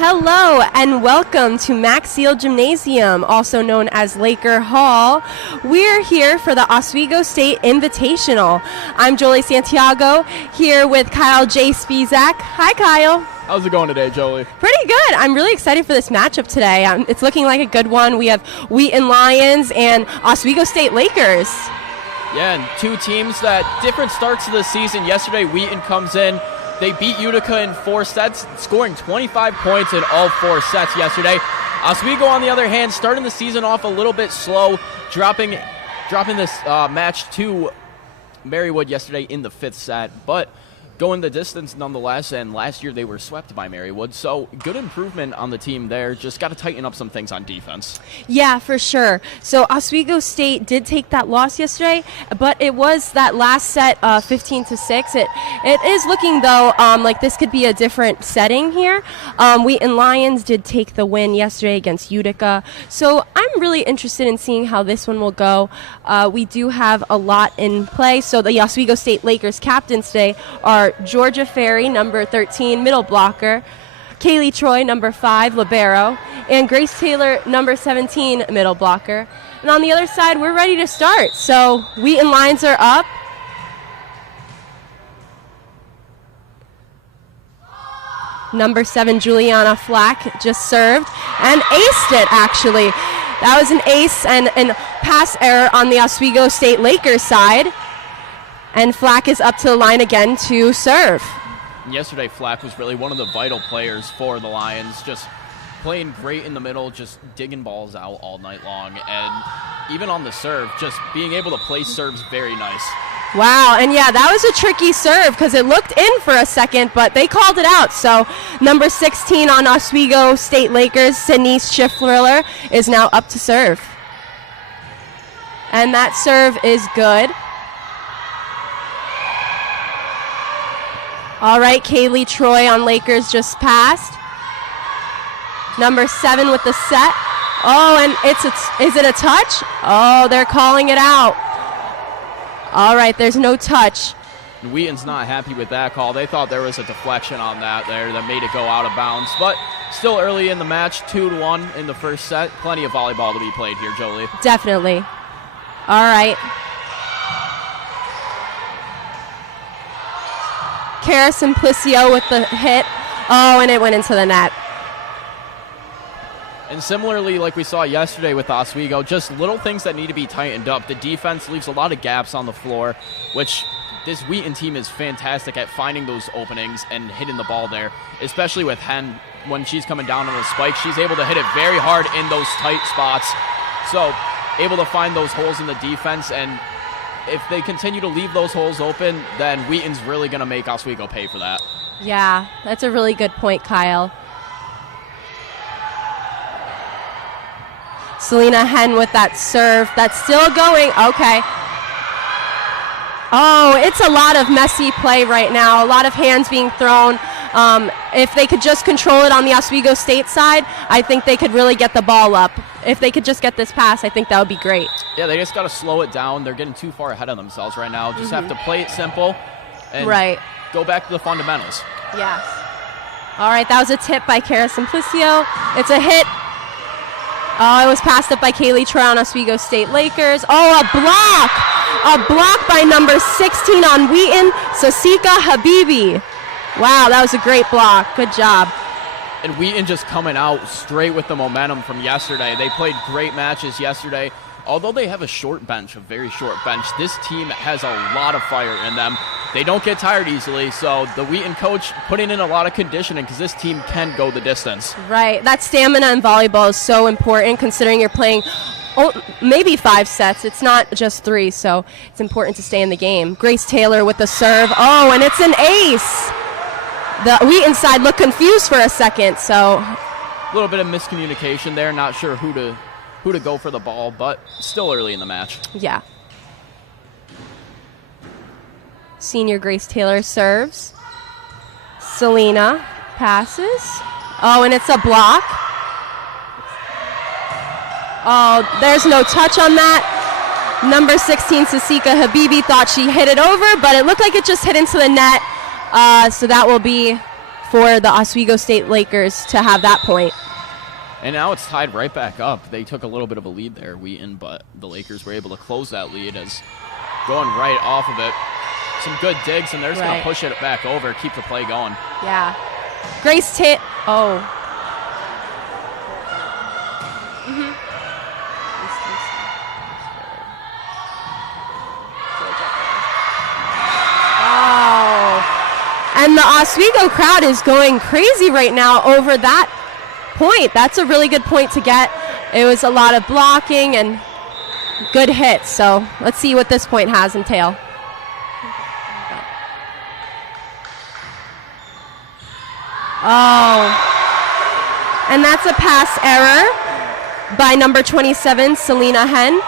Hello and welcome to Maxfield Gymnasium, also known as Laker Hall. We're here for the Oswego State Invitational. I'm Jolie Santiago here with Kyle J. Spizak. Hi, Kyle. How's it going today, Jolie? Pretty good. I'm really excited for this matchup today. It's looking like a good one. We have Wheaton Lions and Oswego State Lakers. Yeah, and two teams that different starts to the season. Yesterday, Wheaton comes in. They beat Utica in 4 sets, scoring 25 points in all 4 sets yesterday. Oswego, on the other hand, starting the season off a little bit slow, dropping this match to Marywood yesterday in the 5th set, but going the distance nonetheless, and last year they were swept by Marywood, so good improvement on the team there. Just got to tighten up some things on defense. Yeah, for sure. So Oswego State did take that loss yesterday, but it was that last set 15-6. It is looking, though, like this could be a different setting here. Wheaton Lions did take the win yesterday against Utica, so I'm really interested in seeing how this one will go. We do have a lot in play, so the Oswego State Lakers captains today are Georgia Ferry, number 13, middle blocker, Kaylee Troy, number 5, libero, and Grace Taylor, number 17, middle blocker. And on the other side, we're ready to start. So Wheaton Lions are up. Number 7, Juliana Flack, just served and aced it, actually. That was an ace and pass error on the Oswego State Lakers side. And Flack is up to the line again to serve. Yesterday, Flack was really one of the vital players for the Lions, just playing great in the middle, just digging balls out all night long. And even on the serve, just being able to place serves very nice. Wow, and yeah, that was a tricky serve because it looked in for a second, but they called it out. So number 16 on Oswego State Lakers, Denise Schiffler, is now up to serve. And that serve is good. All right, Kaylee Troy on Lakers just passed. Number 7 with the set. Oh, and is it a touch? Oh, they're calling it out. All right, there's no touch. Wheaton's not happy with that call. They thought there was a deflection on that there that made it go out of bounds. But still early in the match, 2-1 in the first set. Plenty of volleyball to be played here, Jolie. Definitely. All right. Cara Simplicio with the hit. Oh, and it went into the net. And similarly, like we saw yesterday with Oswego, just little things that need to be tightened up. The defense leaves a lot of gaps on the floor, which this Wheaton team is fantastic at finding those openings and hitting the ball there, especially with Hen. When she's coming down on the spike, she's able to hit it very hard in those tight spots. So able to find those holes in the defense, and if they continue to leave those holes open, then Wheaton's really going to make Oswego pay for that. Yeah, that's a really good point, Kyle. Selena Hen with that serve. That's still going. Okay. Oh, it's a lot of messy play right now. A lot of hands being thrown. If they could just control it on the Oswego State side, I think they could really get the ball up. If they could just get this pass, I think that would be great. Yeah, they just got to slow it down. They're getting too far ahead of themselves right now. Just have to play it simple and go back to the fundamentals. Yes. All right, that was a tip by Cara Simplicio. It's a hit. Oh, it was passed up by Kaylee Troy on Oswego State Lakers. Oh, a block! A block by number 16 on Wheaton, Sasika Habibi. Wow, that was a great block. Good job. And Wheaton just coming out straight with the momentum from yesterday. They played great matches yesterday. Although they have a short bench, a very short bench, this team has a lot of fire in them. They don't get tired easily, so the Wheaton coach putting in a lot of conditioning because this team can go the distance. Right. That stamina in volleyball is so important considering you're playing maybe 5 sets. It's not just 3, so it's important to stay in the game. Grace Taylor with the serve. Oh, and it's an ace. The Wheaton side looked confused for a second, so a little bit of miscommunication there. Not sure who to go for the ball, but still early in the match. Yeah. Senior Grace Taylor serves. Selena passes. Oh, and it's a block. Oh, there's no touch on that. Number 16, Sasika Habibi, thought she hit it over, but it looked like it just hit into the net. So that will be for the Oswego State Lakers to have that point. And now it's tied right back up. They took a little bit of a lead there, Wheaton, but the Lakers were able to close that lead as going right off of it. Some good digs, and they're just going to push it back over, keep the play going. Yeah. Grace hit. Oh. And the Oswego crowd is going crazy right now over that point. That's a really good point to get. It was a lot of blocking and good hits. So let's see what this point has entail. Oh. And that's a pass error by number 27, Selena Henn.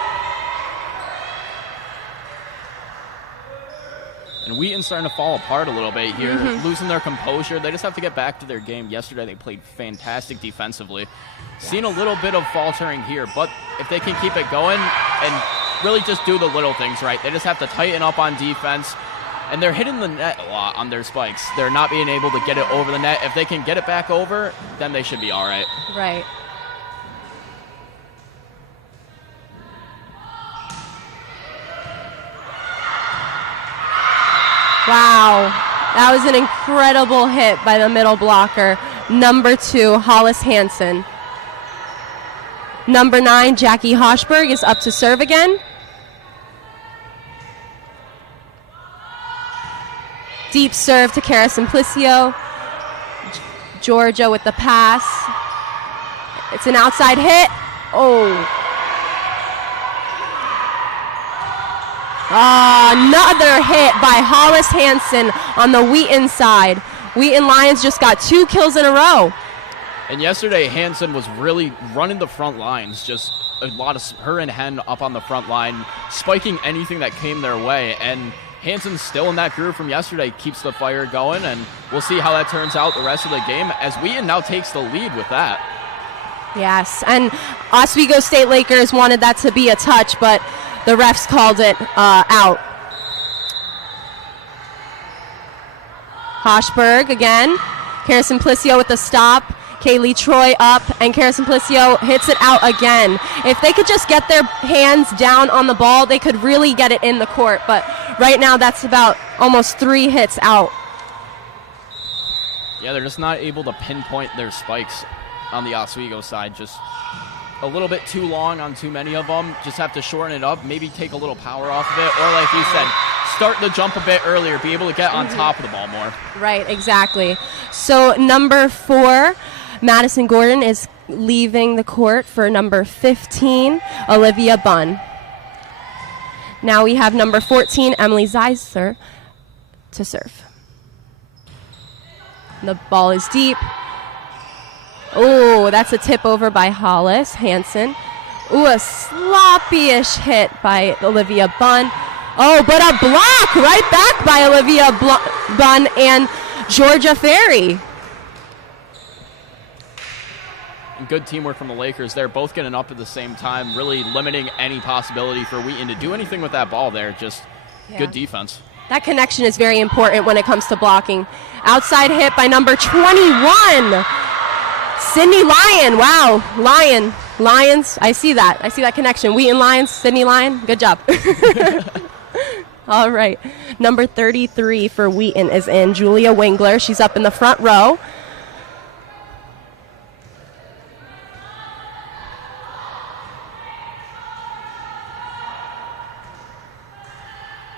And Wheaton's starting to fall apart a little bit here, losing their composure. They just have to get back to their game. Yesterday they played fantastic defensively. Seen a little bit of faltering here, but if they can keep it going and really just do the little things right, they just have to tighten up on defense. And they're hitting the net a lot on their spikes. They're not being able to get it over the net. If they can get it back over, then they should be all right. Right. Wow, that was an incredible hit by the middle blocker, number 2, Hollis Hansen. Number 9, Jackie Hoshberg is up to serve again. Deep serve to Cara Simplicio. Georgia with the pass. It's an outside hit. Oh. Another hit by Hollis Hansen on the Wheaton side. Wheaton Lions just got 2 kills in a row. And yesterday, Hansen was really running the front lines. Just a lot of her and Henn up on the front line, spiking anything that came their way. And Hansen's still in that groove from yesterday, keeps the fire going. And we'll see how that turns out the rest of the game as Wheaton now takes the lead with that. Yes, and Oswego State Lakers wanted that to be a touch, but the refs called it out. Hoshberg again. Cara Simplicio with the stop. Kaylee Troy up, and Cara Simplicio hits it out again. If they could just get their hands down on the ball, they could really get it in the court. But right now, that's about almost 3 hits out. Yeah, they're just not able to pinpoint their spikes on the Oswego side. Just a little bit too long on too many of them. Just have to shorten it up, maybe take a little power off of it, or like you said, start the jump a bit earlier, be able to get on top of the ball more. Right, exactly. So number 4, Madison Gordon is leaving the court for number 15, Olivia Bunn. Now we have number 14, Emily Zeiser, to serve. The ball is deep. Oh, that's a tip over by Hollis Hansen. Ooh, a sloppy-ish hit by Olivia Bunn. Oh, but a block right back by Olivia Bunn and Georgia Ferry. And good teamwork from the Lakers. They're both getting up at the same time, really limiting any possibility for Wheaton to do anything with that ball there. Just good defense. That connection is very important when it comes to blocking. Outside hit by number 21. Sydney Lyon. Wow. Lions. I see that connection. Wheaton Lions, Sydney Lyon. Good job. All right. Number 33 for Wheaton is in. Julia Wingler. She's up in the front row.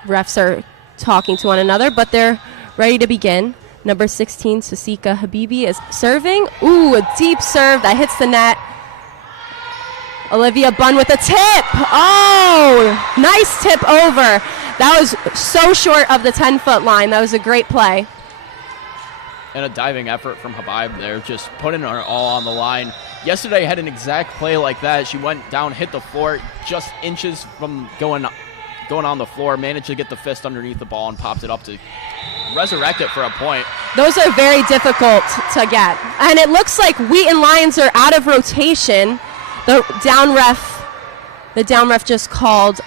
Refs are talking to one another, but they're ready to begin. Number 16, Sasika Habibi is serving. Ooh, a deep serve that hits the net. Olivia Bunn with a tip. Oh, nice tip over. That was so short of the 10-foot line. That was a great play. And a diving effort from Habib there, just putting her all on the line. Yesterday had an exact play like that. She went down, hit the floor, just inches from going on the floor, managed to get the fist underneath the ball and popped it up to resurrect it for a point. Those are very difficult to get. And it looks like Wheaton Lions are out of rotation. The down ref just called,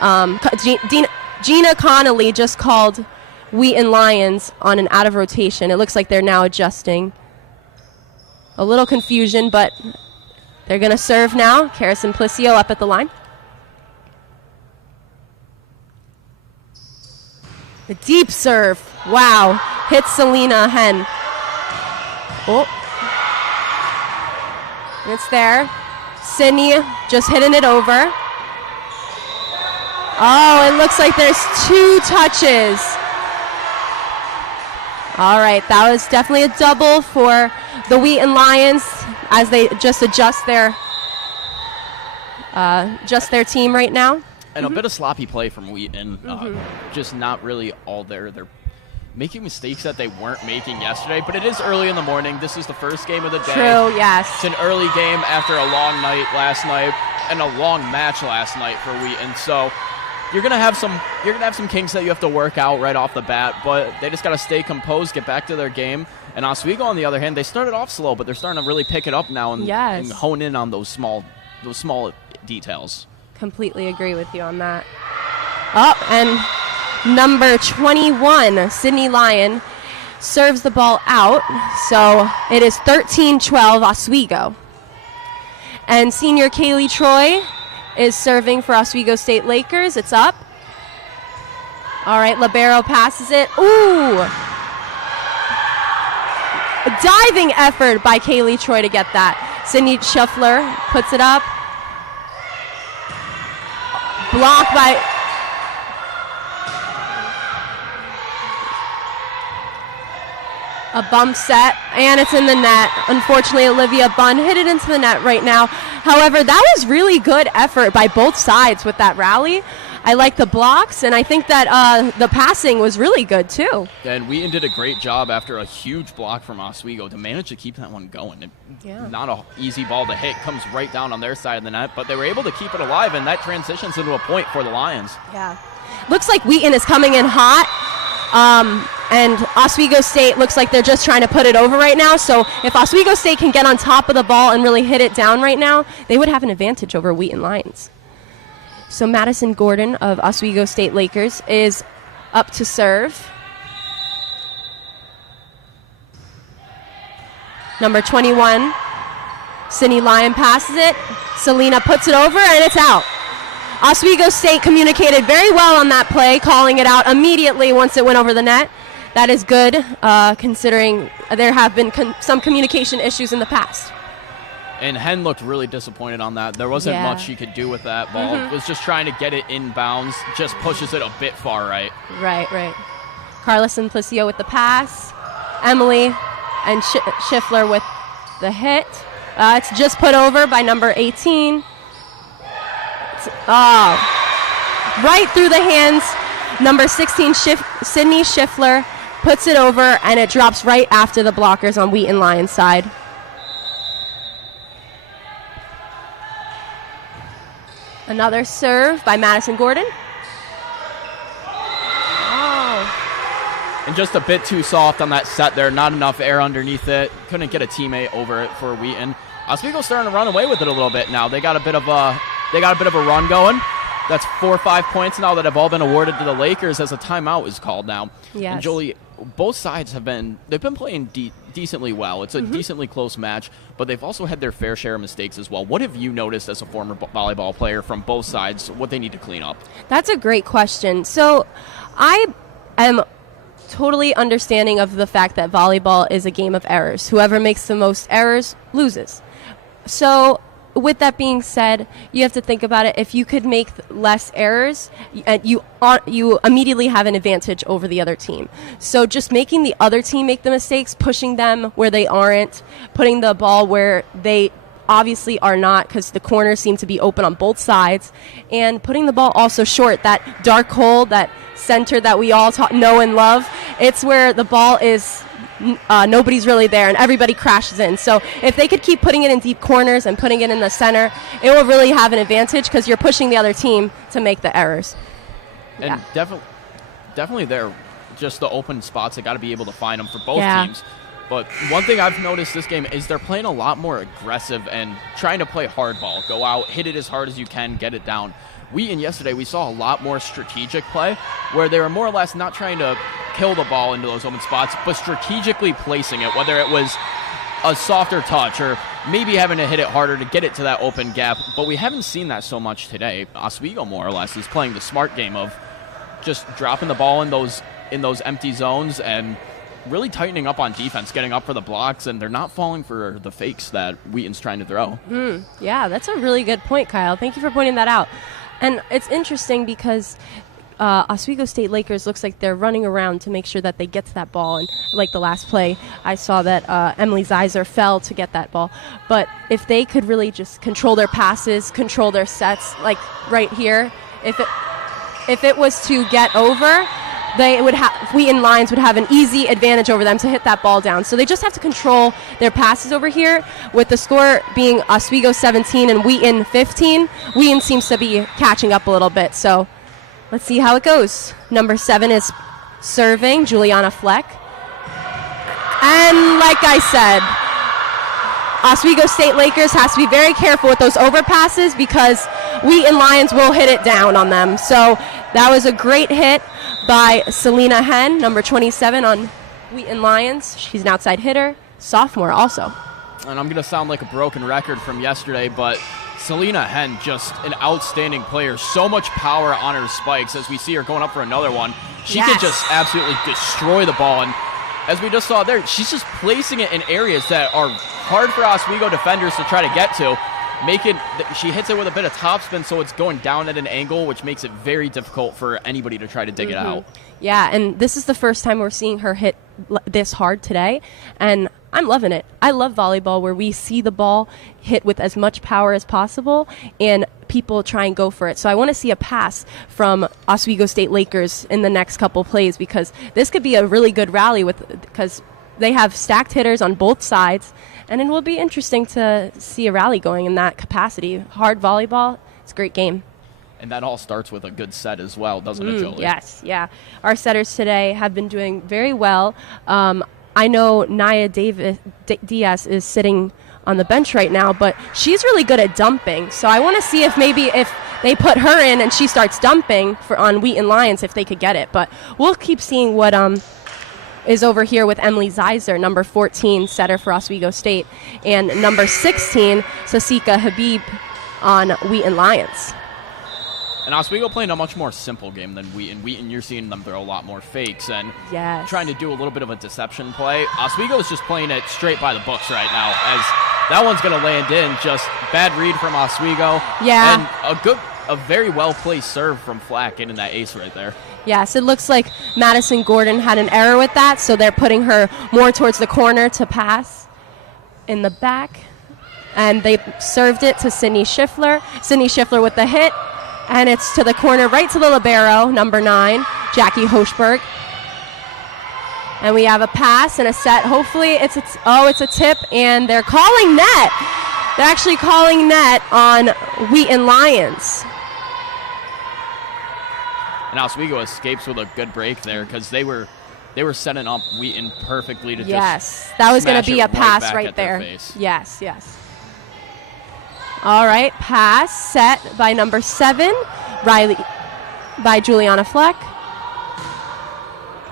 Gina Connolly just called Wheaton Lions on an out of rotation. It looks like they're now adjusting A little confusion, but they're going to serve now. Cara Simplicio up at the line. The deep serve. Wow. Hits Selena Hen. Oh. It's there. Sydney just hitting it over. Oh, it looks like there's 2 touches. All right, that was definitely a double for the Wheaton Lions as they just adjust their team right now. And a bit of sloppy play from Wheaton, just not really all there. They're making mistakes that they weren't making yesterday, but it is early in the morning. This is the first game of the day. True, yes. It's an early game after a long night last night and a long match last night for Wheaton. So you're gonna have some kinks that you have to work out right off the bat, but they just gotta stay composed, get back to their game. And Oswego, on the other hand, they started off slow, but they're starting to really pick it up now and hone in on those small details. Completely agree with you on that. Oh, and number 21, Sydney Lyon, serves the ball out, so it is 13-12 Oswego. And senior Kaylee Troy is serving for Oswego State Lakers. It's up. All right, libero passes it. Ooh! A diving effort by Kaylee Troy to get that. Sydney Schiffler puts it up. Blocked by... A bump set, and it's in the net. Unfortunately, Olivia Bunn hit it into the net right now. However, that was really good effort by both sides with that rally. I like the blocks, and I think that the passing was really good, too. And Wheaton did a great job after a huge block from Oswego to manage to keep that one going. Not an easy ball to hit. Comes right down on their side of the net, but they were able to keep it alive, and that transitions into a point for the Lions. Yeah. Looks like Wheaton is coming in hot. And Oswego State looks like they're just trying to put it over right now. So if Oswego State can get on top of the ball and really hit it down right now, they would have an advantage over Wheaton Lions. So Madison Gordon of Oswego State Lakers is up to serve. Number 21, Sydney Lyon passes it. Selena puts it over, and it's out. Oswego State communicated very well on that play, calling it out immediately once it went over the net. That is good, considering there have been some communication issues in the past. And Hen looked really disappointed on that. There wasn't much she could do with that ball. Was just trying to get it inbounds, just pushes it a bit far right. Right. Carla Simplicio with the pass. Emily and Schiffler with the hit. It's just put over by number 18. Right through the hands. Number 16, Sydney Schiffler puts it over, and it drops right after the blockers on Wheaton Lions side. Another serve by Madison Gordon. And just a bit too soft on that set there. Not enough air underneath it. Couldn't get a teammate over it for Wheaton. Oswego's starting to run away with it a little bit now. They got a bit of a run going. That's 4 or 5 points now that have all been awarded to the Lakers as a timeout is called now. Yes. And Jolie, both sides they've been playing decently well. It's a decently close match, but they've also had their fair share of mistakes as well. What have you noticed as a former volleyball player from both sides, what they need to clean up? That's a great question. So I am totally understanding of the fact that volleyball is a game of errors. Whoever makes the most errors loses. So with that being said, you have to think about it. If you could make less errors, you immediately have an advantage over the other team. So just making the other team make the mistakes, pushing them where they aren't, putting the ball where they obviously are not, because the corners seem to be open on both sides, and putting the ball also short, that dark hole, that center that we all know and love. It's where the ball is nobody's really there and everybody crashes in. So if they could keep putting it in deep corners and putting it in the center, it will really have an advantage because you're pushing the other team to make the errors. And definitely there, just the open spots, they got to be able to find them for both teams. But one thing I've noticed this game is they're playing a lot more aggressive and trying to play hardball. Go out, hit it as hard as you can, get it down. Wheaton yesterday, we saw a lot more strategic play where they were more or less not trying to kill the ball into those open spots, but strategically placing it, whether it was a softer touch or maybe having to hit it harder to get it to that open gap. But we haven't seen that so much today. Oswego, more or less, is playing the smart game of just dropping the ball in those empty zones and really tightening up on defense, getting up for the blocks, and they're not falling for the fakes that Wheaton's trying to throw. Yeah, that's a really good point, Kyle. Thank you for pointing that out. And it's interesting because Oswego State Lakers looks like they're running around to make sure that they get to that ball. And like the last play, I saw that Emily Zeiser fell to get that ball. But if they could really just control their passes, control their sets, like right here, if it was to get over, they would Wheaton Lions would have an easy advantage over them to hit that ball down. So they just have to control their passes over here. With the score being Oswego 17 and Wheaton 15, Wheaton seems to be catching up a little bit. So let's see how it goes. Number 7 is serving, Juliana Fleck. And like I said, Oswego State Lakers has to be very careful with those overpasses because Wheaton Lions will hit it down on them. So that was a great hit by Selena Henn, number 27 on Wheaton Lions. She's an outside hitter, sophomore also. And I'm going to sound like a broken record from yesterday, but Selena Henn, just an outstanding player. So much power on her spikes as we see her going up for another one. She can just absolutely destroy the ball. And as we just saw there, she's just placing it in areas that are hard for Oswego defenders to try to get to. She hits it with a bit of topspin, so it's going down at an angle, which makes it very difficult for anybody to try to dig it out. Yeah, and this is the first time we're seeing her hit this hard today, and I'm loving it. I love volleyball where we see the ball hit with as much power as possible, and people try and go for it. So I want to see a pass from Oswego State Lakers in the next couple plays because this could be a really good rally because they have stacked hitters on both sides. And it will be interesting to see a rally going in that capacity. Hard volleyball, it's a great game. And that all starts with a good set as well, doesn't it, Jolie? Yes, yeah. Our setters today have been doing very well. I know Naya Diaz is sitting on the bench right now, but she's really good at dumping. So I want to see if they put her in and she starts dumping on Wheaton Lions, if they could get it. But we'll keep seeing what is over here with Emily Zeiser, number 14, setter for Oswego State, and number 16, Sasika Habib on Wheaton Lions. And Oswego playing a much more simple game than Wheaton. Wheaton, you're seeing them throw a lot more fakes and trying to do a little bit of a deception play. Oswego is just playing it straight by the books right now, as that one's going to land in. Just bad read from Oswego. Yeah. And a very well-placed serve from Flack in that ace right there. Yes, it looks like Madison Gordon had an error with that, so they're putting her more towards the corner to pass in the back. And they served it to Sydney Schiffler. Sydney Schiffler with the hit, and it's to the corner, right to the libero, number 9, Jackie Hochberg. And we have a pass and a set. Hopefully it's a tip, and they're calling net. They're actually calling net on Wheaton Lions. And Oswego escapes with a good break there because they were setting up Wheaton perfectly to that was going to be a pass right there. Yes. All right, pass set by number 7, Riley, by Juliana Fleck.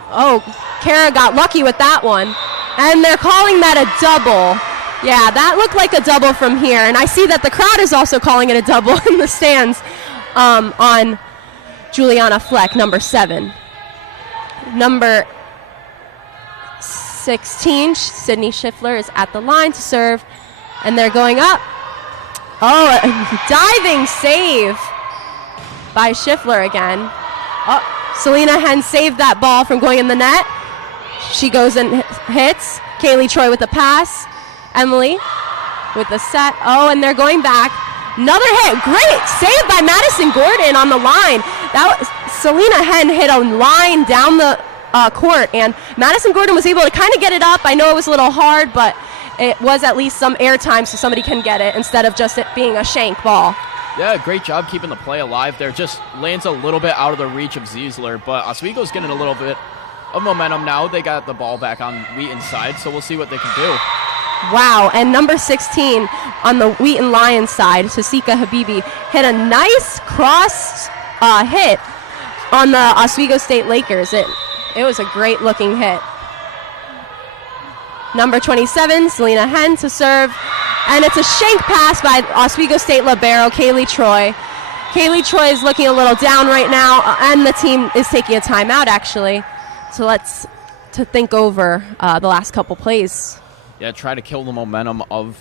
Oh, Kara got lucky with that one, and they're calling that a double. Yeah, that looked like a double from here, and I see that the crowd is also calling it a double in the stands on Juliana Fleck, number 7. Number 16, Sydney Schiffler, is at the line to serve, and they're going up. Oh, a diving save by Schiffler again. Oh, Selena Henn saved that ball from going in the net. She goes and hits. Kaylee Troy with the pass. Emily with the set. Oh, and they're going back. Another hit. Great save by Madison Gordon on the line. That was Selena Henn hit a line down the court, and Madison Gordon was able to kind of get it up. I know it was a little hard, but it was at least some air time so somebody can get it instead of just it being a shank ball. Yeah, great job keeping the play alive there. Just lands a little bit out of the reach of Ziesler, but Oswego's getting a little bit of momentum now. They got the ball back on Wheaton's side, so we'll see what they can do. Wow, and number 16 on the Wheaton Lions side, Sasika Habibi, hit a nice cross hit on the Oswego State Lakers. It was a great looking hit. Number 27, Selena Henn to serve. And it's a shank pass by Oswego State libero, Kaylee Troy. Kaylee Troy is looking a little down right now, and the team is taking a timeout, actually. So let's think over the last couple plays. Yeah, try to kill the momentum of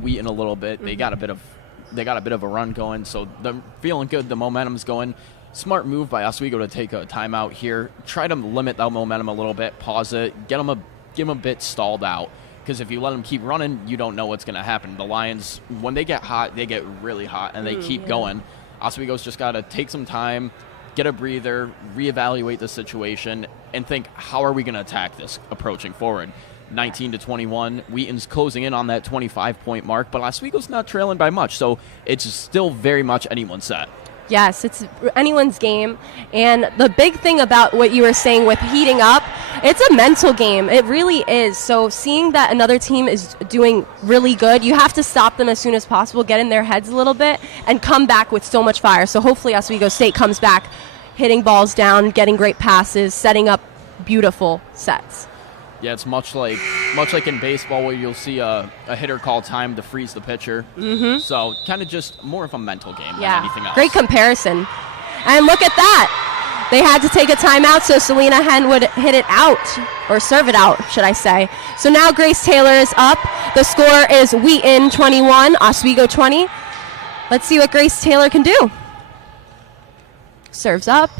Wheaton a little bit. They got a bit of a run going, so they're feeling good. The momentum's going. Smart move by Oswego to take a timeout here. Try to limit that momentum a little bit, pause it, give them a bit stalled out. Because if you let them keep running, you don't know what's going to happen. The Lions, when they get hot, they get really hot, and they keep going. Oswego's just got to take some time, get a breather, reevaluate the situation, and think, how are we going to attack this approaching forward? 19-21, Wheaton's closing in on that 25-point mark, but Oswego's not trailing by much, so it's still very much anyone's set. Yes, it's anyone's game. And the big thing about what you were saying with heating up, it's a mental game. It really is. So seeing that another team is doing really good, you have to stop them as soon as possible, get in their heads a little bit, and come back with so much fire. So hopefully Oswego State comes back hitting balls down, getting great passes, setting up beautiful sets. Yeah, it's much like in baseball where you'll see a hitter call time to freeze the pitcher. Mm-hmm. So kind of just more of a mental game than anything else. Great comparison. And look at that. They had to take a timeout so Selena Henn would hit it out, or serve it out, should I say. So now Grace Taylor is up. The score is Wheaton 21, Oswego 20. Let's see what Grace Taylor can do. Serves up.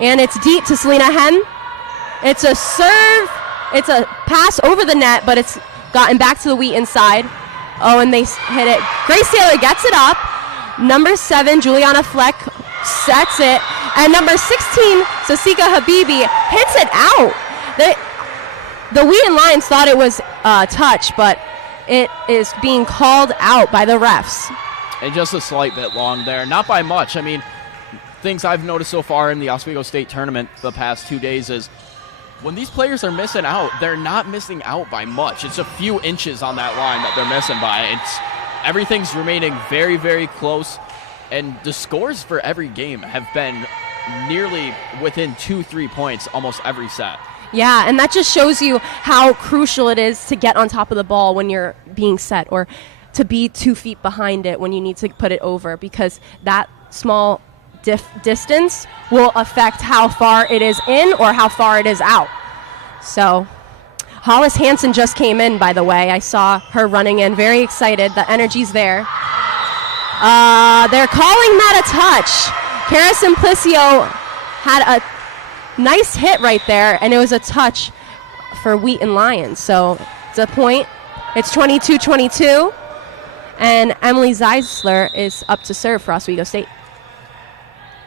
And it's deep to Selena Henn. It's a serve. It's a pass over the net, but it's gotten back to the Wheaton side. Oh, and they hit it. Grace Taylor gets it up. Number 7, Juliana Fleck, sets it. And number 16, Sasika Habibi, hits it out. The Wheaton Lions thought it was a touch, but it is being called out by the refs. And just a slight bit long there. Not by much. I mean, things I've noticed so far in the Oswego State tournament the past 2 days is when these players are missing out, they're not missing out by much. It's a few inches on that line that they're missing by. Everything's remaining very, very close, and the scores for every game have been nearly within 2-3 points almost every set. Yeah, and that just shows you how crucial it is to get on top of the ball when you're being set, or to be 2 feet behind it when you need to put it over, because that small distance will affect how far it is in or how far it is out. So Hollis Hansen just came in, by the way. I saw her running in, very excited. The energy's there. They're calling that a touch. Kara Simplicio had a nice hit right there, and it was a touch for Wheaton Lions. So it's a point. It's 22-22, and Emily Zeisler is up to serve for Oswego State.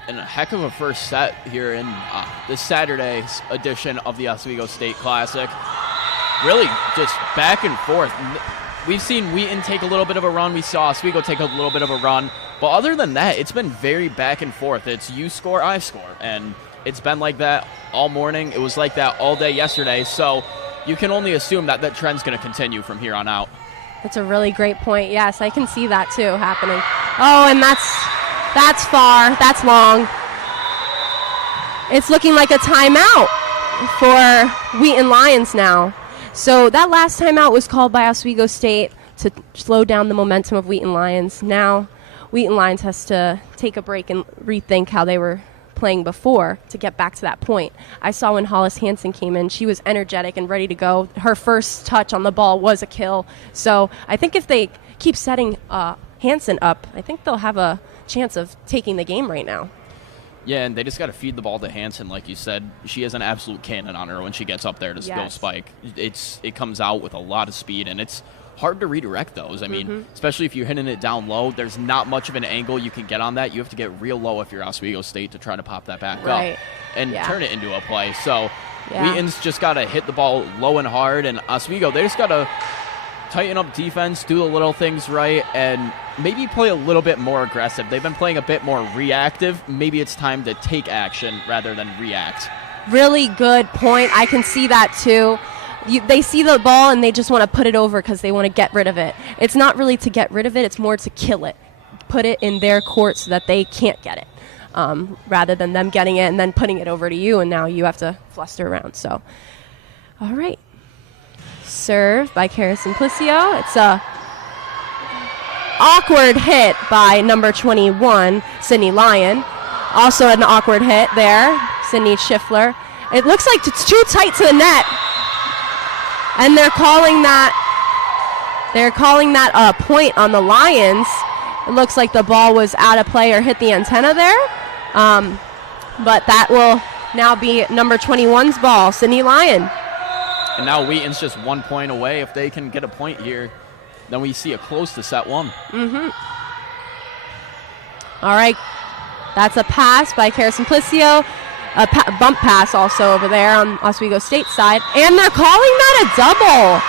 And a heck of a first set here in this Saturday's edition of the Oswego State Classic. Really just back and forth. We've seen Wheaton take a little bit of a run. We saw Oswego take a little bit of a run. But other than that, it's been very back and forth. It's you score, I score. And it's been like that all morning. It was like that all day yesterday. So you can only assume that that trend's going to continue from here on out. That's a really great point. Yes, I can see that too happening. Oh, and that's far. That's long. It's looking like a timeout for Wheaton Lions now. So that last timeout was called by Oswego State to slow down the momentum of Wheaton Lions. Now Wheaton Lions has to take a break and rethink how they were playing before to get back to that point. I saw when Hollis Hansen came in, she was energetic and ready to go. Her first touch on the ball was a kill. So I think if they keep setting Hansen up, I think they'll have a chance of taking the game right now. Yeah, and they just got to feed the ball to Hansen, like you said. She has an absolute cannon on her when she gets up there to go spike. It comes out with a lot of speed, and it's hard to redirect those. I mean, especially if you're hitting it down low, there's not much of an angle you can get on that. You have to get real low if you're Oswego State to try to pop that back up and turn it into a play. So Wheaton's just got to hit the ball low and hard, and Oswego, they just got to tighten up defense, do the little things right, and maybe play a little bit more aggressive. They've been playing a bit more reactive. Maybe it's time to take action rather than react. Really good point. I can see that too. They see the ball and they just want to put it over because they want to get rid of it. It's not really to get rid of it. It's more to kill it. Put it in their court so that they can't get it, rather than them getting it and then putting it over to you, and now you have to fluster around. So, all right. Serve by Kara Simplicio. It's a awkward hit by number 21, Sydney Lyon. Also an awkward hit there, Sydney Schiffler. It looks like it's too tight to the net. And they're calling that a point on the Lions. It looks like the ball was out of play or hit the antenna there. But that will now be number 21's ball, Sydney Lyon. And now Wheaton's just 1 point away. If they can get a point here, then we see it close to set one. All right. That's a pass by Kara Simplicio. A bump pass also over there on Oswego State side. And they're calling that a double.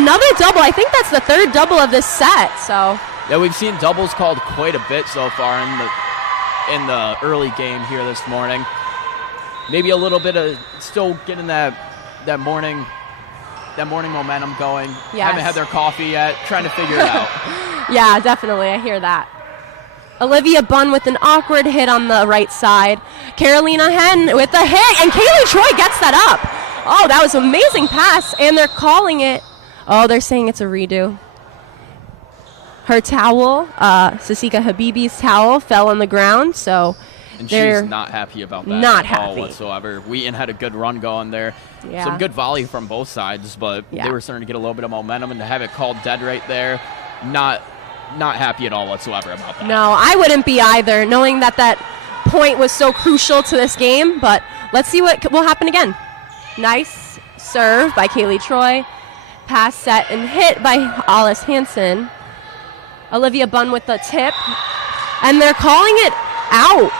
Another double. I think that's the third double of this set. So yeah, we've seen doubles called quite a bit so far in the early game here this morning. Maybe a little bit of still getting that morning momentum going. Yes. Haven't had their coffee yet. Trying to figure it out. Yeah, definitely. I hear that. Olivia Bunn with an awkward hit on the right side. Carolina Henn with the hit, and Kaylee Troy gets that up. Oh, that was an amazing pass, and they're calling it. Oh, they're saying it's a redo. Her towel, Sasika Habibi's towel, fell on the ground, so and they're she's not happy about that not at happy all whatsoever. Wheaton had a good run going there. Yeah. Some good volley from both sides, but they were starting to get a little bit of momentum, and to have it called dead right there, not happy at all whatsoever about that. No, I wouldn't be either, knowing that point was so crucial to this game, but let's see what will happen again. Nice serve by Kaylee Troy. Pass set and hit by Alice Hansen. Olivia Bunn with the tip, and they're calling it out.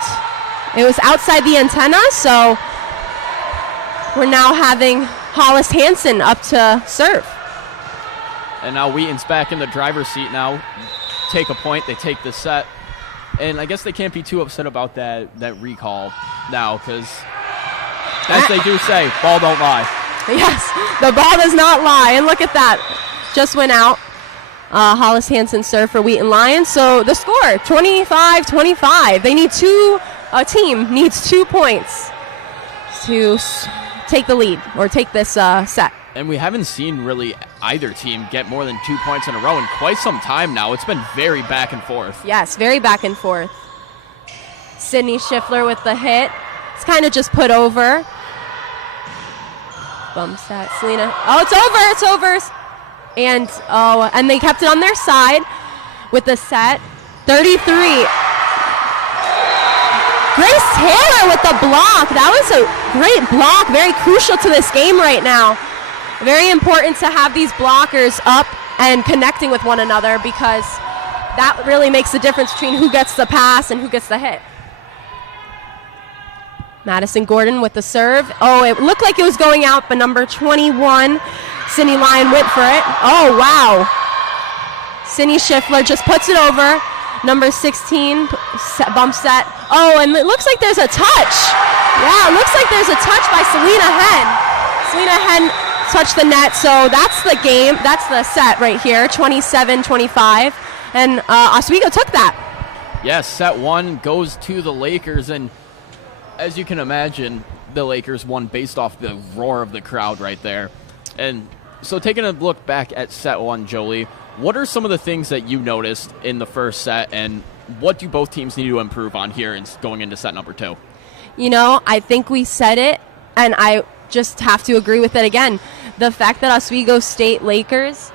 It was outside the antenna, so we're now having Hollis Hansen up to serve. And now Wheaton's back in the driver's seat now. Take a point, they take the set. And I guess they can't be too upset about that recall now, because as they do say, ball don't lie. Yes, the ball does not lie. And look at that. Just went out. Hollis Hansen serve for Wheaton Lions. So the score, 25-25. They need a team needs 2 points to take the lead or take this set. And we haven't seen really either team get more than 2 points in a row in quite some time now. It's been very back and forth. Yes, very back and forth. Sydney Schiffler with the hit. It's kind of just put over. Bumps that. Selena. Oh, it's over. And they kept it on their side with the set. 33. Grace Taylor with the block. That was a great block. Very crucial to this game right now. Very important to have these blockers up and connecting with one another, because that really makes the difference between who gets the pass and who gets the hit. Madison Gordon with the serve. Oh, it looked like it was going out, but number 21, Sydney Lyon, went for it. Oh, wow. Sydney Schiffler just puts it over. Number 16, bump set. Oh, and it looks like there's a touch. Yeah, it looks like there's a touch by Selena Henn. Selena Henn touched the net, so that's the game. That's the set right here, 27-25. And Oswego took that. Yes, set one goes to the Lakers, and as you can imagine, the Lakers won based off the roar of the crowd right there. And so taking a look back at set one, Jolie, what are some of the things that you noticed in the first set, and what do both teams need to improve on here and going into set number two? You know, I think we said it, and I just have to agree with it again. The fact that Oswego State Lakers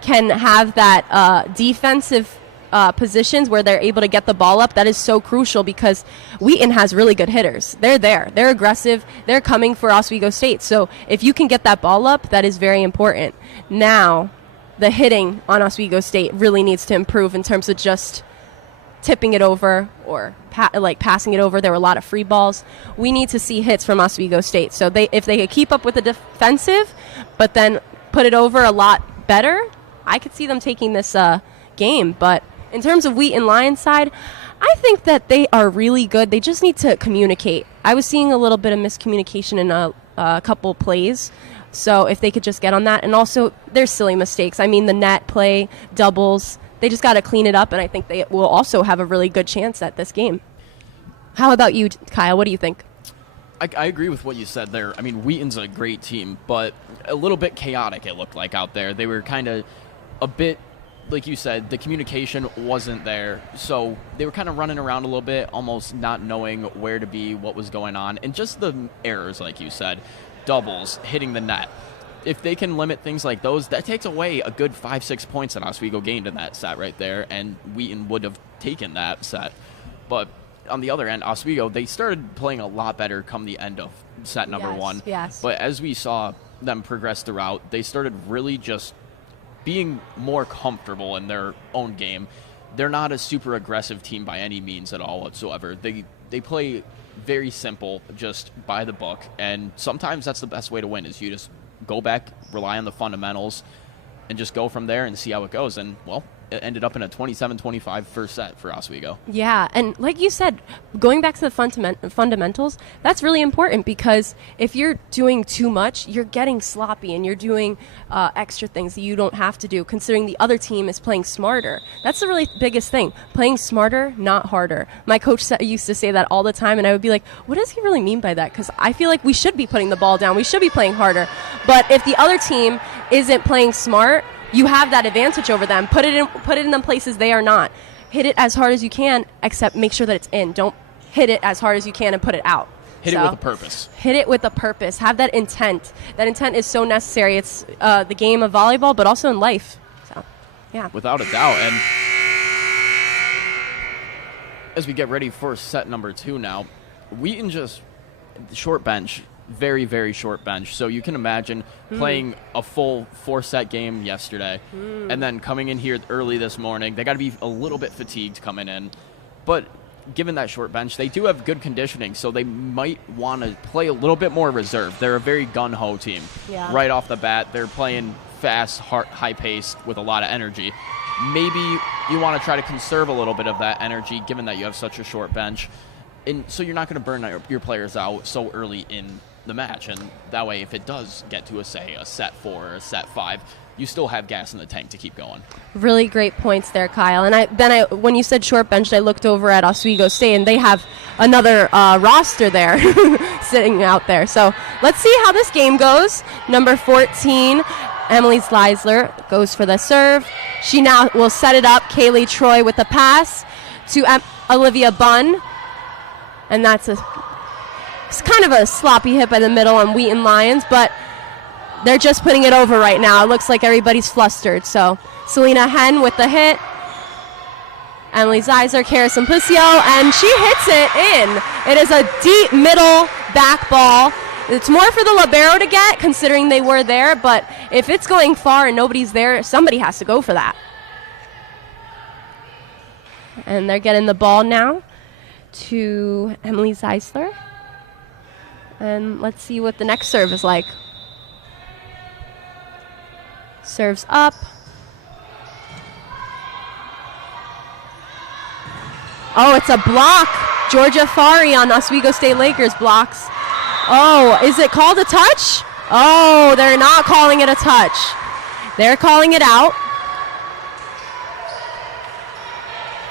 can have that defensive positions where they're able to get the ball up, that is so crucial, because Wheaton has really good hitters. They're there. They're aggressive. They're coming for Oswego State. So if you can get that ball up, that is very important. Now, the hitting on Oswego State really needs to improve in terms of just tipping it over or passing it over. There were a lot of free balls. We need to see hits from Oswego State. So if they could keep up with the defensive, but then put it over a lot better, I could see them taking this game. But in terms of Wheaton Lions side, I think that they are really good. They just need to communicate. I was seeing a little bit of miscommunication in a couple plays. So if they could just get on that. And also, there's silly mistakes. I mean, the net play, doubles, they just got to clean it up, and I think they will also have a really good chance at this game. How about you, Kyle? What do you think? I agree with what you said there. I mean, Wheaton's a great team, but a little bit chaotic it looked like out there. They were kind of a bit, like you said, the communication wasn't there. So they were kind of running around a little bit, almost not knowing where to be, what was going on. And just the errors, like you said, doubles, hitting the net. If they can limit things like those, that takes away a good 5-6 points that Oswego gained in that set right there, and Wheaton would have taken that set. But on the other end, Oswego, they started playing a lot better come the end of set number one. Yes. But as we saw them progress throughout, they started really just being more comfortable in their own game. They're not a super aggressive team by any means at all whatsoever. They play very simple, just by the book, and sometimes that's the best way to win is you just go back, rely on the fundamentals, and just go from there and see how it goes. And, well, it ended up in a 27-25 first set for Oswego. Yeah, and like you said, going back to the fundamentals, that's really important because if you're doing too much, you're getting sloppy and you're doing extra things that you don't have to do, considering the other team is playing smarter. That's the really biggest thing, playing smarter, not harder. My coach used to say that all the time, and I would be like, what does he really mean by that? Because I feel like we should be putting the ball down. We should be playing harder. But if the other team isn't playing smart, you have that advantage over them. Put it in the places they are not. Hit it as hard as you can, except make sure that it's in. Don't hit it as hard as you can and put it out. Hit it with a purpose. Hit it with a purpose. Have that intent. That intent is so necessary. It's the game of volleyball, but also in life. So, yeah. Without a doubt. And as we get ready for set number 2 now, Wheaton just short bench. Very, very short bench. So you can imagine playing a full 4-set game yesterday and then coming in here early this morning. They got to be a little bit fatigued coming in. But given that short bench, they do have good conditioning, so they might want to play a little bit more reserved. They're a very gun-ho team. Yeah. Right off the bat, they're playing fast, high-paced with a lot of energy. Maybe you want to try to conserve a little bit of that energy given that you have such a short bench. And so you're not going to burn your players out so early in the match, and that way if it does get to a set 4 or a set 5, you still have gas in the tank to keep going. Really great points there, Kyle. And when you said short bench, I looked over at Oswego State, and they have another roster there sitting out there. So let's see how this game goes. Number 14, Emily Sleisler, goes for the serve. She now will set it up. Kaylee Troy with the pass to Olivia Bunn, and it's kind of a sloppy hit by the middle on Wheaton Lions, but they're just putting it over right now. It looks like everybody's flustered. So Selena Henn with the hit. Emily Zeiser, Kara Simplicio, and she hits it in. It is a deep middle back ball. It's more for the libero to get, considering they were there, but if it's going far and nobody's there, somebody has to go for that. And they're getting the ball now to Emily Zeisler. And let's see what the next serve is like. Serves up. Oh, it's a block. Georgia Fari on Oswego State Lakers blocks. Oh, is it called a touch? Oh, they're not calling it a touch. They're calling it out.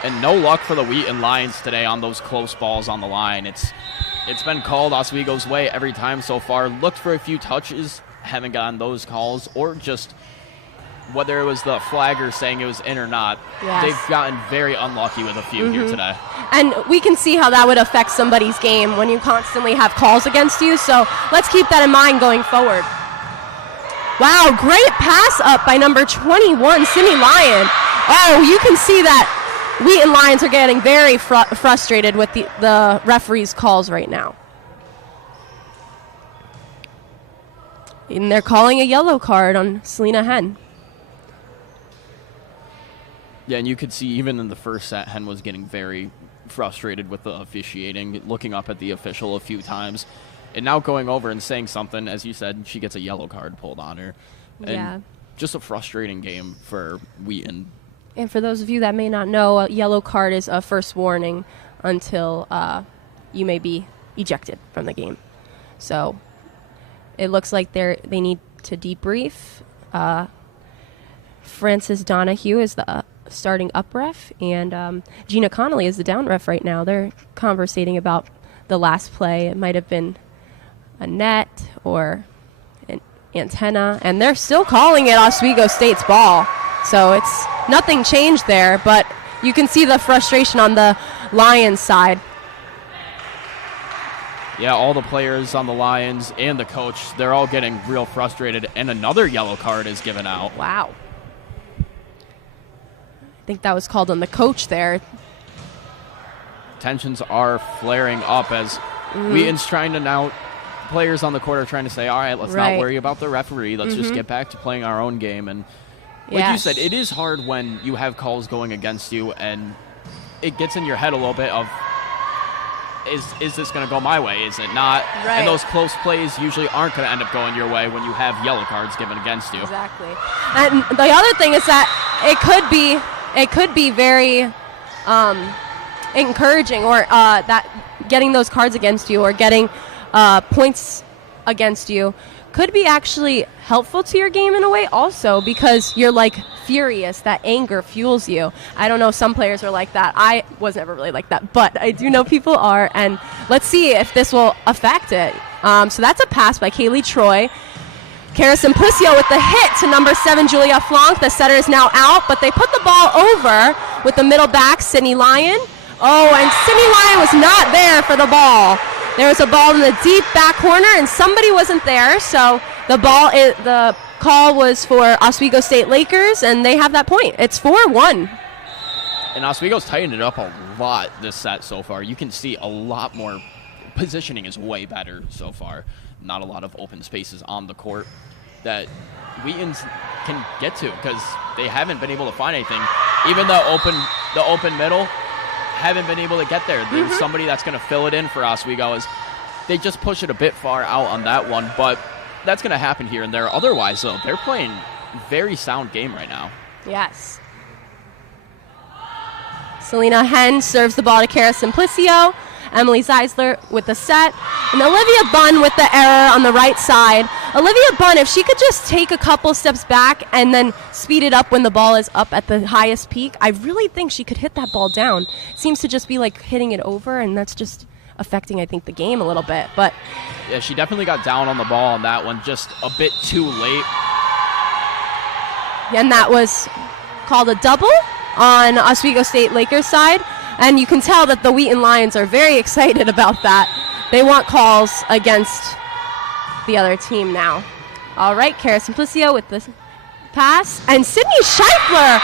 And no luck for the Wheaton Lions today on those close balls on the line. It's been called Oswego's way every time so far. Looked for a few touches, haven't gotten those calls, or just whether it was the flagger saying it was in or not. Yes. They've gotten very unlucky with a few here today. And we can see how that would affect somebody's game when you constantly have calls against you. So let's keep that in mind going forward. Wow, great pass up by number 21, Sydney Lyon. Oh, you can see that Wheaton Lions are getting very frustrated with the referee's calls right now. And they're calling a yellow card on Selena Henn. Yeah, and you could see even in the first set, Henn was getting very frustrated with the officiating, looking up at the official a few times, and now going over and saying something. As you said, she gets a yellow card pulled on her. And yeah. Just a frustrating game for Wheaton. And for those of you that may not know, a yellow card is a first warning until you may be ejected from the game. So it looks like they need to debrief. Frances Donahue is the starting up ref, and Gina Connolly is the down ref right now. They're conversating about the last play. It might have been a net or an antenna, and they're still calling it Oswego State's ball. So it's nothing changed there, but you can see the frustration on the Lions side. Yeah, all the players on the Lions and the coach, they're all getting real frustrated, and another yellow card is given out. Wow. I think that was called on the coach there. Tensions are flaring up as Wheaton's trying to now, players on the court are trying to say, all right, let's not worry about the referee. Let's just get back to playing our own game. And like you said, it is hard when you have calls going against you and it gets in your head a little bit of, is this going to go my way? Is it not? Right. And those close plays usually aren't going to end up going your way when you have yellow cards given against you. Exactly. And the other thing is that it could be very encouraging, or that getting those cards against you or getting points against you could be actually helpful to your game in a way also, because you're like furious. That anger fuels you. I don't know, some players are like that. I was never really like that, but I do know people are, and let's see if this will affect it. So that's a pass by Kaylee Troy. Kara Simplicio with the hit to number 7, Julia Flank. The setter is now out, but they put the ball over with the middle back, Sydney Lyon. Oh, and Sydney Lyon was not there for the ball. There was a ball in the deep back corner, and somebody wasn't there, so the call was for Oswego State Lakers, and they have that point. It's 4-1. And Oswego's tightened it up a lot this set so far. You can see a lot more. Positioning is way better so far. Not a lot of open spaces on the court that Wheaton's can get to because they haven't been able to find anything. Even the open middle, haven't been able to get there. There's somebody that's going to fill it in for Oswego. As they just push it a bit far out on that one, but that's going to happen here and there. Otherwise, though, they're playing very sound game right now. Yes. Selena Henn serves the ball to Kara Simplicio. Emily Zeisler with the set. And Olivia Bunn with the error on the right side. Olivia Bunn, if she could just take a couple steps back and then speed it up when the ball is up at the highest peak, I really think she could hit that ball down. It seems to just be like hitting it over, and that's just affecting, I think, the game a little bit. But yeah, she definitely got down on the ball on that one just a bit too late. And that was called a double on Oswego State Lakers side. And you can tell that the Wheaton Lions are very excited about that. They want calls against the other team now. All right, Kara Simplicio with the pass. And Sydney Scheifler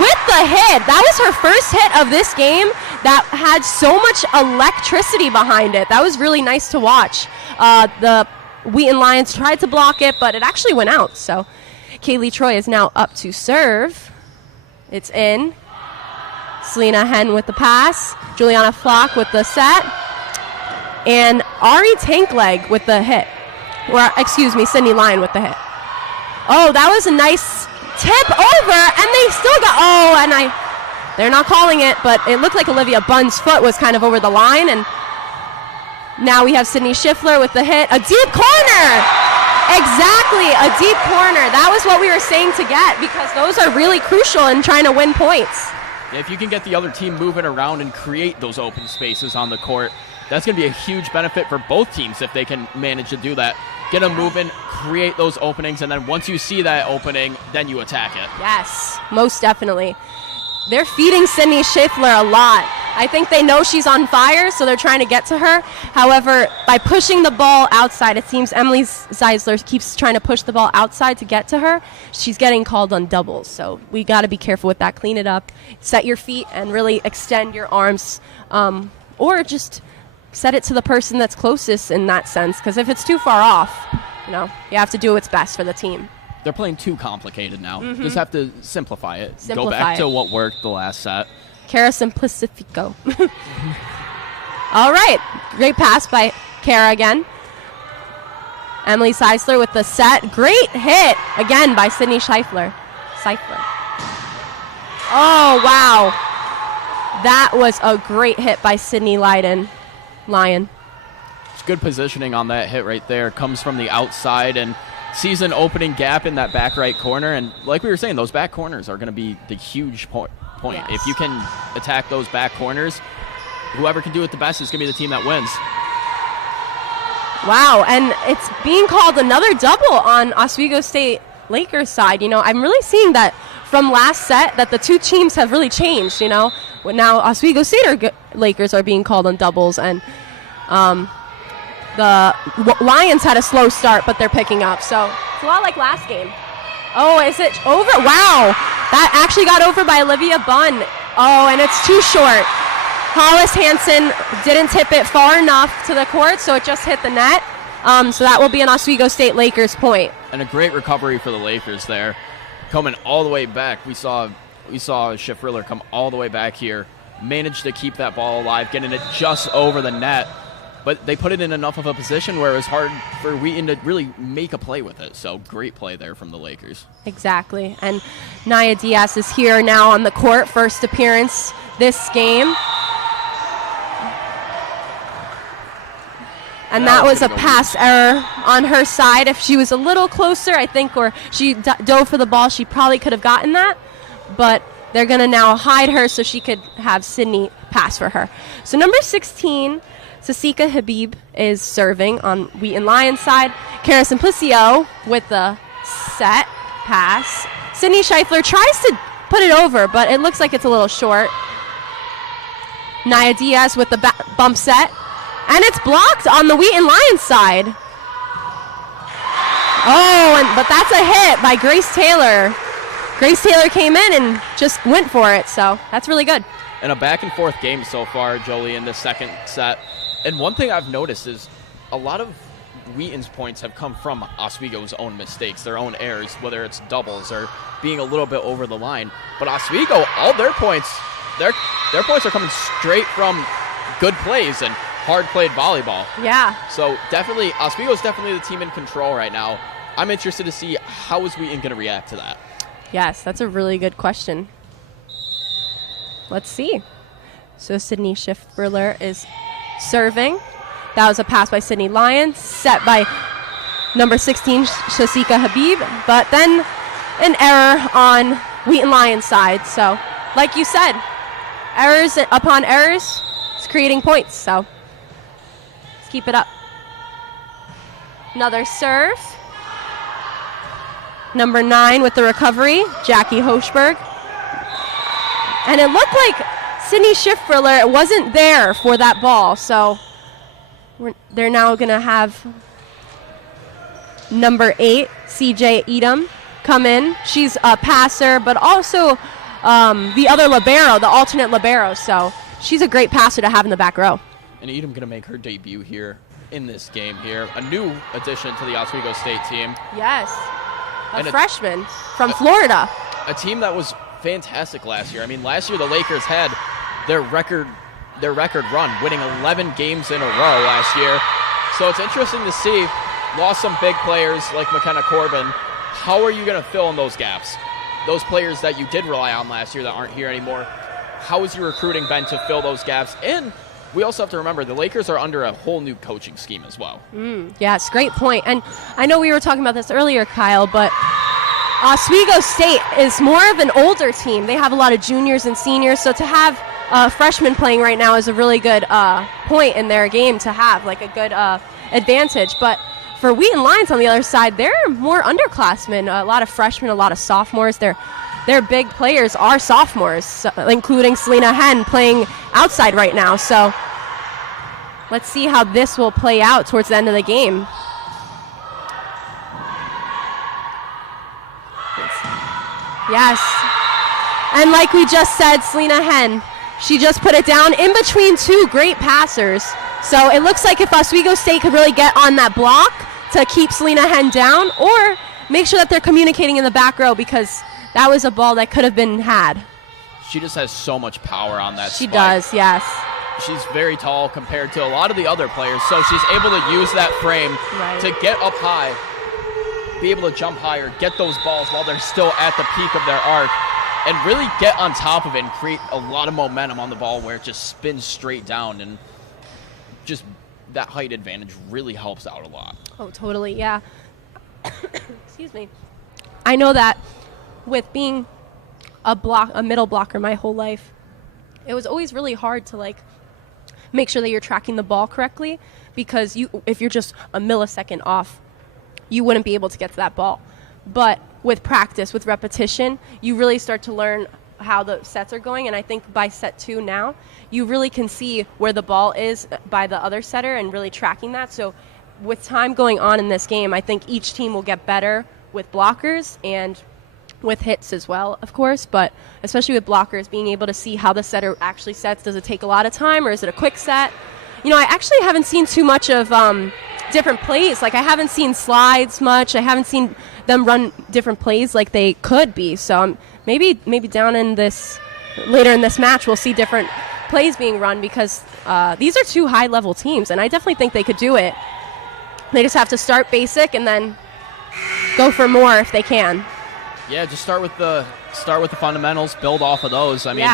with the hit. That was her first hit of this game that had so much electricity behind it. That was really nice to watch. The Wheaton Lions tried to block it, but it actually went out. So Kaylee Troy is now up to serve. It's in. Selena Henn with the pass. Juliana Flock with the set. And Ari Tankleg with the hit. Or, excuse me, Sydney Lyon with the hit. Oh, that was a nice tip over, and they still got, they're not calling it, but it looked like Olivia Bunn's foot was kind of over the line, and now we have Sydney Schiffler with the hit. A deep corner! Exactly, a deep corner. That was what we were saying to get, because those are really crucial in trying to win points. If you can get the other team moving around and create those open spaces on the court, that's going to be a huge benefit for both teams if they can manage to do that. Get them moving, create those openings, and then once you see that opening, then you attack it. Yes, most definitely. They're feeding Sydney Schiffler a lot. I think they know she's on fire, so they're trying to get to her. However, by pushing the ball outside, it seems Emily Zeisler keeps trying to push the ball outside to get to her. She's getting called on doubles, so we got to be careful with that. Clean it up, set your feet, and really extend your arms, or just set it to the person that's closest in that sense, because if it's too far off, you have to do what's best for the team. They're playing too complicated now. Just have to simplify it. Go back to what worked the last set. Kara Simplifico. All right. Great pass by Kara again. Emily Zeisler with the set. Great hit again by Sydney Scheifler. Oh, wow. That was a great hit by Sydney Lyon. It's good positioning on that hit right there. Comes from the outside and sees an opening gap in that back right corner. And like we were saying, those back corners are going to be the huge point. Yes. If you can attack those back corners, whoever can do it the best is going to be the team that wins. Wow, and it's being called another double on Oswego State Lakers side. I'm really seeing that from last set that the two teams have really changed. Now Oswego State Lakers are being called on doubles, and the Lions had a slow start, but they're picking up. So it's a lot like last game. Oh, is it over? Wow, that actually got over by Olivia Bunn. Oh, and it's too short. Hollis Hansen didn't tip it far enough to the court, so it just hit the net. So that will be an Oswego State Lakers point. And a great recovery for the Lakers there. Coming all the way back. We saw Schiff Riller come all the way back here. Managed to keep that ball alive, getting it just over the net. But they put it in enough of a position where it was hard for Wheaton to really make a play with it. So great play there from the Lakers. Exactly. And Naya Diaz is here now on the court. First appearance this game. And that was a pass error on her side. If she was a little closer, I think, or she dove for the ball, she probably could have gotten that. But they're going to now hide her so she could have Sydney pass for her. So number 16, Sasika Habib, is serving on Wheaton Lions side. Kara Simplicio with the set pass. Sydney Scheifler tries to put it over, but it looks like it's a little short. Naya Diaz with the bump set. And it's blocked on the Wheaton Lions side. Oh, but that's a hit by Grace Taylor. Grace Taylor came in and just went for it, so that's really good. And a back-and-forth game so far, Jolie, in the second set. And one thing I've noticed is a lot of Wheaton's points have come from Oswego's own mistakes, their own errors, whether it's doubles or being a little bit over the line. But Oswego, all their points, their points are coming straight from good plays and hard-played volleyball. Yeah. So definitely, Oswego's definitely the team in control right now. I'm interested to see how is Wheaton going to react to that. Yes, that's a really good question. Let's see. So Sydney Schiff-Briller is serving. That was a pass by Sydney Lyons, set by number 16, Shasika Habib, but then an error on Wheaton Lions side. So, like you said, errors upon errors, it's creating points. So, let's keep it up. Another serve. Number 9 with the recovery, Jackie Hochberg. And it looked like Sydney Schiff-Briller wasn't there for that ball, so they're now going to have number 8, CJ Edom, come in. She's a passer, but also the other libero, the alternate libero, so she's a great passer to have in the back row. And Edom going to make her debut here in this game here. A new addition to the Oswego State team. Yes, a freshman from Florida. A team that was fantastic last year. I mean, last year the Lakers had their record run, winning 11 games in a row last year. So it's interesting to see. Lost some big players like McKenna Corbin. How are you going to fill in those gaps? Those players that you did rely on last year that aren't here anymore. How is your recruiting been to fill those gaps? And we also have to remember the Lakers are under a whole new coaching scheme as well. Yes, great point. And I know we were talking about this earlier, Kyle, but Oswego State is more of an older team. They have a lot of juniors and seniors, so to have freshmen playing right now is a really good point in their game to have, like a good advantage. But for Wheaton Lions on the other side, they're more underclassmen, a lot of freshmen, a lot of sophomores. Their big players are sophomores, so, including Selena Henn playing outside right now. So let's see how this will play out towards the end of the game. Yes. And like we just said, Selena Henn, she just put it down in between two great passers. So it looks like if Oswego State could really get on that block to keep Selena Henn down, or make sure that they're communicating in the back row, because that was a ball that could have been had. She just has so much power on that She spike. does, yes. She's very tall compared to a lot of the other players, so she's able to use that frame to get up high, be able to jump higher, get those balls while they're still at the peak of their arc, and really get on top of it and create a lot of momentum on the ball where it just spins straight down, and just that height advantage really helps out a lot. Oh, totally, yeah. Excuse me. I know that with being a middle blocker my whole life, it was always really hard to make sure that you're tracking the ball correctly, because if you're just a millisecond off, you wouldn't be able to get to that ball. But with practice, with repetition, you really start to learn how the sets are going, and I think by set 2 now, you really can see where the ball is by the other setter and really tracking that. So with time going on in this game, I think each team will get better with blockers and with hits as well, of course, but especially with blockers, being able to see how the setter actually sets. Does it take a lot of time, or is it a quick set? I actually haven't seen too much of different plays. Like, I haven't seen slides much. I haven't seen them run different plays like they could be. So maybe down in this, later in this match, we'll see different plays being run, because these are 2 high-level teams, and I definitely think they could do it. They just have to start basic and then go for more if they can. Yeah, just start with the fundamentals, build off of those. I mean,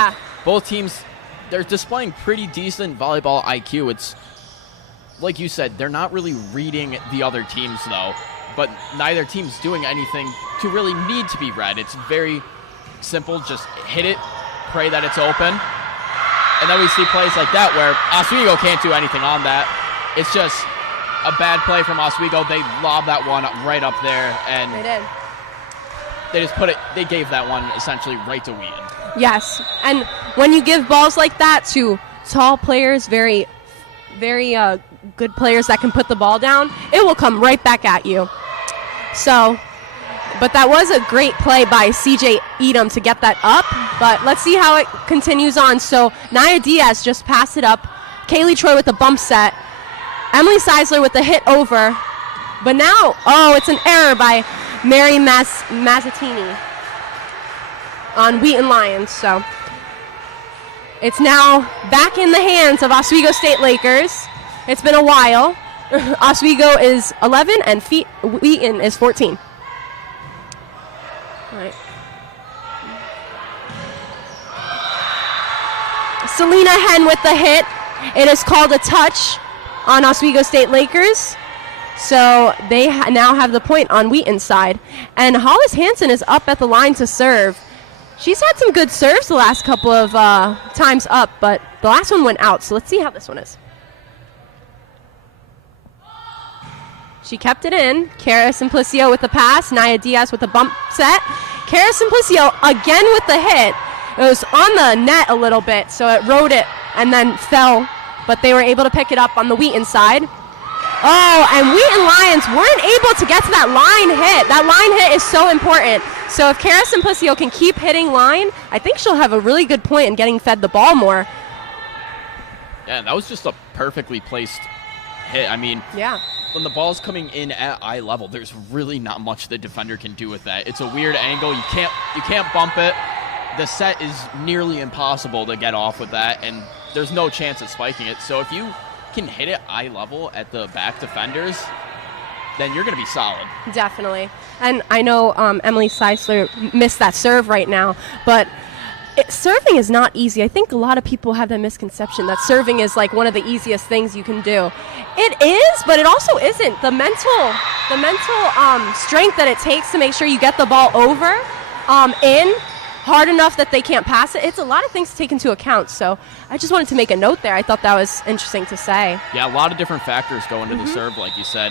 both teams, they're displaying pretty decent volleyball IQ. It's like you said, they're not really reading the other teams though, but neither team's doing anything to really need to be read. It's very simple, just hit it, pray that it's open. And then we see plays like that where Oswego can't do anything on that. It's just a bad play from Oswego. They lobbed that one right up there, and they did. They gave that one essentially right to Wheaton. Yes, and when you give balls like that to tall players, very, very good players that can put the ball down, it will come right back at you. So, but that was a great play by CJ Edom to get that up, but let's see how it continues on. So Nia Diaz just passed it up. Kaylee Troy with the bump set. Emily Seisler with the hit over. But now, it's an error by Mary Mazzatini on Wheaton Lions. So it's now back in the hands of Oswego State Lakers. It's been a while. Oswego is 11 and Wheaton is 14. All right. Selena Henn with the hit. It is called a touch on Oswego State Lakers. So they now have the point on Wheaton's side. And Hollis Hansen is up at the line to serve. She's had some good serves the last couple of times up, but the last one went out. So let's see how this one is. She kept it in. Cara Simplicio with the pass. Nia Diaz with the bump set. Cara Simplicio again with the hit. It was on the net a little bit, so it rode it and then fell, but they were able to pick it up on the Wheaton side. And Wheaton Lions weren't able to get to that line hit. That line hit is so important. So if Cara Simplicio can keep hitting line, I think she'll have a really good point in getting fed the ball more. Yeah, that was just a perfectly placed hit. I mean, when the ball's coming in at eye level, there's really not much the defender can do with that. It's a weird angle. You can't bump it. The set is nearly impossible to get off with that, and there's no chance at spiking it. So if you can hit it eye level at the back defenders, then you're going to be solid. Definitely. And I know Emily Seisler missed that serve right now, but serving is not easy. I think a lot of people have that misconception that serving is like one of the easiest things you can do. It is, but it also isn't. The mental strength that it takes to make sure you get the ball over in hard enough that they can't pass it. It's a lot of things to take into account. So I just wanted to make a note there. I thought that was interesting to say. Yeah, a lot of different factors go into the serve, like you said.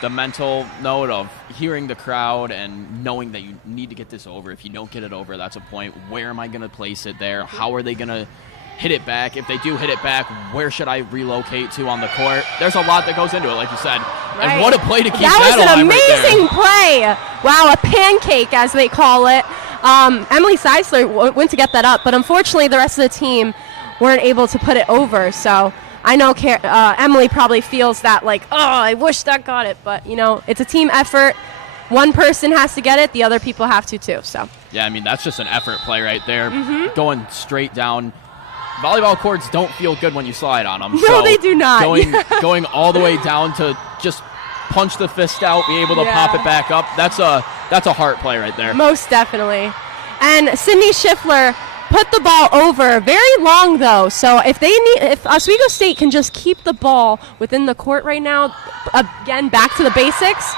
The mental note of hearing the crowd and knowing that you need to get this over. If you don't get it over, that's a point. Where am I going to place it there? How are they going to hit it back? If they do hit it back, where should I relocate to on the court? There's a lot that goes into it, like you said. Right. And what a play to keep that alive right there. That was an amazing play. Wow, a pancake, as they call it. Emily Seisler went to get that up, but unfortunately the rest of the team weren't able to put it over. So I know Emily probably feels that like, I wish that got it. But, it's a team effort. One person has to get it. The other people have to, too. So yeah, I mean, that's just an effort play right there. Going straight down. Volleyball courts don't feel good when you slide on them. No, they do not. Going all the way down to just punch the fist out, be able to pop it back up. That's a heart play right there. Most definitely. And Sydney Schiffler put the ball over. Very long, though. So if Oswego State can just keep the ball within the court right now, again, back to the basics,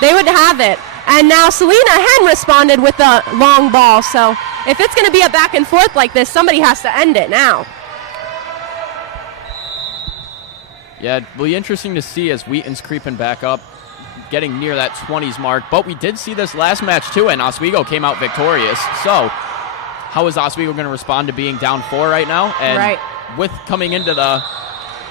they would have it. And now Selena Henn responded with a long ball. So if it's going to be a back and forth like this, somebody has to end it now. Yeah, it'll be interesting to see as Wheaton's creeping back up, getting near that 20s mark. But we did see this last match, too, and Oswego came out victorious. So how is Oswego going to respond to being down 4 right now? And with coming into the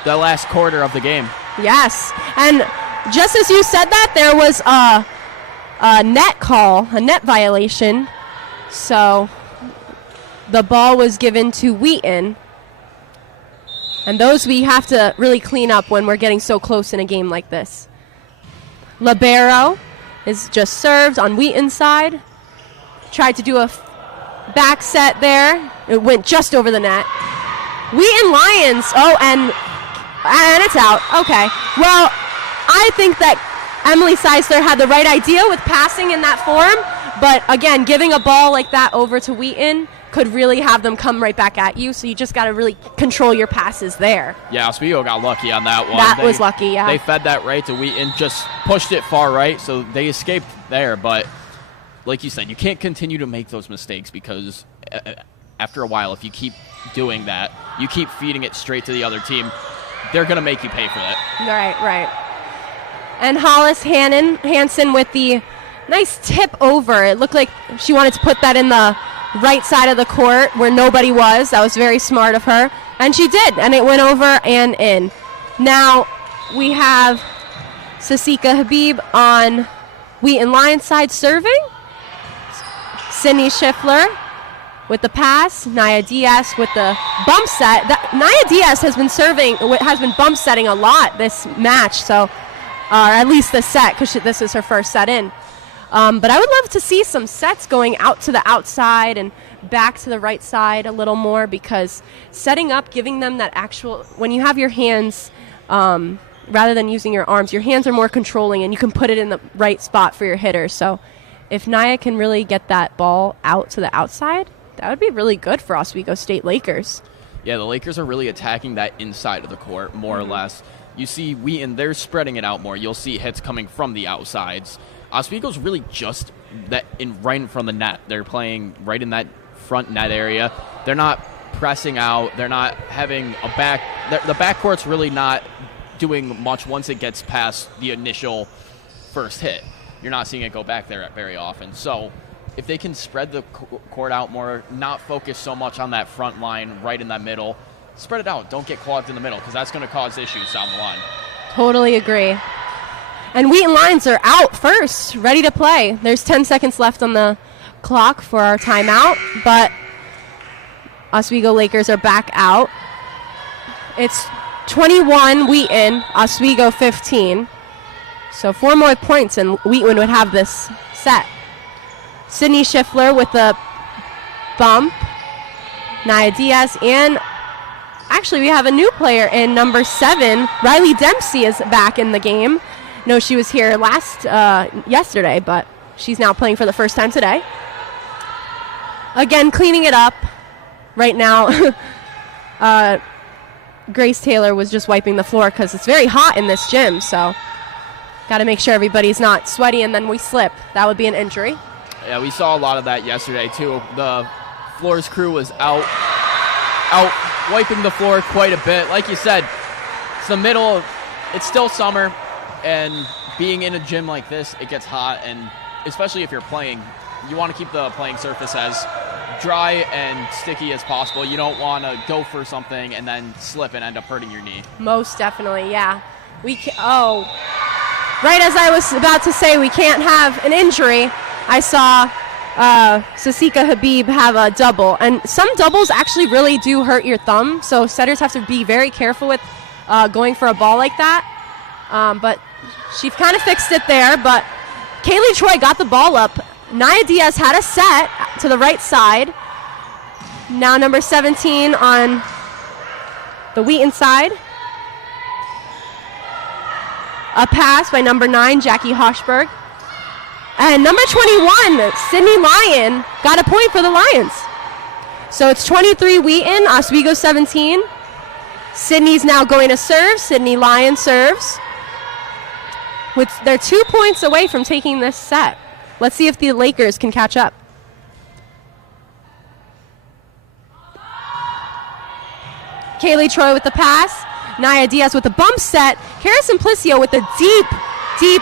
last quarter of the game. Yes, and just as you said that, there was a net call, a net violation. So the ball was given to Wheaton. And those we have to really clean up when we're getting so close in a game like this. Libero is just served on Wheaton's side. Tried to do a back set there. It went just over the net. Wheaton Lions, and it's out. Okay. Well, I think that Emily Seisler had the right idea with passing in that form, but again, giving a ball like that over to Wheaton could really have them come right back at you, so you just got to really control your passes there. Yeah, Oswego got lucky on that one. That was lucky, yeah. They fed that right to Wheaton, just pushed it far right, so they escaped there, but like you said, you can't continue to make those mistakes because after a while, if you keep doing that, you keep feeding it straight to the other team, they're going to make you pay for it. Right. And Hollis Hansen with the nice tip over. It looked like she wanted to put that in the right side of the court where nobody was. That was very smart of her. And she did, and it went over and in. Now we have Sasika Habib on Wheaton Lions side serving. Sydney Schiffler with the pass. Naya Diaz with the bump set. Naya Diaz has been bump setting a lot this match, so at least this set, because this is her first set in. But I would love to see some sets going out to the outside and back to the right side a little more, because setting up, giving them that actual, when you have your hands, rather than using your arms, your hands are more controlling and you can put it in the right spot for your hitter. So if Naya can really get that ball out to the outside, that would be really good for Oswego State Lakers. Yeah, the Lakers are really attacking that inside of the court, more or less. You see Wheaton, they're spreading it out more. You'll see hits coming from the outsides. Oswego's really just right in front of the net. They're playing right in that front net area. They're not pressing out. They're not having a back. The backcourt's really not doing much once it gets past the initial first hit. You're not seeing it go back there very often. So if they can spread the court out more, not focus so much on that front line right in that middle, spread it out. Don't get clogged in the middle, because that's going to cause issues down the line. Totally agree. And Wheaton Lions are out first, ready to play. There's 10 seconds left on the clock for our timeout, but Oswego Lakers are back out. It's 21 Wheaton, Oswego 15. So 4 more points and Wheaton would have this set. Sydney Schiffler with the bump. Naya Diaz, and actually we have a new player in number 7. Riley Dempsey is back in the game. No, she was here yesterday, but she's now playing for the first time today. Again, cleaning it up right now. Grace Taylor was just wiping the floor because it's very hot in this gym, so got to make sure everybody's not sweaty and then we slip. That would be an injury. Yeah, we saw a lot of that yesterday, too. The floors crew was out wiping the floor quite a bit. Like you said, it's the middle. It's still summer, and being in a gym like this, it gets hot, and especially if you're playing, you want to keep the playing surface as dry and sticky as possible. You don't want to go for something and then slip and end up hurting your knee. Most definitely, yeah. Right as I was about to say we can't have an injury, I saw Sasika Habib have a double. And some doubles actually really do hurt your thumb, so setters have to be very careful with going for a ball like that. But she kind of fixed it there, but Kaylee Troy got the ball up. Naya Diaz had a set to the right side. Now number 17 on the Wheaton side. A pass by number 9, Jackie Hochberg. And number 21, Sydney Lyon, got a point for the Lions. So it's 23 Wheaton, Oswego 17. Sydney's now going to serve. Sydney Lyon serves. They're 2 points away from taking this set. Let's see if the Lakers can catch up. Kaylee Troy with the pass. Naya Diaz with the bump set. Kara Simplicio with the deep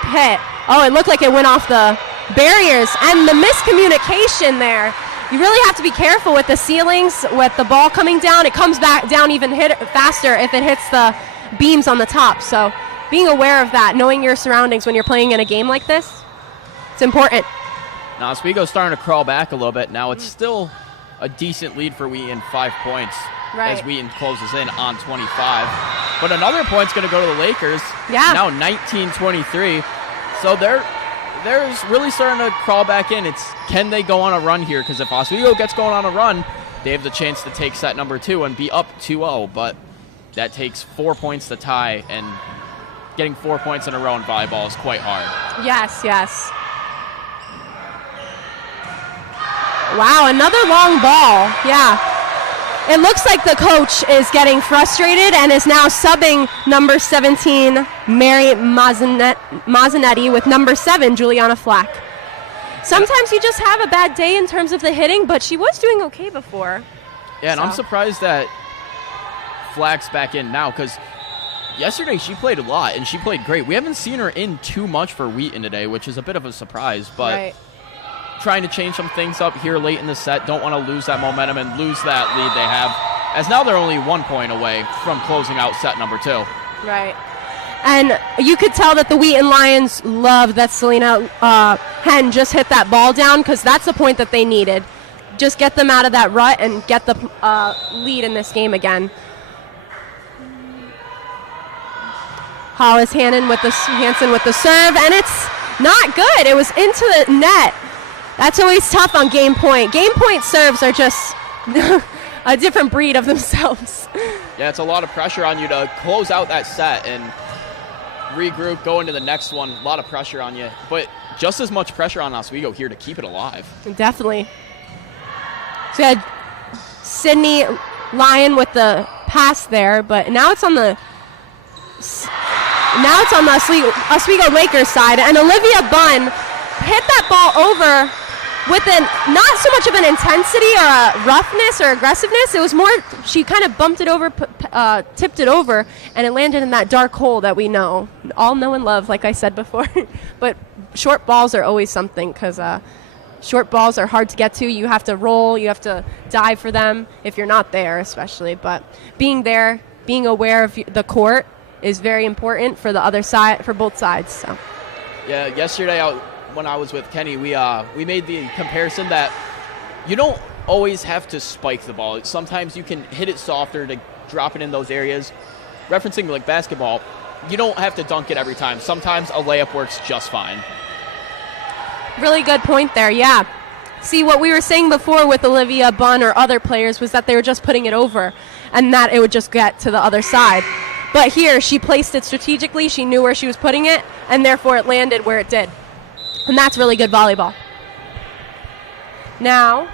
hit. Oh, it looked like it went off the barriers. And the miscommunication there. You really have to be careful with the ceilings, with the ball coming down. It comes back down even faster if it hits the beams on the top. So being aware of that, knowing your surroundings when you're playing in a game like this, it's important. Now Oswego's starting to crawl back a little bit. Now it's still a decent lead for Wheaton, 5 points, as Wheaton closes in on 25. But another point's going to go to the Lakers. Yeah. Now 19-23. So they're really starting to crawl back in. It's can they go on a run here? Because if Oswego gets going on a run, they have the chance to take set number 2 and be up 2-0. But that takes 4 points to tie, and getting 4 points in a row in volleyball is quite hard. Yes. Wow, another long ball. Yeah. It looks like the coach is getting frustrated and is now subbing number 17, Mary Mazzanetti, with number 7, Juliana Flack. Sometimes you just have a bad day in terms of the hitting, but she was doing okay before. Yeah, and I'm surprised that Flack's back in now, because yesterday she played a lot, and she played great. We haven't seen her in too much for Wheaton today, which is a bit of a surprise, but trying to change some things up here late in the set. Don't want to lose that momentum and lose that lead they have, as now they're only 1 point away from closing out set number 2. Right. And you could tell that the Wheaton Lions love that Selena Henn just hit that ball down, because that's the point that they needed. Just get them out of that rut and get the lead in this game again. Hollis Hansen with the serve, and it's not good. It was into the net. That's always tough on game point. Game point serves are just a different breed of themselves. Yeah, it's a lot of pressure on you to close out that set and regroup, go into the next one. A lot of pressure on you, but just as much pressure on Oswego here to keep it alive. Definitely. So we had Sydney Lyon with the pass there, but now it's on the Oswego Lakers side, and Olivia Bunn hit that ball over with not so much of an intensity or a roughness or aggressiveness. It was more, she kind of bumped it over, tipped it over, and it landed in that dark hole that we all know and love, like I said before. But short balls are always something, because short balls are hard to get to. You have to roll, you have to dive for them if you're not there, especially. But being there, being aware of the court is very important for the other side, for both sides. So. Yeah, yesterday when I was with Kenny, we made the comparison that you don't always have to spike the ball. Sometimes you can hit it softer to drop it in those areas. Referencing like basketball, you don't have to dunk it every time. Sometimes a layup works just fine. Really good point there, yeah. See, what we were saying before with Olivia Bunn or other players was that they were just putting it over and that it would just get to the other side. But here, she placed it strategically. She knew where she was putting it, and therefore it landed where it did. And that's really good volleyball. Now,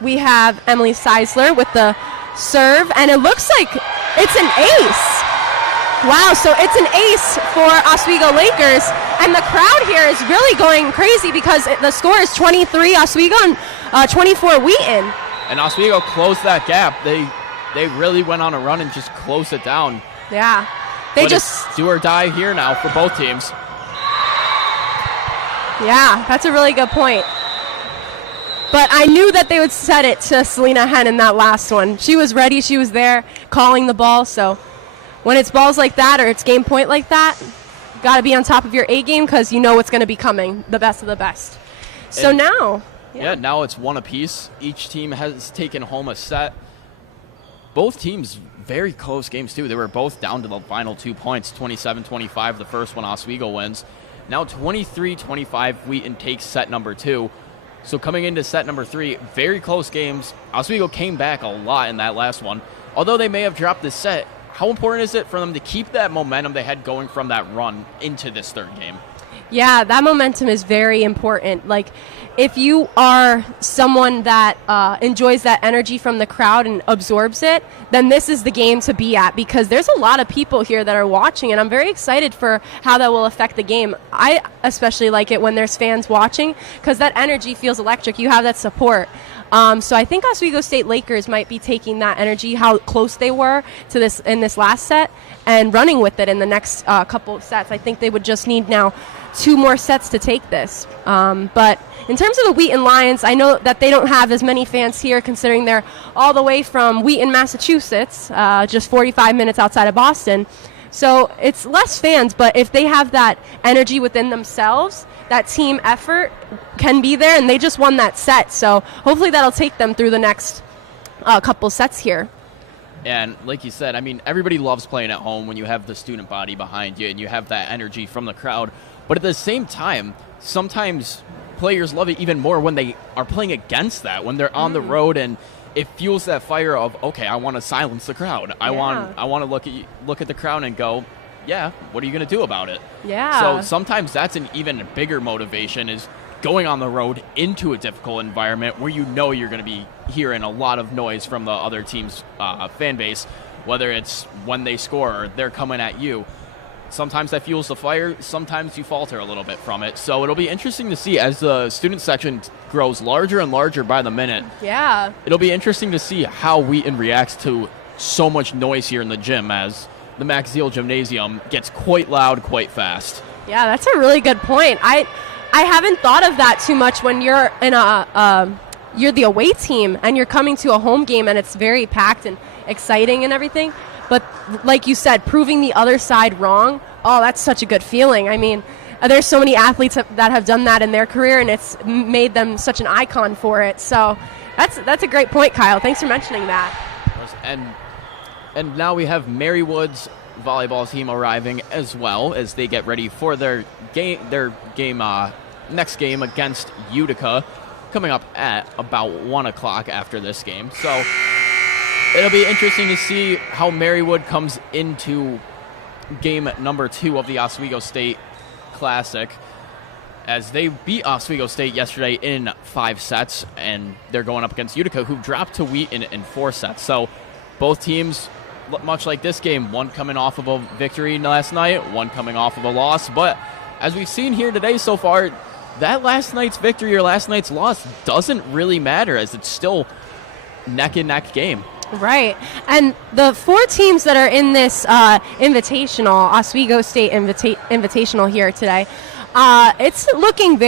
we have Emily Seisler with the serve, and it looks like it's an ace. Wow, so it's an ace for Oswego Lakers, and the crowd here is really going crazy because the score is 23 Oswego and 24 Wheaton. And Oswego closed that gap. They really went on a run and just closed it down. Yeah. But it's do or die here now for both teams. Yeah, that's a really good point. But I knew that they would set it to Selena Henn in that last one. She was ready. She was there calling the ball. So when it's balls like that or it's game point like that, got to be on top of your A game because you know what's going to be coming, the best of the best. So and now. Yeah, now it's one apiece. Each team has taken home a set. Both teams, very close games, too. They were both down to the final 2 points, 27-25, the first one Oswego wins. Now 23-25, Wheaton takes set number 2. So coming into set number 3, very close games. Oswego came back a lot in that last one. Although they may have dropped this set, how important is it for them to keep that momentum they had going from that run into this third game? Yeah, that momentum is very important. Like, if you are someone that enjoys that energy from the crowd and absorbs it, then this is the game to be at, because there's a lot of people here that are watching, and I'm very excited for how that will affect the game. I especially like it when there's fans watching, because that energy feels electric. You have that support. So I think Oswego State Lakers might be taking that energy, how close they were to this in this last set, and running with it in the next couple of sets. I think they would just need now 2 more sets to take this. But in terms of the Wheaton Lions, I know that they don't have as many fans here, considering they're all the way from Wheaton, Massachusetts, just 45 minutes outside of Boston. So it's less fans, but if they have that energy within themselves, that team effort can be there, and they just won that set. So hopefully that'll take them through the next couple sets here. And like you said, I mean, everybody loves playing at home when you have the student body behind you and you have that energy from the crowd. But at the same time, sometimes players love it even more when they are playing against that, when they're on the road, and it fuels that fire of, okay, I want to silence the crowd. I want to look at the crowd and go, yeah, what are you going to do about it? Yeah. So sometimes that's an even bigger motivation, is going on the road into a difficult environment where you know you're going to be hearing a lot of noise from the other team's fan base, whether it's when they score or they're coming at you. Sometimes that fuels the fire. Sometimes you falter a little bit from it. So it'll be interesting to see as the student section grows larger and larger by the minute. Yeah. It'll be interesting to see how Wheaton reacts to so much noise here in the gym, as the Max Zeal Gymnasium gets quite loud quite fast. Yeah, that's a really good point. I haven't thought of that too much when you're in you're the away team and you're coming to a home game and it's very packed and exciting and everything. But like you said, proving the other side wrong, oh, that's such a good feeling. I mean, there's so many athletes that have done that in their career, and it's made them such an icon for it. So that's a great point, Kyle. Thanks for mentioning that. And now we have Marywood's volleyball team arriving as well, as they get ready for their next game against Utica, coming up at about 1 o'clock after this game. So it'll be interesting to see how Marywood comes into game number 2 of the Oswego State Classic, as they beat Oswego State yesterday in 5 sets, and they're going up against Utica, who dropped to Wheaton in 4 sets. So both teams, much like this game, one coming off of a victory last night, one coming off of a loss. But as we've seen here today so far, that last night's victory or last night's loss doesn't really matter, as it's still neck-and-neck game. Right. And the 4 teams that are in this Invitational, Oswego State Invitational here today, it's looking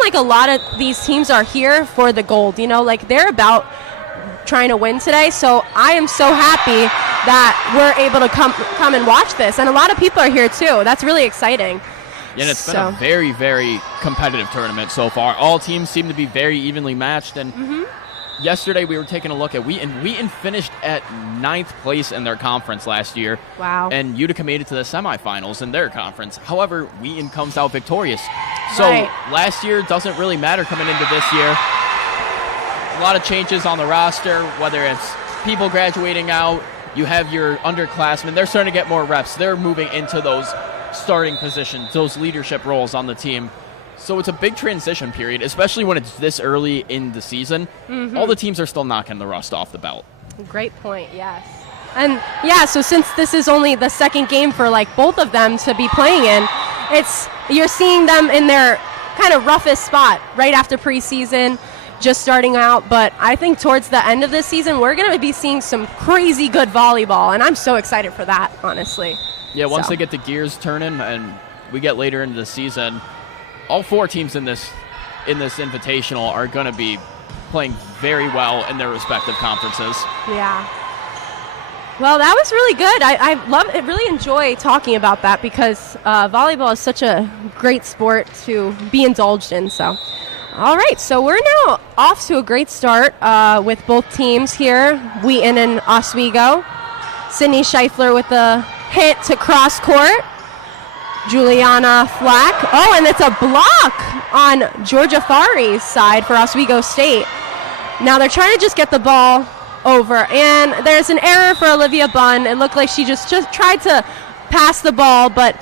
like a lot of these teams are here for the gold. You know, like they're about trying to win today. So I am so happy that we're able to come and watch this. And a lot of people are here too. That's really exciting. Yeah, and it's been a very, very competitive tournament so far. All teams seem to be very evenly matched. And yesterday we were taking a look at Wheaton. Wheaton finished at 9th place in their conference last year. Wow. And Utica made it to the semifinals in their conference. However, Wheaton comes out victorious. So last year doesn't really matter coming into this year. A lot of changes on the roster, whether it's people graduating out, you have your underclassmen. They're starting to get more reps. They're moving into those starting positions, those leadership roles on the team. So it's a big transition period, especially when it's this early in the season. All the teams are still knocking the rust off the belt. Great point, yes. And yeah, so since this is only the second game for like both of them to be playing in, you're seeing them in their kind of roughest spot right after preseason, just starting out. But I think towards the end of this season, we're going to be seeing some crazy good volleyball, and I'm so excited for that, honestly. Yeah, once they get the gears turning and we get later into the season, all 4 teams in this Invitational are going to be playing very well in their respective conferences. Yeah. Well, that was really good. I really enjoy talking about that, because volleyball is such a great sport to be indulged in. So, all right, so we're now off to a great start with both teams here, Wheaton and Oswego. Sydney Scheifler with the hit to cross court. Juliana Flack. Oh, and it's a block on Georgia Fari's side for Oswego State. Now they're trying to just get the ball over, and there's an error for Olivia Bunn. It looked like she just tried to pass the ball, but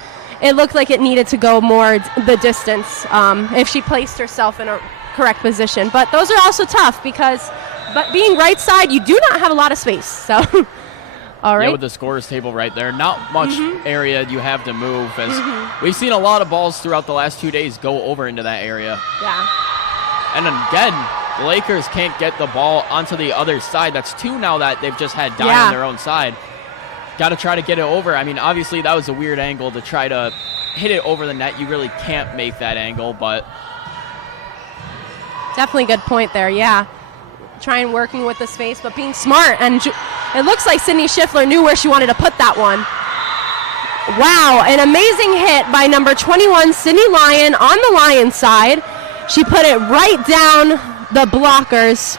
it looked like it needed to go more the distance if she placed herself in a correct position. But those are also tough because, but being right side, you do not have a lot of space. So, all right. Yeah, with the scorer's table right there, not much area you have to move. As we've seen a lot of balls throughout the last 2 days go over into that area. Yeah. And again, the Lakers can't get the ball onto the other side. That's 2 now that they've just had Dye on their own side. Got to try to get it over. I mean, obviously that was a weird angle to try to hit it over the net. You really can't make that angle, but definitely a good point there, yeah. Trying working with the space, but being smart. And it looks like Sydney Schiffler knew where she wanted to put that one. Wow, an amazing hit by number 21, Sydney Lyon, on the Lion side. She put it right down the blocker's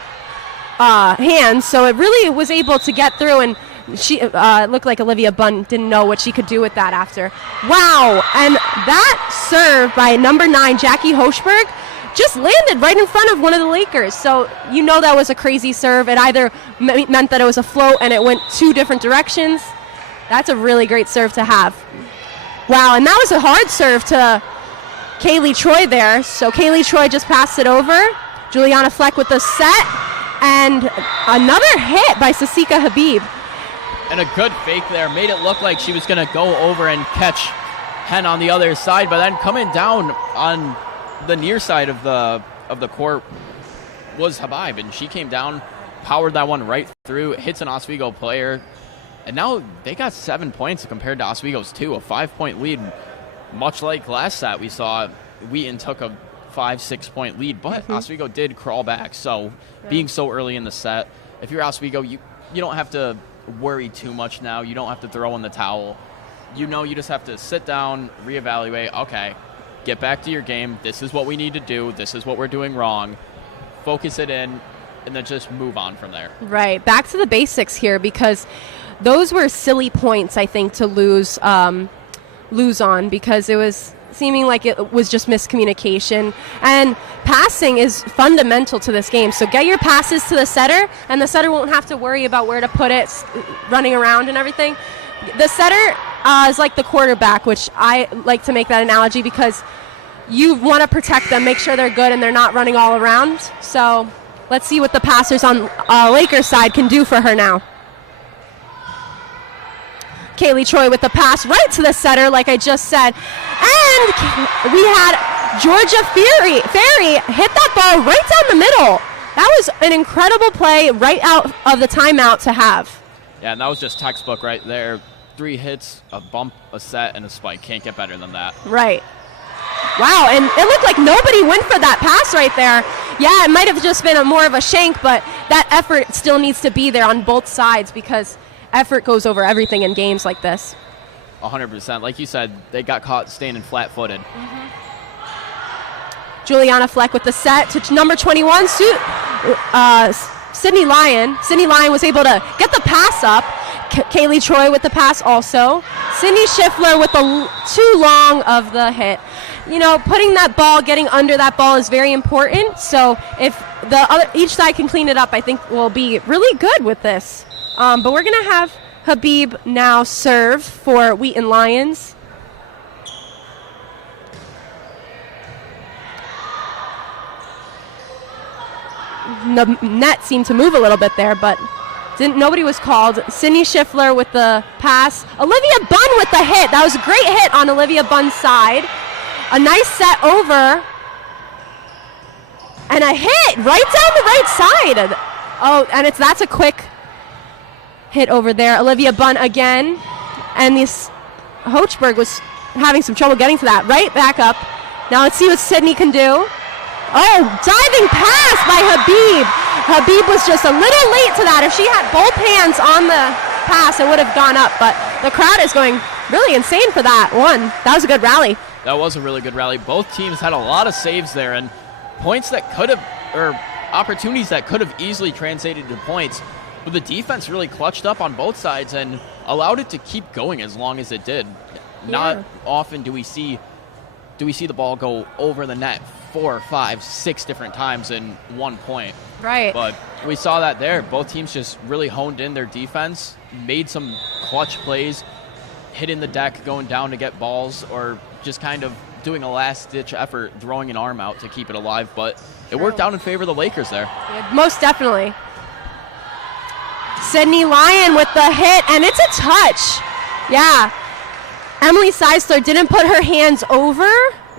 hands, so it really was able to get through, and she it looked like Olivia Bunn didn't know what she could do with that after. Wow, and that serve by number 9, Jackie Hochberg, just landed right in front of one of the Lakers. So you know that was a crazy serve. It either meant that it was a float and it went 2 different directions. That's a really great serve to have. Wow, and that was a hard serve to Kaylee Troy there. So Kaylee Troy just passed it over. Juliana Fleck with the set. And another hit by Sasika Habib. And a good fake there. Made it look like she was going to go over and catch Hen on the other side. But then coming down on the near side of the court was Habib. And she came down, powered that one right through, hits an Oswego player. And now they got 7 points compared to Oswego's 2, a 5-point lead. Much like last set, we saw Wheaton took a 5-6 point lead, but Oswego did crawl back. So being so early in the set, if you're Oswego, you don't have to worry too much now. You don't have to throw in the towel. You know, you just have to sit down, reevaluate. Okay, get back to your game. This is what we need to do. This is what we're doing wrong. Focus it in, and then just move on from there. Right. Back to the basics here, because those were silly points, I think, to lose on, because it was seeming like it was just miscommunication. And passing is fundamental to this game. So get your passes to the setter, and the setter won't have to worry about where to put it, running around and everything. The setter is like the quarterback, which I like to make that analogy because you want to protect them, make sure they're good and they're not running all around. So let's see what the passers on Lakers side can do for her now. Kaylee Troy with the pass right to the setter, like I just said. And we had Georgia Ferry hit that ball right down the middle. That was an incredible play right out of the timeout to have. Yeah, and that was just textbook right there. 3 hits, a bump, a set, and a spike. Can't get better than that. Right. Wow, and it looked like nobody went for that pass right there. Yeah, it might have just been more of a shank, but that effort still needs to be there on both sides because effort goes over everything in games like this. 100%. Like you said, they got caught standing flat-footed. Juliana Fleck with the set to number 21, Sydney Lyon. Sydney Lyon was able to get the pass up. Kaylee Troy with the pass also. Sydney Schiffler with the too long of the hit. You know, putting that ball, getting under that ball is very important. So if each side can clean it up, I think we'll be really good with this. But we're going to have Habib now serve for Wheaton Lions. The net seemed to move a little bit there, but nobody was called. Sydney Schiffler with the pass. Olivia Bunn with the hit. That was a great hit on Olivia Bunn's side. A nice set over. And a hit right down the right side. Oh, and that's a quick hit over there. Olivia Bunn again. And this Hochberg was having some trouble getting to that. Right back up. Now let's see what Sydney can do. Oh, diving pass by Habib. Habib was just a little late to that. If she had both hands on the pass, it would have gone up. But the crowd is going really insane for that one. That was a good rally. That was a really good rally. Both teams had a lot of saves there and points that could have, or opportunities that could have easily translated to points. But the defense really clutched up on both sides and allowed it to keep going as long as it did. Yeah. Not often do we see the ball go over the net 4, 5, 6 different times in 1 point. Right. But we saw that there. Both teams just really honed in their defense, made some clutch plays, hitting the deck, going down to get balls, or just kind of doing a last-ditch effort, throwing an arm out to keep it alive. But it worked out in favor of the Lakers there. Yeah, most definitely. Sydney Lyon with the hit, and it's a touch. Yeah. Emily Seisler didn't put her hands over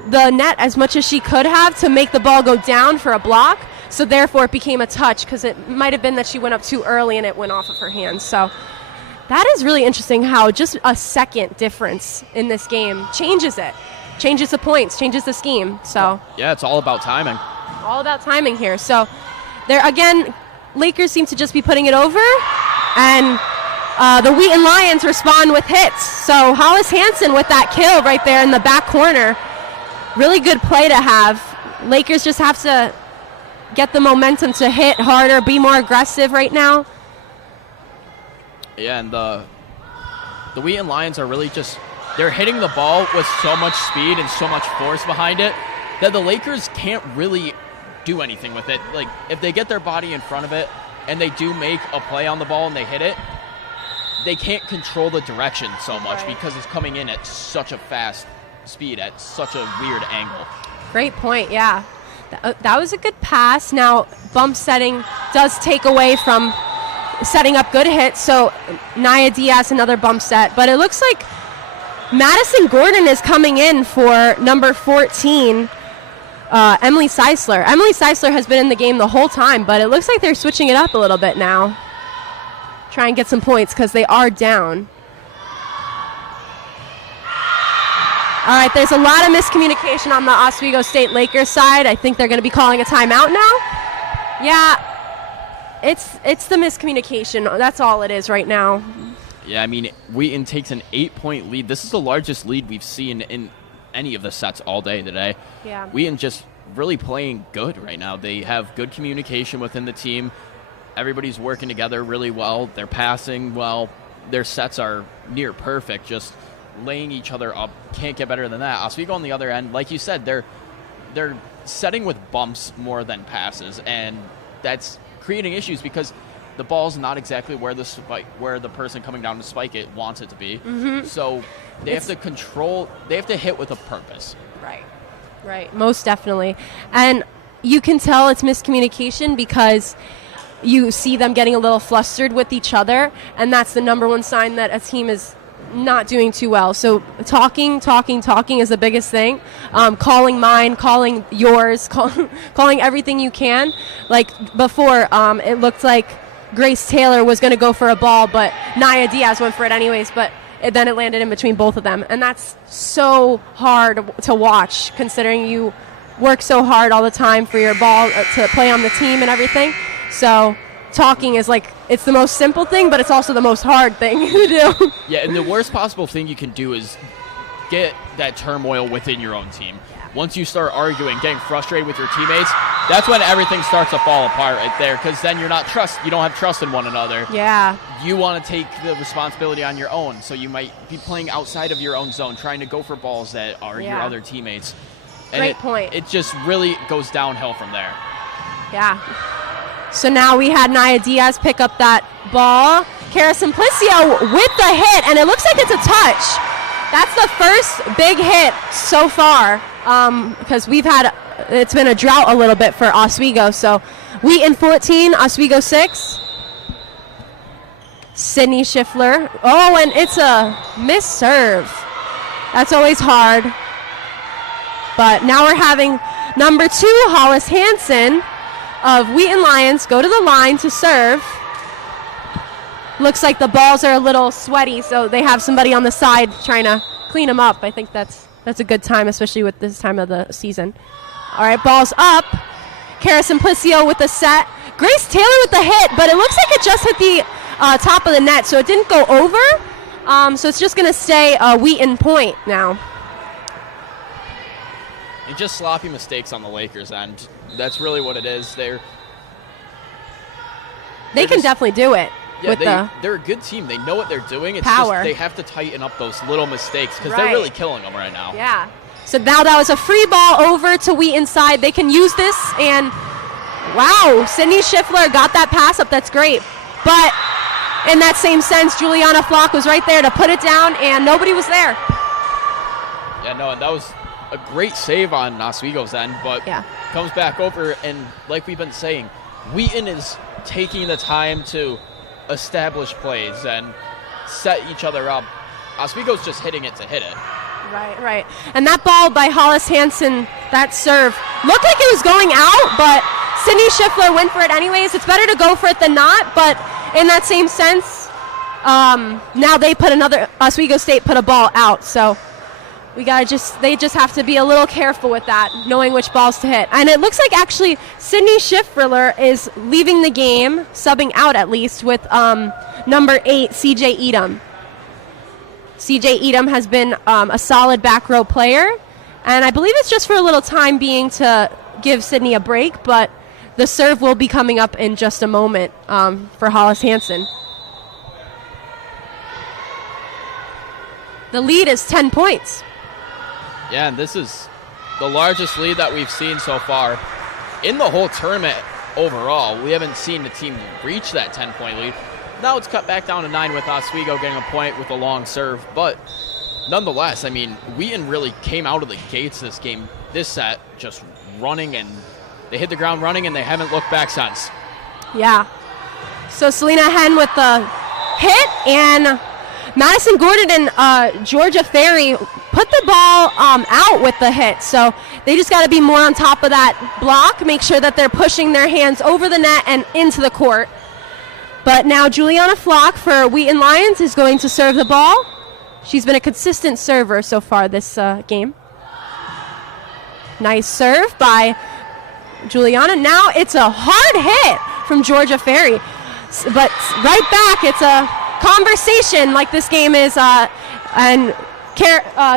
the net as much as she could have to make the ball go down for a block. So therefore it became a touch because it might have been that she went up too early and it went off of her hands. So that is really interesting how just a second difference in this game changes it. Changes the points, changes the scheme. So yeah, it's all about timing. All about timing here. So there again, Lakers seem to just be putting it over, and the Wheaton Lions respond with hits. So Hollis Hansen with that kill right there in the back corner. Really good play to have. Lakers just have to get the momentum to hit harder, be more aggressive right now. Yeah, and the Wheaton Lions are really just, they're hitting the ball with so much speed and so much force behind it that the Lakers can't really do anything with it. Like, if they get their body in front of it and they do make a play on the ball and they hit it, they can't control the direction so much because it's coming in at such a fast speed, at such a weird angle. Great point, yeah. That was a good pass. Now, bump setting does take away from setting up good hits, so Nia Diaz, another bump set. But it looks like Madison Gordon is coming in for number 14, Emily Seisler. Emily Seisler has been in the game the whole time, but it looks like they're switching it up a little bit now. Try and get some points because they are down. All right, there's a lot of miscommunication on the Oswego State Lakers side. I think they're going to be calling a timeout now. Yeah, it's the miscommunication. That's all it is right now. Yeah, I mean, Wheaton takes an 8-point lead. This is the largest lead we've seen in any of the sets all day today. Yeah. Wheaton just really playing good right now. They have good communication within the team. Everybody's working together really well. They're passing well. Their sets are near perfect, just laying each other up. Can't get better than that. Oswego on the other end, like you said, they're setting with bumps more than passes, and that's creating issues because the ball's not exactly where the person coming down to spike it wants it to be. Mm-hmm. So they have to control. They have to hit with a purpose. Right. Most definitely, and you can tell it's miscommunication because you see them getting a little flustered with each other, and that's the number one sign that a team is not doing too well. So talking is the biggest thing. Calling mine, calling yours, calling everything you can. Like before, it looked like Grace Taylor was going to go for a ball, but Nia Diaz went for it anyways, but then it landed in between both of them. And that's so hard to watch, considering you work so hard all the time for your ball to play on the team and everything. So talking is like, it's the most simple thing, but it's also the most hard thing to do. Yeah, and the worst possible thing you can do is get that turmoil within your own team. Yeah. Once you start arguing, getting frustrated with your teammates, that's when everything starts to fall apart right there, because then you don't have trust in one another. Yeah. You want to take the responsibility on your own, so you might be playing outside of your own zone, trying to go for balls that are your other teammates. And Great point. It just really goes downhill from there. Yeah. So now we had Nia Diaz pick up that ball. Cara Simplicio with the hit, and it looks like it's a touch. That's the first big hit so far, because it's been a drought a little bit for Oswego. So Wheaton 14, Oswego 6. Sydney Schiffler. Oh, and it's a missed serve. That's always hard. But now we're having number 2, Hollis Hansen of Wheaton Lions go to the line to serve. Looks like the balls are a little sweaty, so they have somebody on the side trying to clean them up. I think that's a good time, especially with this time of the season. All right, balls up. Cara Simplicio with the set. Grace Taylor with the hit, but it looks like it just hit the top of the net, so it didn't go over. So it's just going to stay a Wheaton point now. And just sloppy mistakes on the Lakers' end. That's really what it is. They can definitely do it. Yeah, they're a good team. They know what they're doing. It's power. Just they have to tighten up those little mistakes because they're really killing them right now. Yeah. So now that was a free ball over to Wheaton's side. They can use this, and wow, Sydney Schiffler got that pass up. That's great. But in that same sense, Juliana Flock was right there to put it down, and nobody was there. Yeah, no, and that was a great save on Oswego's end, but comes back over, and like we've been saying, Wheaton is taking the time to establish plays and set each other up. Oswego's just hitting it to hit it. Right. And that ball by Hollis Hansen, that serve, looked like it was going out, but Sydney Schiffler went for it anyways. It's better to go for it than not, but in that same sense, now Oswego State put a ball out, so they just have to be a little careful with that, knowing which balls to hit. And it looks like actually Sydney Schiffler is leaving the game, subbing out at least, with number 8, CJ Edom. CJ Edom has been a solid back row player, and I believe it's just for a little time being to give Sydney a break, but the serve will be coming up in just a moment for Hollis Hansen. The lead is 10 points. Yeah, and this is the largest lead that we've seen so far in the whole tournament overall. We haven't seen the team reach that 10-point lead. Now it's cut back down to 9 with Oswego getting a point with a long serve. But nonetheless, I mean, Wheaton really came out of the gates this set, just running, and they hit the ground running, and they haven't looked back since. Yeah. So Selena Henn with the hit, and Madison Gordon and Georgia Ferry put the ball out with the hit. So they just got to be more on top of that block, make sure that they're pushing their hands over the net and into the court. But now Juliana Flock for Wheaton Lions is going to serve the ball. She's been a consistent server so far this game. Nice serve by Juliana. Now it's a hard hit from Georgia Ferry. But right back, it's a conversation like this game is, and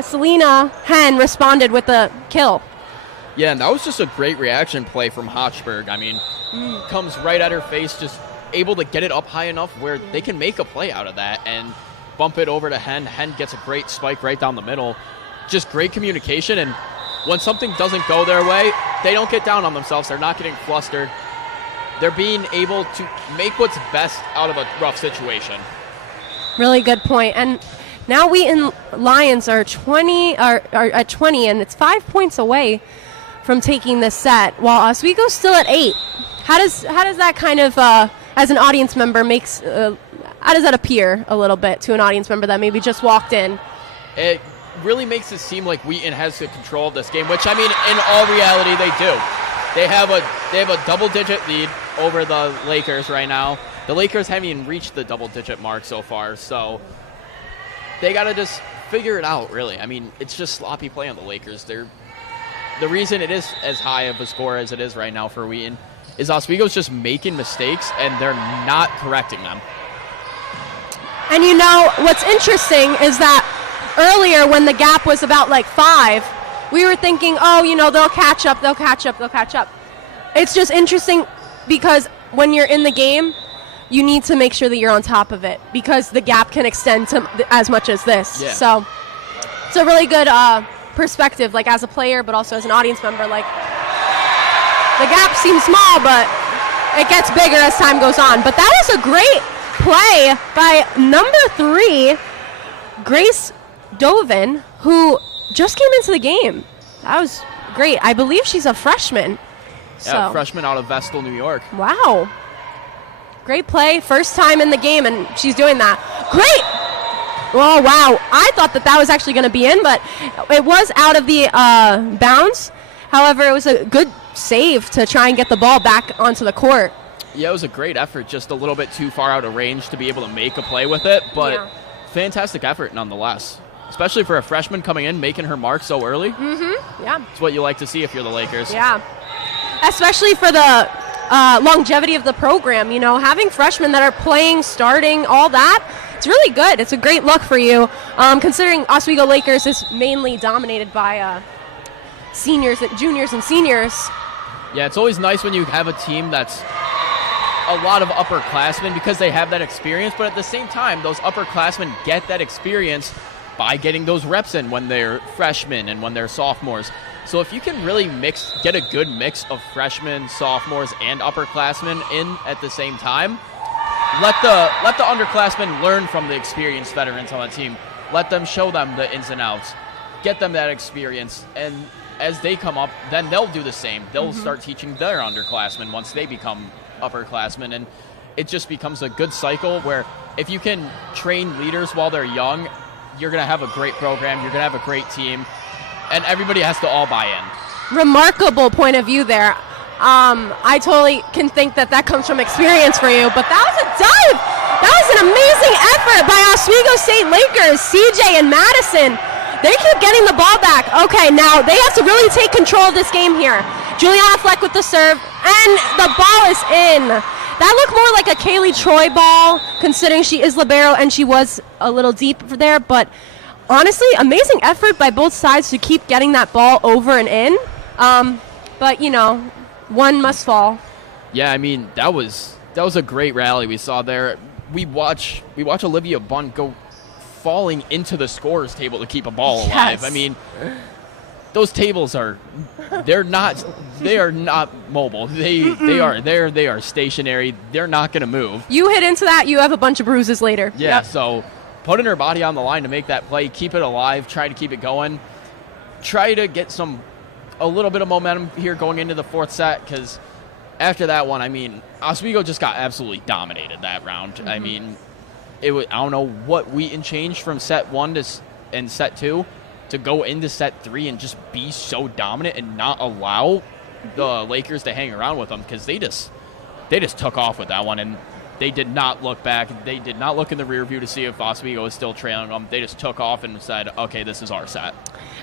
Selena Henn responded with a kill. Yeah, and that was just a great reaction play from Hochberg. I mean, comes right at her face, just able to get it up high enough where they can make a play out of that and bump it over to Henn. Henn gets a great spike right down the middle. Just great communication, and when something doesn't go their way, they don't get down on themselves. They're not getting flustered. They're being able to make what's best out of a rough situation. Really good point. And now Wheaton Lions are at 20, and it's 5 points away from taking this set, while Oswego's still at 8. How does that kind of, as an audience member, how does that appear a little bit to an audience member that maybe just walked in? It really makes it seem like Wheaton has the control of this game, which, I mean, in all reality, they do. They have a double-digit lead over the Lakers right now. The Lakers haven't even reached the double-digit mark so far, so they got to just figure it out, really. I mean, it's just sloppy play on the Lakers. The reason it is as high of a score as it is right now for Wheaton is Oswego's just making mistakes, and they're not correcting them. And you know, what's interesting is that earlier when the gap was about like 5, we were thinking, they'll catch up. It's just interesting because when you're in the game, you need to make sure that you're on top of it because the gap can extend to as much as this. Yeah. So it's a really good perspective, like as a player, but also as an audience member. Like the gap seems small, but it gets bigger as time goes on. But that was a great play by number 3, Grace Dovin, who just came into the game. That was great. I believe she's a freshman. Yeah, freshman out of Vestal, New York. Wow. Great play. First time in the game, and she's doing that. Great. Oh, wow. I thought that was actually going to be in, but it was out of the bounds. However, it was a good save to try and get the ball back onto the court. Yeah, it was a great effort, just a little bit too far out of range to be able to make a play with it, but fantastic effort nonetheless. Especially for a freshman coming in, making her mark so early. Mm-hmm. Yeah. It's what you like to see if you're the Lakers. Yeah. Especially for the longevity of the program, having freshmen that are playing, starting, all that, it's really good. It's a great look for you, considering Oswego Lakers is mainly dominated by juniors and seniors. Yeah, it's always nice when you have a team that's a lot of upperclassmen because they have that experience, but at the same time, those upperclassmen get that experience by getting those reps in when they're freshmen and when they're sophomores. So if you can really get a good mix of freshmen, sophomores, and upperclassmen in at the same time, let the underclassmen learn from the experienced veterans on the team. Let them show them the ins and outs. Get them that experience, and as they come up, then they'll do the same. They'll start teaching their underclassmen once they become upperclassmen, and it just becomes a good cycle where if you can train leaders while they're young, you're going to have a great program, you're going to have a great team, and everybody has to all buy in. Remarkable point of view there. I totally can think that comes from experience for you, but that was a dive. That was an amazing effort by Oswego State Lakers, CJ and Madison. They keep getting the ball back. Okay, now they have to really take control of this game here. Juliana Fleck with the serve, and the ball is in. That looked more like a Kaylee Troy ball, considering she is libero and she was a little deep there. But honestly, amazing effort by both sides to keep getting that ball over and in. But, one must fall. Yeah, I mean, that was a great rally we saw there. We watch Olivia Bunt go falling into the scorer's table to keep a ball alive. Yes. I mean, those tables are not mobile. They are stationary. They're not going to move. You hit into that, you have a bunch of bruises later. Yeah, Yep. So putting her body on the line to make that play, keep it alive, try to keep it going, try to get a little bit of momentum here going into the fourth set, because after that one, I mean, Oswego just got absolutely dominated that round. I mean, I don't know what Wheaton changed from set 1 and set 2 to go into set 3 and just be so dominant and not allow the Lakers to hang around with them, because they just took off with that one, and they did not look back. They did not look in the rear view to see if Oswego was still trailing them. They just took off and said, okay, this is our set.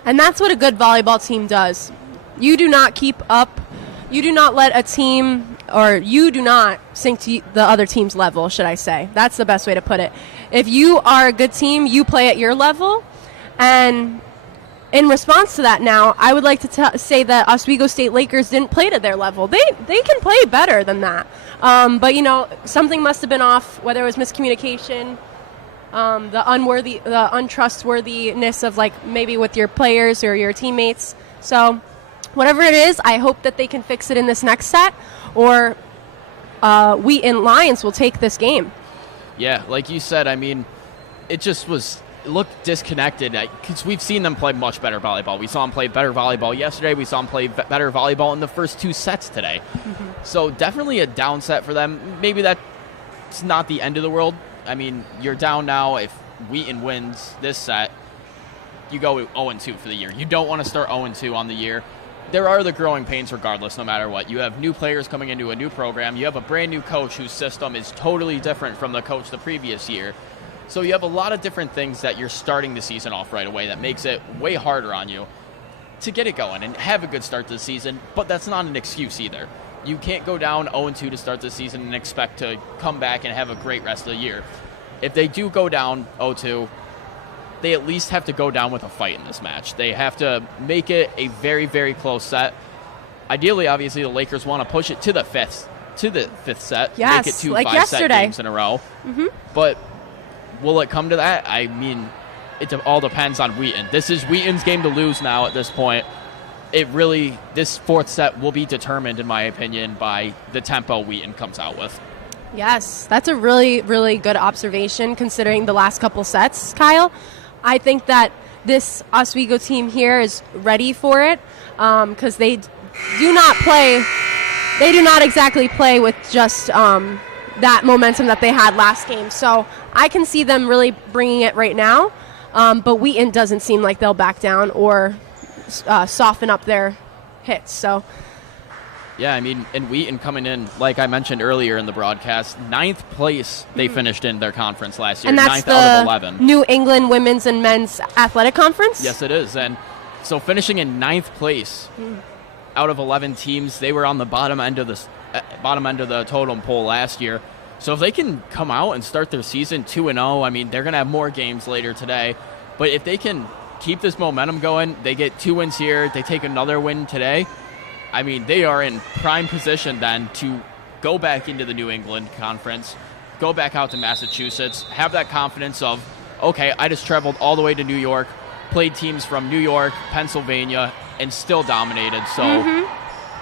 And that's what a good volleyball team does. You do not keep up. You do not let a team, or you do not sink to the other team's level, should I say. That's the best way to put it. If you are a good team, you play at your level. And in response to that now, I would like to say that Oswego State Lakers didn't play to their level. They can play better than that. But, something must have been off, whether it was miscommunication, the untrustworthiness of, maybe with your players or your teammates. So whatever it is, I hope that they can fix it in this next set, or Wheaton Lions will take this game. Yeah, like you said, I mean, it looked disconnected, because we've seen them play much better volleyball. We saw them play better volleyball yesterday. We saw them play better volleyball in the first 2 sets today. So definitely a down set for them. Maybe that's not the end of the world. I mean, you're down now. If Wheaton wins this set, you go 0-2 for the year. You don't want to start 0-2 on the year. There are the growing pains regardless, no matter what. You have new players coming into a new program. You have a brand new coach whose system is totally different from the coach the previous year. So you have a lot of different things that you're starting the season off right away that makes it way harder on you to get it going and have a good start to the season, but that's not an excuse either. You can't go down 0-2 to start the season and expect to come back and have a great rest of the year. If they do go down 0-2, they at least have to go down with a fight in this match. They have to make it a very, very close set. Ideally, obviously, the Lakers want to push it to the fifth set, yes, make it 2 like 5-set yesterday. games in a row. But will it come to that? I mean, it all depends on Wheaton. This is Wheaton's game to lose now at this point. This fourth set will be determined, in my opinion, by the tempo Wheaton comes out with. Yes, that's a really, really good observation considering the last couple sets, Kyle. I think that this Oswego team here is ready for it, because they do not exactly play with just that momentum that they had last game. So I can see them really bringing it right now, but Wheaton doesn't seem like they'll back down or soften up their hits. So. Yeah, I mean, and Wheaton coming in, like I mentioned earlier in the broadcast, 9th place they finished in their conference last year. And that's 9th out of 11. New England Women's and Men's Athletic Conference? Yes, it is. And so finishing in 9th place out of 11 teams, they were on the bottom end of the totem pole last year. So if they can come out and start their season 2-0, I mean, they're going to have more games later today. But if they can keep this momentum going, they get 2 wins here, they take another win today, I mean, they are in prime position then to go back into the New England Conference, go back out to Massachusetts, have that confidence of, okay, I just traveled all the way to New York, played teams from New York, Pennsylvania, and still dominated. So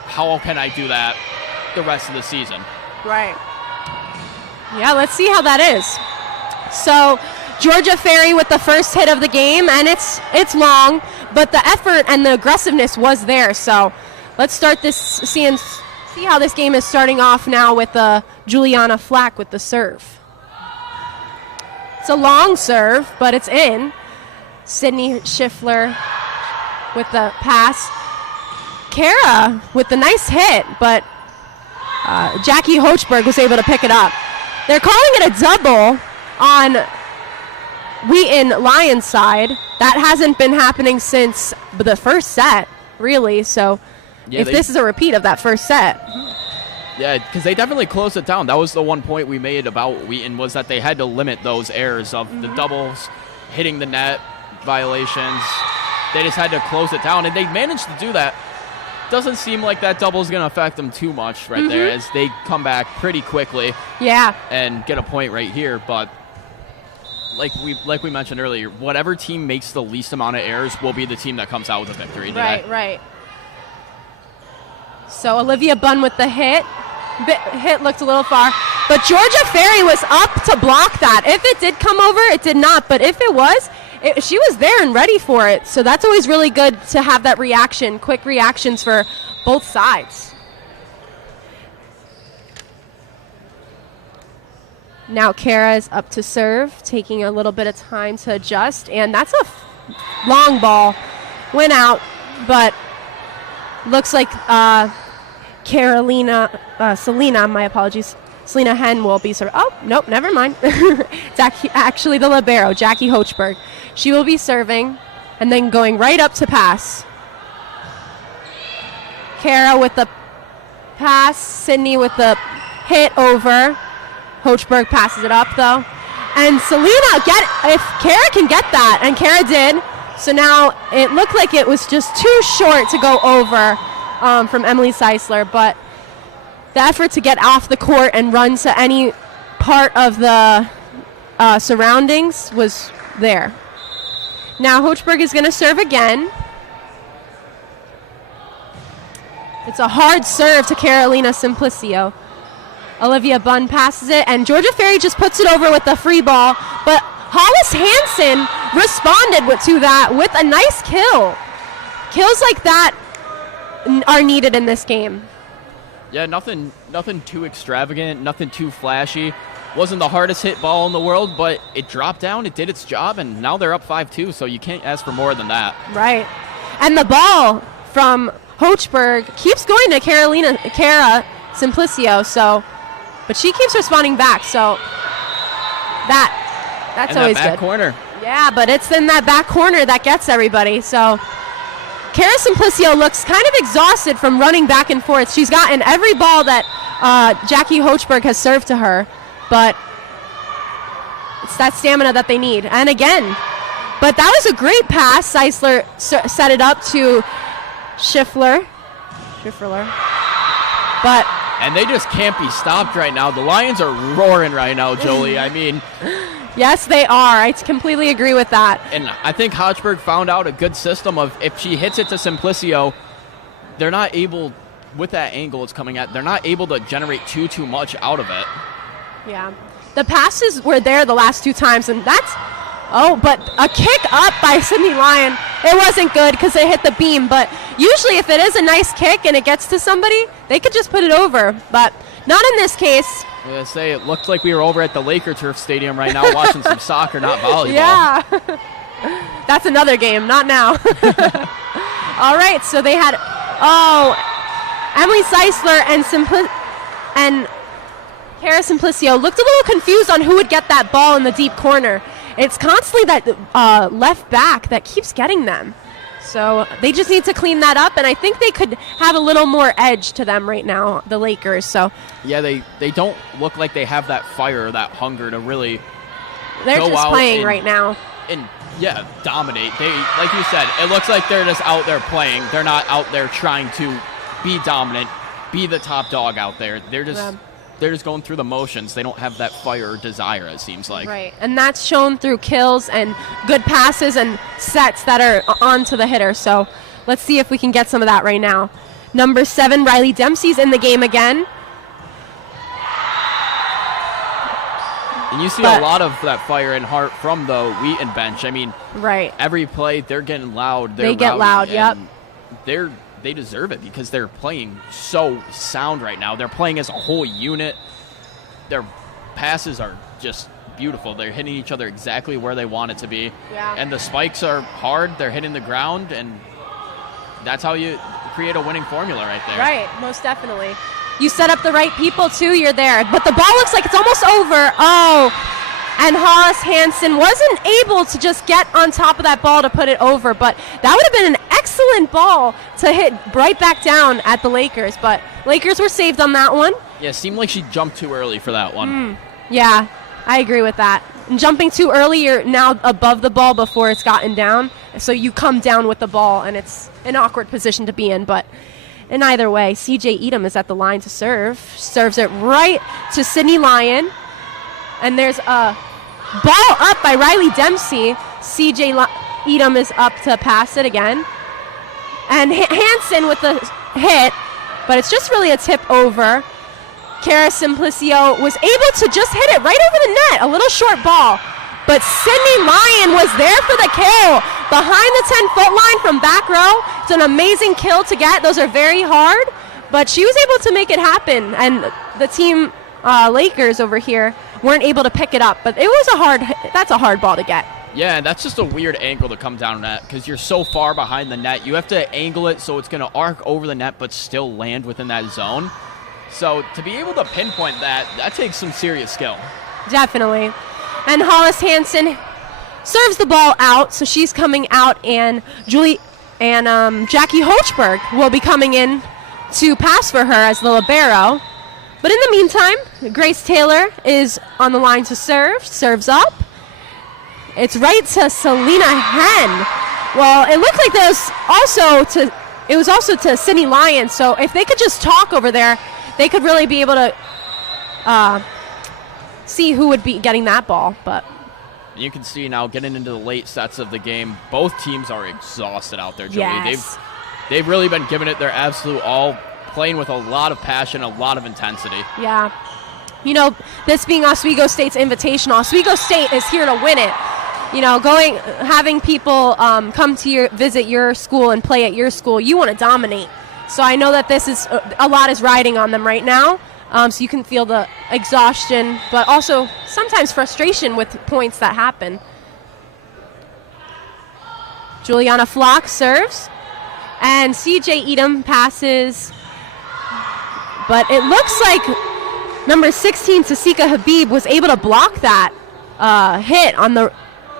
how can I do that the rest of the season? Right. Yeah, let's see how that is. So Georgia Ferry with the first hit of the game, and it's long, but the effort and the aggressiveness was there. So let's start this, see how this game is starting off now with Juliana Flack with the serve. It's a long serve, but it's in. Sydney Schiffler with the pass. Kara with the nice hit, but Jackie Hochberg was able to pick it up. They're calling it a double on Wheaton Lions side. That hasn't been happening since the first set, really. So yeah, this is a repeat of that first set. Yeah, because they definitely closed it down. That was the one point we made about Wheaton, was that they had to limit those errors of the doubles, hitting the net, violations. They just had to close it down, and they managed to do that. Doesn't seem like that double is going to affect them too much right there, as they come back pretty quickly. Yeah. And get a point right here. But like we mentioned earlier, whatever team makes the least amount of errors will be the team that comes out with a victory today. Right. So Olivia Bunn with the hit. Hit looked a little far, but Georgia Ferry was up to block that. If it did come over, it did not. But if it was, she was there and ready for it. So that's always really good to have that reaction, quick reactions for both sides. Now Kara is up to serve, taking a little bit of time to adjust, and that's a long ball. Went out, but looks like Selena, my apologies. Selena Henn will be serving. Oh, nope, never mind. It's actually the libero, Jackie Hochberg. She will be serving and then going right up to pass. Kara with the pass, Sydney with the hit over. Hochberg passes it up, though. And Selena, if Kara can get that, and Kara did, so now it looked like it was just too short to go over from Emily Seisler, but the effort to get off the court and run to any part of the surroundings was there. Now Hochberg is going to serve again. It's a hard serve to Carolina Simplicio. Olivia Bunn passes it, and Georgia Ferry just puts it over with the free ball, but Hollis Hansen responded to that with a nice kill. Kills like that are needed in this game. Yeah, nothing too extravagant, nothing too flashy. Wasn't the hardest hit ball in the world, but it dropped down, it did its job, and now they're up 5-2, so you can't ask for more than that. Right. And the ball from Hochberg keeps going to Kara Simplicio, but she keeps responding back, so that's and always that back good. Corner. Yeah, but it's in that back corner that gets everybody, so Kara Simplicio looks kind of exhausted from running back and forth. She's gotten every ball that Jackie Hochberg has served to her, but it's that stamina that they need. And again, but that was a great pass. Seisler set it up to Schiffler. And they just can't be stopped right now. The Lions are roaring right now, Jolie. I mean, yes, they are. I completely agree with that. And I think Hochberg found out a good system of if she hits it to Simplicio, they're not able, with that angle it's coming at, they're not able to generate too much out of it. Yeah. The passes were there the last two times, and but a kick up by Sydney Lyon. It wasn't good because they hit the beam, but usually if it is a nice kick and it gets to somebody, they could just put it over, but not in this case. I was going to say, it looked like we were over at the Laker Turf Stadium right now watching some soccer, not volleyball. Yeah. That's another game, not now. All right, so they had, Emily Seisler and Kara Simplicio looked a little confused on who would get that ball in the deep corner. It's constantly that left back that keeps getting them. So they just need to clean that up, and I think they could have a little more edge to them right now, the Lakers. So yeah, they don't look like they have that fire, that hunger to really they're go just out playing right now. And yeah, dominate. They, like you said, it looks like they're just out there playing. They're not out there trying to be dominant, be the top dog out there. They're just going through the motions. They don't have that fire or desire, it seems like. Right, and that's shown through kills and good passes and sets that are onto the hitter. So let's see if we can get some of that right now. Number 7, Riley Dempsey's in the game again. And you see a lot of that fire and heart from the Wheaton bench. I mean, right. Every play, they're getting loud. They get loud, yep. They deserve it because they're playing so sound right now. They're playing as a whole unit. Their passes are just beautiful. They're hitting each other exactly where they want it to be. Yeah. And the spikes are hard. They're hitting the ground, and that's how you create a winning formula right there. Right, most definitely. You set up the right people, too. You're there. But the ball looks like it's almost over. Oh, and Hollis Hansen wasn't able to just get on top of that ball to put it over. But that would have been an excellent ball to hit right back down at the Lakers. But Lakers were saved on that one. Yeah, it seemed like she jumped too early for that one. Yeah, I agree with that. And jumping too early, you're now above the ball before it's gotten down. So you come down with the ball, and it's an awkward position to be in. But in either way, CJ Edom is at the line to serve. Serves it right to Sydney Lyon. And there's a ball up by Riley Dempsey. CJ Edom is up to pass it again. And Hansen with the hit, but it's just really a tip over. Kara Simplicio was able to just hit it right over the net, a little short ball. But Sydney Lyon was there for the kill. Behind the 10-foot line from back row. It's an amazing kill to get. Those are very hard. But she was able to make it happen. And the team Lakers over here weren't able to pick it up. But it was that's a hard ball to get. Yeah, that's just a weird angle to come down at because you're so far behind the net. You have to angle it so it's going to arc over the net but still land within that zone. So to be able to pinpoint that takes some serious skill. Definitely. And Hollis Hansen serves the ball out, so she's coming out, and Jackie Holchberg will be coming in to pass for her as the libero. But in the meantime, Grace Taylor is on the line to serve, serves up. It's right to Selena Henn. Well, it looked like it was also to Sydney Lyon, so if they could just talk over there, they could really be able to see who would be getting that ball. But you can see now getting into the late sets of the game, both teams are exhausted out there, Joey. Yes. They've really been giving it their absolute all, playing with a lot of passion, a lot of intensity. Yeah. You know, this being Oswego State's Invitational, Oswego State is here to win it. You know, having people come to visit your school and play at your school, you want to dominate. So I know that this is a lot is riding on them right now. So you can feel the exhaustion, but also sometimes frustration with points that happen. Juliana Flock serves, and CJ Edom passes. But it looks like number 16, Tasika Habib, was able to block that hit on the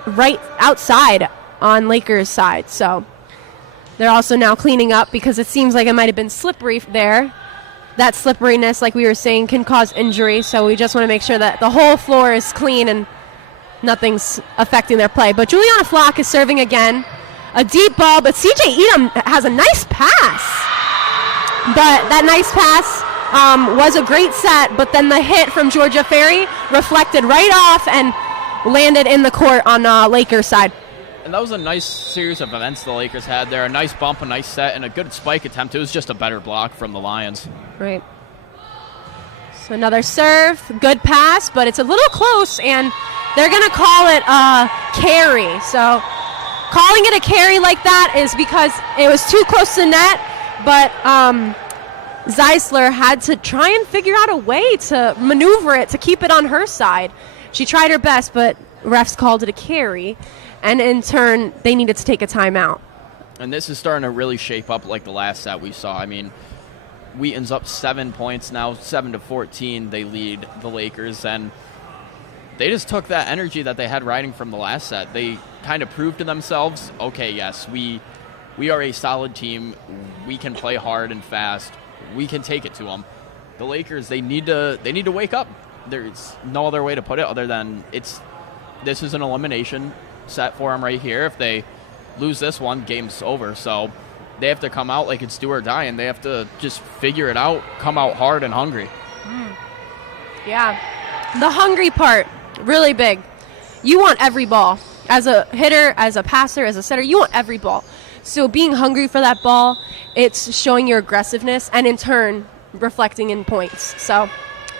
right outside on Lakers' side. So they're also now cleaning up because it seems like it might have been slippery there. That slipperiness, like we were saying, can cause injury. So we just want to make sure that the whole floor is clean and nothing's affecting their play. But Juliana Flock is serving again. A deep ball, but CJ Edom has a nice pass. But that nice pass was a great set, but then the hit from Georgia Ferry reflected right off and landed in the court on Lakers' side. And that was a nice series of events the Lakers had there. A nice bump, a nice set, and a good spike attempt. It was just a better block from the Lions. Right. So another serve, good pass, but it's a little close, and they're going to call it a carry. So calling it a carry like that is because it was too close to the net, but Zeisler had to try and figure out a way to maneuver it to keep it on her side. She tried her best, but refs called it a carry. And in turn, they needed to take a timeout. And this is starting to really shape up like the last set we saw. I mean, Wheaton's up 7 points now, 7-14. They lead the Lakers, and they just took that energy that they had riding from the last set. They kind of proved to themselves, okay, yes, we are a solid team. We can play hard and fast. We can take it to them. The Lakers, they need to wake up. There's no other way to put it other than this is an elimination set for them right here. If they lose this one, game's over. So they have to come out like it's do or die, and they have to just figure it out, come out hard and hungry. Yeah. The hungry part, really big. You want every ball. As a hitter, as a passer, as a setter, you want every ball. So being hungry for that ball, it's showing your aggressiveness and in turn reflecting in points. So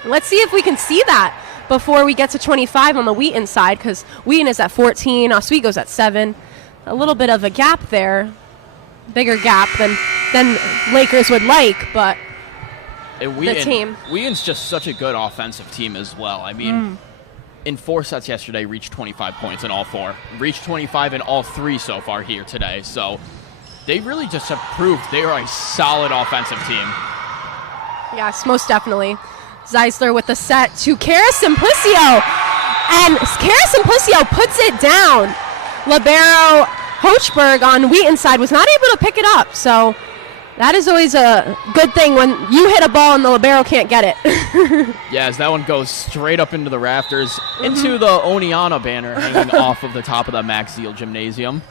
let's see if we can see that. before we get to 25 on the Wheaton side, because Wheaton is at 14, Oswego's at 7. A little bit of a gap there, bigger gap than Lakers would like, but the team. Wheaton's just such a good offensive team as well. I mean, in 4 sets yesterday, reached 25 points in all 4. Reached 25 in all 3 so far here today. So they really just have proved they are a solid offensive team. Yes, most definitely. Zeisler with the set to Kara Simplicio. And Kara Simplicio puts it down. Libero Hochberg on Wheaton's side was not able to pick it up. So that is always a good thing when you hit a ball and the libero can't get it. Yeah, as that one goes straight up into the rafters, into the Oneana banner hanging off of the top of the Max Zeal Gymnasium.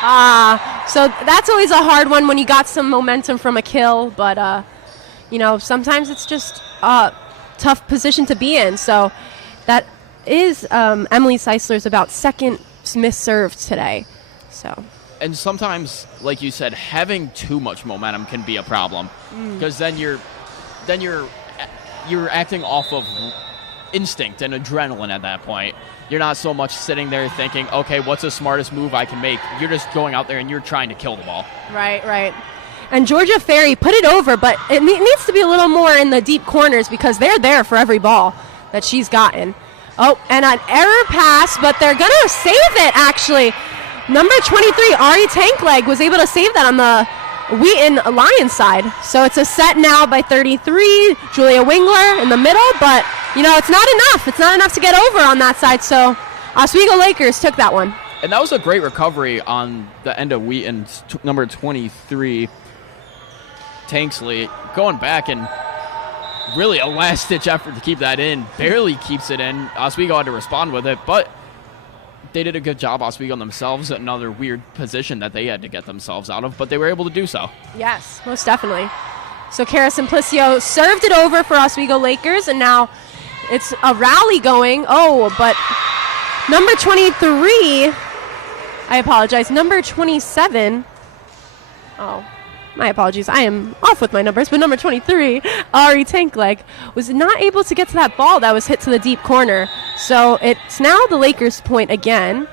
So that's always a hard one when you got some momentum from a kill, but sometimes it's just a tough position to be in. So that is Emily Zeisler's about second missed serve today. So. And sometimes, like you said, having too much momentum can be a problem, because then you're acting off of instinct and adrenaline at that point. You're not so much sitting there thinking, okay, what's the smartest move I can make? You're just going out there and you're trying to kill the ball. Right. And Georgia Ferry put it over, but it needs to be a little more in the deep corners because they're there for every ball that she's gotten. Oh, and an error pass, but they're going to save it, actually. Number 23, Ari Tankleg, was able to save that on the Wheaton Lions side. So it's a set now by 33, Julia Wingler in the middle, but, it's not enough. It's not enough to get over on that side, so Oswego Lakers took that one. And that was a great recovery on the end of Wheaton's number 23, Tanksley, going back and really a last-ditch effort to keep that in. Barely keeps it in. Oswego had to respond with it, but they did a good job, Oswego themselves, another weird position that they had to get themselves out of, but they were able to do so. Yes, most definitely. So Kara Simplicio served it over for Oswego Lakers, and now it's a rally going. Oh, but number 23, I apologize, number 27, my apologies, I am off with my numbers, but number 23, Ari Tankleg, was not able to get to that ball that was hit to the deep corner. So it's now the Lakers' point again.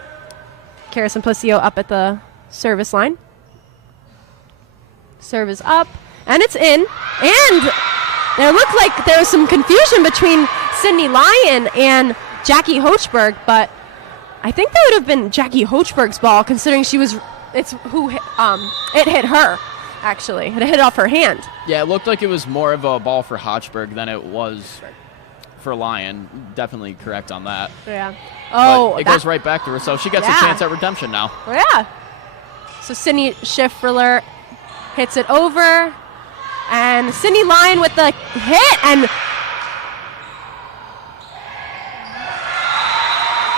Kara Simplicio up at the service line. Serve is up, and it's in. And there looked like there was some confusion between Sydney Lyon and Jackie Hochberg, but I think that would have been Jackie Hochberg's ball, considering it hit her. Actually, it hit off her hand. Yeah, it looked like it was more of a ball for Hochberg than it was for Lyon. Definitely correct on that. Yeah. But it goes right back to her, so she gets a chance at redemption now. Yeah. So Sydney Schiffler hits it over, and Sydney Lyon with the hit, and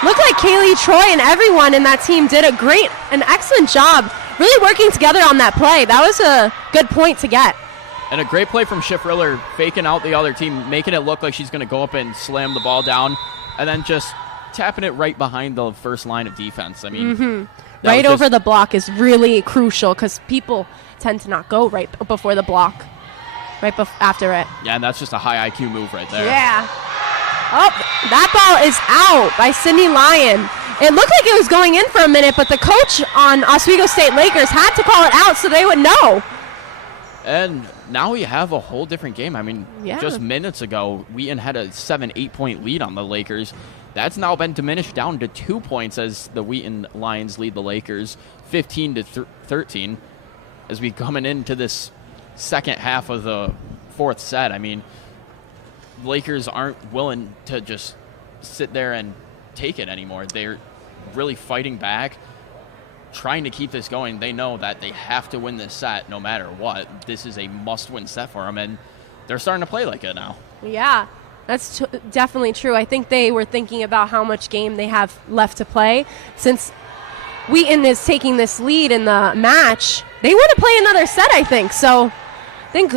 looked like Kaylee Troy and everyone in that team did an excellent job really working together on that play. That was a good point to get. And a great play from Schiffriller, faking out the other team, making it look like she's going to go up and slam the ball down, and then just tapping it right behind the first line of defense. I mean, right over the block is really crucial because people tend to not go right before the block, after it. Yeah, and that's just a high IQ move right there. Yeah. Oh, that ball is out by Sydney Lyon. It looked like it was going in for a minute, but the coach on Oswego State Lakers had to call it out so they would know. And now we have a whole different game. I mean, just minutes ago, Wheaton had a 7-8 point lead on the Lakers. That's now been diminished down to 2 points as the Wheaton Lions lead the Lakers 15-13 as we coming into this second half of the fourth set. I mean, Lakers aren't willing to just sit there and take it anymore. They're really fighting back, trying to keep this going. They know that they have to win this set no matter what. This is a must-win set for them, and they're starting to play like it now. Yeah, that's definitely true. I think they were thinking about how much game they have left to play. Since Wheaton is taking this lead in the match, they want to play another set, I think. So I think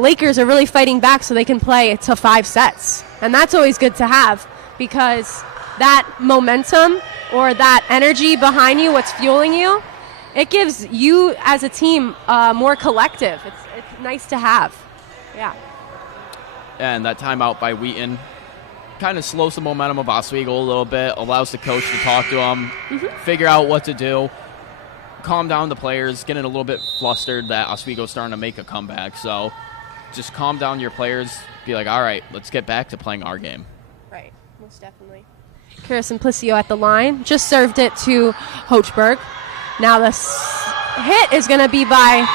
Lakers are really fighting back so they can play to 5 sets. And that's always good to have because that momentum or that energy behind you, what's fueling you, it gives you as a team more collective. It's nice to have. Yeah. And that timeout by Wheaton kind of slows the momentum of Oswego a little bit, allows the coach to talk to them, figure out what to do, calm down the players, getting a little bit flustered that Oswego's starting to make a comeback. So just calm down your players, be like, all right, let's get back to playing our game. Right, most definitely. Kira Simplicio at the line, just served it to Hochberg. Now the hit is going to be by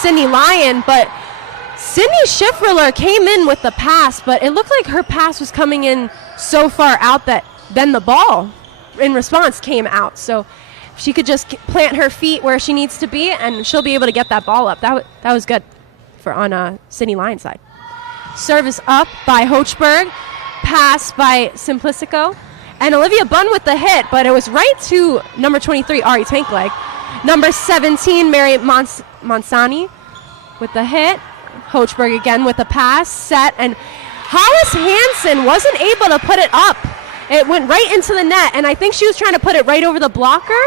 Sydney Lyon, but Sydney Schiffriller came in with the pass, but it looked like her pass was coming in so far out that then the ball in response came out. So she could just plant her feet where she needs to be, and she'll be able to get that ball up. That was good for on Sydney Lyon's side. Service up by Hochberg, pass by Simplicico, and Olivia Bunn with the hit, but it was right to number 23, Ari Tankleg. Number 17, Mary Monsani with the hit. Hochberg again with the pass, set, and Hollis Hansen wasn't able to put it up. It went right into the net, and I think she was trying to put it right over the blocker,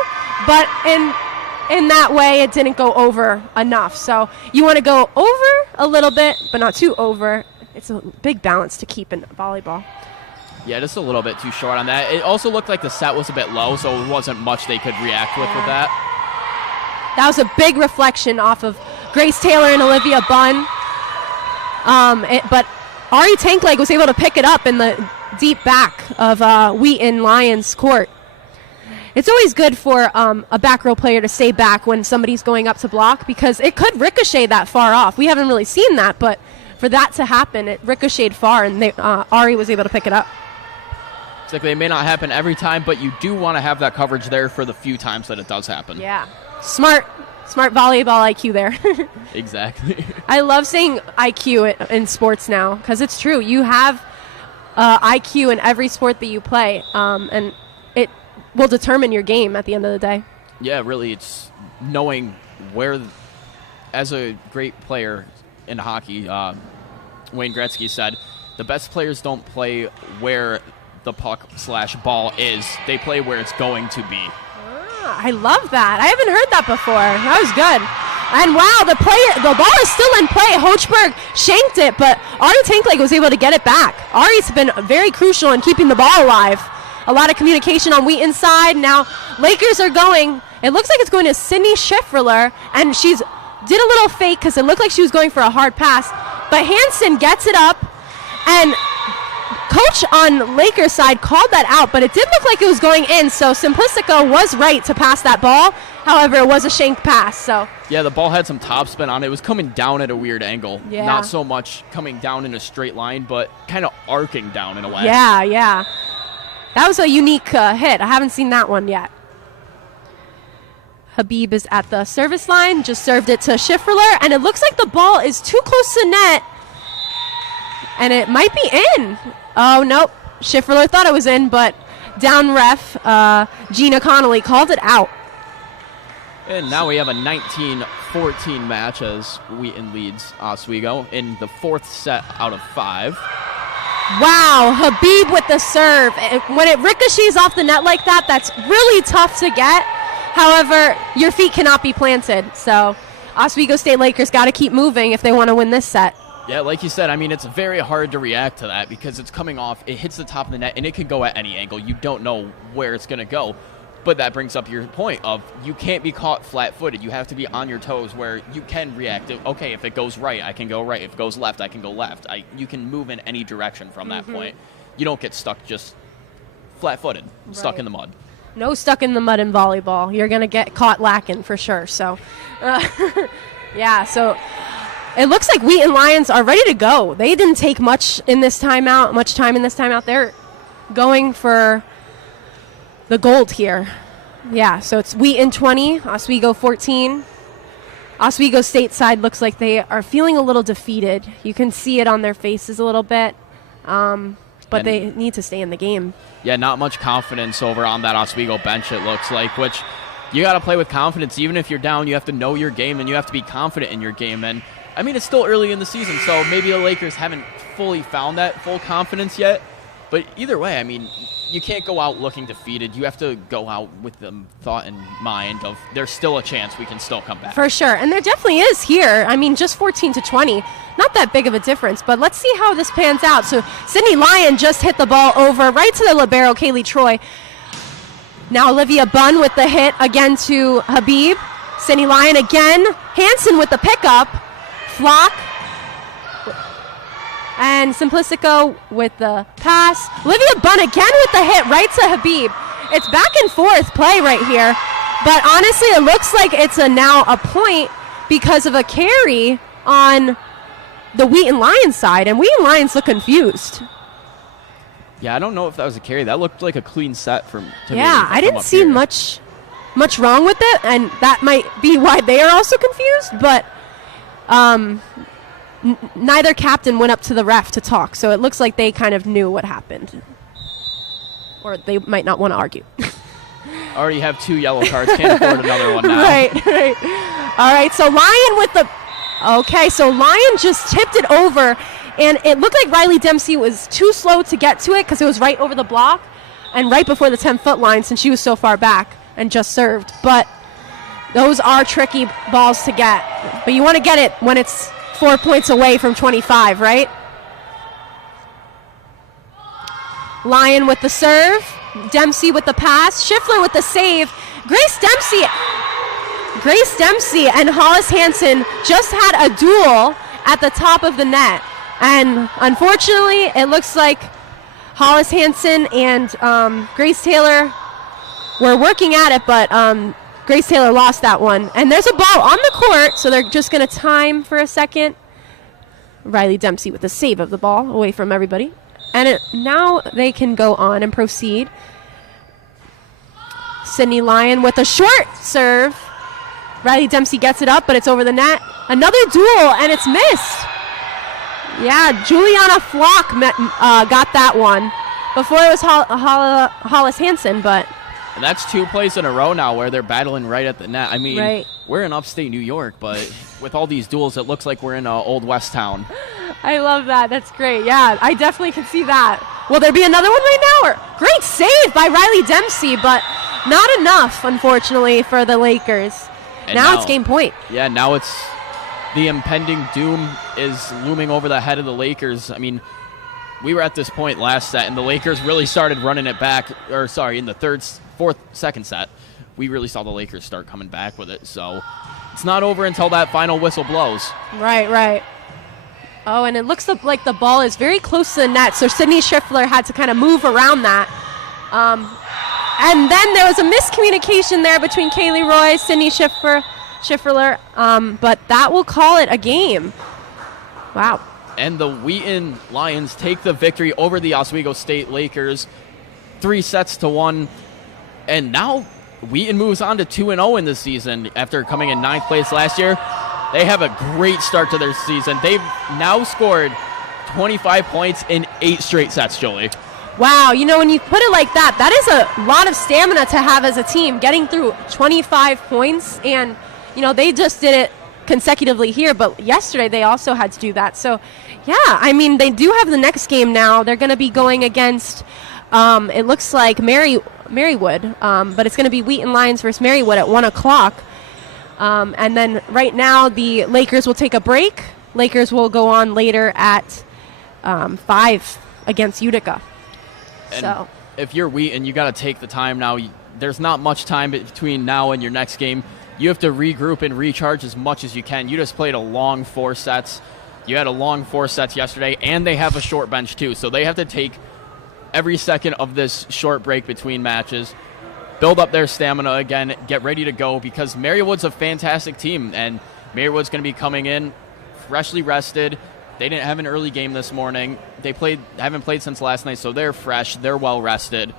but in that way it didn't go over enough. So you want to go over a little bit, but not too over. It's a big balance to keep in volleyball. Yeah, just a little bit too short on that. It also looked like the set was a bit low, so it wasn't much they could react with that. That was a big reflection off of Grace Taylor and Olivia Bunn. But Ari Tankleg was able to pick it up in the deep back of Wheaton Lions court. It's always good for a back row player to stay back when somebody's going up to block, because it could ricochet that far off. We haven't really seen that, but for that to happen, it ricocheted far, and Ari was able to pick it up. Exactly. It may not happen every time, but you do want to have that coverage there for the few times that it does happen. Yeah. Smart volleyball IQ there. Exactly. I love saying IQ in sports now, because it's true. You have IQ in every sport that you play, and it will determine your game at the end of the day. Yeah, really, it's knowing where, as a great player in hockey, Wayne Gretzky said, the best players don't play where the puck/ball is. They play where it's going to be. I love that. I haven't heard that before. That was good. And wow, the ball is still in play. Hochberg shanked it, but Ari Tankleg was able to get it back. Ari's been very crucial in keeping the ball alive. A lot of communication on Wheaton's side. Now Lakers are going. It looks like it's going to Sydney Schiffriller, and she's did a little fake because it looked like she was going for a hard pass. But Hansen gets it up, and coach on Lakers side called that out, but it did look like it was going in, so Simplicico was right to pass that ball. However, it was a shank pass. So yeah, the ball had some topspin on it. It was coming down at a weird angle. Yeah. Not so much coming down in a straight line, but kind of arcing down in a way. Yeah. That was a unique hit. I haven't seen that one yet. Habib is at the service line, just served it to Schiffriller, and it looks like the ball is too close to net, and it might be in. Oh, nope. Schiffriller thought it was in, but down ref Gina Connolly called it out. And now we have a 19-14 match as Wheaton leads Oswego in the fourth set out of 5. Wow, Habib with the serve. When it ricochets off the net like that, that's really tough to get. However, your feet cannot be planted. So Oswego State Lakers got to keep moving if they want to win this set. Yeah, like you said, I mean, it's very hard to react to that because it's coming off, it hits the top of the net, and it can go at any angle. You don't know where it's going to go. But that brings up your point of you can't be caught flat-footed. You have to be on your toes where you can react. Okay, if it goes right, I can go right. If it goes left, I can go left. You can move in any direction from that point. You don't get stuck just flat-footed, stuck in the mud. No stuck in the mud in volleyball. You're going to get caught lacking for sure. So, yeah, so it looks like Wheaton Lions are ready to go. They didn't take much time in this timeout. They're going for the gold here. Yeah, so it's Wheaton 20, Oswego 14. Oswego State side looks like they are feeling a little defeated. You can see it on their faces a little bit, but they need to stay in the game. Yeah, not much confidence over on that Oswego bench, it looks like, which you got to play with confidence. Even if you're down, you have to know your game, and you have to be confident in your game. And, I mean, it's still early in the season, so maybe the Lakers haven't fully found that full confidence yet. But either way, I mean, you can't go out looking defeated. You have to go out with the thought in mind of there's still a chance we can still come back. For sure. And there definitely is here. I mean, just 14-20. Not that big of a difference, but let's see how this pans out. So Sydney Lyon just hit the ball over right to the libero, Kaylee Troy. Now Olivia Bunn with the hit again to Habib. Sydney Lyon again. Hansen with the pickup. Flock. And Simplicico with the pass. Olivia Bunn again with the hit right to Habib. It's back and forth play right here. But honestly, it looks like it's now a point because of a carry on the Wheaton Lions side. And Wheaton Lions look confused. Yeah, I don't know if that was a carry. That looked like a clean set to me. Yeah, I didn't see much wrong with it. And that might be why they are also confused. But neither captain went up to the ref to talk, so it looks like they kind of knew what happened. Or they might not want to argue. Already have 2 yellow cards, can't afford another one now. Right. All right, so Lyon with the... Okay, so Lyon just tipped it over, and it looked like Riley Dempsey was too slow to get to it because it was right over the block and right before the 10-foot line since she was so far back and just served. But those are tricky balls to get. But you want to get it when it's 4 points away from 25, right? Lyon with the serve. Dempsey with the pass. Schiffler with the save. Grace Dempsey and Hollis Hansen just had a duel at the top of the net. And unfortunately, it looks like Hollis Hansen and Grace Taylor were working at it, but Grace Taylor lost that one. And there's a ball on the court, so they're just going to time for a second. Riley Dempsey with the save of the ball away from everybody. And now they can go on and proceed. Sydney Lyon with a short serve. Riley Dempsey gets it up, but it's over the net. Another duel, and it's missed. Yeah, Juliana Flock got that one. Before it was Hollis Hansen, but... And that's 2 plays in a row now where they're battling right at the net. I mean, right. We're in upstate New York, but with all these duels, it looks like we're in Old West Town. I love that. That's great. Yeah, I definitely can see that. Will there be another one right now? Great save by Riley Dempsey, but not enough, unfortunately, for the Lakers. Now it's game point. Yeah, now it's the impending doom is looming over the head of the Lakers. I mean, we were at this point last set, and the Lakers really started running it back. In the second set, we really saw the Lakers start coming back with it. So it's not over until that final whistle blows. Right. Oh, and it looks like the ball is very close to the net, so Sydney Schiffler had to kind of move around that. And then there was a miscommunication there between Kaylee Roy, Sydney Schiffler, but that will call it a game. Wow. And the Wheaton Lions take the victory over the Oswego State Lakers, 3-1. And now Wheaton moves on to 2-0 in this season after coming in 9th place last year. They have a great start to their season. They've now scored 25 points in 8 straight sets, Jolie. Wow, when you put it like that, that is a lot of stamina to have as a team, getting through 25 points. And, they just did it consecutively here, but yesterday they also had to do that. So, yeah, I mean, they do have the next game now. They're going to be going against, it looks like Marywood, but it's going to be Wheaton Lions versus Marywood at 1 o'clock. And then right now the Lakers will take a break. Lakers will go on later at 5 against Utica. And if you're Wheaton, you got to take the time now. There's not much time between now and your next game. You have to regroup and recharge as much as you can. You just played a long 4 sets. You had a long 4 sets yesterday, and they have a short bench too. So they have to take every second of this short break between matches, build up their stamina again, get ready to go, because Marywood's a fantastic team, and Marywood's going to be coming in freshly rested. They didn't have an early game this morning. They haven't played since last night, so they're fresh. They're well rested.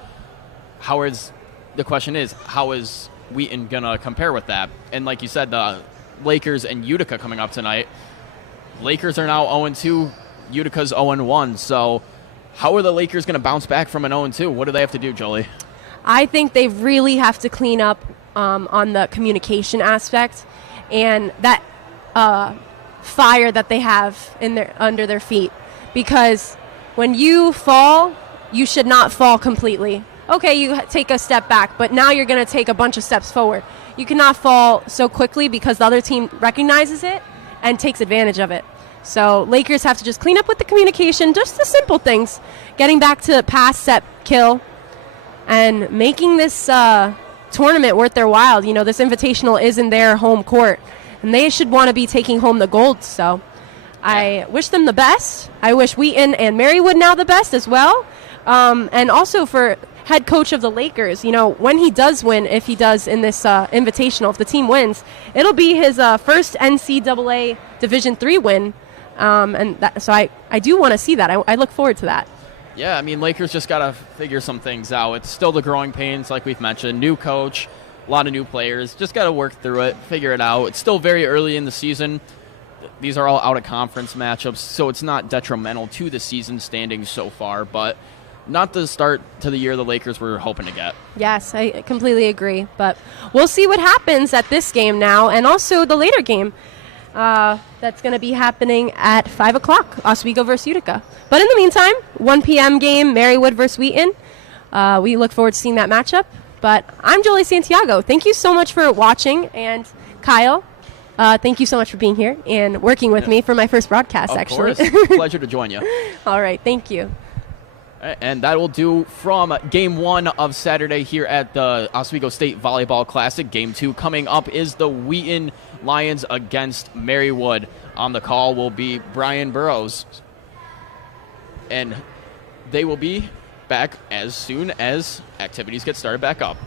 The question is, how is Wheaton going to compare with that? And like you said, the Lakers and Utica coming up tonight. Lakers are now 0-2. Utica's 0-1. So how are the Lakers going to bounce back from an 0-2? What do they have to do, Jolie? I think they really have to clean up on the communication aspect and that fire that they have under their feet. Because when you fall, you should not fall completely. Okay, you take a step back, but now you're going to take a bunch of steps forward. You cannot fall so quickly because the other team recognizes it and takes advantage of it. So Lakers have to just clean up with the communication, just the simple things, getting back to pass, set, kill, and making this tournament worth their while. This Invitational is in their home court, and they should want to be taking home the gold. So I wish them the best. I wish Wheaton and Marywood now the best as well. And also for head coach of the Lakers, when he does win, if he does in this Invitational, if the team wins, it'll be his first NCAA Division III win. So I do want to see that. I look forward to that. Yeah, I mean, Lakers just got to figure some things out. It's still the growing pains, like we've mentioned. New coach, a lot of new players. Just got to work through it, figure it out. It's still very early in the season. These are all out-of-conference matchups, so it's not detrimental to the season standings so far, but not the start to the year the Lakers were hoping to get. Yes, I completely agree. But we'll see what happens at this game now, and also the later game that's going to be happening at 5 o'clock, Oswego versus Utica. But in the meantime, 1 p.m. game, Marywood versus Wheaton. We look forward to seeing that matchup. But I'm Jolie Santiago. Thank you so much for watching. And Kyle, thank you so much for being here and working with me for my first broadcast, actually. Of course. Pleasure to join you. All right. Thank you. And that will do from Game 1 of Saturday here at the Oswego State Volleyball Classic. Game 2 coming up is the Wheaton Lions against Marywood. On the call will be Brian Burrows. And they will be back as soon as activities get started back up.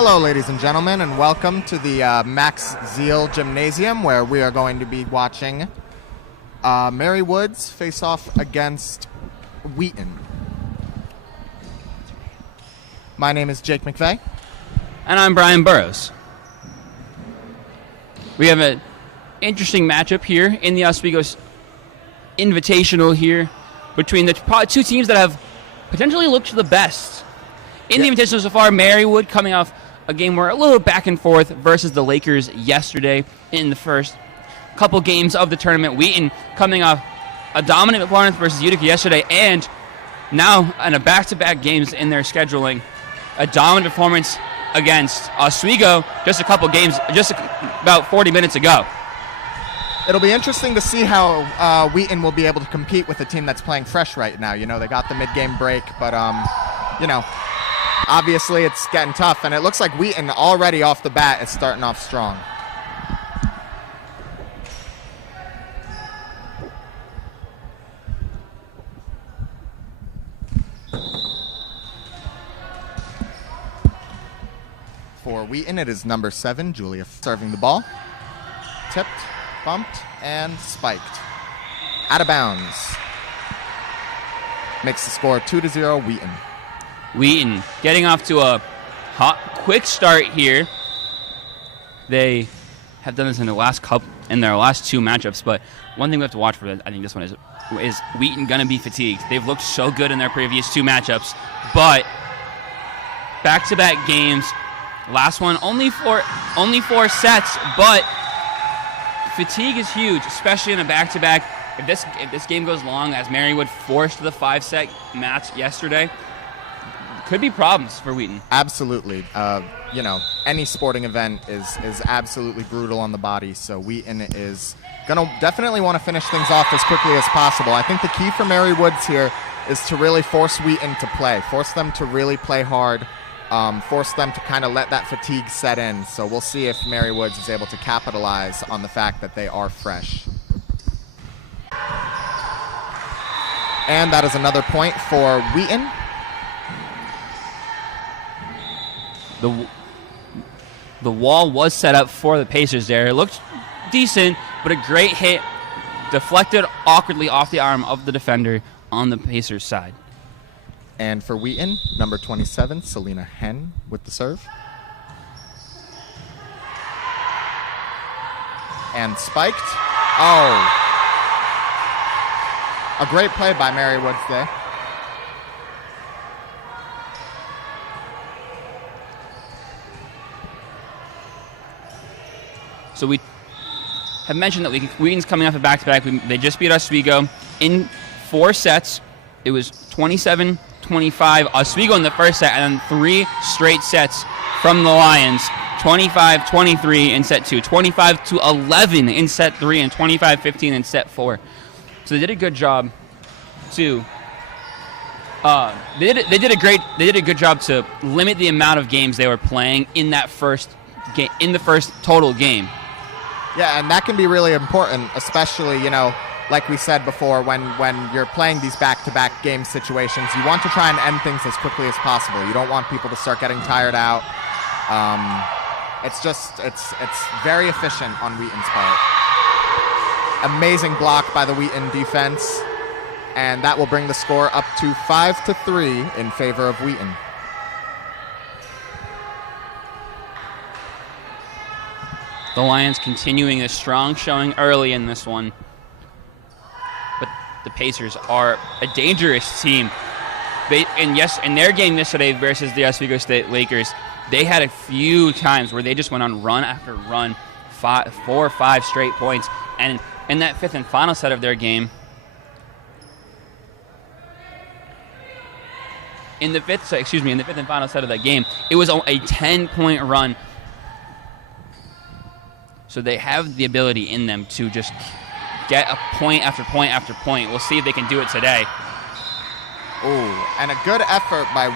Hello, ladies and gentlemen, and welcome to the Max Zeal Gymnasium, where we are going to be watching Marywoods face off against Wheaton. My name is Jake McVeigh. And I'm Brian Burrows. We have an interesting matchup here in the Oswego Invitational here between the two teams that have potentially looked the best. In the Invitational so far, Marywood coming off a game where a little back and forth versus the Lakers yesterday in the first couple games of the tournament. Wheaton coming off a dominant performance versus Utica yesterday, and now in a back-to-back games in their scheduling, a dominant performance against Oswego just about 40 minutes ago. It'll be interesting to see how Wheaton will be able to compete with a team that's playing fresh right now. You know, they got the mid-game break, but, obviously it's getting tough, and it looks like Wheaton already off the bat is starting off strong. For Wheaton, it is number 7, Julia, serving the ball. Tipped, bumped, and spiked. Out of bounds. Makes the score 2-0, Wheaton. Wheaton getting off to a quick start here. They have done this in their last two matchups, but one thing we have to watch for, I think this one is Wheaton going to be fatigued. They've looked so good in their previous two matchups, but back-to-back games. Last one, only four sets, but fatigue is huge, especially in a back-to-back. If this game goes long, as Marywood forced the 5-set match yesterday, could be problems for Wheaton. Absolutely. Any sporting event is absolutely brutal on the body, so Wheaton is going to definitely want to finish things off as quickly as possible. I think the key for Marywoods here is to really force Wheaton to play, force them to really play hard. Force them to kind of let that fatigue set in. So we'll see if Marywoods is able to capitalize on the fact that they are fresh. And that is another point for Wheaton. The wall was set up for the Pacers there. It looked decent, but a great hit deflected awkwardly off the arm of the defender on the Pacers side. And for Wheaton, number 27, Selena Henn with the serve. And spiked. Oh. A great play by Marywoods there. So we have mentioned that Wheaton's coming off a back-to-back. They just beat Oswego in 4 sets. It was 27-25 Oswego in the first set, and then 3 straight sets from the Lions. 25-23 in set 2, 25-11 in set 3, and 25-15 in set 4. So they did a good job to they did a good job to limit the amount of games they were playing in that first game, in the first total game. Yeah, and that can be really important, especially, like we said before, when you're playing these back-to-back game situations, you want to try and end things as quickly as possible. You don't want people to start getting tired out. It's very efficient on Wheaton's part. Amazing block by the Wheaton defense, and that will bring the score up to 5-3 in favor of Wheaton. The Lions continuing a strong showing early in this one. But the Pacers are a dangerous team. In their game yesterday versus the Oswego State Lakers, they had a few times where they just went on run after run, 4 or 5 straight points. And in that fifth and final set of their game, in the fifth and final set of that game, it was a 10-point run. So they have the ability in them to just get a point after point after point. We'll see if they can do it today. Ooh, and a good effort by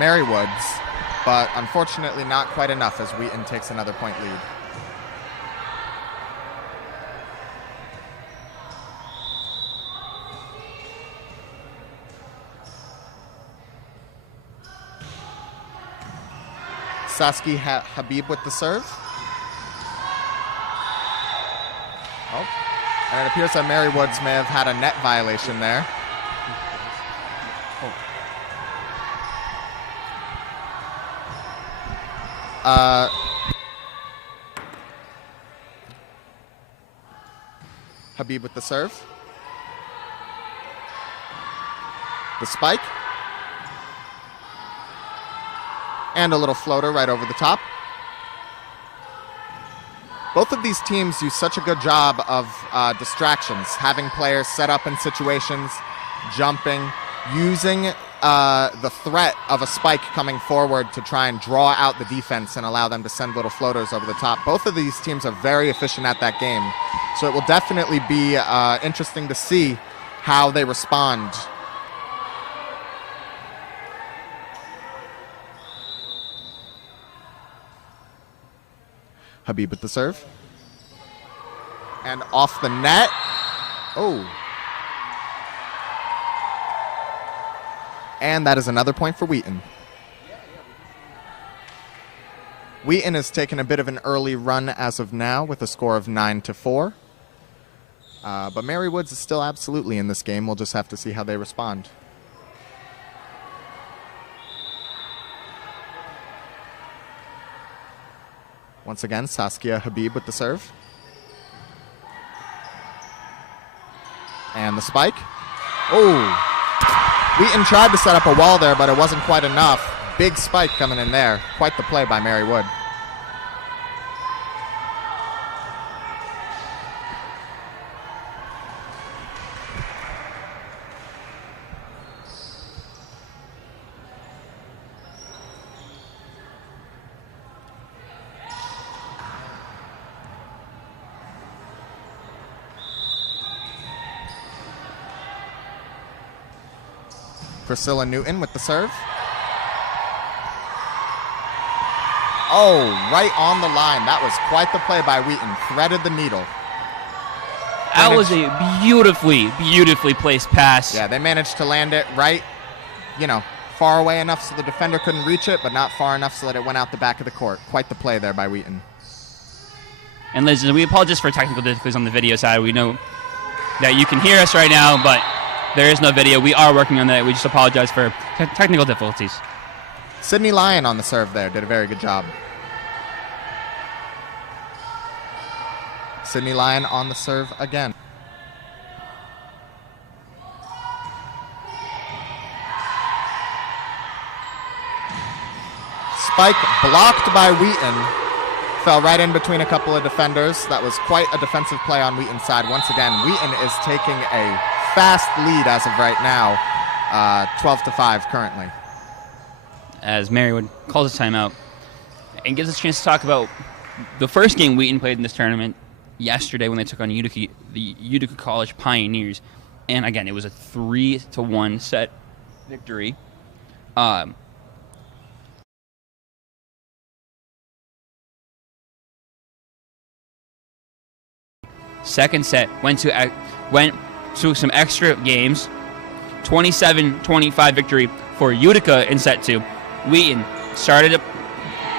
Marywoods, but unfortunately not quite enough as Wheaton takes another point lead. Saskia Habib with the serve. Oh, and it appears that Marywoods may have had a net violation there. Habib with the serve. The spike. And a little floater right over the top. Both of these teams do such a good job of distractions, having players set up in situations, jumping, using the threat of a spike coming forward to try and draw out the defense and allow them to send little floaters over the top. Both of these teams are very efficient at that game. So it will definitely be interesting to see how they respond. Habib with the serve. And off the net. Oh. And that is another point for Wheaton. Wheaton has taken a bit of an early run as of now with a score of 9-4. But Marywoods is still absolutely in this game. We'll just have to see how they respond. Once again, Saskia Habib with the serve. And the spike. Oh! Wheaton tried to set up a wall there, but it wasn't quite enough. Big spike coming in there. Quite the play by Marywood. Priscilla Newton with the serve. Oh, right on the line. That was quite the play by Wheaton. Threaded the needle. That was a beautifully placed pass. Yeah, they managed to land it right, far away enough so the defender couldn't reach it, but not far enough so that it went out the back of the court. Quite the play there by Wheaton. And ladies, we apologize for technical difficulties on the video side. We know that you can hear us right now, but there is no video. We are working on that. We just apologize for technical difficulties. Sydney Lyon on the serve there. Did a very good job. Sydney Lyon on the serve again. Spike blocked by Wheaton. Fell right in between a couple of defenders. That was quite a defensive play on Wheaton's side. Once again, Wheaton is taking a fast lead as of right now, 12-5 currently. As Marywood calls a timeout and gives us a chance to talk about the first game Wheaton played in this tournament yesterday when they took on Utica, the Utica College Pioneers. And again, it was a 3-1 set victory. Second set went to some extra games. 27-25 victory for Utica in set 2. Wheaton started to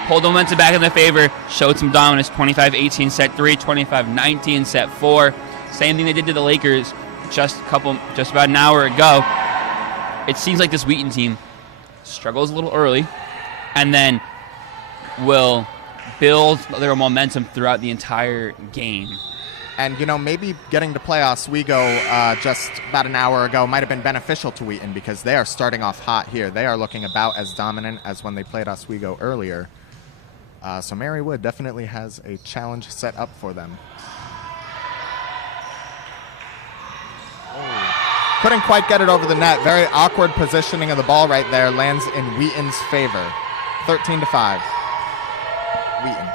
pull the momentum back in their favor, showed some dominance. 25-18 set 3, 25-19 set 4. Same thing they did to the Lakers just about an hour ago. It seems like this Wheaton team struggles a little early and then will build their momentum throughout the entire game. And, maybe getting to play Oswego just about an hour ago might have been beneficial to Wheaton because they are starting off hot here. They are looking about as dominant as when they played Oswego earlier. So Marywood definitely has a challenge set up for them. Oh. Couldn't quite get it over the net. Very awkward positioning of the ball right there. Lands in Wheaton's favor. 13-5. Wheaton.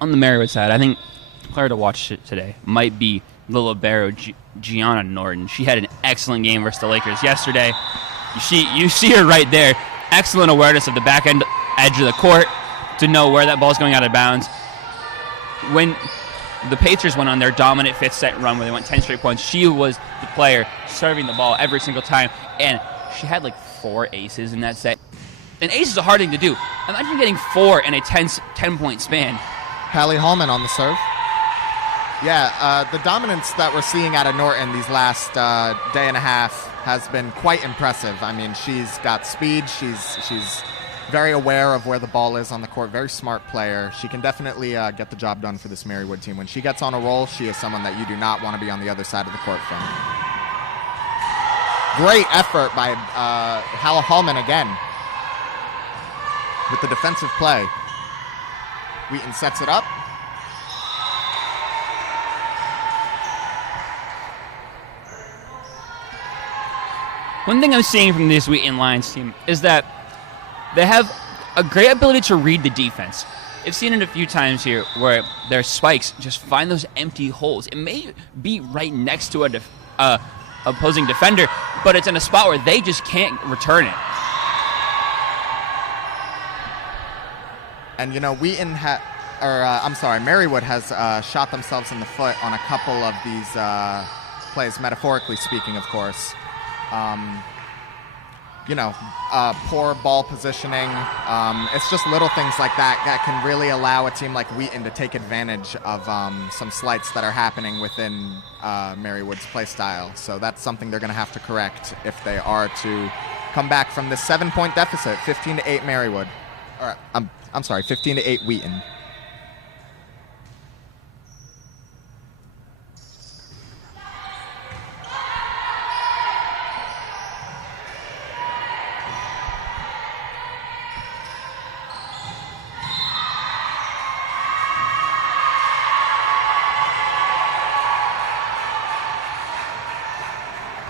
On the Marywood side, I think the player to watch today might be the libero Gianna Norton. She had an excellent game versus the Lakers yesterday. You see her right there. Excellent awareness of the back end edge of the court to know where that ball is going out of bounds. When the Pacers went on their dominant fifth set run where they went 10 straight points, she was the player serving the ball every single time and she had like 4 aces in that set. And ace is a hard thing to do. Imagine getting 4 in a 10-point span. Hallie Hallman on the serve. Yeah, the dominance that we're seeing out of Norton these last day and a half has been quite impressive. I mean, she's got speed. She's very aware of where the ball is on the court. Very smart player. She can definitely get the job done for this Marywood team. When she gets on a roll, she is someone that you do not want to be on the other side of the court from. Great effort by Hallie Hallman again with the defensive play. Wheaton sets it up. One thing I'm seeing from this Wheaton Lions team is that they have a great ability to read the defense. I've seen it a few times here where their spikes just find those empty holes. It may be right next to a opposing defender, but it's in a spot where they just can't return it. And you know, Marywood has shot themselves in the foot on a couple of these plays, metaphorically speaking, of course. Poor ball positioning. It's just little things like that can really allow a team like Wheaton to take advantage of some slights that are happening within Marywood's play style. So that's something they're going to have to correct if they are to come back from this 7-point deficit, 15-8 Marywood. Or, I'm sorry, 15-8 Wheaton.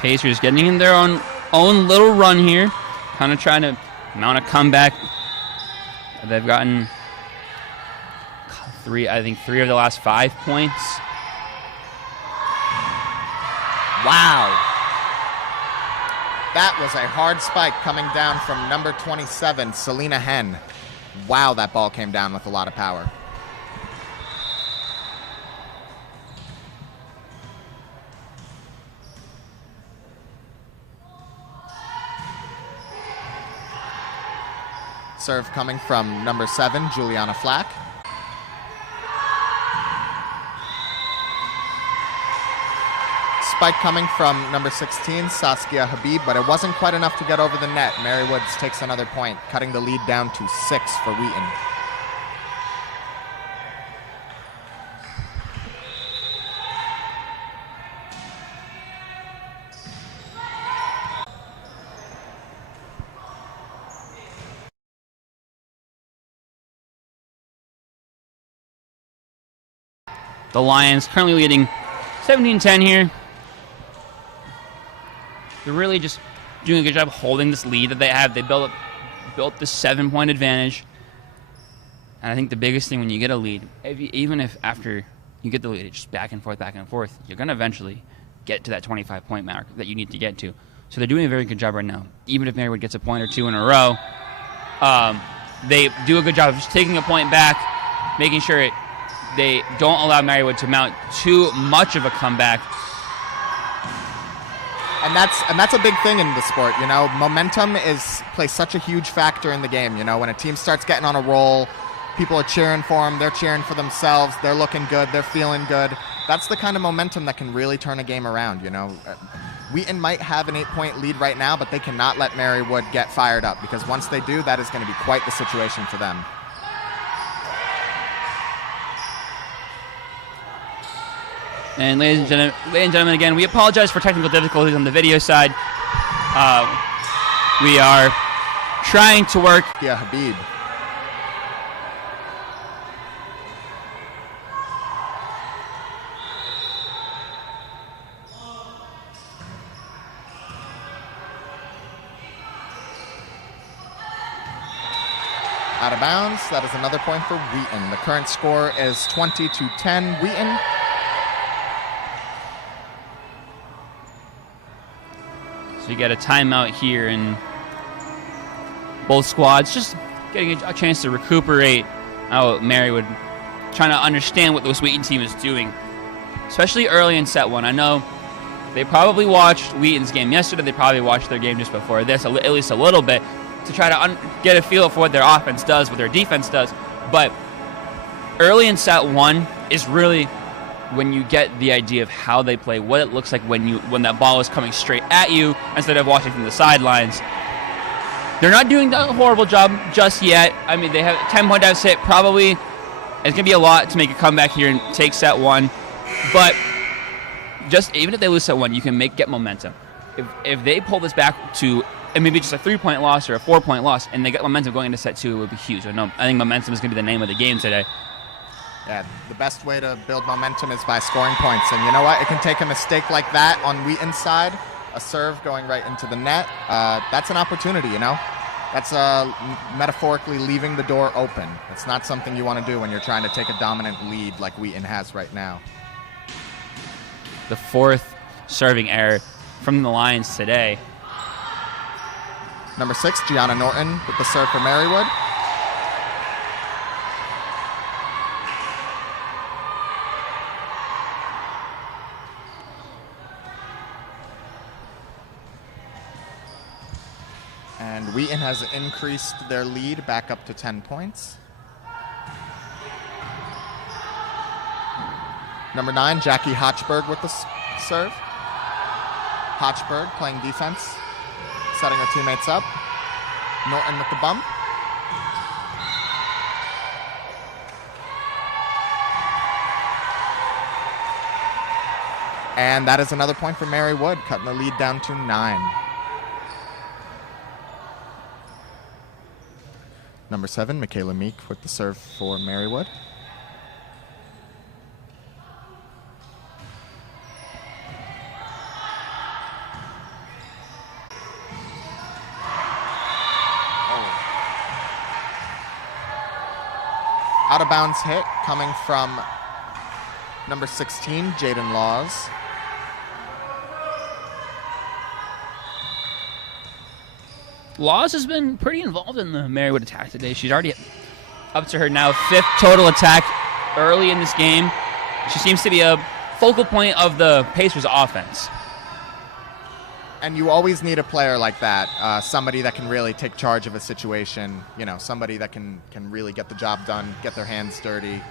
Pacers getting in their own little run here, kind of trying to mount a comeback. They've gotten three of the last 5 points. Wow. That was a hard spike coming down from number 27, Selena Henn. Wow, that ball came down with a lot of power. Serve coming from number 7, Juliana Flack. Spike coming from number 16, Saskia Habib, but it wasn't quite enough to get over the net. Marywood takes another point, cutting the lead down to 6 for Wheaton. The Lions currently leading 17-10 here. They're really just doing a good job holding this lead that they have. They built the 7-point advantage. And I think the biggest thing when you get a lead, even if after you get the lead, it's just back and forth, you're going to eventually get to that 25-point mark that you need to get to. So they're doing a very good job right now. Even if Marywood gets a point or two in a row, they do a good job of just taking a point back, making sure they don't allow Marywood to mount too much of a comeback. And that's a big thing in the sport, you know. Momentum plays such a huge factor in the game, you know. When a team starts getting on a roll, people are cheering for them, they're cheering for themselves, they're looking good, they're feeling good. That's the kind of momentum that can really turn a game around, you know. Wheaton might have an 8-point lead right now, but they cannot let Marywood get fired up, because once they do, that is going to be quite the situation for them. And ladies and gentlemen, again, we apologize for technical difficulties on the video side. We are trying to work. Yeah, Habib. Out of bounds. That is another point for Wheaton. The current score is 20-10 Wheaton. So you get a timeout here, and both squads just getting a chance to recuperate. Marywood trying to understand what this Wheaton team is doing, especially early in set one. I know They probably watched Wheaton's game yesterday. They probably watched their game just before this, at least a little bit, to try to get a feel for what their offense does, what their defense does. But early in set one is really when you get the idea of how they play, what it looks like when that ball is coming straight at you instead of watching from the sidelines. They're not doing a horrible job just yet. I mean, they have a 10-point deficit. Probably it's going to be a lot to make a comeback here and take set one. But just even if they lose set one, you can get momentum. If they pull this back to maybe just a 3-point loss or a 4-point loss, and they get momentum going into set two, it would be huge. I think momentum is going to be the name of the game today. Yeah, the best way to build momentum is by scoring points. And you know what? It can take a mistake like that on Wheaton's side, a serve going right into the net. That's an opportunity, you know? That's metaphorically leaving the door open. It's not something you want to do when you're trying to take a dominant lead like Wheaton has right now. The fourth serving error from the Lions today. Number 6, Gianna Norton with the serve for Marywood. And Wheaton has increased their lead back up to 10 points. Number 9, Jackie Hochberg with the serve. Hochberg playing defense, setting her teammates up. Norton with the bump. And that is another point for Marywood, cutting the lead down to 9. Number 7, Michaela Meek with the serve for Marywood. Out of bounds hit coming from number 16, Jaden Laws. Laws has been pretty involved in the Marywood attack today. She's already up to her now 5th total attack early in this game. She seems to be a focal point of the Pacers' offense. And you always need a player like that, somebody that can really take charge of a situation, you know, somebody that can really get the job done, get their hands dirty.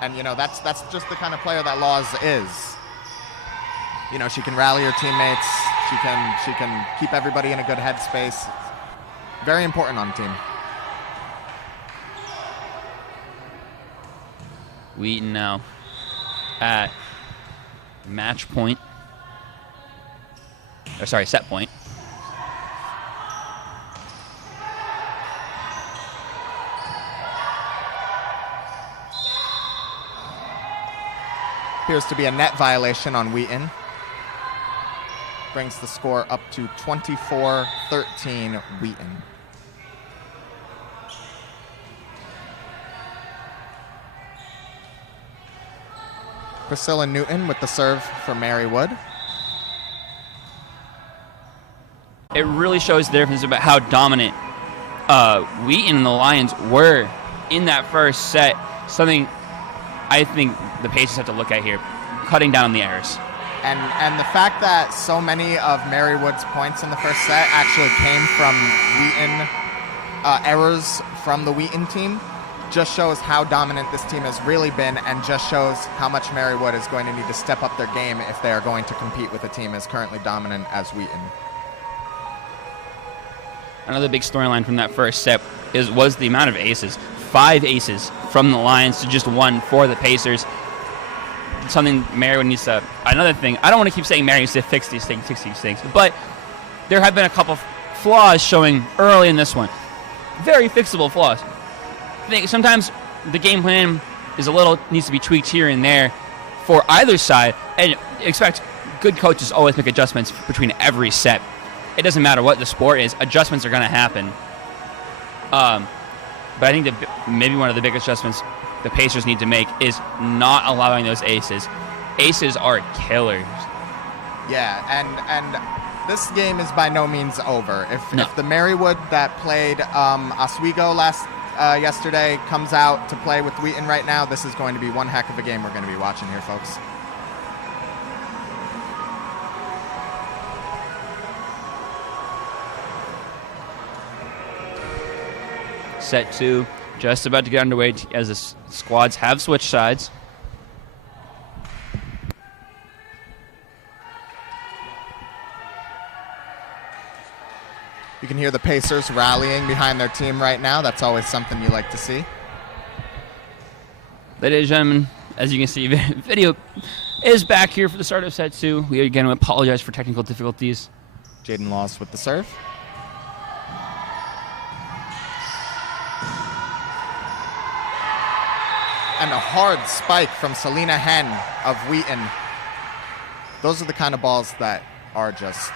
And, you know, that's just the kind of player that Laws is. You know, she can rally her teammates. She can keep everybody in a good headspace. Very important on the team. Wheaton now at match point. Or sorry, set point. Appears to be a net violation on Wheaton. Brings the score up to 24-13 Wheaton. Priscilla Newton with the serve for Marywood. It really shows the difference about how dominant Wheaton and the Lions were in that first set. Something I think the Pacers have to look at here, cutting down on the errors. And the fact that so many of Marywood's points in the first set actually came from Wheaton errors from the Wheaton team just shows how dominant this team has really been, and just shows how much Marywood is going to need to step up their game if they are going to compete with a team as currently dominant as Wheaton. Another big storyline from that first set was the amount of aces. 5 aces from the Lions to just 1 for the Pacers. Something Marywood needs to... Another thing, I don't want to keep saying Mary needs to fix these things, but there have been a couple flaws showing early in this one. Very fixable flaws. I think sometimes the game plan needs to be tweaked here and there for either side, and expect good coaches always make adjustments between every set. It doesn't matter what the sport is, adjustments are going to happen. But I think that maybe one of the biggest adjustments the Pacers need to make is not allowing those aces. Aces are killers. Yeah, and this game is by no means over. If the Marywood that played Oswego yesterday comes out to play with Wheaton right now, this is going to be one heck of a game we're going to be watching here, folks. set 2 just about to get underway as the squads have switched sides. You can hear the Pacers rallying behind their team right now. That's always something you like to see. Ladies and gentlemen, as you can see, video is back here for the start of set 2. We again apologize for technical difficulties. Jaden Laws with the serve. And a hard spike from Selena Hen of Wheaton. Those are the kind of balls that are just,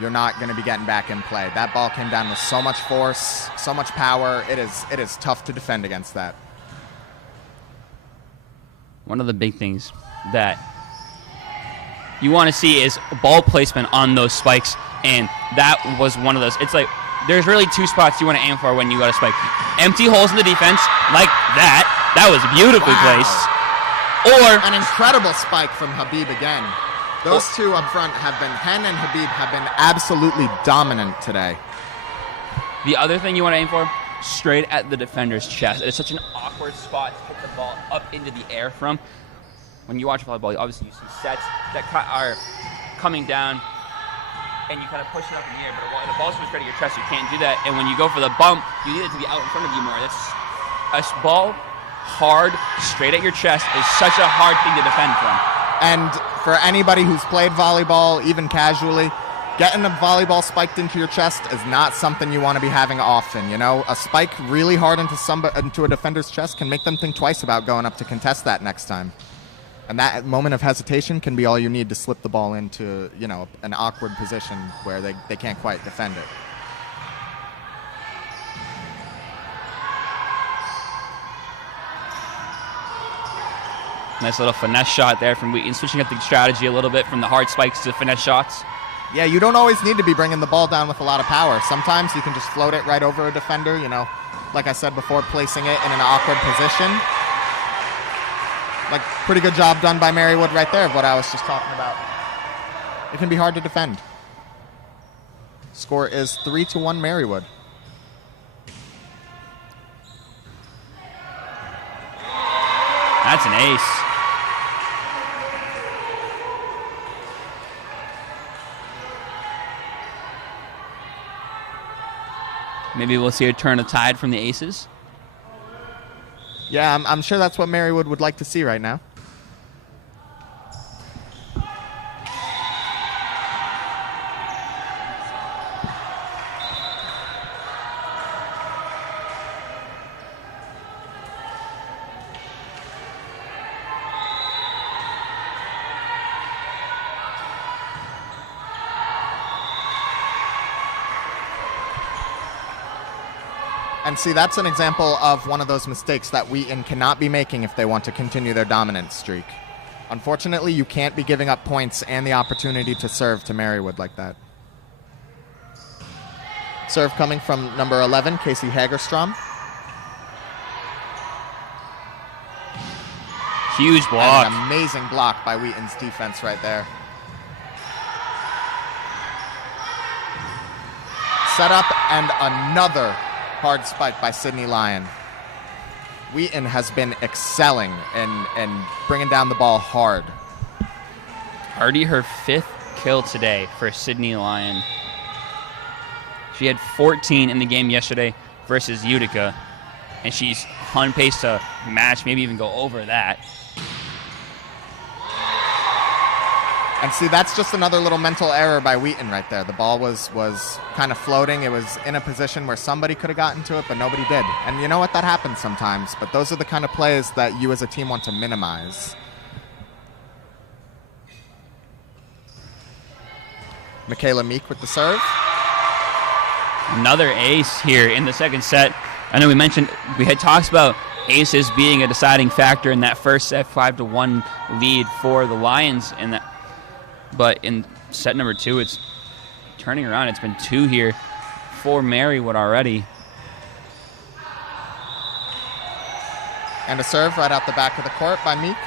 you're not going to be getting back in play. That ball came down with so much force, so much power. It is tough to defend against that. One of the big things that you want to see is ball placement on those spikes, and that was one of those. It's like there's really 2 spots you want to aim for when you got a spike. Empty holes in the defense, like that. That was beautifully placed. Or an incredible spike from Habib again. Those two up front Hen and Habib have been absolutely dominant today. The other thing you want to aim for, straight at the defender's chest. It's such an awkward spot to hit the ball up into the air from. When you watch volleyball, obviously you see sets that are coming down, and you kind of push it up in the air, but the ball's straight at your chest, you can't do that. And when you go for the bump, you need it to be out in front of you more. That's a ball hard, straight at your chest is such a hard thing to defend from. And for anybody who's played volleyball, even casually, getting a volleyball spiked into your chest is not something you want to be having often. You know, a spike really hard into a defender's chest can make them think twice about going up to contest that next time. And that moment of hesitation can be all you need to slip the ball into, you know, an awkward position where they can't quite defend it. Nice little finesse shot there from Wheaton, switching up the strategy a little bit from the hard spikes to finesse shots. Yeah, you don't always need to be bringing the ball down with a lot of power. Sometimes you can just float it right over a defender, you know, like I said before, placing it in an awkward position. Like, pretty good job done by Marywood right there of what I was just talking about. It can be hard to defend. Score is 3-1 Marywood. That's an ace. Maybe we'll see a turn of tide from the aces. Yeah, I'm sure that's what Marywood would like to see right now. And see, that's an example of one of those mistakes that Wheaton cannot be making if they want to continue their dominant streak. Unfortunately, you can't be giving up points and the opportunity to serve to Marywood like that. Serve coming from number 11, Casey Hagerstrom. Huge block. And an amazing block by Wheaton's defense right there. Set up and another hard spike by Sydney Lyon. Wheaton has been excelling and bringing down the ball hard. Already her 5th kill today for Sydney Lyon. She had 14 in the game yesterday versus Utica, and she's on pace to match, maybe even go over that. And see, that's just another little mental error by Wheaton right there. The ball was kind of floating. It was in a position where somebody could have gotten to it, but nobody did. And you know what? That happens sometimes. But those are the kind of plays that you as a team want to minimize. Michaela Meek with the serve. Another ace here in the second set. I know we had talks about aces being a deciding factor in that first set, 5-1 lead for the Lions in that. But in set number 2, it's turning around. It's been 2 here for Marywood already. And a serve right out the back of the court by Meek.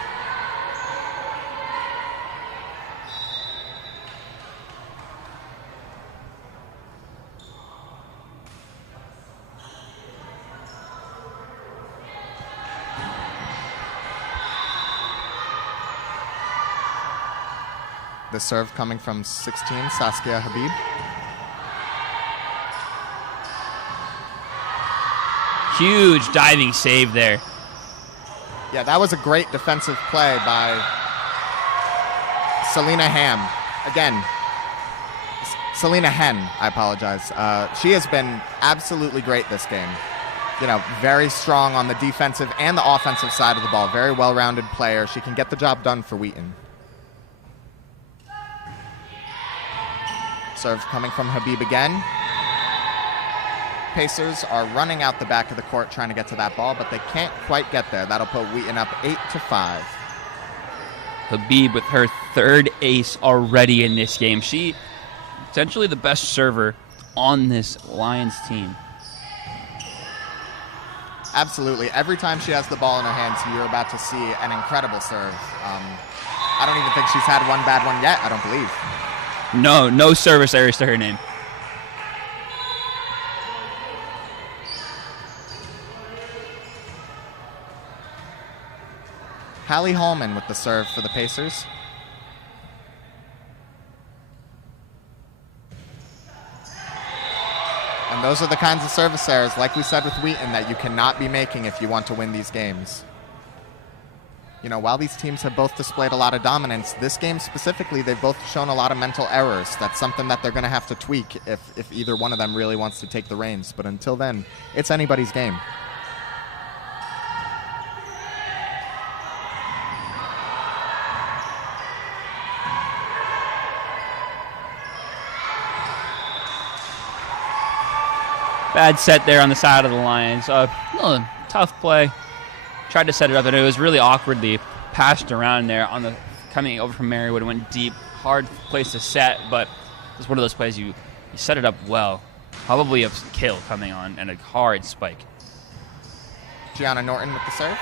The serve coming from 16, Saskia Habib. Huge diving save there. Yeah, that was a great defensive play by Selena Ham. Again, Selena Hen, I apologize. She has been absolutely great this game. You know, very strong on the defensive and the offensive side of the ball. Very well-rounded player. She can get the job done for Wheaton. Serve coming from Habib again. Pacers are running out the back of the court trying to get to that ball, but they can't quite get there. That'll put Wheaton up 8-5. Habib with her third ace already in this game. She essentially the best server on this Lions team. Absolutely. Every time she has the ball in her hands, you're about to see an incredible serve. I don't even think she's had one bad one yet, I don't believe. No service errors to her name. Hallie Hallman with the serve for the Pacers. And those are the kinds of service errors, like we said with Wheaton, that you cannot be making if you want to win these games. You know, while these teams have both displayed a lot of dominance, this game specifically, they've both shown a lot of mental errors. That's something that they're going to have to tweak if either one of them really wants to take the reins. But until then, it's anybody's game. Bad set there on the side of the Lions. Tough play. Tried to set it up, and it was really awkwardly passed around there on the coming over from Marywood. It went deep. Hard place to set, but it's one of those plays you set it up well. Probably a kill coming on and a hard spike. Gianna Norton with the serve.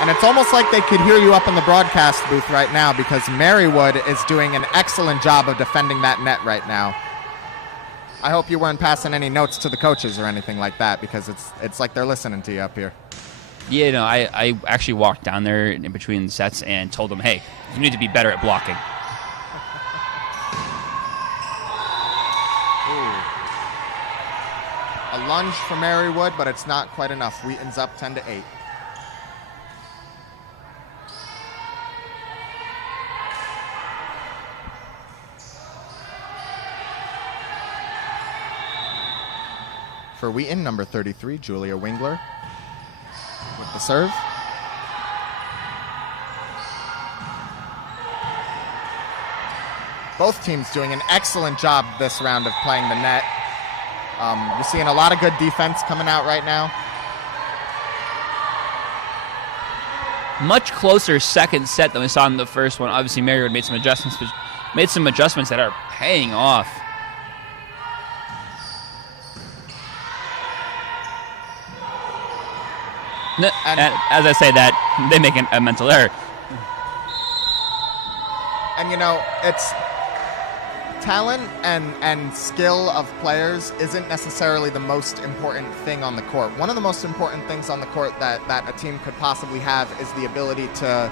And it's almost like they could hear you up in the broadcast booth right now, because Marywood is doing an excellent job of defending that net right now. I hope you weren't passing any notes to the coaches or anything like that, because it's like they're listening to you up here. Yeah, no, I actually walked down there in between sets and told them, hey, you need to be better at blocking. Ooh. A lunge for Marywood, but it's not quite enough. Wheaton's up 10-8. For Wheaton, number 33, Julia Wingler with the serve. Both teams doing an excellent job this round of playing the net. You're seeing a lot of good defense coming out right now. Much closer second set than we saw in the first one. Obviously, Marywood made some adjustments that are paying off. And as I say that, they make a mental error. And, you know, it's talent and skill of players isn't necessarily the most important thing on the court. One of the most important things on the court that a team could possibly have is the ability to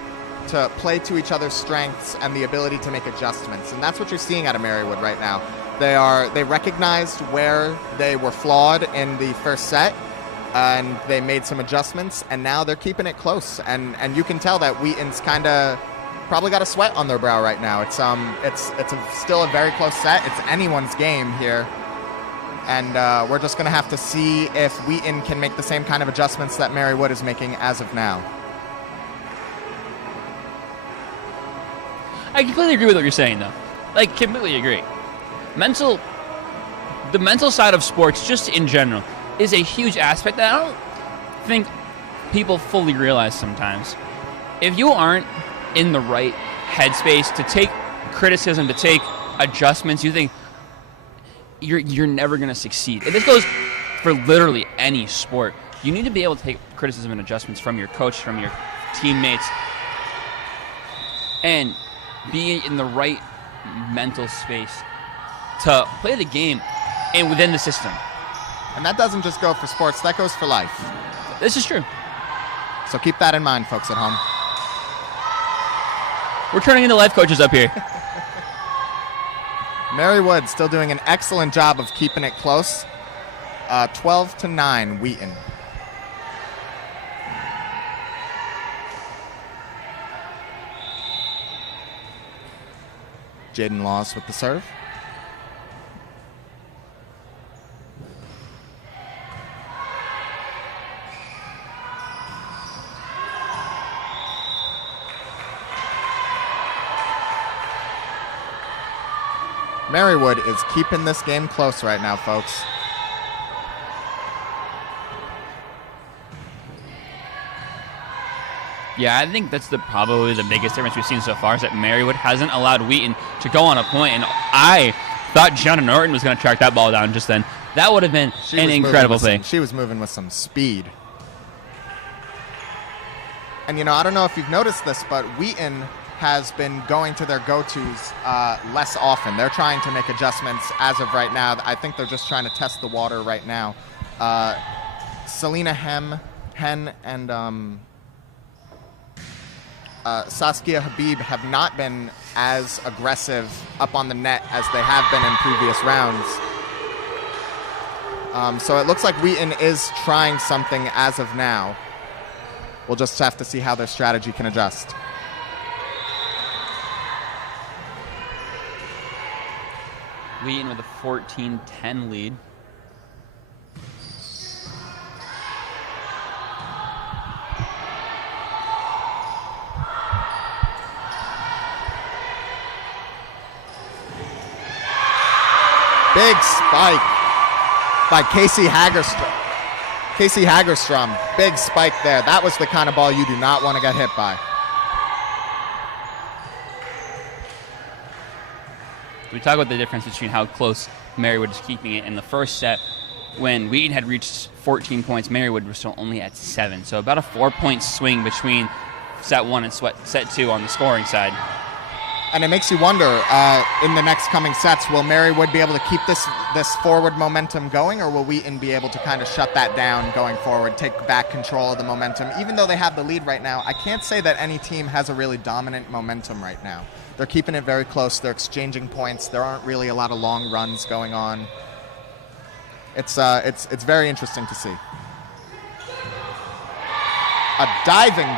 play to each other's strengths and the ability to make adjustments. And that's what you're seeing out of Marywood right now. They recognized where they were flawed in the first set, and they made some adjustments, and now they're keeping it close. And you can tell that Wheaton's kind of probably got a sweat on their brow right now. It's still a very close set. It's anyone's game here, and we're just going to have to see if Wheaton can make the same kind of adjustments that Marywood is making as of now. I completely agree with what you're saying, though. Like, completely agree. The mental side of sports, just in general, is a huge aspect that I don't think people fully realize sometimes. If you aren't in the right headspace to take criticism, to take adjustments, you think you're never going to succeed. And this goes for literally any sport. You need to be able to take criticism and adjustments from your coach, from your teammates, and be in the right mental space to play the game and within the system. And that doesn't just go for sports, that goes for life. This is true. So keep that in mind, folks at home. We're turning into life coaches up here. Marywood still doing an excellent job of keeping it close. 12-9, Wheaton. Jaden Laws with the serve. Marywood is keeping this game close right now, folks. Yeah, I think that's probably the biggest difference we've seen so far is that Marywood hasn't allowed Wheaton to go on a point, and I thought Gianna Norton was going to track that ball down just then. That would have been an incredible play. She was moving with some speed. And, I don't know if you've noticed this, but Wheaton has been going to their go-tos less often. They're trying to make adjustments as of right now. I think they're just trying to test the water right now. Selena Hen and Saskia Habib have not been as aggressive up on the net as they have been in previous rounds. So it looks like Wheaton is trying something as of now. We'll just have to see how their strategy can adjust. Wheaton with a 14-10 lead. Big spike by Casey Hagerstrom. Casey Hagerstrom, big spike there. That was the kind of ball you do not want to get hit by. We talk about the difference between how close Marywood is keeping it. In the first set, when Wheaton had reached 14 points, Marywood was still only at 7. So about a 4-point swing between set 1 and set 2 on the scoring side. And it makes you wonder, in the next coming sets, will Marywood be able to keep this forward momentum going, or will Wheaton be able to kind of shut that down going forward, take back control of the momentum? Even though they have the lead right now, I can't say that any team has a really dominant momentum right now. They're keeping it very close. They're exchanging points. There aren't really a lot of long runs going on. It's very interesting to see. A diving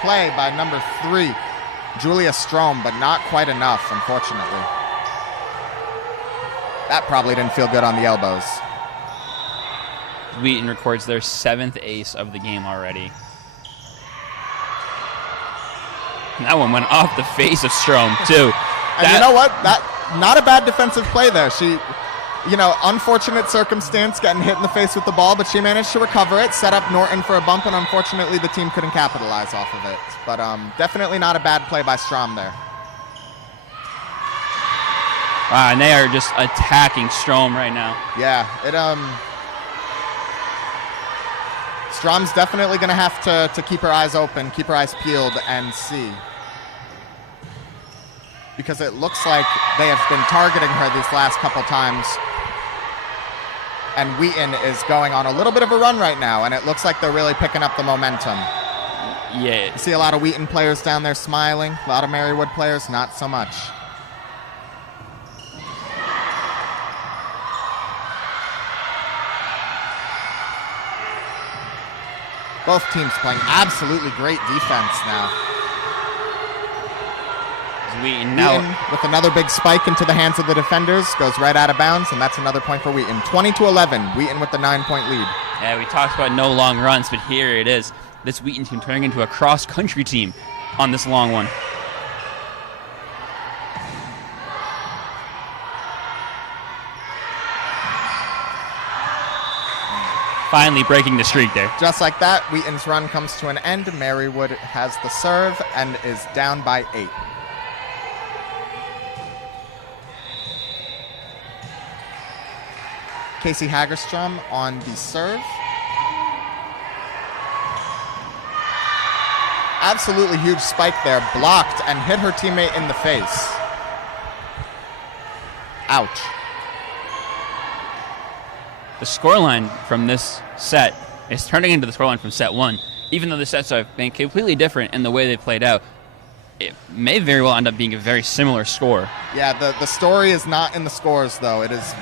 play by number 3. Julia Strom, but not quite enough, unfortunately. That probably didn't feel good on the elbows. Wheaton records their 7th ace of the game already. And that one went off the face of Strom, too. And you know what? Not a bad defensive play there. She, unfortunate circumstance getting hit in the face with the ball, but she managed to recover it, set up Norton for a bump, and unfortunately the team couldn't capitalize off of it. But definitely not a bad play by Strom there. Wow, and they are just attacking Strom right now. Yeah, Strom's definitely going to have to keep her eyes open, keep her eyes peeled, and see. Because it looks like they have been targeting her these last couple times. And Wheaton is going on a little bit of a run right now, and it looks like they're really picking up the momentum. Yeah. You see a lot of Wheaton players down there smiling. A lot of Marywood players, not so much. Both teams playing absolutely great defense now. Wheaton with another big spike into the hands of the defenders, goes right out of bounds, and that's another point for Wheaton. 20-11, Wheaton with the 9-point lead. Yeah, we talked about no long runs, but here it is. This Wheaton team turning into a cross-country team on this long one. Finally breaking the streak there. Just like that, Wheaton's run comes to an end. Marywood has the serve and is down by 8. Casey Hagerstrom on the serve. Absolutely huge spike there, blocked and hit her teammate in the face. Ouch. the scoreline from this set is turning into the scoreline from set 1. Even though the sets have been completely different in the way they played out, it may very well end up being a very similar score. Yeah, the story is not in the scores, though. It is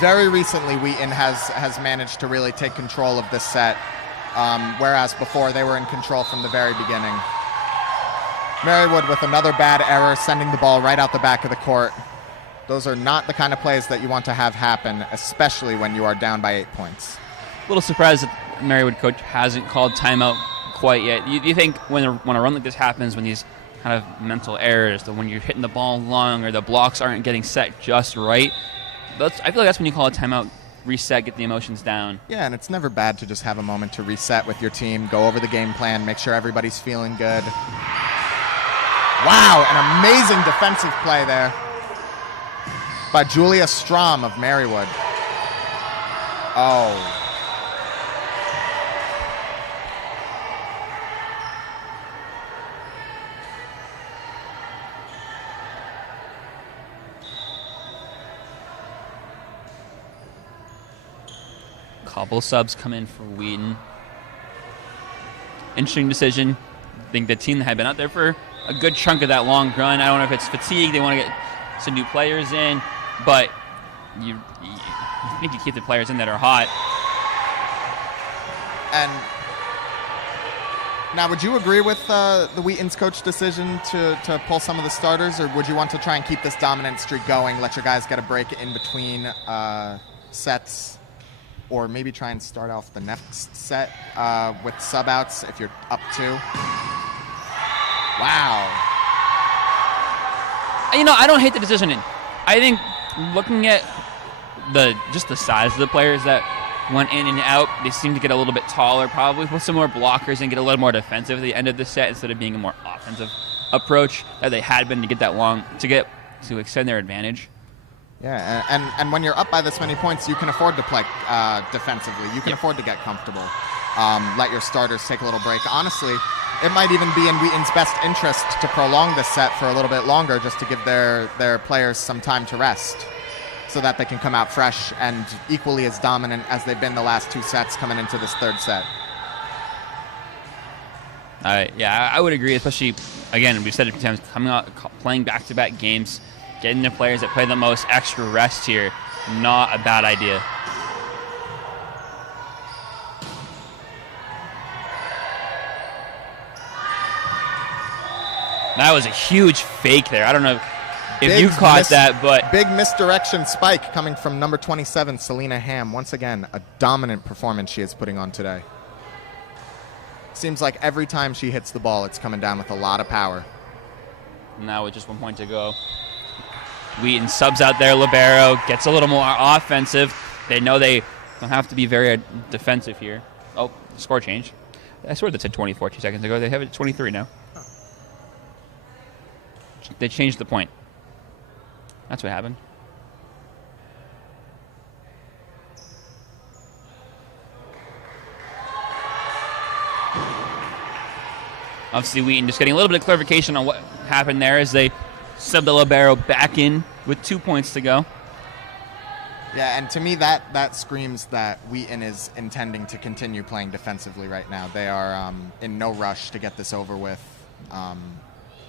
very recently Wheaton has managed to really take control of this set, whereas before they were in control from the very beginning. Marywood with another bad error, sending the ball right out the back of the court. Those are not the kind of plays that you want to have happen, especially when you are down by 8 points. A little surprised that Marywood coach hasn't called timeout quite yet. You think when a run like this happens, when these kind of mental errors, that when you're hitting the ball long or the blocks aren't getting set just right, I feel like that's when you call a timeout, reset, get the emotions down. Yeah, and it's never bad to just have a moment to reset with your team, go over the game plan, make sure everybody's feeling good. Wow, an amazing defensive play there by Julia Strom of Marywood. Oh. Couple subs come in for Wheaton. Interesting decision. I think the team that had been out there for a good chunk of that long run, I don't know if it's fatigue, they want to get some new players in, but you need to keep the players in that are hot. And now, would you agree with the Wheaton's coach decision to pull some of the starters, or would you want to try and keep this dominant streak going, let your guys get a break in between sets, or maybe try and start off the next set with sub-outs if you're up 2? Wow. I don't hate the decisioning. I think looking at just the size of the players that went in and out, they seem to get a little bit taller, probably with some more blockers and get a little more defensive at the end of the set instead of being a more offensive approach that they had been to get that long, to extend their advantage. Yeah, and when you're up by this many points, you can afford to play defensively. You can afford to get comfortable. Let your starters take a little break. Honestly, it might even be in Wheaton's best interest to prolong this set for a little bit longer, just to give their players some time to rest so that they can come out fresh and equally as dominant as they've been the last 2 sets coming into this 3rd set. Yeah, I would agree, especially, again, we've said it a few times, coming out, playing back-to-back games, getting the players that play the most extra rest here, not a bad idea. That was a huge fake there. I don't know if you caught that, but... Big misdirection spike coming from number 27, Selena Ham. Once again, a dominant performance she is putting on today. Seems like every time she hits the ball, it's coming down with a lot of power. Now with just 1 point to go. Wheaton subs out there. Libero gets a little more offensive. They know they don't have to be very defensive here. Oh, score change. I swear that said 24 2 seconds ago. They have it 23 now. They changed the point. That's what happened. Obviously, Wheaton just getting a little bit of clarification on what happened there as they sub the libero back in with 2 points to go. Yeah, and to me, that screams that Wheaton is intending to continue playing defensively right now. They are in no rush to get this over with.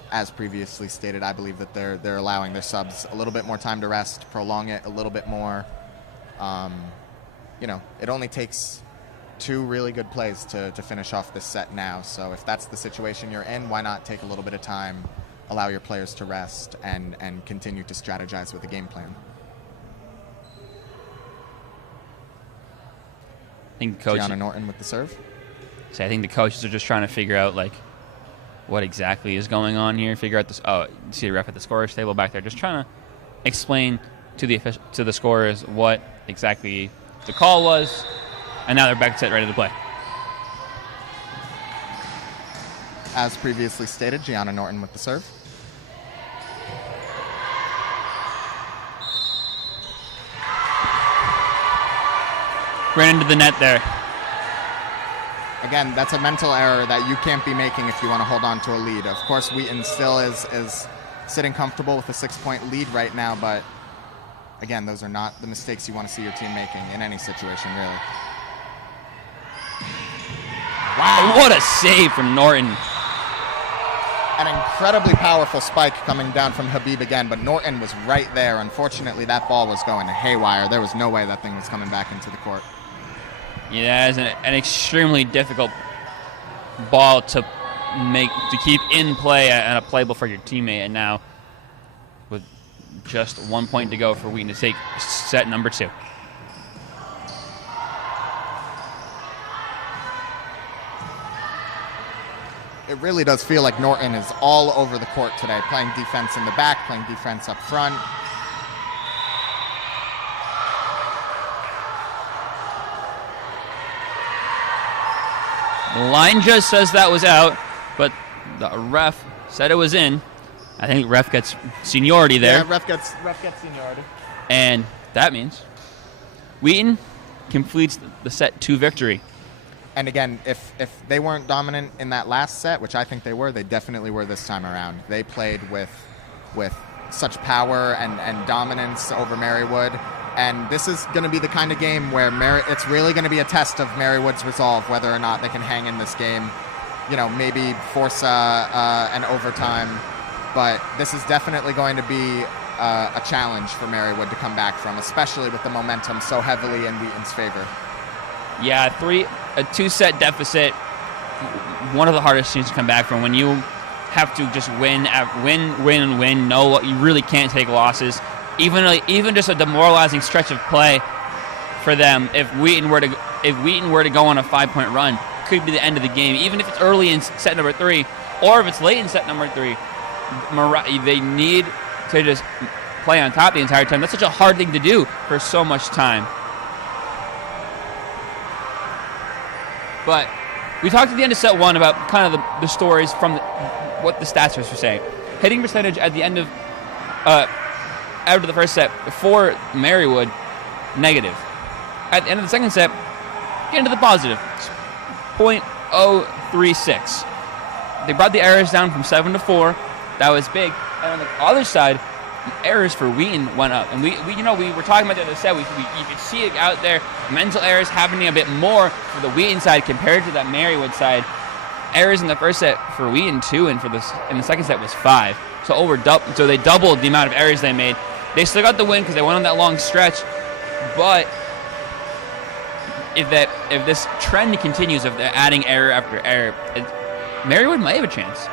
As previously stated, I believe that they're allowing their subs a little bit more time to rest, prolong it a little bit more. It only takes 2 really good plays to finish off this set now. So if that's the situation you're in, why not take a little bit of time, allow your players to rest, and continue to strategize with the game plan. I think Gianna Norton with the serve. So I think the coaches are just trying to figure out what exactly is going on here. Figure out this. Oh, you see the ref at the scorer's table back there, just trying to explain to the scorers what exactly the call was, and now they're back set, ready to play. As previously stated, Gianna Norton with the serve. Ran into the net there. Again, that's a mental error that you can't be making if you want to hold on to a lead. Of course, Wheaton still is sitting comfortable with a 6-point lead right now, but again, those are not the mistakes you want to see your team making in any situation, really. Wow. What a save from Norton. An incredibly powerful spike coming down from Habib again, but Norton was right there. Unfortunately, that ball was going haywire. There was no way that thing was coming back into the court. Yeah, it's an extremely difficult ball to keep in play and a playable for your teammate. And now, with just 1 point to go for Wheaton to take set number 2. It really does feel like Norton is all over the court today, playing defense in the back, playing defense up front. The line just says that was out, but the ref said it was in. I think ref gets seniority there. Yeah, ref gets seniority. And that means Wheaton completes the set 2 victory. And again, if they weren't dominant in that last set, which I think they were, they definitely were this time around. They played with such power and dominance over Marywood. And this is going to be the kind of game where it's really going to be a test of Marywood's resolve, whether or not they can hang in this game. Maybe force an overtime. But this is definitely going to be a challenge for Marywood to come back from, especially with the momentum so heavily in Wheaton's favor. Yeah, a 2-set deficit, one of the hardest things to come back from when you have to just win. No, you really can't take losses. Even just a demoralizing stretch of play for them. If Wheaton were to go on a 5-point run, could be the end of the game. Even if it's early in set number 3, or if it's late in set number 3, they need to just play on top the entire time. That's such a hard thing to do for so much time. But we talked at the end of set 1 about kind of the stories from what the stats were saying. Hitting percentage at the end of after the first set for Marywood, negative. At the end of the second set, get into the positive, 0.036. They brought the errors down from 7 to 4. That was big. And on the other side, errors for Wheaton went up. And we were talking about the other set. You could see it out there. Mental errors happening a bit more for the Wheaton side compared to that Marywood side. Errors in the first set for Wheaton 2, and in the second set was 5. So they doubled the amount of errors they made. They still got the win because they went on that long stretch. But if this trend continues of adding error after error, Marywood might have a chance.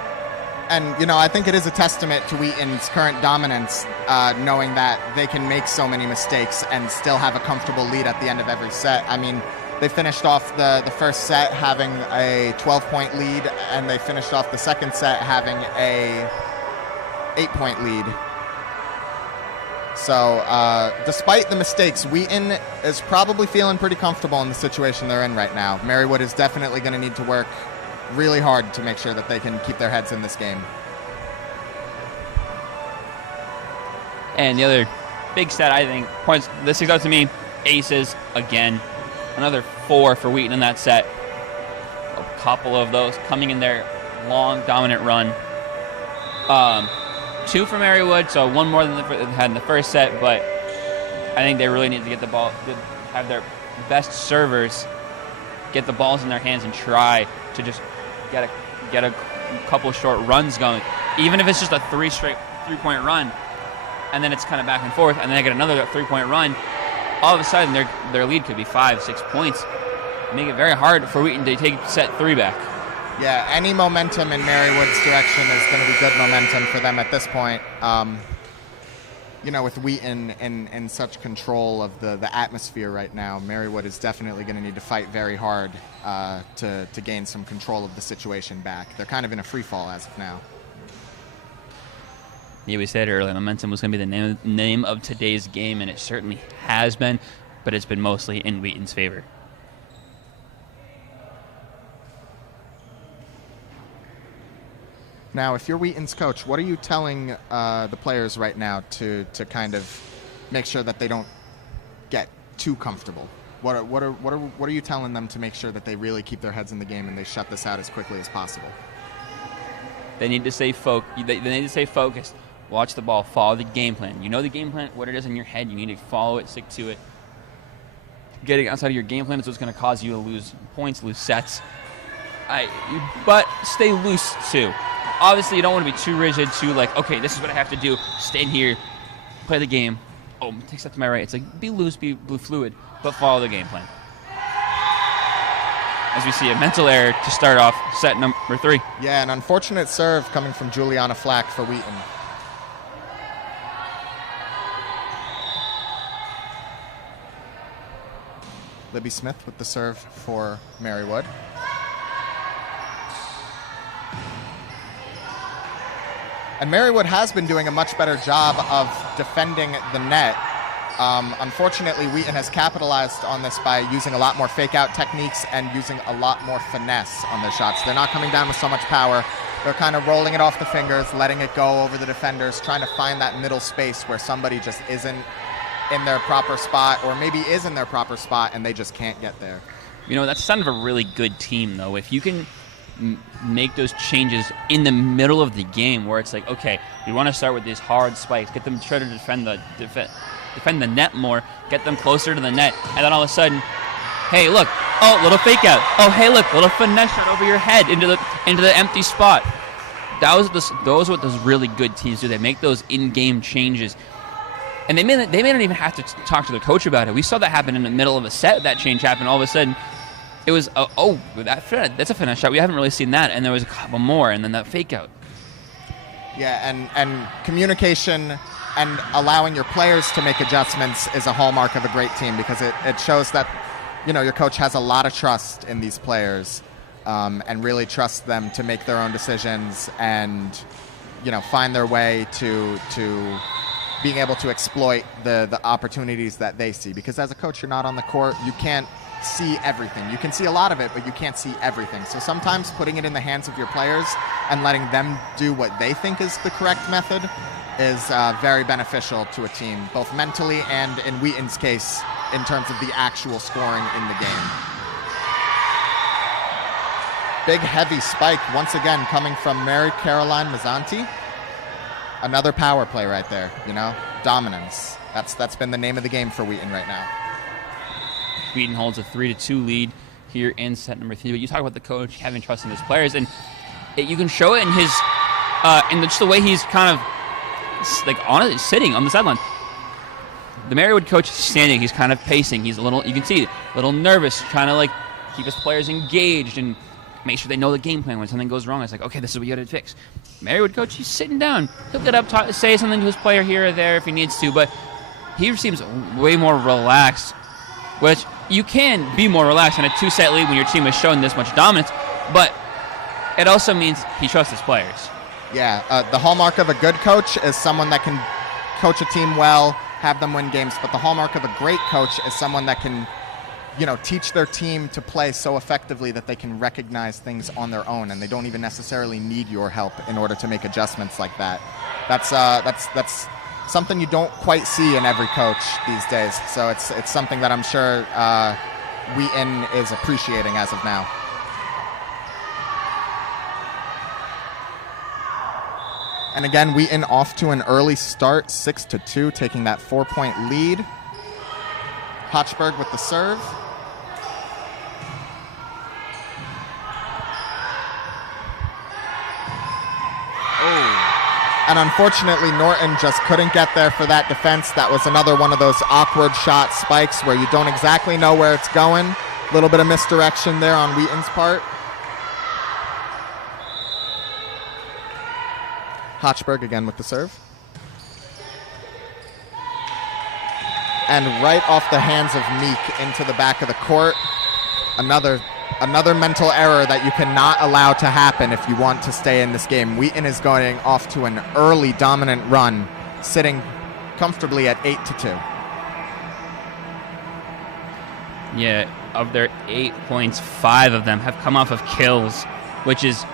And, I think it is a testament to Wheaton's current dominance, knowing that they can make so many mistakes and still have a comfortable lead at the end of every set. I mean, they finished off the first set having a 12-point lead, and they finished off the second set having a 8-point lead. So, despite the mistakes, Wheaton is probably feeling pretty comfortable in the situation they're in right now. Marywood is definitely going to need to work really hard to make sure that they can keep their heads in this game. And the other big stat, I think, points this sticks out to me, aces again. Another 4 for Wheaton in that set. A couple of those coming in their long, dominant run. 2 for Marywood, so 1 more than they had in the first set, but I think they really need to get the ball, have their best servers get the balls in their hands and try to just get a couple short runs going. Even if it's just a 3-point run, and then it's kind of back and forth, and then they get another 3-point run, all of a sudden their lead could be 5-6 points. Make it very hard for Wheaton to take set 3 back. Yeah, any momentum in Marywood's direction is going to be good momentum for them at this point. With Wheaton in such control of the atmosphere right now, Marywood is definitely going to need to fight very hard to gain some control of the situation back. They're kind of in a free fall as of now. Yeah, we said earlier, momentum was going to be the name of today's game, and it certainly has been, but it's been mostly in Wheaton's favor. Now, if you're Wheaton's coach, what are you telling the players right now to kind of make sure that they don't get too comfortable? What are you telling them to make sure that they really keep their heads in the game and they shut this out as quickly as possible? They need to stay focused. watch the ball, follow the game plan. You know the game plan, what it is in your head. You need to follow it, stick to it. Getting outside of your game plan is what's going to cause you to lose points, lose sets. But stay loose, too. Obviously, you don't want to be too rigid, too like, okay, this is what I have to do. Stand here, play the game. Oh, take a step to my right. It's like, be loose, be fluid, but follow the game plan. As we see a mental error to start off set number 3. Yeah, an unfortunate serve coming from Juliana Flack for Wheaton. Libby Smith with the serve for Marywood. And Marywood has been doing a much better job of defending the net. Unfortunately, Wheaton has capitalized on this by using a lot more fake-out techniques and using a lot more finesse on their shots. They're not coming down with so much power. They're kind of rolling it off the fingers, letting it go over the defenders, trying to find that middle space where somebody just isn't in their proper spot, or maybe is in their proper spot and they just can't get there. You know, that's a sign of a really good team, though. If you can make those changes in the middle of the game where it's like, okay, we want to start with these hard spikes, get them to try to defend the net more, get them closer to the net, and then all of a sudden, hey, look, oh, little fake out. Oh, hey, look, little finesse shot over your head into the empty spot. Those are what those really good teams do. They make those in-game changes. And they may not even have to talk to the coach about it. We saw that happen in the middle of a set. That change happened. All of a sudden, it was, that's a finesse shot. We haven't really seen that. And there was a couple more, and then that fake out. Yeah, and communication and allowing your players to make adjustments is a hallmark of a great team, because it shows that, you know, your coach has a lot of trust in these players, and really trusts them to make their own decisions and, you know, find their way to being able to exploit the opportunities that they see. Because as a coach, you're not on the court. You can't see everything. You can see a lot of it, but you can't see everything. So sometimes putting it in the hands of your players and letting them do what they think is the correct method is very beneficial to a team, both mentally and, in Wheaton's case, in terms of the actual scoring in the game. Big, heavy spike, once again, coming from Mary Caroline Mazzanti. Another power play right there, you know? Dominance. That's been the name of the game for Wheaton right now. Wheaton holds a 3-2 lead here in set number 3. But you talk about the coach having trust in his players, and you can show it in his, in just the way he's kind of like sitting on the sideline. The Marywood coach is standing. He's kind of pacing. He's a little, you can see, a little nervous, trying to like keep his players engaged and make sure they know the game plan. When something goes wrong, it's like, okay, this is what you got to fix. Marywood coach, he's sitting down. He'll get up, say something to his player here or there if he needs to, but he seems way more relaxed, which you can be more relaxed in a 2-set lead when your team is showing this much dominance, but it also means he trusts his players. Yeah, the hallmark of a good coach is someone that can coach a team well, have them win games, but the hallmark of a great coach is someone that can, you know, teach their team to play so effectively that they can recognize things on their own, and they don't even necessarily need your help in order to make adjustments like that. That's something you don't quite see in every coach these days. So it's something that I'm sure Wheaton is appreciating as of now. And again, Wheaton off to an early start, 6-2, taking that 4-point lead. Hochberg with the serve. And unfortunately, Norton just couldn't get there for that defense. That was another one of those awkward shot spikes where you don't exactly know where it's going. A little bit of misdirection there on Wheaton's part. Hochberg again with the serve. And right off the hands of Meek into the back of the court. Another mental error that you cannot allow to happen if you want to stay in this game. Wheaton is going off to an early dominant run, sitting comfortably at 8-2. Yeah, of their 8 points, 5 of them have come off of kills, which is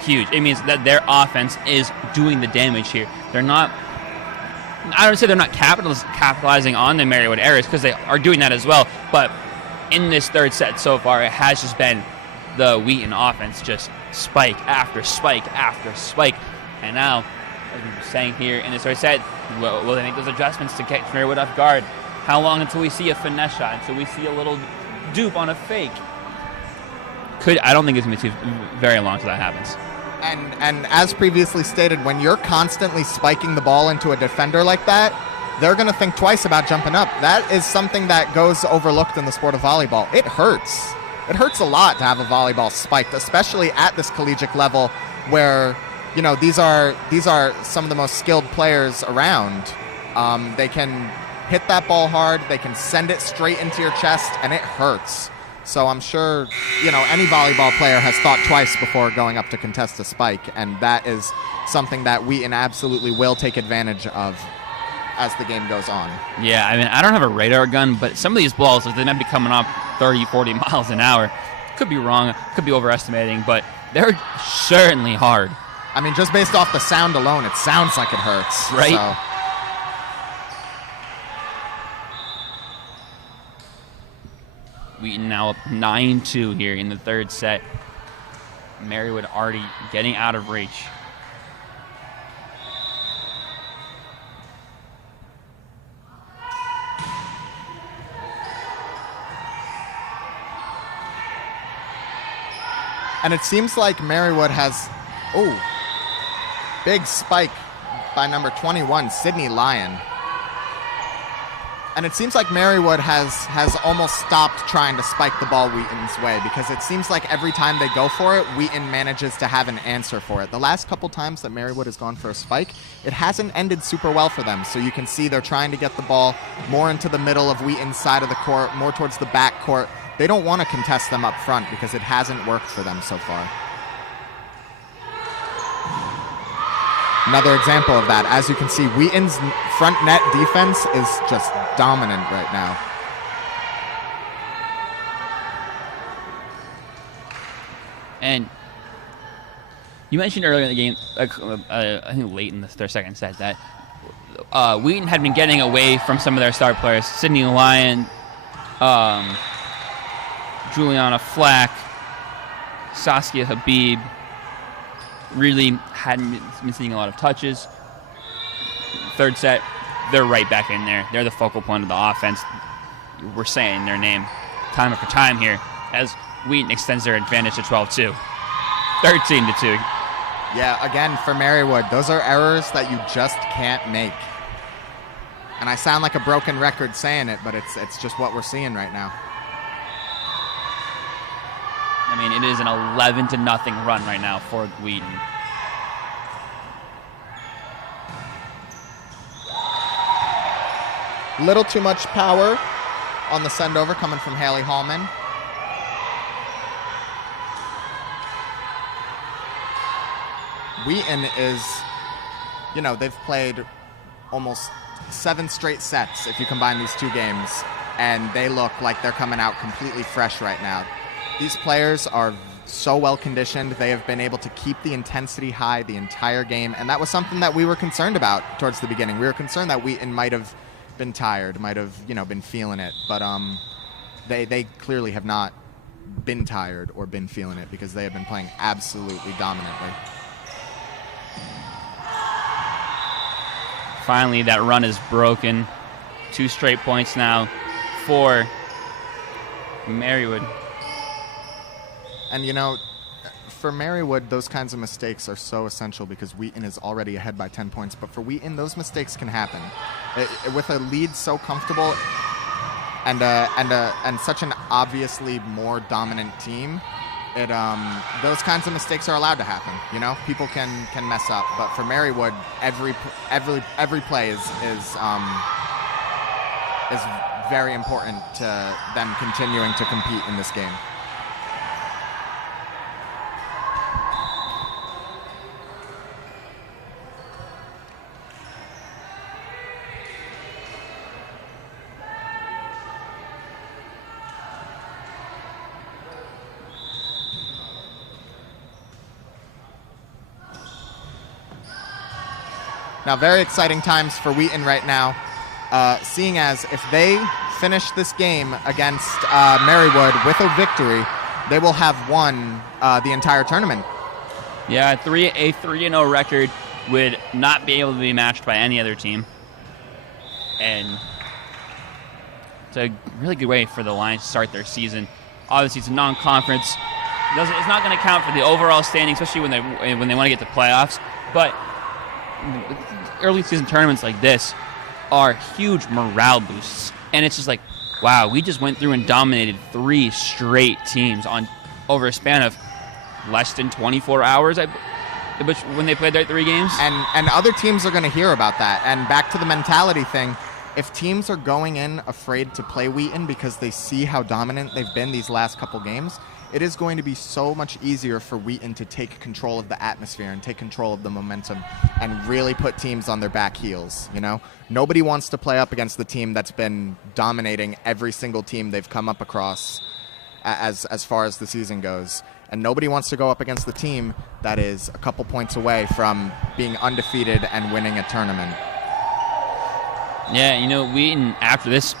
huge. It means that their offense is doing the damage here. They're not, I don't say they're not capitalizing on the Marywood errors, because they are doing that as well, but in this third set so far, it has just been the Wheaton offense, just spike after spike after spike. And now as we were saying here in this third set, will they make those adjustments to catch Marywood off guard? How long until we see a finesse shot, until we see a little dupe on a fake? I don't think it's going to be very long until that happens. And as previously stated, when you're constantly spiking the ball into a defender like that, they're going to think twice about jumping up. That is something that goes overlooked in the sport of volleyball. It hurts. It hurts a lot to have a volleyball spiked, especially at this collegiate level where, you know, these are some of the most skilled players around. They can hit that ball hard, they can send it straight into your chest, and it hurts. So I'm sure, you know, any volleyball player has thought twice before going up to contest a spike, and that is something that Wheaton absolutely will take advantage of as the game goes on. Yeah, I mean, I don't have a radar gun, but some of these balls, they might be coming off 30, 40 miles an hour. Could be wrong, could be overestimating, but they're certainly hard. I mean, just based off the sound alone, it sounds like it hurts. Right? So. Wheaton now up 9-2 here in the third set. Marywood already getting out of reach. And it seems like Marywood has, big spike by number 21, Sydney Lyon. And it seems like Marywood has almost stopped trying to spike the ball Wheaton's way, because it seems like every time they go for it, Wheaton manages to have an answer for it. The last couple times that Marywood has gone for a spike, it hasn't ended super well for them. So you can see they're trying to get the ball more into the middle of Wheaton's side of the court, more towards the back court. They don't want to contest them up front because it hasn't worked for them so far. Another example of that. As you can see, Wheaton's front net defense is just dominant right now. And you mentioned earlier in the game, I think late in their second set, that Wheaton had been getting away from some of their star players. Sydney Lyon, Juliana Flack, Saskia Habib. Really hadn't been seeing a lot of touches. Third set, they're right back in there. They're the focal point of the offense. We're saying their name time after time here as Wheaton extends their advantage to 12-2. 13-2. Yeah, again, for Marywood, those are errors that you just can't make. And I sound like a broken record saying it, but it's just what we're seeing right now. I mean, it is an 11-0 run right now for Wheaton. Little too much power on the send-over coming from Haley Hallman. Wheaton is, you know, they've played almost 7 straight sets if you combine these two games, and they look like they're coming out completely fresh right now. These players are so well conditioned. They have been able to keep the intensity high the entire game, and that was something that we were concerned about towards the beginning. We were concerned that Wheaton might have been tired, might have, you know, been feeling it, but they clearly have not been tired or been feeling it, because they have been playing absolutely dominantly. Finally, that run is broken. 2 straight points now for Marywood. And, you know, for Marywood, those kinds of mistakes are so essential because Wheaton is already ahead by 10 points. But for Wheaton, those mistakes can happen. With a lead so comfortable and such an obviously more dominant team, those kinds of mistakes are allowed to happen. You know, people can mess up. But for Marywood, every play is very important to them continuing to compete in this game. Now, very exciting times for Wheaton right now, seeing as if they finish this game against Marywood with a victory, they will have won the entire tournament. Yeah, a 3-0 record would not be able to be matched by any other team. And it's a really good way for the Lions to start their season. Obviously, it's a non-conference. It's not going to count for the overall standing, especially when they want to get to playoffs. But early season tournaments like this are huge morale boosts. And it's just like, wow, we just went through and dominated 3 straight teams over a span of less than 24 hours when they played their 3 games. And other teams are going to hear about that. And back to the mentality thing, if teams are going in afraid to play Wheaton because they see how dominant they've been these last couple games, it is going to be so much easier for Wheaton to take control of the atmosphere and take control of the momentum and really put teams on their back heels. Nobody wants to play up against the team that's been dominating every single team they've come up across as far as the season goes. And nobody wants to go up against the team that is a couple points away from being undefeated and winning a tournament. Yeah, Wheaton, after this,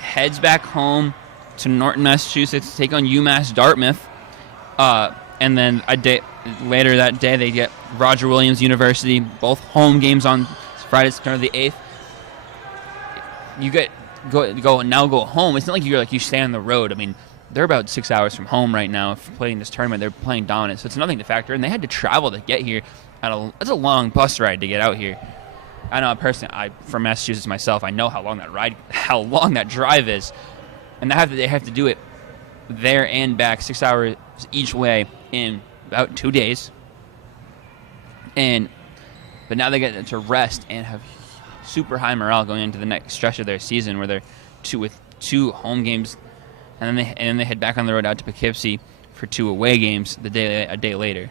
heads back home to Norton, Massachusetts, to take on UMass Dartmouth. And then a day later that day, they get Roger Williams University, both home games on Friday, September the 8th. You go home. It's not like you stay on the road. I mean, they're about 6 hours from home right now for playing this tournament. They're playing dominant, so it's nothing to factor in. They had to travel to get here. It's a long bus ride to get out here. I know personally, I'm from Massachusetts myself. I know how long that drive is, and they have to do it there and back, 6 hours each way in about 2 days. But now they get to rest and have super high morale going into the next stretch of their season, where they're with 2 home games, and then they head back on the road out to Poughkeepsie for 2 away games a day later.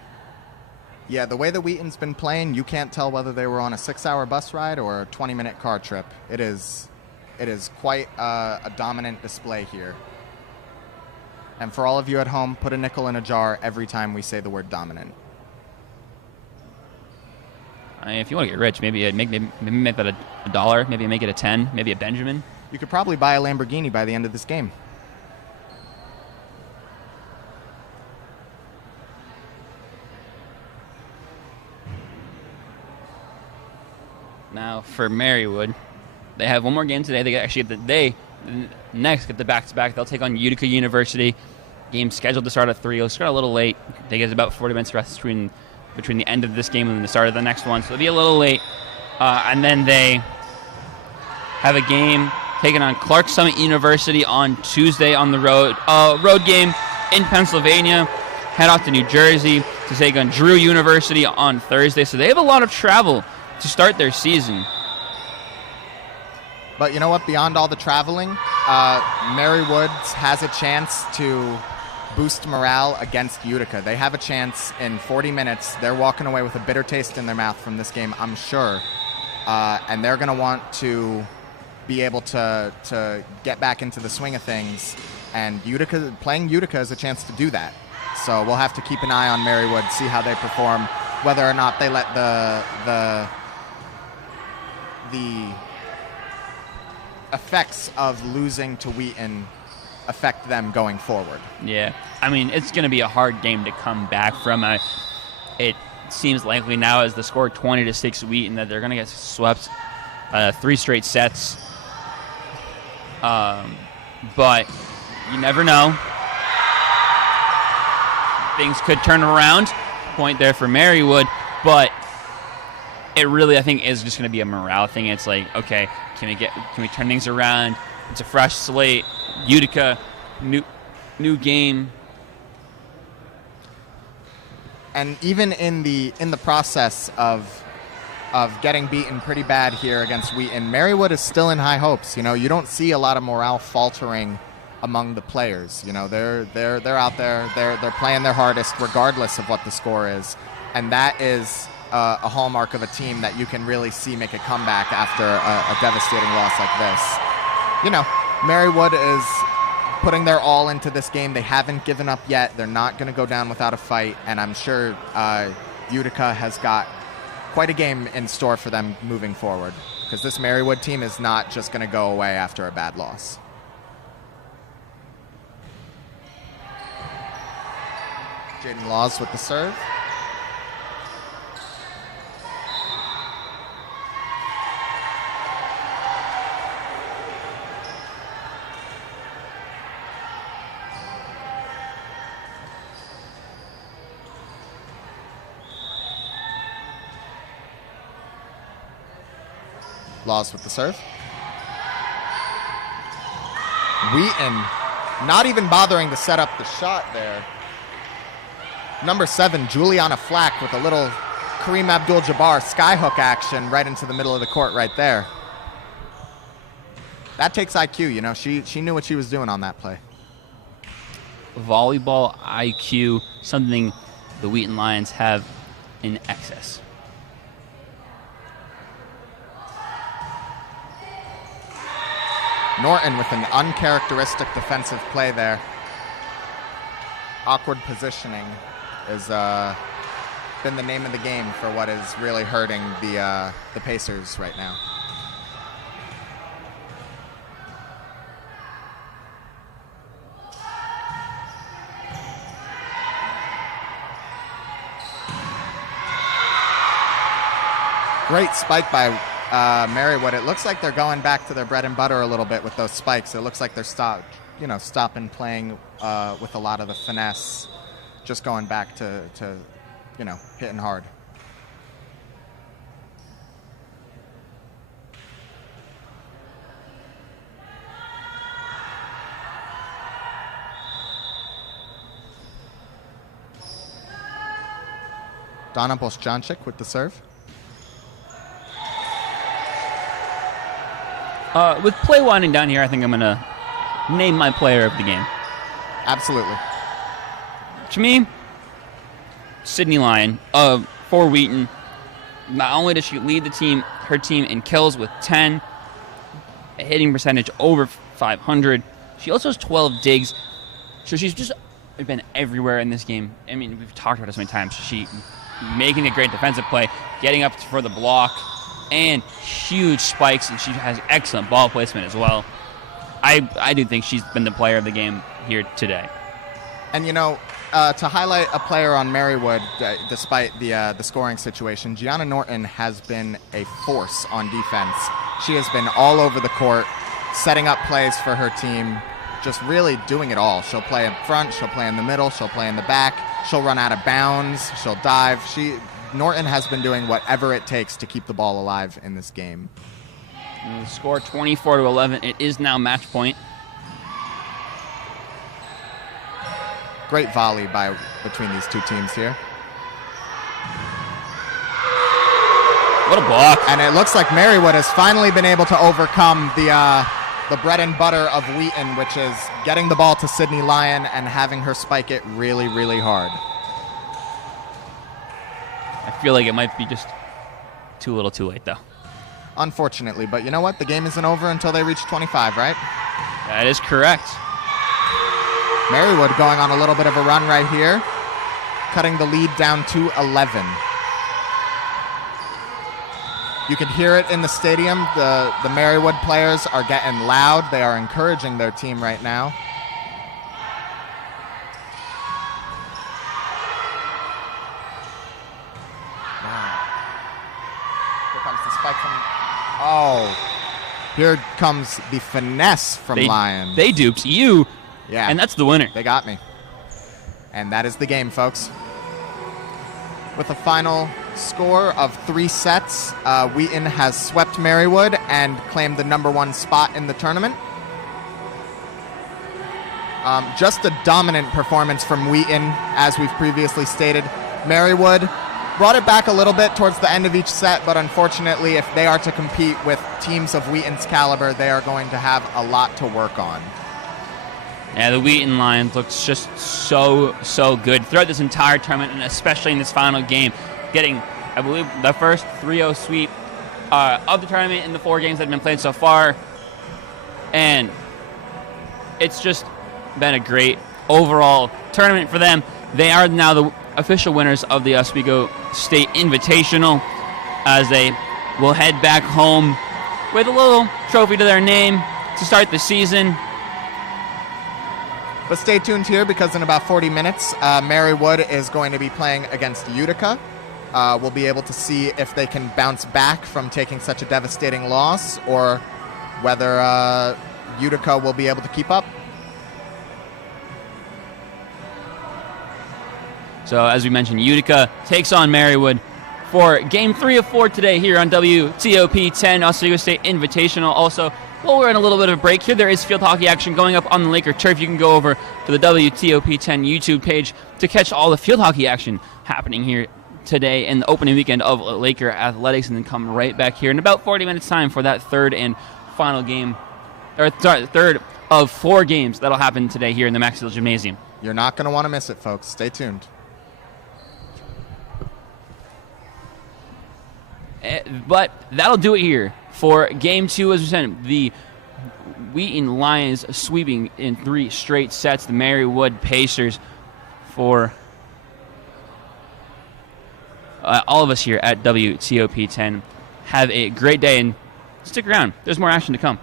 Yeah, the way the Wheaton's been playing, you can't tell whether they were on a 6-hour bus ride or a 20-minute car trip. It is quite a dominant display here. And for all of you at home, put a nickel in a jar every time we say the word dominant. If you want to get rich, maybe make that a $1, maybe make it a 10, maybe a Benjamin. You could probably buy a Lamborghini by the end of this game. Now for Marywood, they have one more game today. They next get the back-to-back. They'll take on Utica University. Game scheduled to start at 3. It'll start a little late. They get about 40 minutes rest between the end of this game and the start of the next one, so it'll be a little late. And then they have a game taking on Clark Summit University on Tuesday on the road. Road game in Pennsylvania. Head off to New Jersey to take on Drew University on Thursday. So they have a lot of travel to start their season. But you know what? Beyond all the traveling, Marywood has a chance to boost morale against Utica. They have a chance in 40 minutes. They're walking away with a bitter taste in their mouth from this game, I'm sure. And they're going to want to be able to get back into the swing of things. And playing Utica is a chance to do that. So we'll have to keep an eye on Marywood, see how they perform, whether or not they let the effects of losing to Wheaton affect them going forward. Yeah, I mean, it's going to be a hard game to come back from. It seems likely now, as the score 20-6 Wheaton, that they're going to get swept 3 straight sets. But you never know. Things could turn around. Point there for Marywood, but it really, I think, is just going to be a morale thing. It's like, okay, can we turn things around? It's a fresh slate. Utica, new game. And even in the process of getting beaten pretty bad here against Wheaton, Marywood is still in high hopes. You don't see a lot of morale faltering among the players. They're out there. They're playing their hardest regardless of what the score is, and that is a hallmark of a team that you can really see make a comeback after a devastating loss like this. Marywood is putting their all into this game. They haven't given up yet. They're not going to go down without a fight, and I'm sure Utica has got quite a game in store for them moving forward, because this Marywood team is not just going to go away after a bad loss. Jaden Laws with the serve. Laws with the serve. Wheaton not even bothering to set up the shot there. Number 7, Juliana Flack with a little Kareem Abdul-Jabbar skyhook action right into the middle of the court right there. That takes IQ, you know. She knew what she was doing on that play. Volleyball IQ, something the Wheaton Lions have in excess. Norton with an uncharacteristic defensive play there. Awkward positioning has been the name of the game for what is really hurting the Pacers right now. Great spike by Marywood. It looks like they're going back to their bread and butter a little bit with those spikes. It looks like they're stopping playing with a lot of the finesse, just going back to hitting hard. Donna Bosjanczyk with the serve. With play winding down here, I think I'm going to name my player of the game. Absolutely. To me, Sydney Lyon for Wheaton. Not only does she lead her team in kills with 10, a hitting percentage over 500, she also has 12 digs. So she's just been everywhere in this game. I mean, we've talked about it so many times. She making a great defensive play, getting up for the block, and huge spikes, and she has excellent ball placement as well. I do think she's been the player of the game here today. And to highlight a player on Marywood, despite the scoring situation, Gianna Norton has been a force on defense. She has been all over the court, setting up plays for her team, just really doing it all. She'll play in front, she'll play in the middle, she'll play in the back, she'll run out of bounds, she'll dive. Norton has been doing whatever it takes to keep the ball alive in this game. And the score 24-11. It is now match point. Great volley between these two teams here. What a block. And it looks like Marywood has finally been able to overcome the bread and butter of Wheaton, which is getting the ball to Sydney Lyon and having her spike it really, really hard. I feel like it might be just too little too late, though. Unfortunately, but you know what? The game isn't over until they reach 25, right? That is correct. Marywood going on a little bit of a run right here, cutting the lead down to 11. You can hear it in the stadium. The Marywood players are getting loud. They are encouraging their team right now. Here comes the finesse from Lyon. They duped you. Yeah. And that's the winner. They got me. And that is the game, folks. With a final score of 3 sets, Wheaton has swept Marywood and claimed the #1 spot in the tournament. Just a dominant performance from Wheaton, as we've previously stated. Marywood brought it back a little bit towards the end of each set, but unfortunately, if they are to compete with teams of Wheaton's caliber, they are going to have a lot to work on. Yeah, the Wheaton Lions looked just so good throughout this entire tournament, and especially in this final game, getting, I believe, the first 3-0 sweep of the tournament in the 4 games that have been played so far. And it's just been a great overall tournament for them. They are now the official winners of the Oswego State Invitational, as they will head back home with a little trophy to their name to start the season. But stay tuned here, because in about 40 minutes, Marywood is going to be playing against Utica. We'll be able to see if they can bounce back from taking such a devastating loss, or whether Utica will be able to keep up. So as we mentioned, Utica takes on Marywood for Game 3 of 4 today here on WTOP 10 Oswego State Invitational. Also, while we're in a little bit of a break here, there is field hockey action going up on the Laker turf. You can go over to the WTOP 10 YouTube page to catch all the field hockey action happening here today in the opening weekend of Laker Athletics, and then come right back here in about 40 minutes time for that third and final game, or third of 4 games that'll happen today here in the Maxfield Gymnasium. You're not going to want to miss it, folks. Stay tuned. But that'll do it here for Game 2. As we said, the Wheaton Lions sweeping in 3 straight sets the Marywood Pacers. For all of us here at WTOP 10, have a great day and stick around. There's more action to come.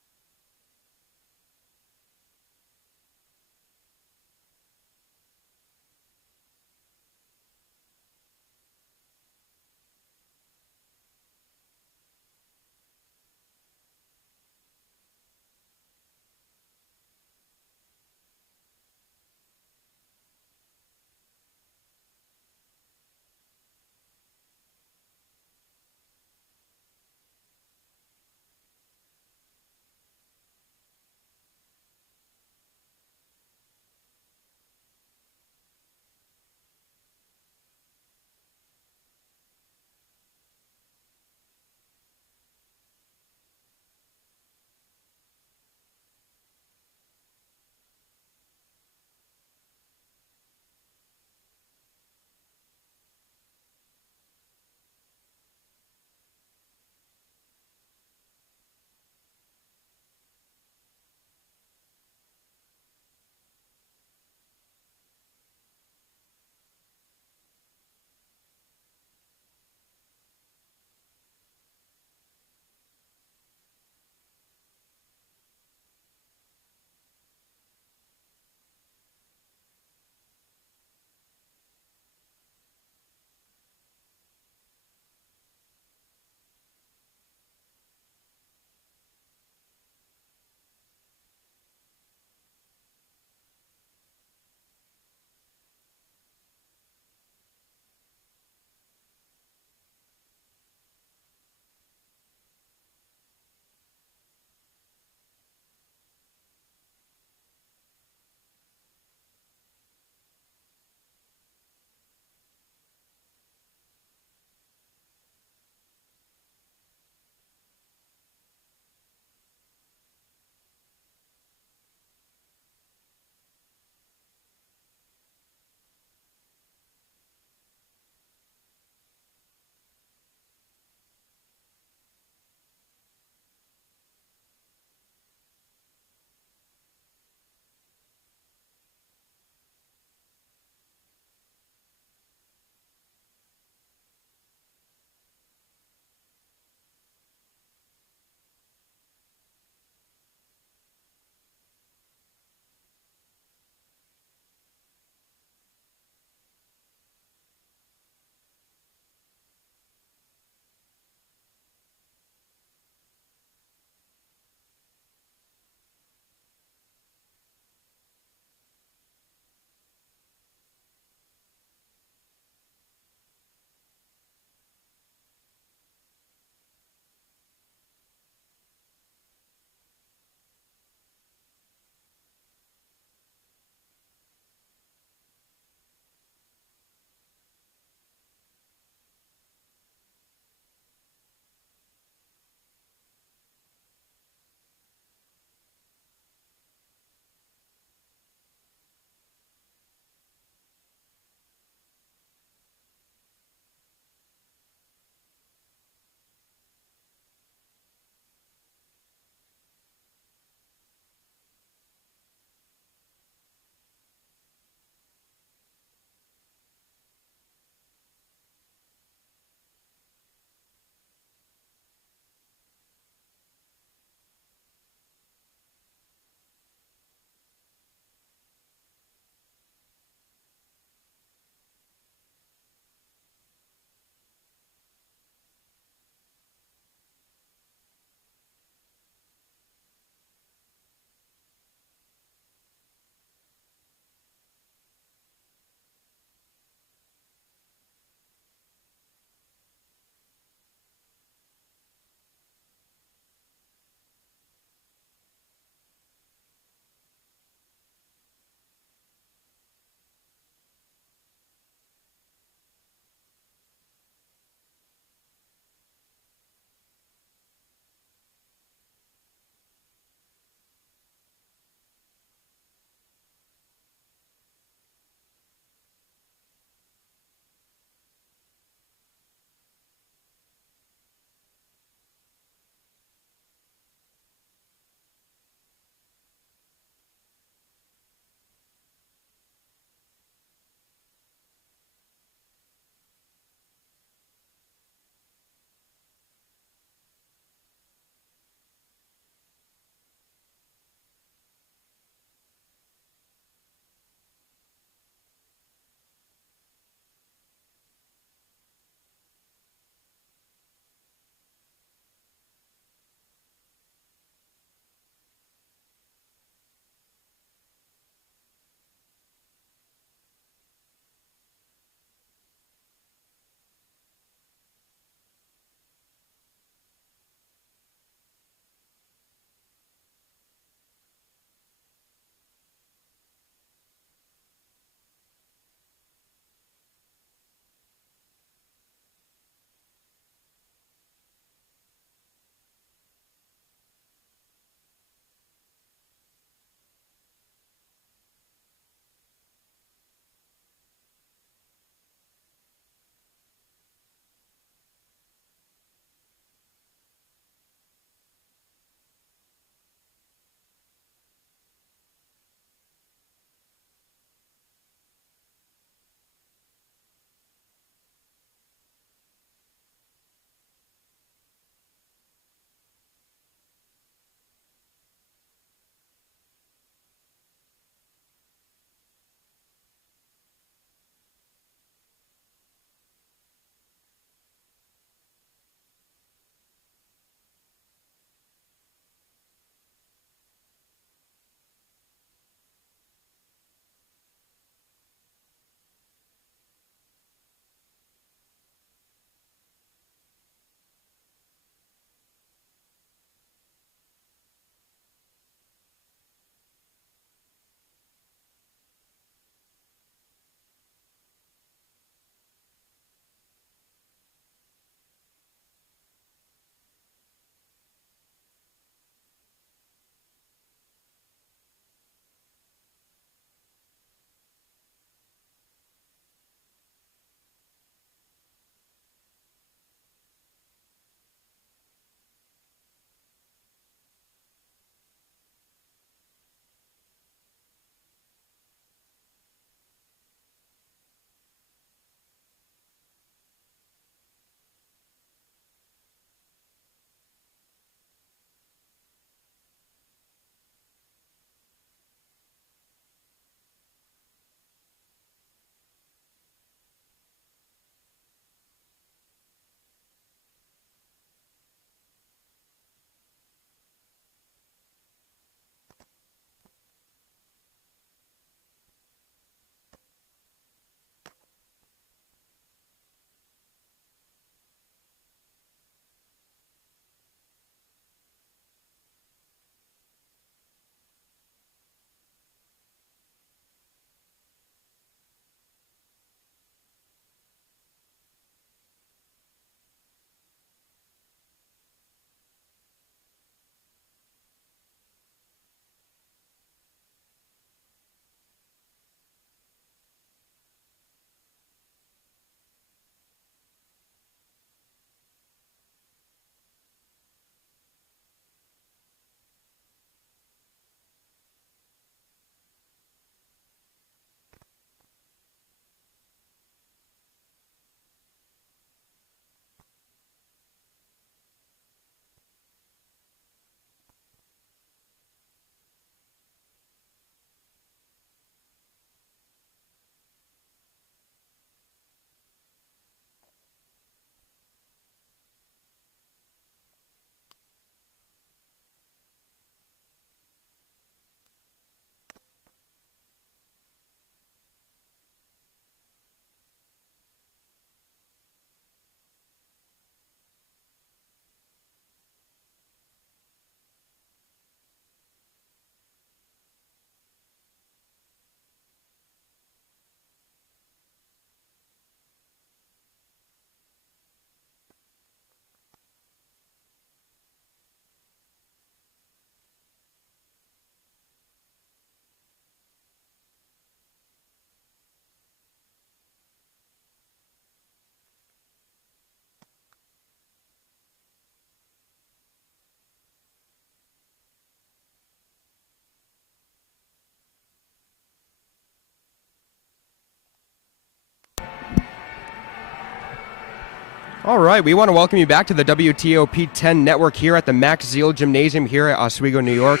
All right, we want to welcome you back to the WTOP 10 network here at the Max Zeal Gymnasium here at Oswego, New York.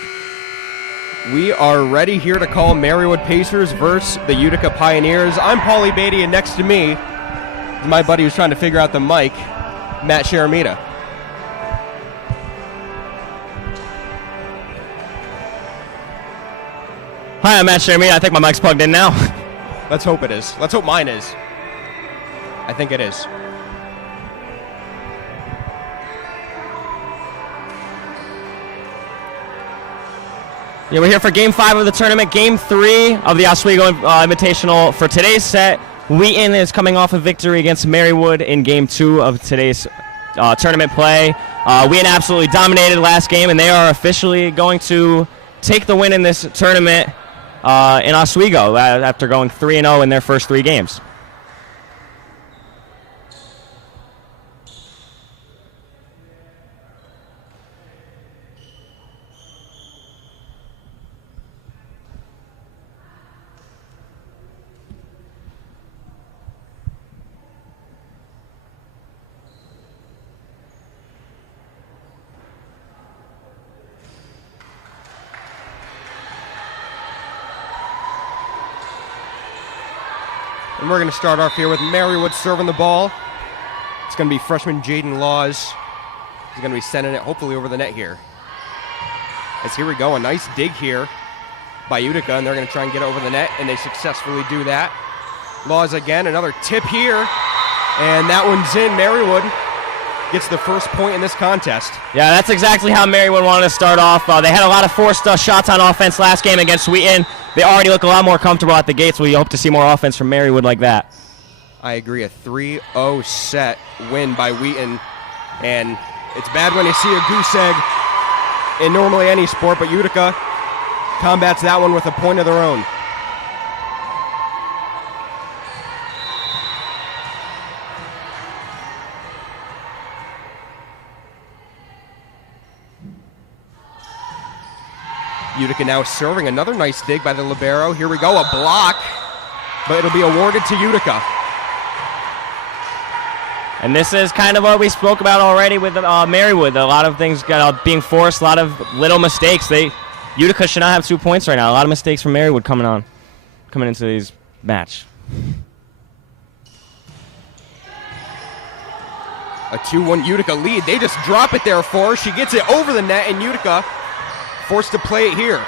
We are ready here to call Marywood Pacers versus the Utica Pioneers. I'm Paulie Beatty, and next to me is my buddy who's trying to figure out the mic, Matt Sharamita. Hi, I'm Matt Sharamita. I think my mic's plugged in now. Let's hope it is. Let's hope mine is. I think it is. Yeah, we're here for Game 5 of the tournament. Game 3 of the Oswego Invitational. For today's set, Wheaton is coming off a victory against Marywood in Game 2 of today's tournament play. Wheaton absolutely dominated last game, and they are officially going to take the win in this tournament in Oswego after going 3-0 in their first 3 games. And we're going to start off here with Marywood serving the ball. It's going to be freshman Jaden Laws. He's going to be sending it hopefully over the net here. As here we go, a nice dig here by Utica, and they're going to try and get it over the net, and they successfully do that. Laws again, another tip here, and that one's in. Marywood gets the first point in this contest. Yeah, that's exactly how Marywood wanted to start off. They had a lot of forced shots on offense last game against Wheaton. They already look a lot more comfortable at the gates. We hope to see more offense from Marywood like that. I agree, a 3-0 set win by Wheaton, and it's bad when you see a goose egg in normally any sport, but Utica combats that one with a point of their own. Utica now serving, another nice dig by the libero. Here we go, a block, but it'll be awarded to Utica. And this is kind of what we spoke about already with Marywood. A lot of things being forced, a lot of little mistakes. Utica should not have 2 points right now. A lot of mistakes from Marywood coming into these match. A 2-1 Utica lead. They just drop it there for her. She gets it over the net, and Utica forced to play it here.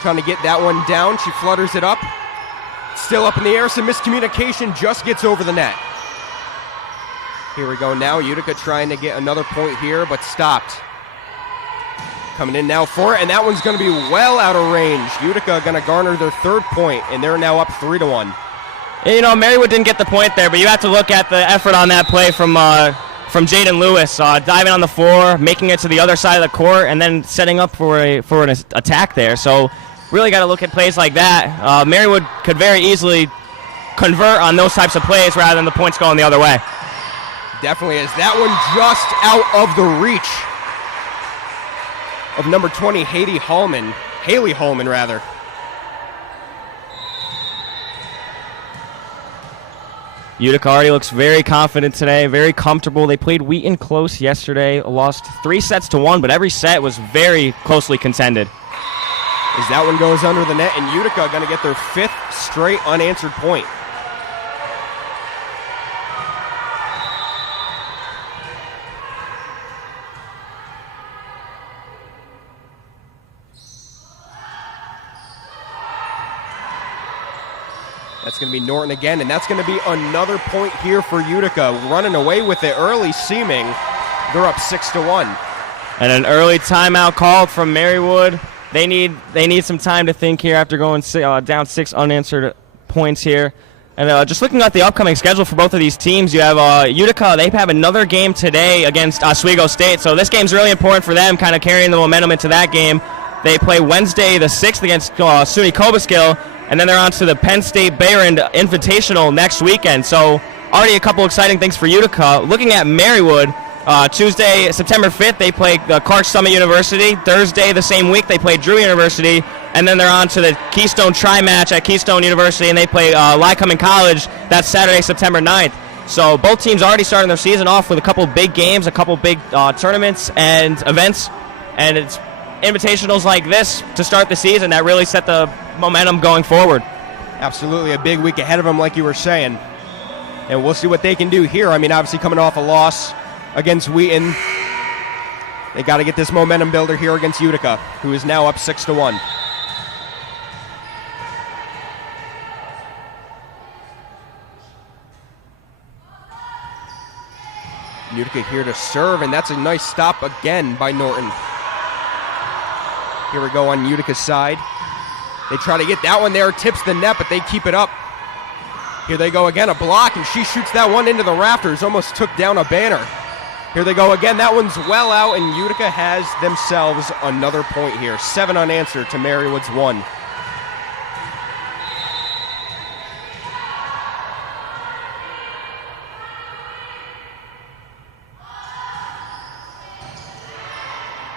Trying to get that one down. She flutters it up. Still up in the air. Some miscommunication. Just gets over the net. Here we go now. Utica trying to get another point here, but stopped. Coming in now for it, and that one's going to be well out of range. Utica going to garner their 3rd point, and they're now up 3-1. You know, Marywood didn't get the point there, but you have to look at the effort on that play from Jaden Lewis, diving on the floor, making it to the other side of the court, and then setting up for an attack there. So really got to look at plays like that. Marywood could very easily convert on those types of plays rather than the points going the other way. Definitely is. That one just out of the reach of number 20, Haley Hallman. Utica already looks very confident today, very comfortable. They played Wheaton close yesterday, lost 3-1, but every set was very closely contended. As that one goes under the net, and Utica going to get their 5th straight unanswered point. That's going to be Norton again, and that's going to be another point here for Utica. Running away with it early, seeming. They're up 6-1. And an early timeout called from Marywood. They need some time to think here after going down 6 unanswered points here. And just looking at the upcoming schedule for both of these teams, you have Utica. They have another game today against Oswego State, so this game's really important for them, kind of carrying the momentum into that game. They play Wednesday the 6th against SUNY Cobleskill, and then they're on to the Penn State Bayard Invitational next weekend. So already a couple exciting things for Utica. Looking at Marywood, Tuesday, September 5th, they play Clark Summit University. Thursday, the same week, they play Drew University. And then they're on to the Keystone Tri-Match at Keystone University, and they play Lycoming College. That's Saturday, September 9th. So both teams already starting their season off with a couple big games, a couple big tournaments and events, and it's invitationals like this to start the season that really set the momentum going forward. Absolutely, a big week ahead of them, like you were saying. And we'll see what they can do here. I mean, obviously coming off a loss against Wheaton, they got to get this momentum builder here against Utica, who is now up 6-1. Utica here to serve, and that's a nice stop again by Norton. Here we go on Utica's side. They try to get that one there, tips the net, but they keep it up. Here they go again, a block, and she shoots that one into the rafters, almost took down a banner. Here they go again, that one's well out, and Utica has themselves another point here. 7 unanswered to Marywood's 1.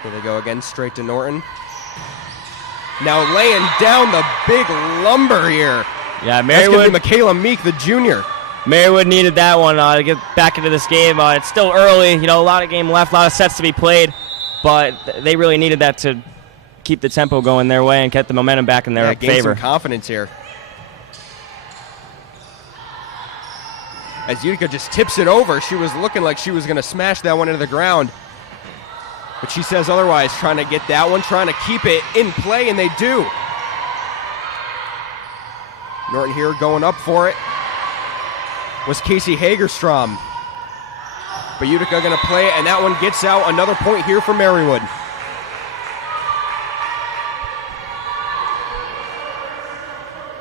Here they go again, straight to Norton. Now laying down the big lumber here. Yeah, That's going Marywood. to be Michaela Meek, the junior. Marywood needed that one to get back into this game. It's still early, a lot of game left, a lot of sets to be played, but they really needed that to keep the tempo going their way and get the momentum back in their gain favor. some confidence here. As Utica just tips it over, she was looking like she was going to smash that one into the ground. But she says otherwise, trying to get that one, trying to keep it in play, and they do. Norton here going up for it was Casey Hagerstrom. But Utica going to play it, and that one gets out. Another point here for Marywood.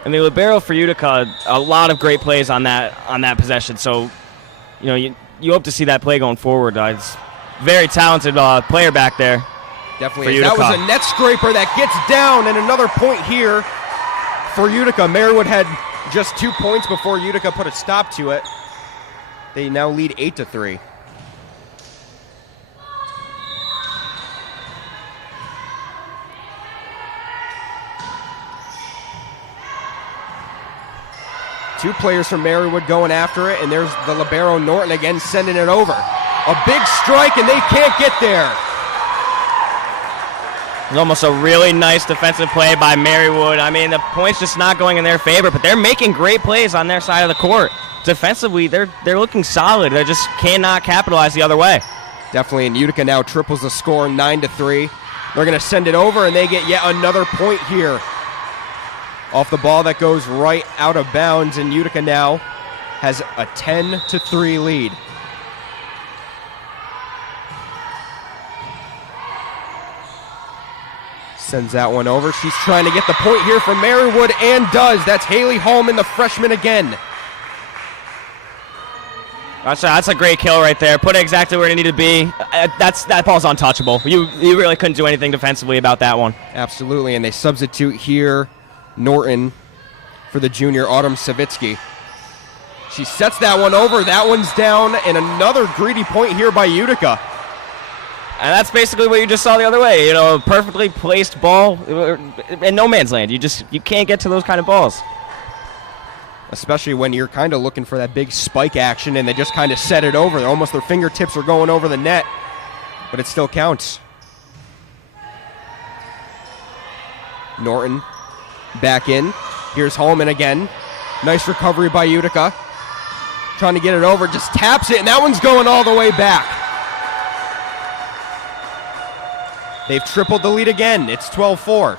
And the libero for Utica, a lot of great plays on that possession. So, you hope to see that play going forward. It's very talented player back there. Definitely. That was a net scraper that gets down, and another point here for Utica. Marywood had just 2 points before Utica put a stop to it. They now lead 8-3. Two players from Marywood going after it, and there's the libero Norton again sending it over. A big strike, and they can't get there. It was almost a really nice defensive play by Marywood. I mean, the point's just not going in their favor, but they're making great plays on their side of the court. Defensively, they're looking solid. They just cannot capitalize the other way. Definitely, and Utica now triples the score, 9-3. They're going to send it over, and they get yet another point here off the ball that goes right out of bounds, and Utica now has a 10-3 lead. Sends that one over. She's trying to get the point here from Marywood, and does. That's Haley Holman, the freshman again. That's a great kill right there. Put it exactly where it needed to be. That ball's untouchable. You really couldn't do anything defensively about that one. Absolutely, and they substitute here Norton for the junior Autumn Savitsky. She sets that one over. That one's down, and another greedy point here by Utica. And that's basically what you just saw the other way. A perfectly placed ball in no man's land. You can't get to those kind of balls. Especially when you're kind of looking for that big spike action, and they just kind of set it over. Almost their fingertips are going over the net, but it still counts. Norton back in. Here's Holman again. Nice recovery by Utica. Trying to get it over, just taps it, and that one's going all the way back. They've tripled the lead again. It's 12-4.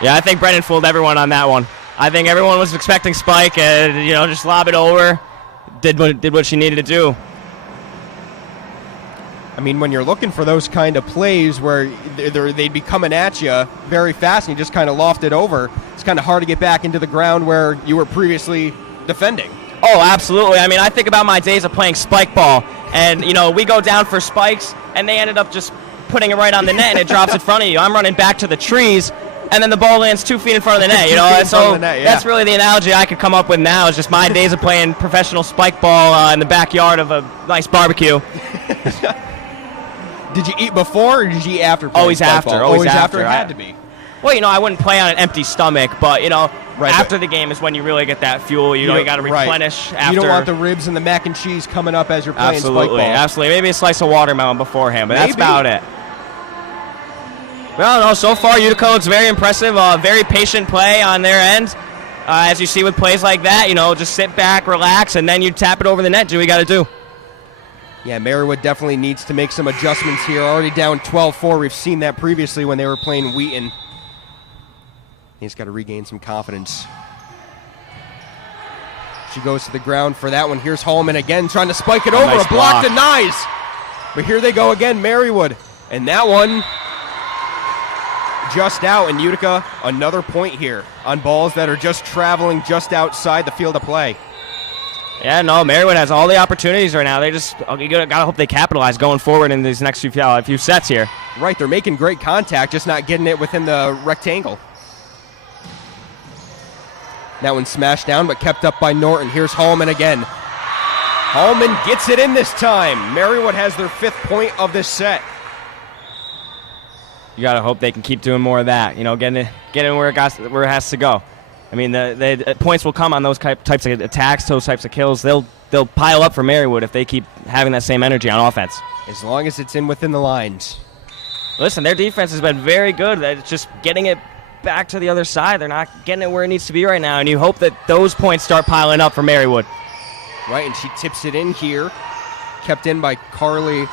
Yeah, I think Brennan fooled everyone on that one. I think everyone was expecting Spike and, just lob it over. Did what she needed to do. I mean, when you're looking for those kind of plays where they'd be coming at you very fast and you just kind of loft it over, it's kind of hard to get back into the ground where you were previously defending. Oh, absolutely. I mean, I think about my days of playing spike ball, and, we go down for spikes, and they ended up just putting it right on the net, and it drops in front of you. I'm running back to the trees, and then the ball lands 2 feet in front of the net. So that's really the analogy I could come up with now, is just my days of playing professional spike ball in the backyard of a nice barbecue. Did you eat before, or did you eat after? Always after. Always after. It had to be. well, I wouldn't play on an empty stomach, but, Right, after the game is when you really get that fuel. You got to replenish after. You don't want the ribs and the mac and cheese coming up as you're playing spike ball. Absolutely. Maybe a slice of watermelon beforehand, but that's Maybe. about it. Well, no, so far Utica looks very impressive. Very patient play on their end. As you see with plays like that, just sit back, relax, and then you tap it over the net. Do what you got to do. Yeah, Marywood definitely needs to make some adjustments here. Already down 12-4. We've seen that previously when they were playing Wheaton. He's got to regain some confidence. She goes to the ground for that one. Here's Hallman again trying to spike it over. Nice A block block. denies. But here they go again, Marywood. And that one just out. And Utica, another point here on balls that are just traveling just outside the field of play. Yeah, no, Marywood has all the opportunities right now. You got to hope they capitalize going forward in these next few sets here. Right, they're making great contact, just not getting it within the rectangle. That one smashed down, but kept up by Norton. Here's Hallman again. Hallman gets it in this time. Marywood has their 5th point of this set. You got to hope they can keep doing more of that. Getting it where it has to go. I mean, the points will come on those types of attacks, those types of kills. They'll pile up for Marywood if they keep having that same energy on offense. As long as it's in within the lines. Listen, their defense has been very good. It's just getting it back to the other side. They're not getting it where it needs to be right now, and you hope that those points start piling up for Marywood. Right, and she tips it in here. Kept in by Carly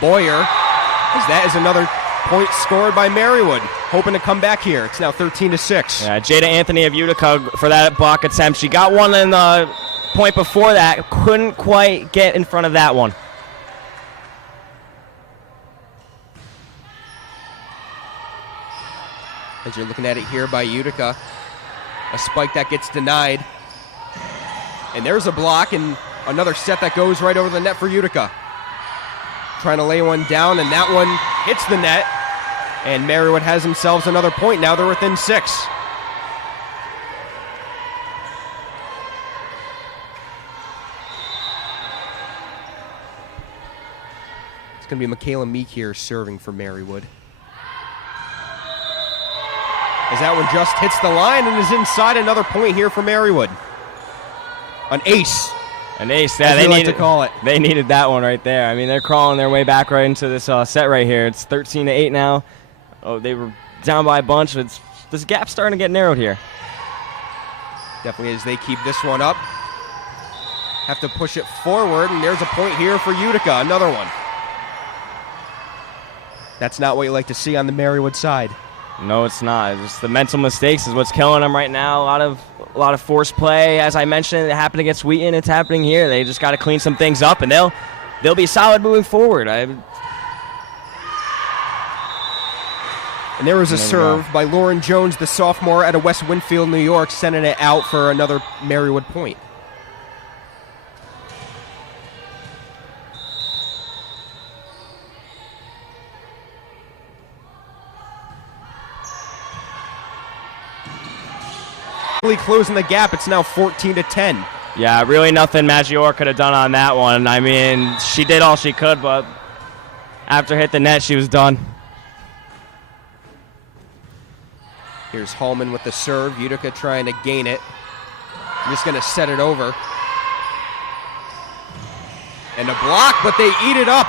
Boyer. As that is another point scored by Marywood. Hoping to come back here. It's now 13-6. Yeah, Jada Anthony of Utica for that block attempt. She got one in the point before that. Couldn't quite get in front of that one. As you're looking at it here by Utica. A spike that gets denied. And there's a block and another set that goes right over the net for Utica. Trying to lay one down, and that one hits the net. And Marywood has themselves another point. Now they're within 6. It's going to be Michaela Meek here serving for Marywood. As that one just hits the line and is inside. Another point here for Marywood. An ace. An ace. Yeah, as we like to call it. They needed that one right there. I mean, they're crawling their way back right into this set right here. It's 13-8 now. Oh, they were down by a bunch. This gap's starting to get narrowed here. Definitely as they keep this one up. Have to push it forward, and there's a point here for Utica. Another one. That's not what you like to see on the Marywood side. No, it's not. Just the mental mistakes is what's killing them right now. A lot of forced play. As I mentioned, it happened against Wheaton. It's happening here. They just got to clean some things up, and they'll be solid moving forward. And there was a serve by Lauren Jones, the sophomore out of West Winfield, New York, sending it out for another Marywood point. Closing the gap, it's now 14-10. Yeah, really nothing Maggiore could have done on that one. I mean, she did all she could, but after hit the net, she was done. Here's Hallman with the serve. Utica trying to gain it. Just going to set it over. And a block, but they eat it up.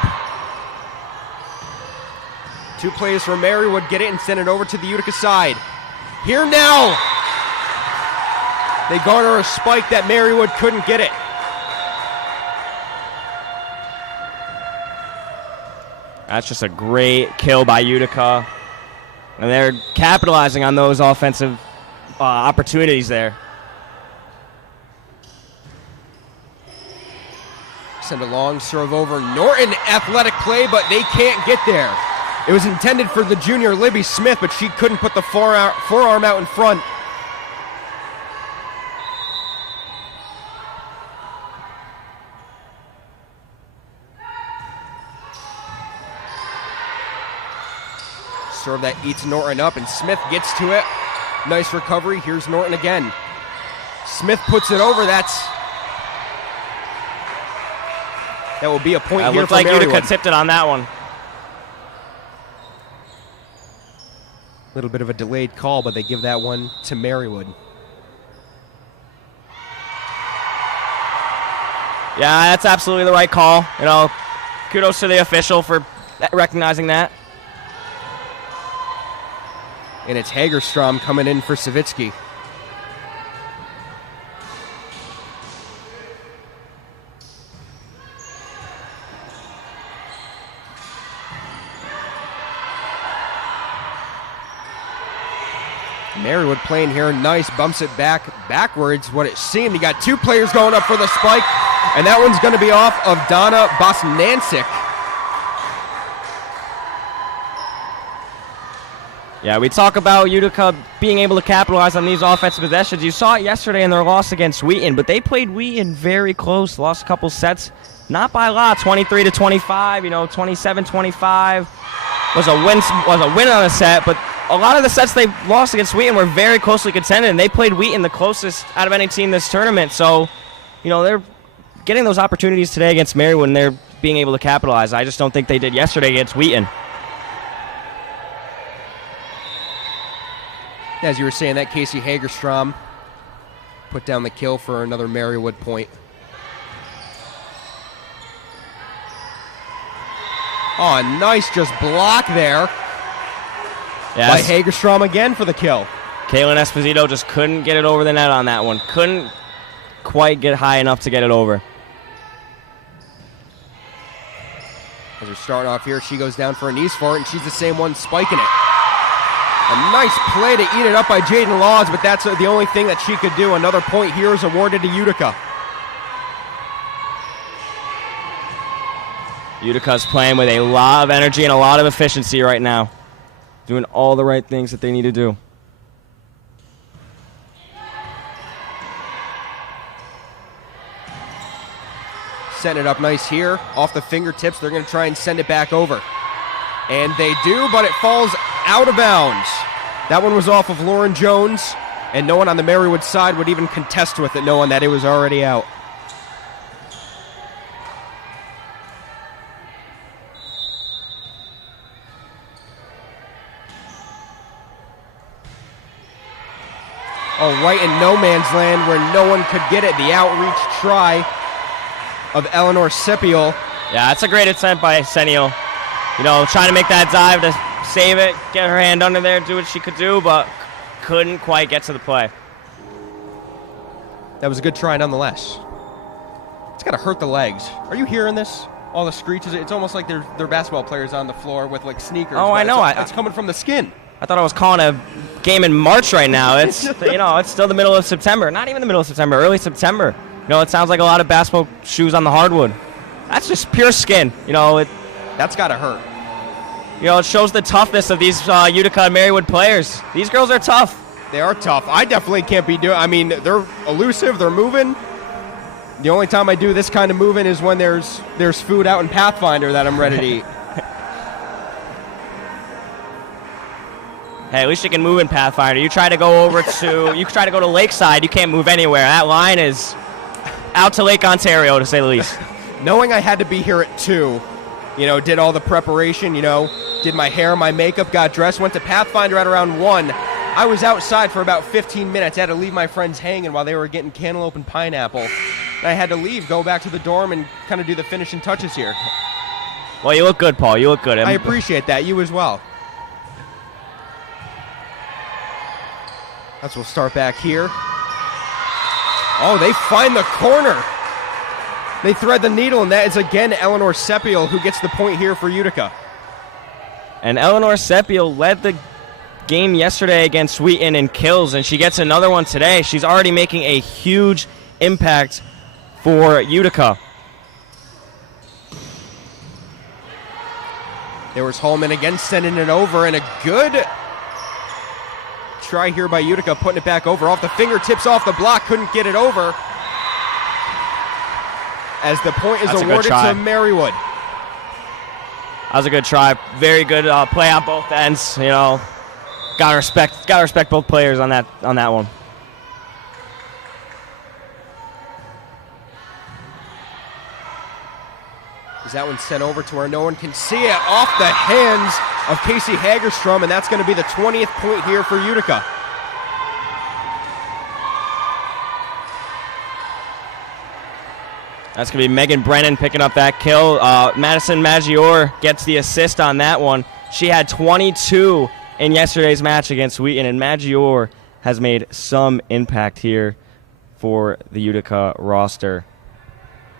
2 plays for Marywood, get it and send it over to the Utica side. Here now. They garner a spike that Marywood couldn't get it. That's just a great kill by Utica. And they're capitalizing on those offensive opportunities there. Send a long serve over. Norton, athletic play, but they can't get there. It was intended for the junior Libby Smith, but she couldn't put the forearm out in front. Serve that eats Norton up, and Smith gets to it. Nice recovery. Here's Norton again. Smith puts it over. That will be a point here looked for like Marywood. Utica tipped it on that one. little bit of a delayed call, but they give that one to Marywood. Yeah, that's absolutely the right call. You know, kudos to the official for recognizing that. And it's Hagerstrom coming in for Savitsky. Marywood playing here, nice, bumps it backwards, what it seemed. You got 2 players going up for the spike, and that one's going to be off of Donna Bosnancic. Yeah, we talk about Utica being able to capitalize on these offensive possessions. You saw it yesterday in their loss against Wheaton, but they played Wheaton very close, lost a couple sets, not by a lot, 23-25, 27-25 was a win on a set, but a lot of the sets they lost against Wheaton were very closely contended, and they played Wheaton the closest out of any team this tournament. So, they're getting those opportunities today against Marywood, and they're being able to capitalize. I just don't think they did yesterday against Wheaton. As you were saying, that Casey Hagerstrom put down the kill for another Marywood point. Oh, a nice just block there. By Hagerstrom again for the kill. Kaylin Esposito just couldn't get it over the net on that one. Couldn't quite get high enough to get it over. As we're starting off here, she goes down for a knees for it, and she's the same one spiking it. A nice play to eat it up by Jaden Laws, but that's the only thing that she could do. Another point here is awarded to Utica. Utica's playing with a lot of energy and a lot of efficiency right now. Doing all the right things that they need to do. Setting it up nice here. Off the fingertips, they're going to try and send it back over. And they do, but it falls out of bounds. That one was off of Lauren Jones, and no one on the Marywood side would even contest with it, knowing that it was already out. Oh, right in no man's land where no one could get it. The outreach try of Eleanor Sepiol. Yeah, that's a great attempt by Senio. Trying to make that dive to save it, get her hand under there, do what she could do, but couldn't quite get to the play. That was a good try nonetheless. It's got to hurt the legs. Are you hearing this? All the screeches. It's almost like they're basketball players on the floor with like sneakers. Oh, I know. It's coming from the skin. I thought I was calling a game in March right now. It's it's still the middle of September. Not even the middle of September, early September. It sounds like a lot of basketball shoes on the hardwood. That's just pure skin. That's got to hurt. It shows the toughness of these Utica and Marywood players. These girls are tough. They are tough. I definitely can't be doing. I mean, they're elusive. They're moving. The only time I do this kind of moving is when there's food out in Pathfinder that I'm ready to eat. Hey, at least you can move in Pathfinder. You try to go to Lakeside, you can't move anywhere. That line is out to Lake Ontario, to say the least. Knowing I had to be here at 2, did all the preparation, did my hair, my makeup, got dressed, went to Pathfinder at around 1. I was outside for about 15 minutes. I had to leave my friends hanging while they were getting cantaloupe and pineapple. And I had to leave, go back to the dorm, and kind of do the finishing touches here. Well, you look good, Paul. You look good. I appreciate that. You as well. We'll start back here. Oh, they find the corner. They thread the needle, and that is again Eleanor Sepiol who gets the point here for Utica. And Eleanor Sepiol led the game yesterday against Wheaton in kills, and she gets another one today. She's already making a huge impact for Utica. There was Holman again sending it over, and a good try here by Utica, putting it back over. Off the fingertips, off the block, couldn't get it over. As the point is awarded to Marywood. That was a good try. Very good play on both ends. Gotta respect both players on that one. As that one sent over to where no one can see it, off the hands of Casey Hagerstrom, and that's going to be the 20th point here for Utica. That's going to be Megan Brennan picking up that kill. Madison Maggiore gets the assist on that one. She had 22 in yesterday's match against Wheaton, and Maggiore has made some impact here for the Utica roster.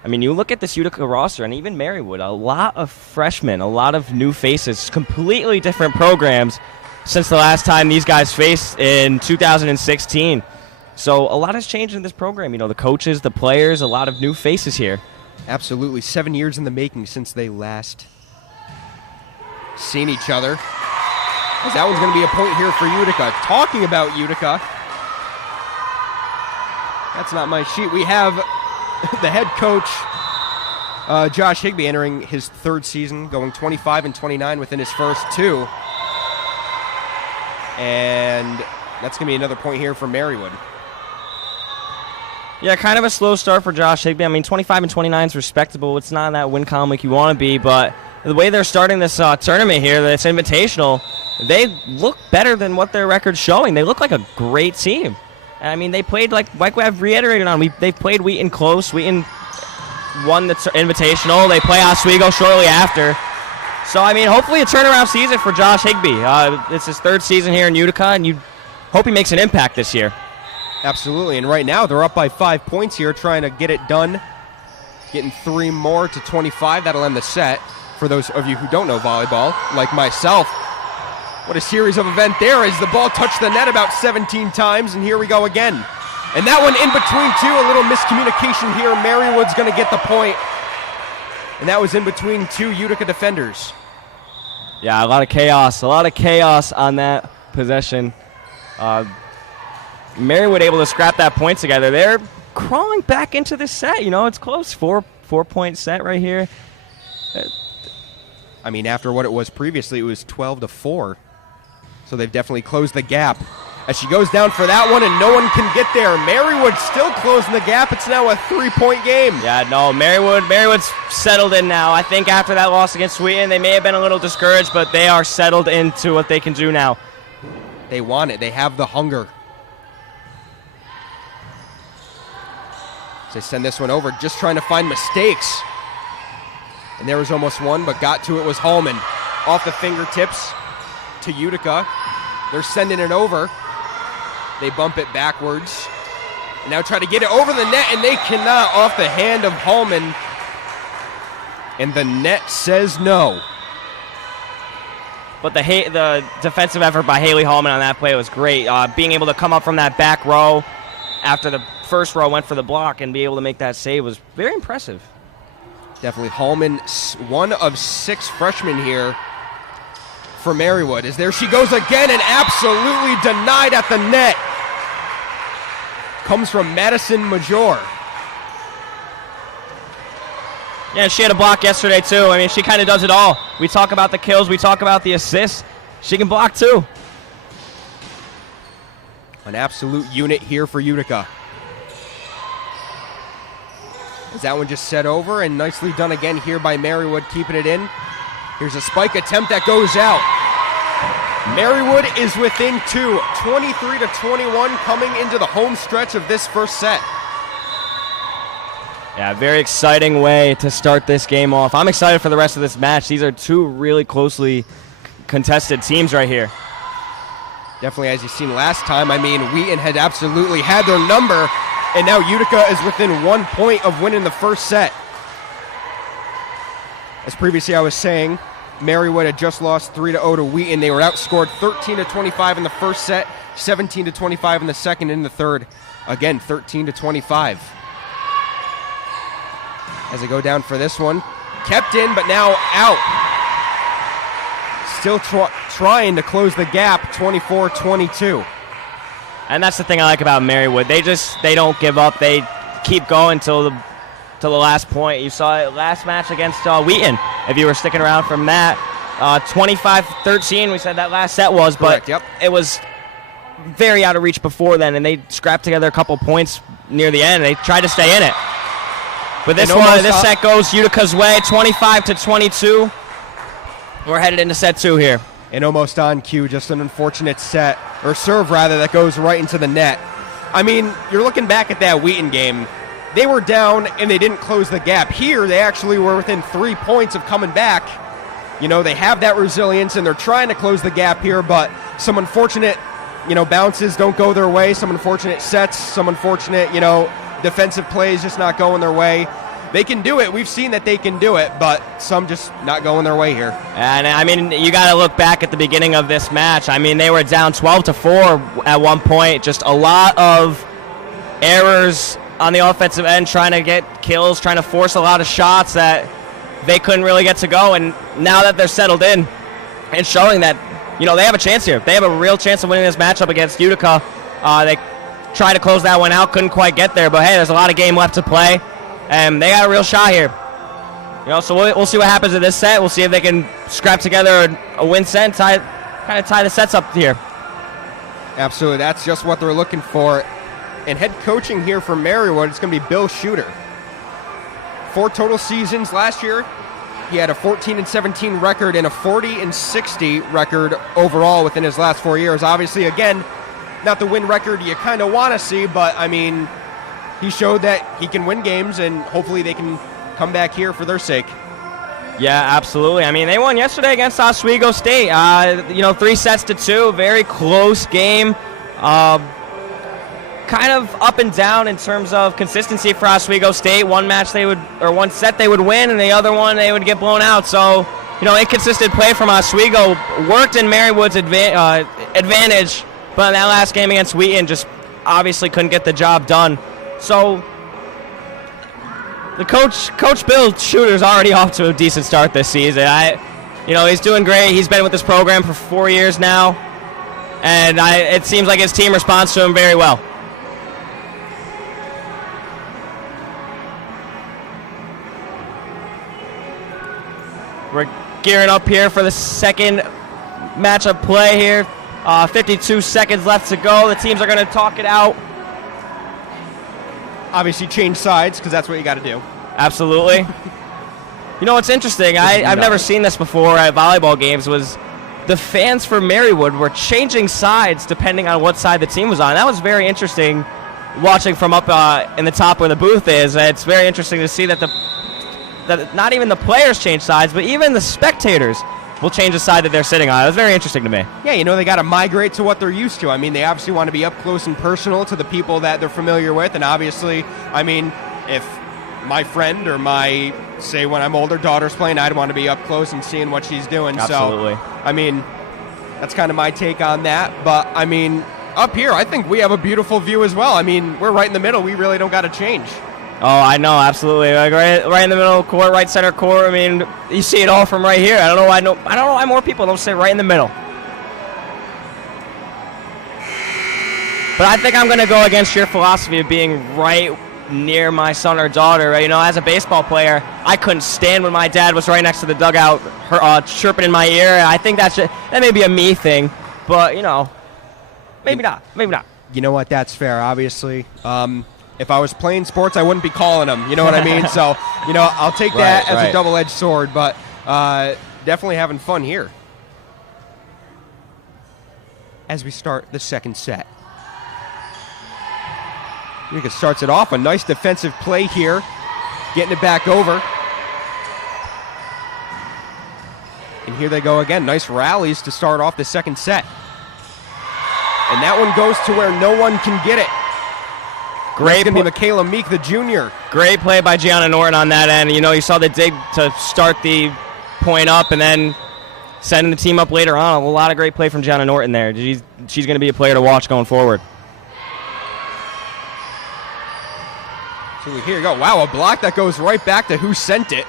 I mean, you look at this Utica roster, and even Marywood, a lot of freshmen, a lot of new faces, completely different programs since the last time these guys faced in 2016. So a lot has changed in this program. You know, the coaches, the players, a lot of new faces here. Absolutely. 7 years in the making since they last seen each other. As that one's going to be a point here for Utica. Talking about Utica, that's not my sheet. We have the head coach, Josh Higbee, entering his third season, going 25-29 within his first two. And that's going to be another point here for Marywood. Yeah, kind of a slow start for Josh Higbee. I mean, 25-29 is respectable. It's not in that win column like you want to be, but the way they're starting this tournament here, this Invitational, they look better than what their record's showing. They look like a great team. I mean, they played, like I've reiterated on, they've played Wheaton close. Wheaton won the Invitational. They play Oswego shortly after. So, I mean, hopefully a turnaround season for Josh Higbee. It's his third season here in Utica, and you hope he makes an impact this year. Absolutely, and right now they're up by 5 points here, trying to get it done. Getting 3 more to 25. That'll end the set. For those of you who don't know volleyball, like myself, what a series of event there is. The ball touched the net about 17 times, and here we go again. And that one in between two, a little miscommunication here. Marywood's going to get the point. And that was in between two Utica defenders. Yeah, a lot of chaos on that possession. Marywood able to scrap that point together. They're crawling back into this set. You know, it's close. Four-point set right here. I mean, after what it was previously, it was 12-4. So they've definitely closed the gap. As she goes down for that one, and no one can get there. Marywood still closing the gap. It's now a 3-point game. Yeah, no, Marywood's settled in now. I think after that loss against Wheaton, they may have been a little discouraged, but they are settled into what they can do now. They want it. They have the hunger. They send this one over, just trying to find mistakes. And there was almost one, but got to it was Hallman. Off the fingertips to Utica. They're sending it over. They bump it backwards. And now try to get it over the net, and they cannot, off the hand of Hallman. And the net says no. But the defensive effort by Haley Hallman on that play was great. Being able to come up from that back row after the first row went for the block and be able to make that save was very impressive. Definitely Hallman, one of 6 freshmen here for Marywood. As there she goes again, and absolutely denied at the net. Comes from Madison Major. Yeah, she had a block yesterday too. I mean, she kind of does it all. We talk about the kills, we talk about the assists. She can block too. An absolute unit here for Utica. As that one just set over, and nicely done again here by Marywood, keeping it in. Here's a spike attempt that goes out. Marywood is within 2, 23-21, coming into the home stretch of this first set. Yeah, very exciting way to start this game off. I'm excited for the rest of this match. These are two really closely contested teams right here. Definitely, as you've seen last time, I mean, Wheaton had absolutely had their number, and now Utica is within 1 point of winning the first set. As previously I was saying, Marywood had just lost 3-0 to Wheaton. They were outscored 13-25 in the first set, 17-25 in the second, and in the third. Again, 13-25. As they go down for this one, kept in, but now out. Still trying to close the gap, 24-22. And that's the thing I like about Marywood. They don't give up. They keep going till the last point. You saw it last match against Wheaton, if you were sticking around from that. 25-13, we said that last set was, but correct, yep. It was very out of reach before then, and they scrapped together a couple points near the end, and they tried to stay in it. But this set goes Utica's way, 25-22. We're headed into set 2 here. And almost on cue, just an unfortunate set, or serve rather, that goes right into the net. I mean, you're looking back at that Wheaton game. They were down and they didn't close the gap. Here, they actually were within 3 points of coming back. You know, they have that resilience and they're trying to close the gap here, but some unfortunate, bounces don't go their way. Some unfortunate sets, some unfortunate, defensive plays just not going their way. They can do it. We've seen that they can do it, but some just not going their way here. And, I mean, you got to look back at the beginning of this match. I mean, they were down 12-4 at one point. Just a lot of errors on the offensive end, trying to get kills, trying to force a lot of shots that they couldn't really get to go. And now that they're settled in and showing that, they have a chance here. They have a real chance of winning this matchup against Utica. They tried to close that one out, couldn't quite get there. But, hey, there's a lot of game left to play. And they got a real shot here. So we'll see what happens in this set. We'll see if they can scrap together a win set and kind of tie the sets up here. Absolutely. That's just what they're looking for. And head coaching here for Marywood, it's going to be Bill Shooter. 4 total seasons last year. He had a 14-17 record and a 40-60 record overall within his last 4 years. Obviously, again, not the win record you kind of want to see, but, I mean, he showed that he can win games, and hopefully they can come back here for their sake. Yeah, absolutely. I mean, they won yesterday against Oswego State. 3-2, very close game. Kind of up and down in terms of consistency for Oswego State. One set they would win, and the other one they would get blown out. So, inconsistent play from Oswego worked in Marywood's advantage, but in that last game against Wheaton, just obviously couldn't get the job done. So, the Coach Bill Shooter's already off to a decent start this season. He's doing great. He's been with this program for 4 years now, and it seems like his team responds to him very well. We're gearing up here for the second matchup play here. 52 seconds left to go. The teams are going to talk it out. Obviously change sides, because that's what you got to do. Absolutely. What's interesting, I've never seen this before at volleyball games, was the fans for Marywood were changing sides depending on what side the team was on. That was very interesting watching from up in the top where the booth is. It's very interesting to see that not even the players change sides, but even the spectators will change the side that they're sitting on. It was very interesting to me. Yeah, they got to migrate to what they're used to. I mean, they obviously want to be up close and personal to the people that they're familiar with, and obviously, I mean, if my friend or say when I'm older, daughter's playing, I'd want to be up close and seeing what she's doing. Absolutely. So, I mean, that's kind of my take on that. But, I mean, up here, I think we have a beautiful view as well. I mean, we're right in the middle. We really don't got to change. Oh, I know, absolutely. Like right in the middle of the court, right center court. I mean, you see it all from right here. I don't know why more people don't sit right in the middle. But I think I'm going to go against your philosophy of being right near my son or daughter. As a baseball player, I couldn't stand when my dad was right next to the dugout, chirping in my ear. I think that may be a me thing, but maybe not. Maybe not. You know what? That's fair. Obviously. If I was playing sports, I wouldn't be calling them. You know what I mean? So, I'll take that as a double-edged sword, but definitely having fun here as we start the second set. Utica starts it off. A nice defensive play here, getting it back over. And here they go again. Nice rallies to start off the second set. And that one goes to where no one can get it. Great. It's going to be Michaela Meek, the junior. Great play by Gianna Norton on that end. You saw the dig to start the point up and then sending the team up later on. A lot of great play from Gianna Norton there. She's going to be a player to watch going forward. So here you go. Wow, a block that goes right back to who sent it.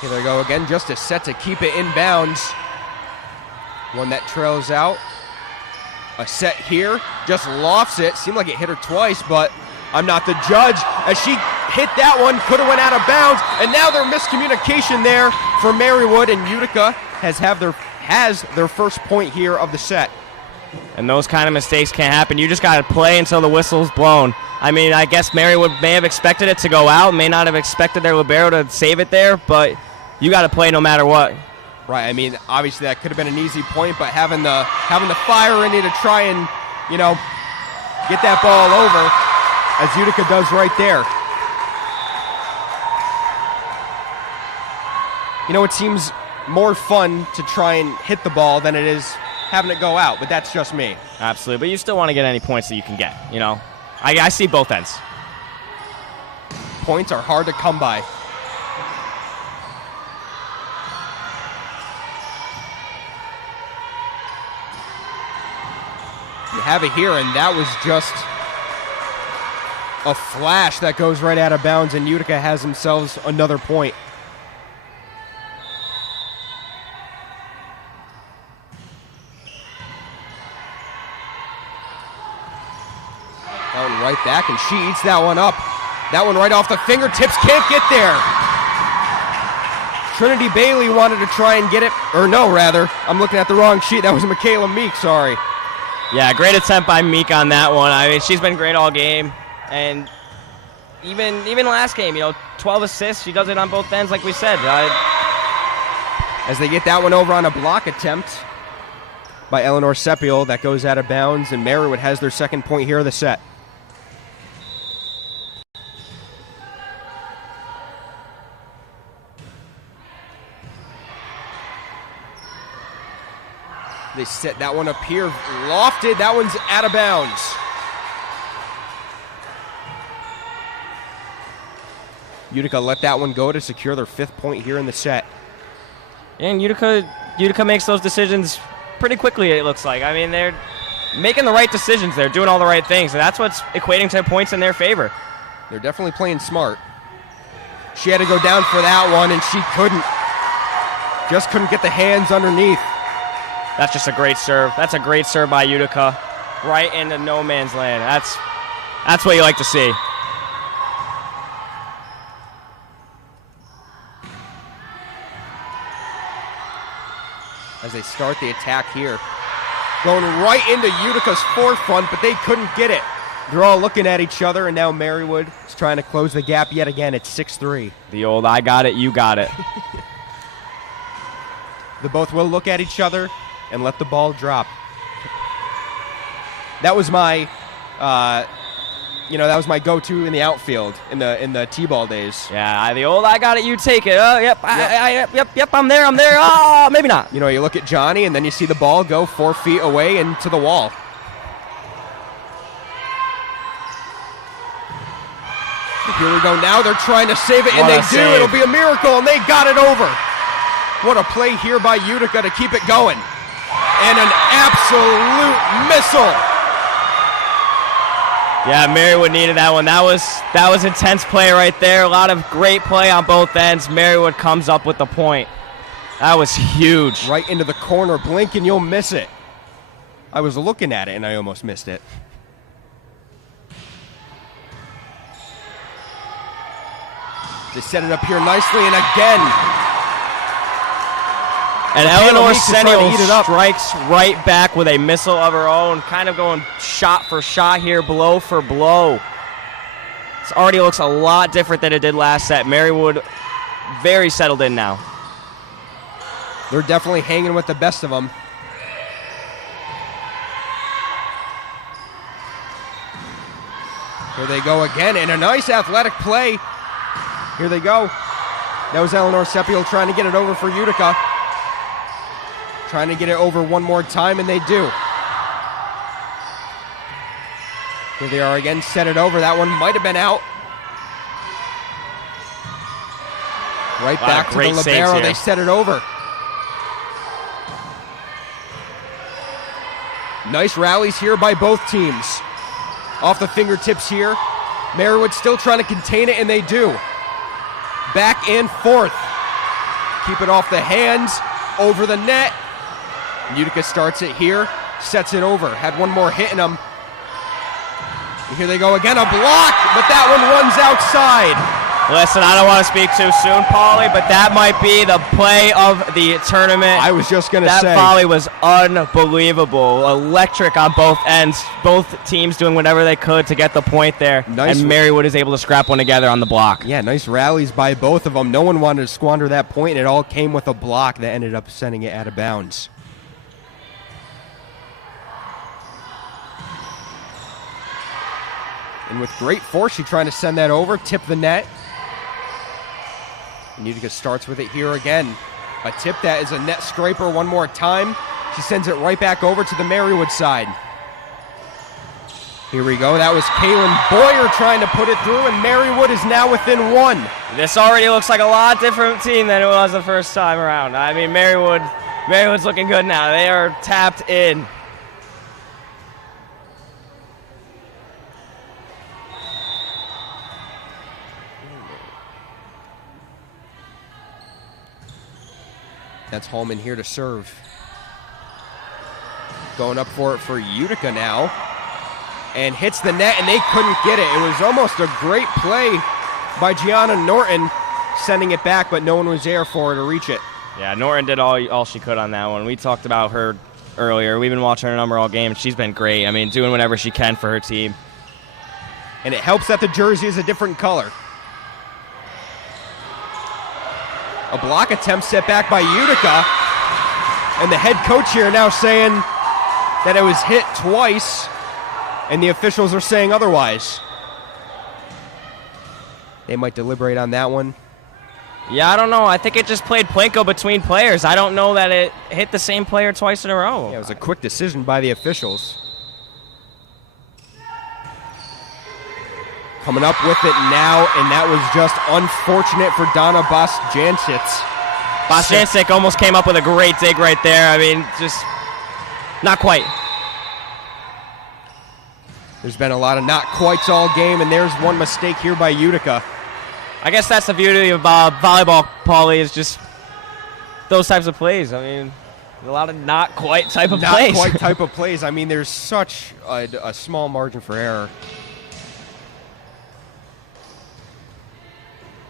Here they go again, just a set to keep it inbounds. One that trails out. A set here, just lofts it. Seemed like it hit her twice, but I'm not the judge. As she hit that one, could have went out of bounds, and now there's miscommunication there for Marywood, and Utica has their first point here of the set. And those kind of mistakes can't happen. You just got to play until the whistle's blown. I mean, I guess Marywood may have expected it to go out, may not have expected their libero to save it there, but you got to play no matter what. Right. I mean, obviously that could have been an easy point, but having the fire in you to try and, get that ball over, as Utica does right there. It seems more fun to try and hit the ball than it is having it go out, but that's just me. Absolutely, but you still want to get any points that you can get, I see both ends. Points are hard to come by. You have it here, and that was just a flash that goes right out of bounds, and Utica has themselves another point. That one right back, and she eats that one up. That one right off the fingertips, can't get there. Trinity Bailey wanted to try and get it, or no, rather, I'm looking at the wrong sheet. That was Michaela Meek, sorry. Yeah, great attempt by Meek on that one. I mean, she's been great all game, and even last game, 12 assists. She does it on both ends, like we said. As they get that one over on a block attempt by Eleanor Sepiol, that goes out of bounds, and Marywood has their second point here of the set. They set that one up here, lofted. That one's out of bounds. Utica let that one go to secure their 5th point here in the set. And Utica makes those decisions pretty quickly, it looks like. I mean, they're making the right decisions. They're doing all the right things, and that's what's equating to points in their favor. They're definitely playing smart. She had to go down for that one, and she couldn't. Just couldn't get the hands underneath. That's just a great serve. That's a great serve by Utica, right into no man's land. That's what you like to see. As they start the attack here, going right into Utica's forefront, but they couldn't get it. They're all looking at each other, and now Marywood is trying to close the gap yet again. It's 6-3. The old I got it, you got it. They both will look at each other and let the ball drop. That was my, that was my go-to in the outfield in the T-ball days. Yeah, the old I got it, you take it. Oh, yep, yep, I'm there. Oh, maybe not. You look at Johnny, and then you see the ball go 4 feet away and to the wall. Here we go now. They're trying to save it, and they do. It'll be a miracle, and they got it over. What a play here by Utica to keep it going. And an absolute missile. Yeah, Marywood needed that one. That was intense play right there. A lot of great play on both ends. Marywood comes up with the point. That was huge. Right into the corner. Blink and you'll miss it. I was looking at it, and I almost missed it. They set it up here nicely, and again. And Eleanor Sepiol strikes right back with a missile of her own, kind of going shot for shot here, blow for blow. This already looks a lot different than it did last set. Marywood very settled in now. They're definitely hanging with the best of them. Here they go again, and a nice athletic play. Here they go. That was Eleanor Sepiol trying to get it over for Utica. Trying to get it over one more time, and they do. Here they are again, set it over. That one might have been out. Right back to the libero. They set it over. Nice rallies here by both teams. Off the fingertips here. Marywood still trying to contain it, and they do. Back and forth. Keep it off the hands, over the net. Utica starts it here, sets it over. Had one more hit in them. And here they go again, a block, but that one runs outside. Listen, I don't want to speak too soon, Paulie, but that might be the play of the tournament. I was just going to say. That volley was unbelievable. Electric on both ends. Both teams doing whatever they could to get the point there. Nice. And Marywood is able to scrap one together on the block. Yeah, nice rallies by both of them. No one wanted to squander that point, and it all came with a block that ended up sending it out of bounds. And with great force, she's trying to send that over, tip the net. And Utica starts with it here again. A tip that is a net scraper one more time. She sends it right back over to the Marywood side. Here we go. That was Kaylin Boyer trying to put it through, and Marywood is now within one. This already looks like a lot different team than it was the first time around. I mean, Marywood's looking good now. They are tapped in. That's Holman here to serve. Going up for it for Utica now. And hits the net, and they couldn't get it. It was almost a great play by Gianna Norton, sending it back, but no one was there for her to reach it. Yeah, Norton did all she could on that one. We talked about her earlier. We've been watching her number all game. She's been great. I mean, doing whatever she can for her team. And it helps that the jersey is a different color. A block attempt set back by Utica. And the head coach here now saying that it was hit twice, and the officials are saying otherwise. They might deliberate on that one. Yeah, I don't know. I think it just played Plinko between players. I don't know that it hit the same player twice in a row. Yeah, it was a quick decision by the officials. Coming up with it now, and that was just unfortunate for Donna Bosjancic. Bosjancic almost came up with a great dig right there. I mean, just not quite. There's been a lot of notquites all game, and there's one mistake here by Utica. I guess that's the beauty of volleyball, Paulie, is just those types of plays. I mean, a lot of not quite type of plays. Not quite type of plays. I mean, there's such a small margin for error.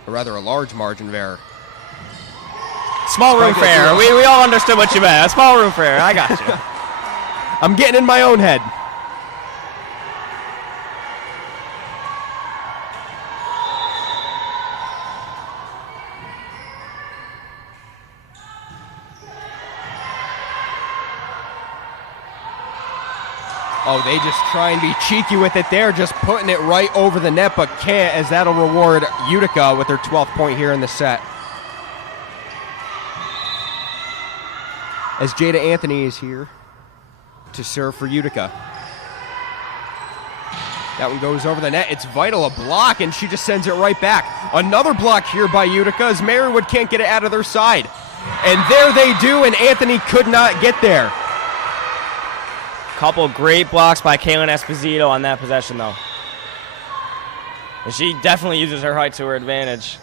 Or rather, a large margin of error. Small room for error. We all understood what you meant. A small room for error. I got you. I'm getting in my own head. Oh, they just try and be cheeky with it there, just putting it right over the net, but can't, as that'll reward Utica with their 12th point here in the set. As Jada Anthony is here to serve for Utica. That one goes over the net. It's Vital, a block, and she just sends it right back. Another block here by Utica as Marywood can't get it out of their side. And there they do, and Anthony could not get there. Couple great blocks by Kaylin Esposito on that possession, though. And she definitely uses her height to her advantage.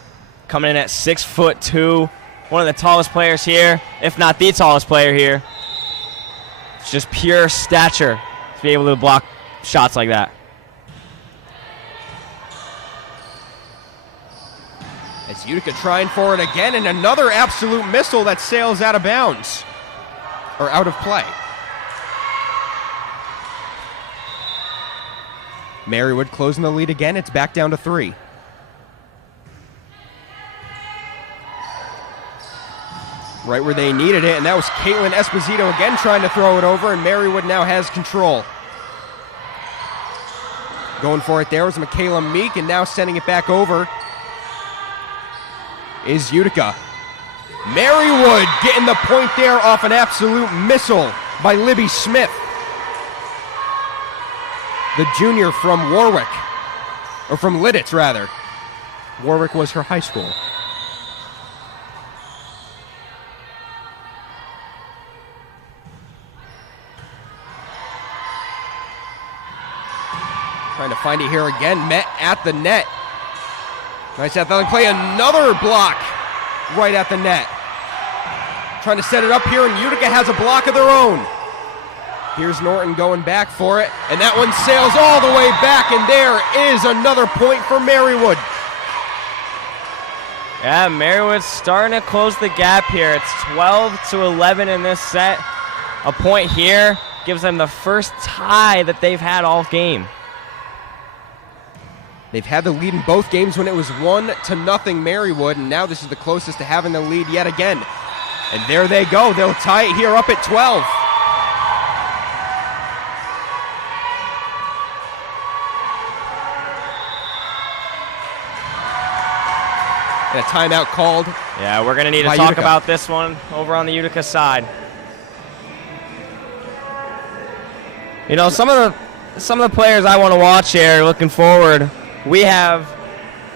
Coming in at 6'2", one of the tallest players here, if not the tallest player here. It's just pure stature to be able to block shots like that. As Utica trying for it again, and another absolute missile that sails out of bounds. Or out of play. Marywood closing the lead again. It's back down to 3. Right where they needed it, and that was Caitlin Esposito again trying to throw it over, and Marywood now has control. Going for it there was Michaela Meek, and now sending it back over is Utica. Marywood getting the point there off an absolute missile by Libby Smith, the junior from Warwick, or from Lidditz rather. Warwick was her high school. Trying to find it here again, met at the net. Nice athletic play, another block right at the net. Trying to set it up here, and Utica has a block of their own. Here's Norton going back for it, and that one sails all the way back, and there is another point for Marywood. Yeah, Marywood's starting to close the gap here. It's 12-11 in this set. A point here gives them the first tie that they've had all game. They've had the lead in both games when it was 1-0 Marywood, and now this is the closest to having the lead yet again. And there they go. They'll tie it here up at 12. And a timeout called. Yeah, we're going to need to talk Utica about this one over on the Utica side. You know, some of the players I want to watch here looking forward, we have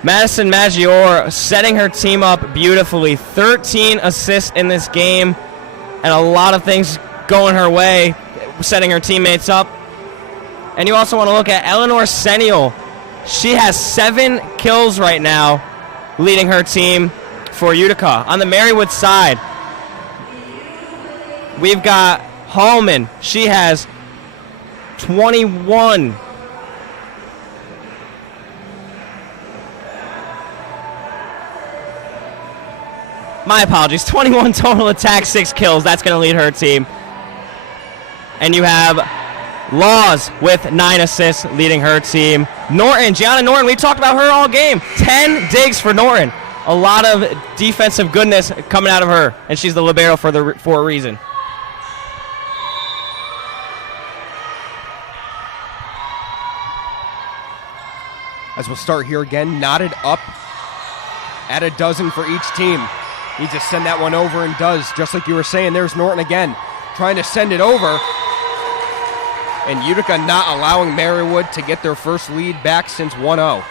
Madison Maggiore setting her team up beautifully. 13 assists in this game and a lot of things going her way, setting her teammates up. And you also want to look at Eleanor Senial. She has 7 kills right now, leading her team for Utica. On the Marywood side, we've got Hallman. She has 21. My apologies. 21 total attacks, 6 kills. That's going to lead her team. And you have Laws with 9 assists leading her team. Gianna Norton, we talked about her all game. 10 digs for Norton. A lot of defensive goodness coming out of her, and she's the libero for a reason. As we'll start here again, knotted up at a dozen for each team. Needs to send that one over and does. Just like you were saying, there's Norton again, trying to send it over. And Utica not allowing Marywood to get their first lead back since 1-0.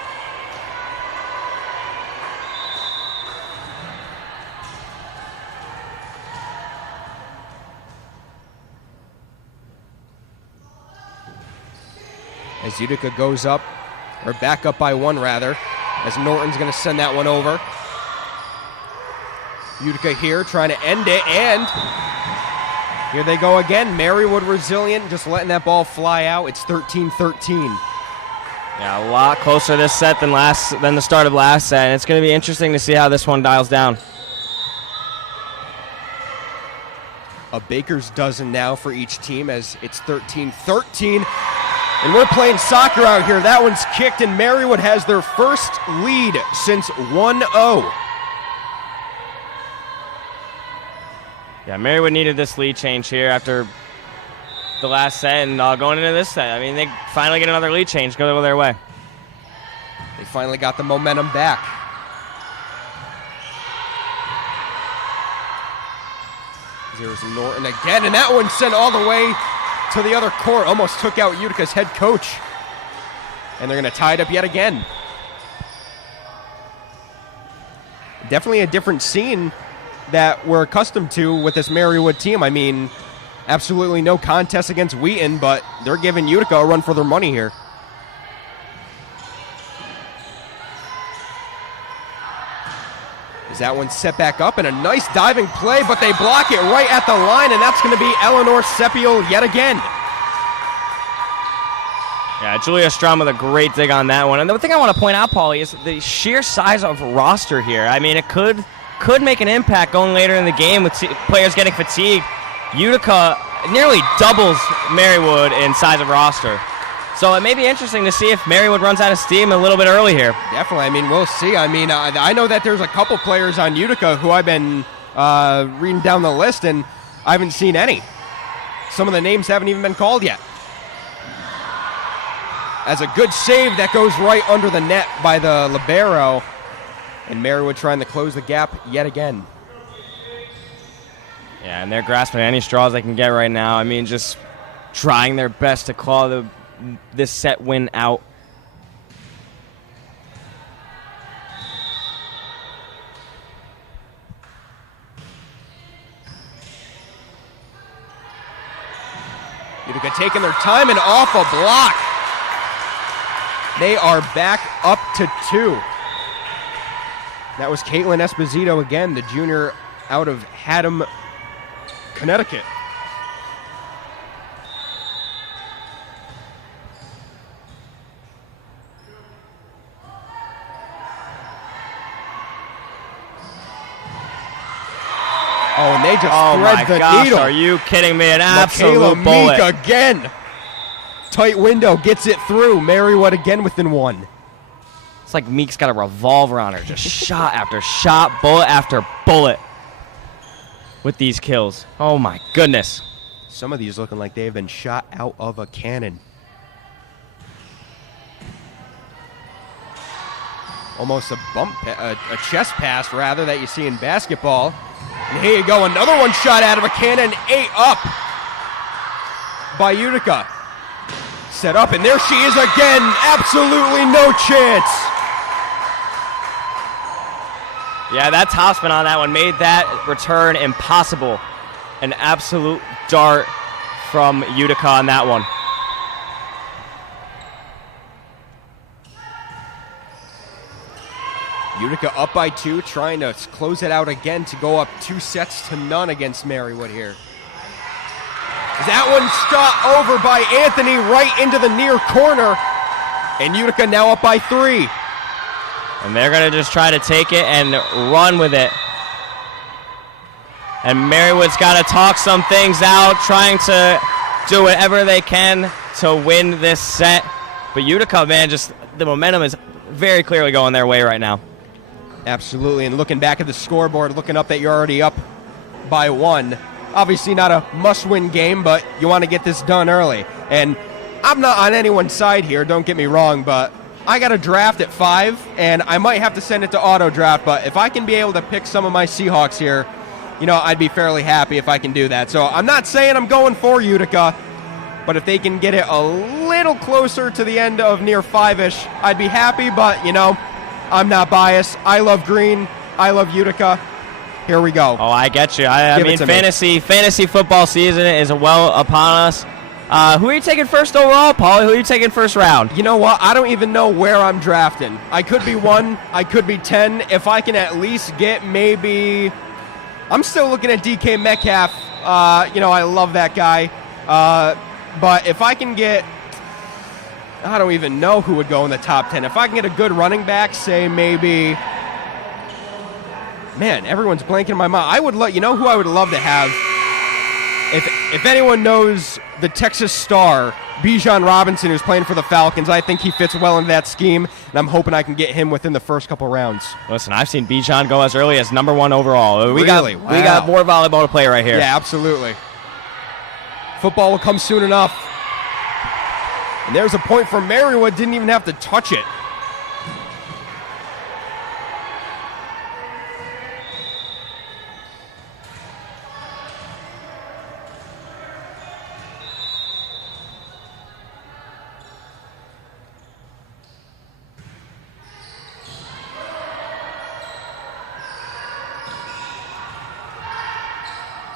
As Utica goes up, or back up by 1 rather, as Norton's going to send that one over. Utica here trying to end it, and here they go again. Marywood resilient, just letting that ball fly out. It's 13-13. Yeah, a lot closer this set than the start of last set, and it's going to be interesting to see how this one dials down. A baker's dozen now for each team as it's 13-13. And we're playing soccer out here. That one's kicked, and Marywood has their first lead since 1-0. Yeah, Marywood needed this lead change here after the last set and going into this set. I mean, they finally get another lead change, go their way. They finally got the momentum back. There's Norton again, and that one sent all the way to the other court. Almost took out Utica's head coach. And they're going to tie it up yet again. Definitely a different scene that we're accustomed to with this Marywood team. I mean, absolutely no contest against Wheaton, but they're giving Utica a run for their money here. Is that one set back up, and a nice diving play, but they block it right at the line, and that's going to be Eleanor Sepiol yet again. Yeah, Julia Strum with a great dig on that one. And the thing I want to point out, Paulie, is the sheer size of roster here. I mean, it could make an impact going later in the game with players getting fatigued. Utica nearly doubles Marywood in size of roster. So it may be interesting to see if Marywood runs out of steam a little bit early here. Definitely. I mean, we'll see. I mean, I know that there's a couple players on Utica who I've been reading down the list, and I haven't seen any. Some of the names haven't even been called yet. As a good save that goes right under the net by the libero. And Marywood trying to close the gap yet again. Yeah, and they're grasping at any straws they can get right now. I mean, just trying their best to claw this set win out. Utica taking their time and off a block. They are back up to 2. That was Caitlin Esposito again, the junior out of Haddam, Connecticut. Oh, and they just Oh my thread the gosh, needle. are you kidding me? An Michaela absolute Meek bullet. again. Tight window, gets it through. Marywood again within one. It's like Meek's got a revolver on her, just shot after shot, bullet after bullet with these kills. Oh my goodness. Some of these looking like they've been shot out of a cannon. Almost a a chest pass, rather, that you see in basketball. And here you go, another one shot out of a cannon, 8 up by Utica. Set up, and there she is again. Absolutely no chance. Yeah, that topspin on that one made that return impossible. An absolute dart from Utica on that one. Utica up by 2, trying to close it out again to go up 2-0 against Marywood here. That one shot over by Anthony right into the near corner. And Utica now up by 3. And they're going to just try to take it and run with it. And Marywood's got to talk some things out, trying to do whatever they can to win this set. But Utica, man, just the momentum is very clearly going their way right now. Absolutely, and looking back at the scoreboard, looking up that you're already up by 1. Obviously not a must-win game, but you want to get this done early. And I'm not on anyone's side here, don't get me wrong, but I got a draft at 5, and I might have to send it to auto draft, but if I can be able to pick some of my Seahawks here, you know, I'd be fairly happy if I can do that. So I'm not saying I'm going for Utica, but if they can get it a little closer to the end of near 5-ish, I'd be happy, but, you know, I'm not biased. I love green. I love Utica. Here we go. Oh, I get you. I mean, fantasy football season is well upon us. Who are you taking first overall, Paulie? Who are you taking first round? You know what? I don't even know where I'm drafting. I could be 1. I could be 10. If I can at least get maybe... I'm still looking at DK Metcalf. You know, I love that guy. But if I can get... I don't even know who would go in the top 10. If I can get a good running back, say maybe... Man, everyone's blanking in my mind. I would you know who I would love to have? If anyone knows the Texas star, Bijan Robinson, who's playing for the Falcons, I think he fits well into that scheme, and I'm hoping I can get him within the first couple rounds. Listen, I've seen Bijan go as early as number 1 overall. We Really? got more volleyball to play right here. Yeah, absolutely. Football will come soon enough. And there's a point for Marywood, didn't even have to touch it.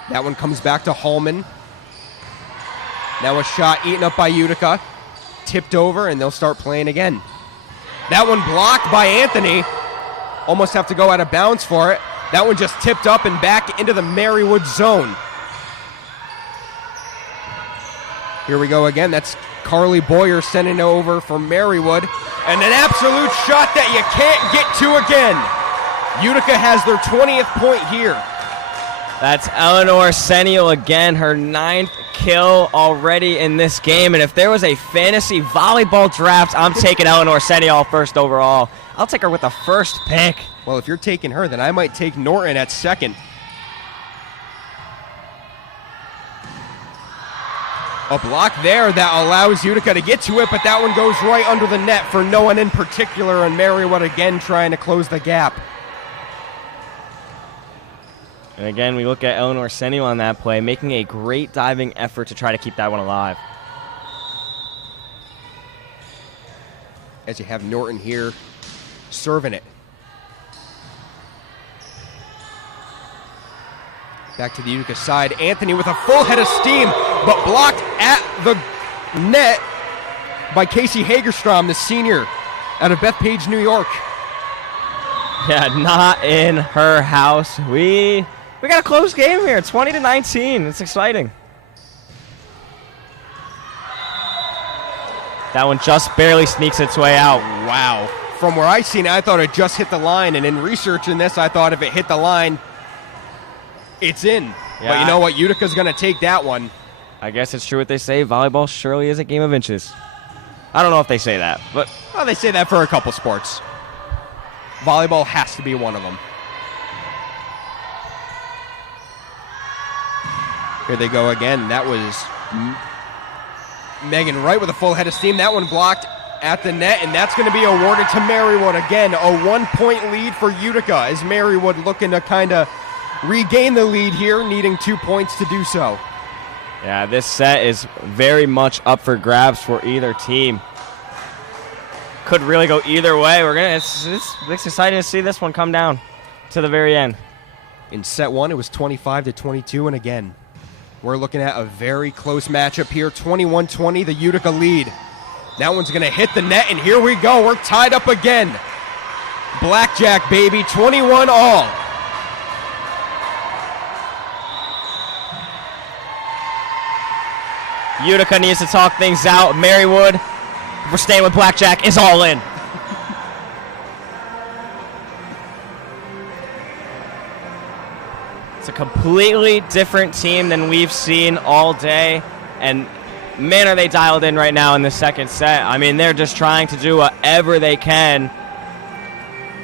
That one comes back to Hallman. Now a shot eaten up by Utica. Tipped over, and they'll start playing again. That one blocked by Anthony. Almost have to go out of bounds for it. That one just tipped up and back into the Marywood zone. Here we go again. That's Carly Boyer sending it over for Marywood. And an absolute shot that you can't get to again. Utica has their 20th point here. That's Eleanor Seniel again, her 9th kill already in this game. And if there was a fantasy volleyball draft, I'm taking Eleanor Seniel first overall. I'll take her with the first pick. Well, if you're taking her, then I might take Norton at 2nd. A block there that allows Utica to get to it, but that one goes right under the net for no one in particular, and Marywood again trying to close the gap. And again, we look at Eleanor Seniel on that play, making a great diving effort to try to keep that one alive. As you have Norton here serving it. Back to the Utica side. Anthony with a full head of steam, but blocked at the net by Casey Hagerstrom, the senior out of Bethpage, New York. Yeah, not in her house. We got a close game here, 20-19. It's exciting. That one just barely sneaks its way out. Wow. From where I seen it, I thought it just hit the line, and in researching this, I thought if it hit the line, It's in. But Yeah. you know what? Utica's going to take that one. I guess it's true what they say. Volleyball surely is a game of inches. I don't know if they say that, but Well, they say that for a couple sports. Volleyball has to be one of them. Here they go again. That was Megan Wright with a full head of steam. That one blocked at the net, and that's going to be awarded to Marywood. Again, a 1-point lead for Utica as Marywood looking to kind of regain the lead here, needing 2 points to do so. yeah, this set is very much up for grabs for either team. Could really go either way. It's exciting to see this one come down to the very end. In set one, it was 25-22, and again, we're looking at a very close matchup here. 21-20, the Utica lead. That one's going to hit the net, and here we go. We're tied up again. Blackjack, baby, 21 all. Utica needs to talk things out. Marywood, if we're staying with Blackjack, is all in. It's a completely different team than we've seen all day, and man, are they dialed in right now in the second set. I mean, they're just trying to do whatever they can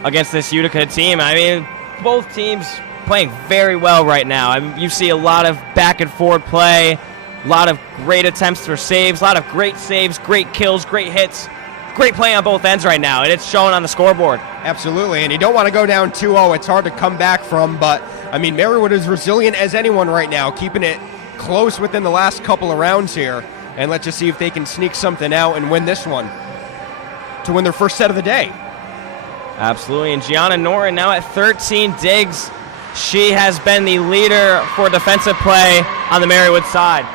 against this Utica team. I mean, both teams playing very well right now. I mean, you see a lot of back and forward play, a lot of great attempts for saves, a lot of great saves, great kills, great hits, great play on both ends right now, and it's showing on the scoreboard. Absolutely, and you don't want to go down 2-0. It's hard to come back from, but, I mean, Marywood is resilient as anyone right now, keeping it close within the last couple of rounds here, and let's just see if they can sneak something out and win this one to win their first set of the day. Absolutely, and Gianna Norton now at 13 digs. She has been the leader for defensive play on the Marywood side.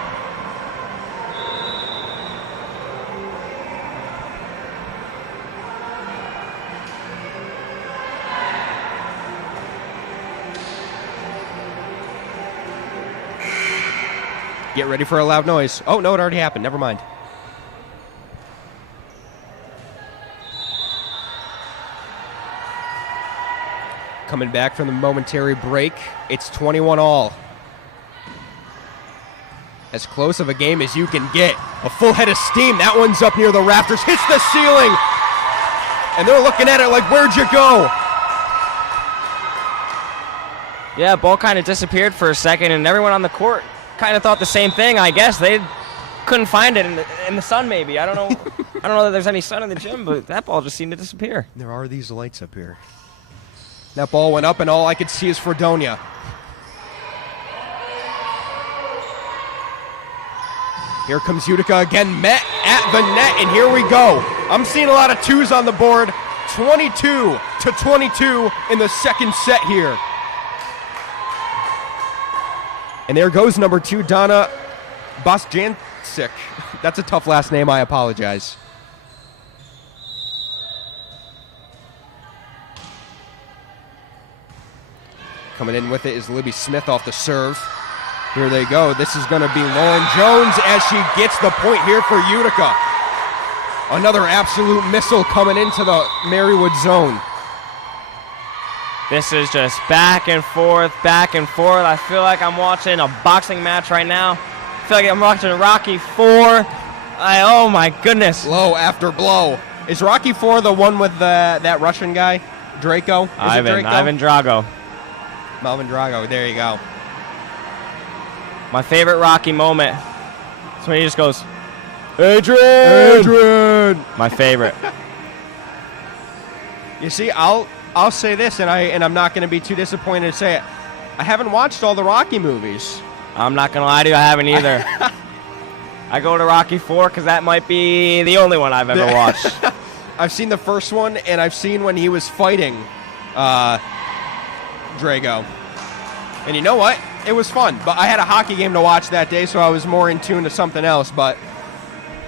Get ready for a loud noise. Oh, no, it already happened. Never mind. Coming back from the momentary break, it's 21 all. As close of a game as you can get. A full head of steam. That one's up near the rafters. Hits the ceiling. And they're looking at it like, where'd you go? Yeah, ball kind of disappeared for a second, and everyone on the court kind of thought the same thing, I guess. They couldn't find it in the sun, maybe. I don't know. I don't know that there's any sun in the gym, but that ball just seemed to disappear. There are these lights up here. That ball went up, and all I could see is Fredonia. Here comes Utica again, met at the net, and here we go. I'm seeing a lot of twos on the board. 22-22 in the second set here. And there goes number 2, Donna Bosjancic. That's a tough last name. I apologize. Coming in with it is Libby Smith off the serve. Here they go. This is going to be Lauren Jones as she gets the point here for Utica. Another absolute missile coming into the Marywood zone. This is just back and forth, back and forth. I feel like I'm watching a boxing match right now. I feel like I'm watching Rocky IV. Oh my goodness. Blow after blow. Is Rocky IV the one with that Russian guy? Draco? Is it Draco? Ivan Drago. Melvin Drago. There you go. My favorite Rocky moment is when he just goes, Adrian! My favorite. You see, I'll say this, and I'm not going to be too disappointed to say it. I haven't watched all the Rocky movies. I'm not going to lie to you, I haven't either. I go to Rocky IV because that might be the only one I've ever watched. I've seen the first one, and I've seen when he was fighting Drago. And you know what? It was fun. But I had a hockey game to watch that day, so I was more in tune to something else. But,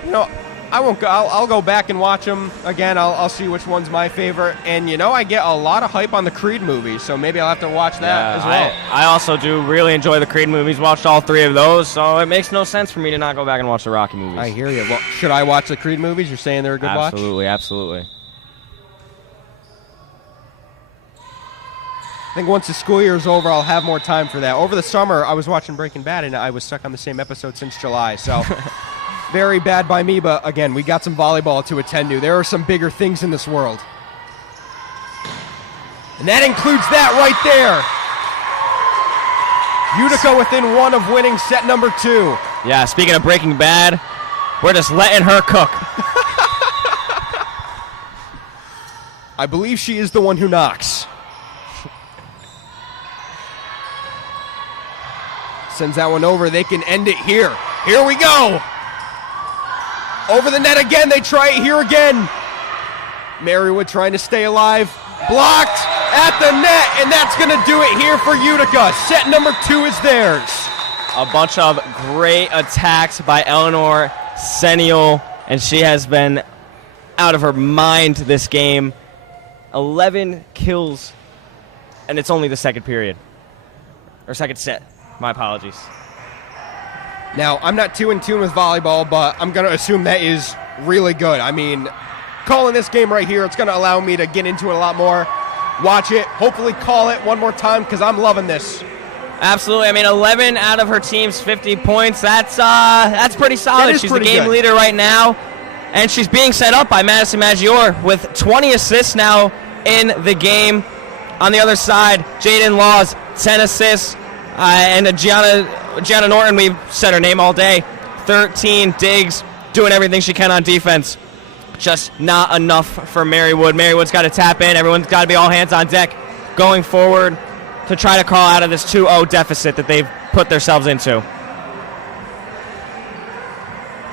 you know, I won't go. I'll go back and watch them again. I'll see which one's my favorite. And, you know, I get a lot of hype on the Creed movies, so maybe I'll have to watch that as well. I also do really enjoy the Creed movies. Watched all 3 of those, so it makes no sense for me to not go back and watch the Rocky movies. I hear you. Well, should I watch the Creed movies? You're saying they're a good watch? Absolutely, absolutely. I think once the school year is over, I'll have more time for that. Over the summer, I was watching Breaking Bad, and I was stuck on the same episode since July. So very bad by me, but again, we got some volleyball to attend to. There are some bigger things in this world. And that includes that right there. Utica within 1 of winning set number 2. Yeah, speaking of Breaking Bad, we're just letting her cook. I believe she is the one who knocks. Sends that one over. They can end it here. Here we go. Over the net again. They try it here again. Marywood trying to stay alive. Blocked at the net, and that's going to do it here for Utica. Set number 2 is theirs. A bunch of great attacks by Eleanor Seniel, and she has been out of her mind this game. 11 kills, and it's only the second period. Or second set. My apologies. Now, I'm not too in tune with volleyball, but I'm going to assume that is really good. I mean, calling this game right here, it's going to allow me to get into it a lot more, watch it, hopefully call it one more time because I'm loving this. Absolutely. I mean, 11 out of her team's 50 points. That's pretty solid. She's the game leader right now, and she's being set up by Madison Maggiore with 20 assists now in the game. On the other side, Jaden Laws, 10 assists. And Gianna Norton, we've said her name all day, 13 digs, doing everything she can on defense. Just not enough for Marywood. Marywood's got to tap in. Everyone's got to be all hands on deck going forward to try to crawl out of this 2-0 deficit that they've put themselves into.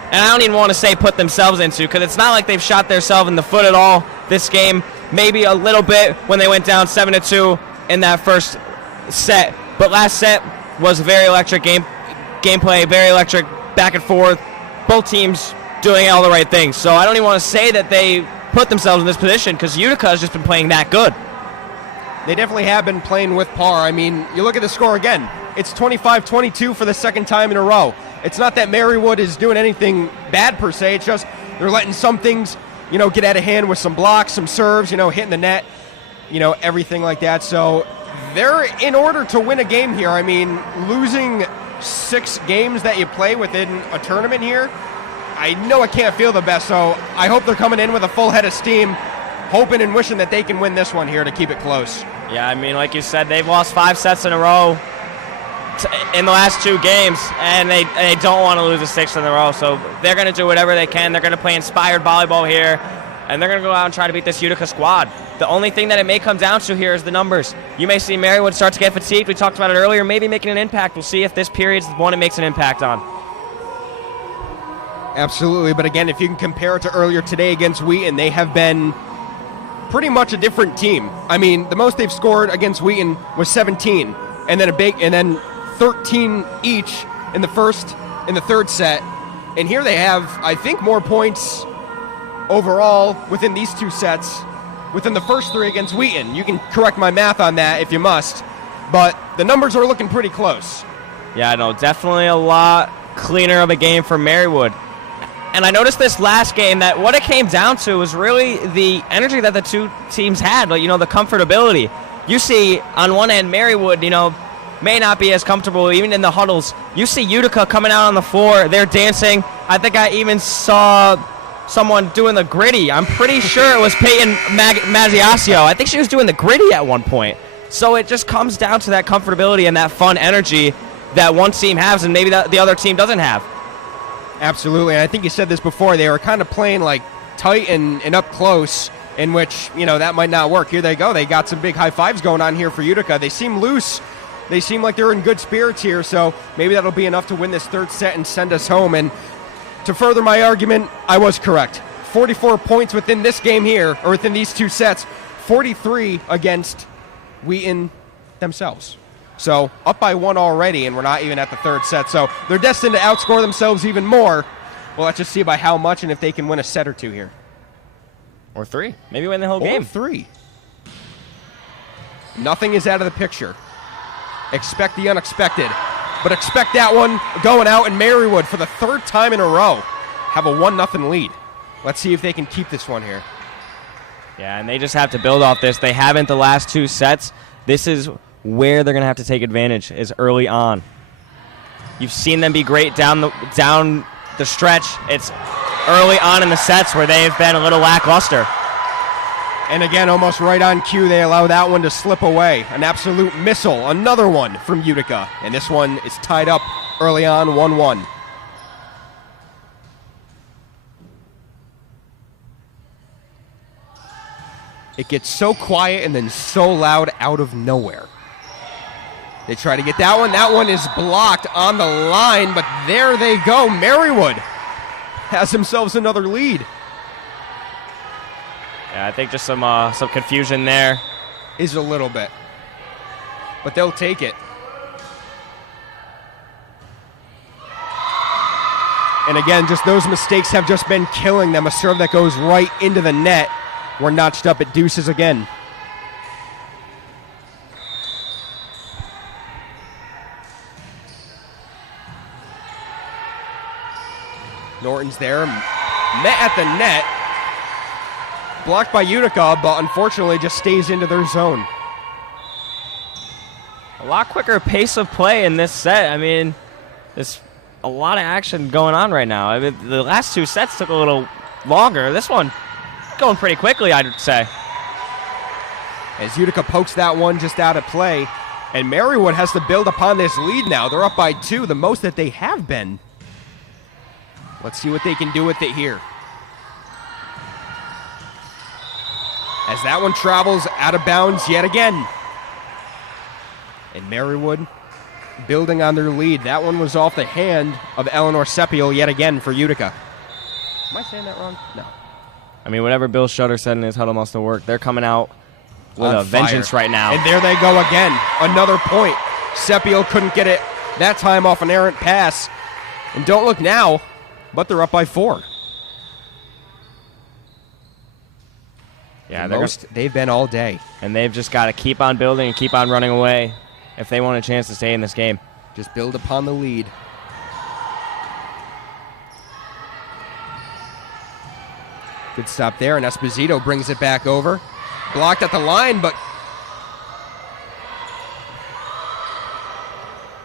And I don't even want to say put themselves into, because it's not like they've shot themselves in the foot at all this game. Maybe a little bit when they went down 7-2 in that first set. But last set was very electric gameplay, very electric, back and forth. Both teams doing all the right things. So I don't even want to say that they put themselves in this position because Utica has just been playing that good. They definitely have been playing with par. I mean, you look at the score again. It's 25-22 for the second time in a row. It's not that Marywood is doing anything bad per se. It's just they're letting some things, get out of hand with some blocks, some serves, hitting the net, everything like that. So they're in order to win a game here. I mean, losing 6 games that you play within a tournament here, I know it can't feel the best. So I hope they're coming in with a full head of steam, hoping and wishing that they can win this one here to keep it close. Yeah, I mean, like you said, they've lost 5 sets in a row in the last 2 games, and they don't want to lose a 6th in a row. So they're going to do whatever they can. They're going to play inspired volleyball here, and they're going to go out and try to beat this Utica squad. The only thing that it may come down to here is the numbers. You may see Marywood start to get fatigued. We talked about it earlier, maybe making an impact. We'll see if this period's the one it makes an impact on. Absolutely, but again, if you can compare it to earlier today against Wheaton, they have been pretty much a different team. I mean, the most they've scored against Wheaton was 17, and then 13 each in the third set. And here they have, I think, more points overall within these 2 sets within the first 3 against Wheaton. You can correct my math on that if you must, but the numbers are looking pretty close. Yeah, no, definitely a lot cleaner of a game for Marywood. And I noticed this last game that what it came down to was really the energy that the 2 teams had, the comfortability. You see on one end, Marywood, may not be as comfortable even in the huddles. You see Utica coming out on the floor. They're dancing. I think I even saw someone doing the gritty. I'm pretty sure it was Peyton Mazziasio. I think she was doing the gritty at one point. So it just comes down to that comfortability and that fun energy that one team has and maybe the other team doesn't have. Absolutely. I think you said this before. They were kind of playing like tight and up close, in which, that might not work. Here they go. They got some big high fives going on here for Utica. They seem loose. They seem like they're in good spirits here, so maybe that'll be enough to win this third set and send us home. And to further my argument, I was correct. 44 points within this game here, or within these 2 sets, 43 against Wheaton themselves. So up by 1 already, and we're not even at the third set. So they're destined to outscore themselves even more. Well, let's just see by how much and if they can win a set or 2 here. Or 3. Maybe win the whole game. Or 3. Nothing is out of the picture. Expect the unexpected. But expect that one going out in Marywood for the 3rd time in a row. Have a 1-0 lead. Let's see if they can keep this one here. Yeah, and they just have to build off this. They haven't the last 2 sets. This is where they're going to have to take advantage, is early on. You've seen them be great down the stretch. It's early on in the sets where they've been a little lackluster. And again, almost right on cue, they allow that one to slip away. An absolute missile, another one from Utica. And this one is tied up early on, 1-1. It gets so quiet and then so loud out of nowhere. They try to get that one. That one is blocked on the line, but there they go. Marywood has themselves another lead. Yeah, I think just some confusion there. Is a little bit. But they'll take it. And again, just those mistakes have just been killing them. A serve that goes right into the net. We're notched up at deuces again. Norton's there, met at the net. Blocked by Utica, but unfortunately just stays into their zone. A lot quicker pace of play in this set. I mean, there's a lot of action going on right now. I mean, the last two sets took a little longer. This one going pretty quickly, I'd say. As Utica pokes that one just out of play, and Marywood has to build upon this lead now. They're up by 2, the most that they have been. Let's see what they can do with it here. As that one travels out of bounds yet again. And Marywood building on their lead. That one was off the hand of Eleanor Sepiel yet again for Utica. Am I saying that wrong? No. I mean, whatever Bill Shutter said in his huddle must have worked. They're coming out with On a vengeance fire. right now. And there they go again. Another point. Sepiel couldn't get it that time off an errant pass. And don't look now, but they're up by 4. Yeah, the most they've been all day. And they've just got to keep on building and keep on running away if they want a chance to stay in this game. Just build upon the lead. Good stop there, and Esposito brings it back over. Blocked at the line, but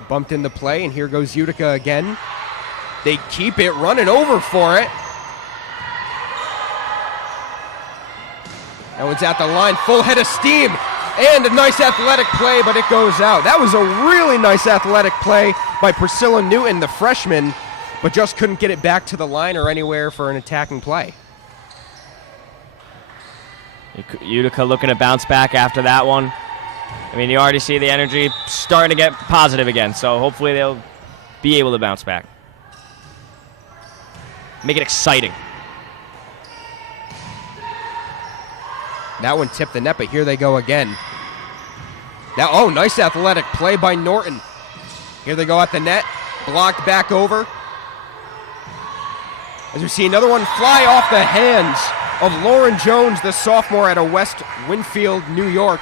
bumped into play, and here goes Utica again. They keep it running over for it. That one's at the line, full head of steam, and a nice athletic play, but it goes out. That was a really nice athletic play by Priscilla Newton, the freshman, but just couldn't get it back to the line or anywhere for an attacking play. Utica looking to bounce back after that one. I mean, you already see the energy starting to get positive again, so hopefully they'll be able to bounce back. Make it exciting. That one tipped the net, but here they go again. Now, oh, nice athletic play by Norton. Here they go at the net, blocked back over. As we see another one fly off the hands of Lauren Jones, the sophomore out of West Winfield, New York.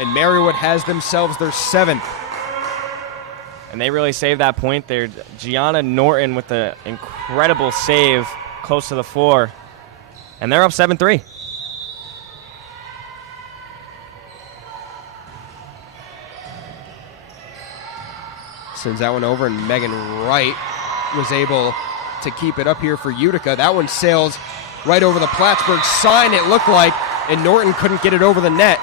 And Marywood has themselves their 7th. And they really saved that point there. Gianna Norton with the incredible save close to the floor. And they're up 7-3. Sends that one over, and Megan Wright was able to keep it up here for Utica. That one sails right over the Plattsburgh sign, it looked like, and Norton couldn't get it over the net.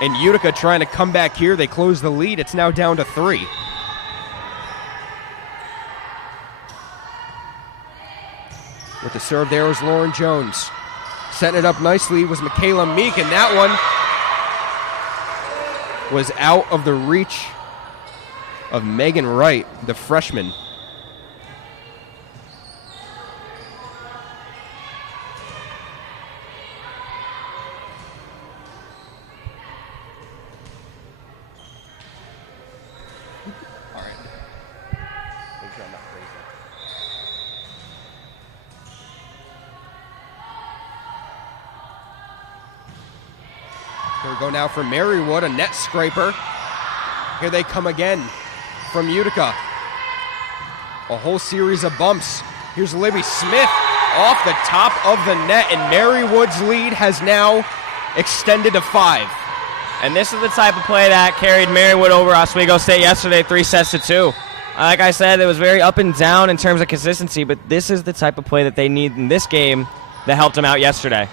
And Utica trying to come back here. They close the lead. It's now down to 3. With the serve there was Lauren Jones. Setting it up nicely was Michaela Meek, and that one was out of the reach of Megan Wright, the freshman. All right. Make sure I'm not crazy. Here we go now for Marywood, a net scraper. Here they come again from Utica. A whole series of bumps. Here's Libby Smith off the top of the net, and Marywood's lead has now extended to 5. And this is the type of play that carried Marywood over Oswego State yesterday, 3-2. Like I said, it was very up and down in terms of consistency, but this is the type of play that they need in this game that helped them out yesterday.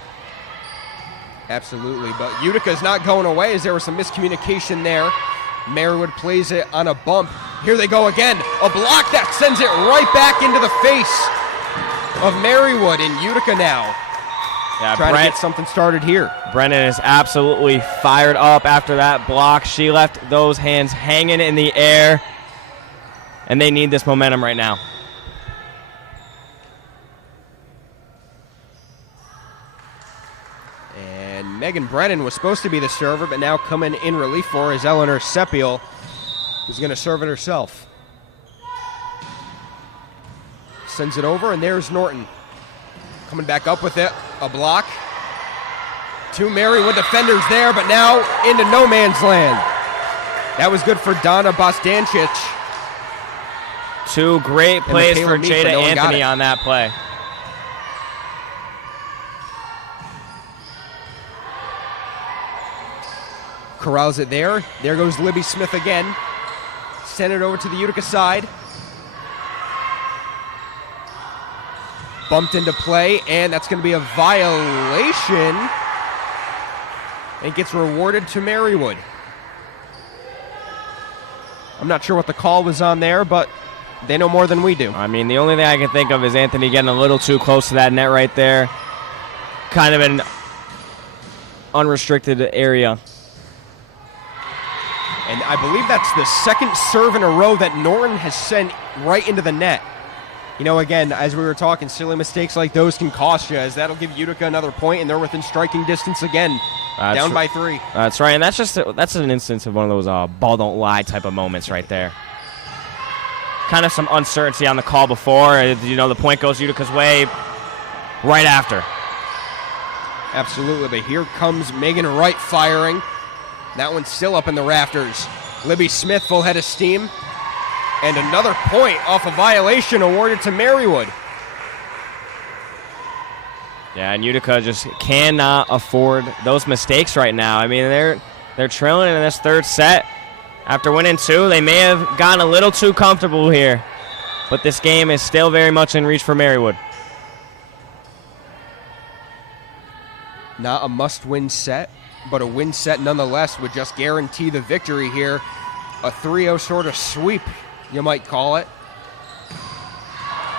Absolutely, but Utica's not going away as there was some miscommunication there. Marywood plays it on a bump. Here they go again. A block that sends it right back into the face of Marywood, and Utica now trying to get something started here. Brennan is absolutely fired up after that block. She left those hands hanging in the air, and they need this momentum right now. And Megan Brennan was supposed to be the server, but now coming in relief for her is Eleanor Sepiel, who's going to serve it herself. Sends it over, and there's Norton. Coming back up with it. A block. Two Marywood defenders there, but now into no man's land. That was good for Donna Bostancic. Two great plays for Meek, Jada no one got Anthony it. on that play. Corrals it there. There goes Libby Smith again. Send it over to the Utica side. Bumped into play, and that's going to be a violation. And it gets rewarded to Marywood. I'm not sure what the call was on there, but they know more than we do. I mean, the only thing I can think of is Anthony getting a little too close to that net right there. Kind of an unrestricted area. And I believe that's the second serve in a row that Norton has sent right into the net. You know, again, as we were talking, silly mistakes like those can cost you, as that'll give Utica another point, and they're within striking distance again, down by 3. That's right, and that's an instance of one of those ball don't lie type of moments right there. Kind of some uncertainty on the call before. You know, the point goes Utica's way right after. Absolutely, but here comes Megan Wright firing. That one's still up in the rafters. Libby Smith full head of steam. And another point off a violation awarded to Marywood. Yeah, and Utica just cannot afford those mistakes right now. I mean, they're trailing in this third set. After winning 2, they may have gotten a little too comfortable here. But this game is still very much in reach for Marywood. Not a must-win set, but a win set nonetheless would just guarantee the victory here. A 3-0 sort of sweep, you might call it.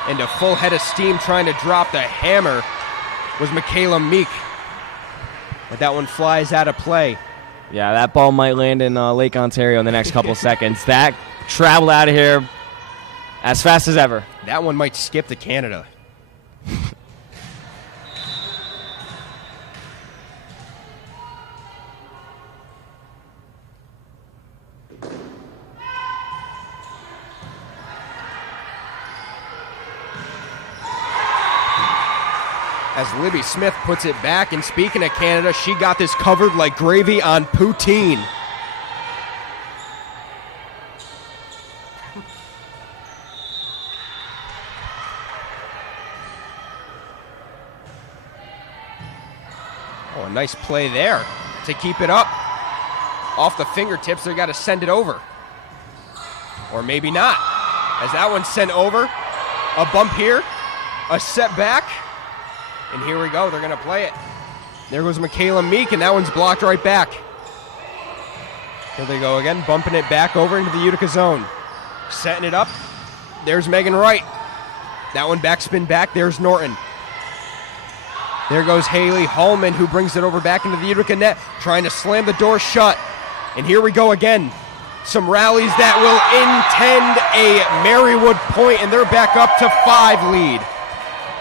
And a full head of steam trying to drop the hammer was Michaela Meek. But that one flies out of play. Yeah, that ball might land in Lake Ontario in the next couple seconds. That traveled out of here as fast as ever. That one might skip to Canada. As Libby Smith puts it back, and speaking of Canada, she got this covered like gravy on poutine. Oh, a nice play there to keep it up. Off the fingertips, they got to send it over. Or maybe not. As that one's sent over, a bump here, a setback. And here we go, they're going to play it. There goes Michaela Meek, and that one's blocked right back. Here they go again, bumping it back over into the Utica zone. Setting it up. There's Megan Wright. That one backspin back, there's Norton. There goes Haley Hallman, who brings it over back into the Utica net, trying to slam the door shut. And here we go again. Some rallies that will intend a Marywood point, and they're back up to 5 lead.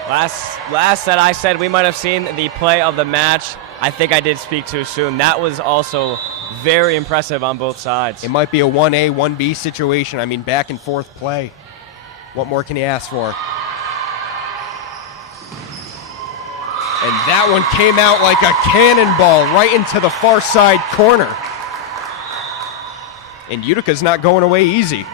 Last that I said we might have seen the play of the match. I think I did speak too soon. That was also very impressive on both sides. It might be a 1A, 1B situation. I mean, back and forth play. What more can you ask for? And that one came out like a cannonball right into the far side corner. And Utica's not going away easy.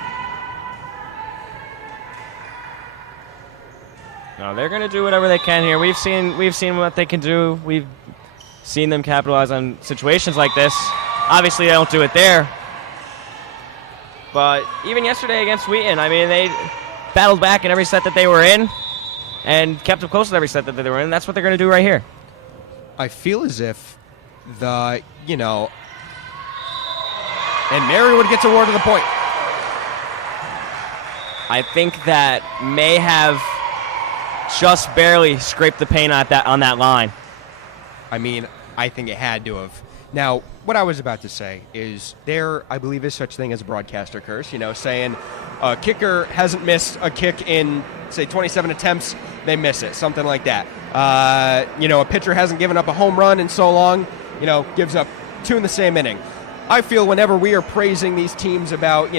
No, they're going to do whatever they can here. We've seen what they can do. We've seen them capitalize on situations like this. Obviously, they don't do it there. But even yesterday against Wheaton, I mean, they battled back in every set that they were in and kept them close in every set that they were in. And that's what they're going to do right here. I feel as if and Marywood gets awarded the point. I think that may have just barely scraped the paint on that line. I mean, I think it had to have. Now, what I was about to say is there, I believe, is such thing as a broadcaster curse, saying a kicker hasn't missed a kick in, say, 27 attempts, they miss it, something like that. A pitcher hasn't given up a home run in so long, gives up 2 in the same inning. I feel whenever we are praising these teams about,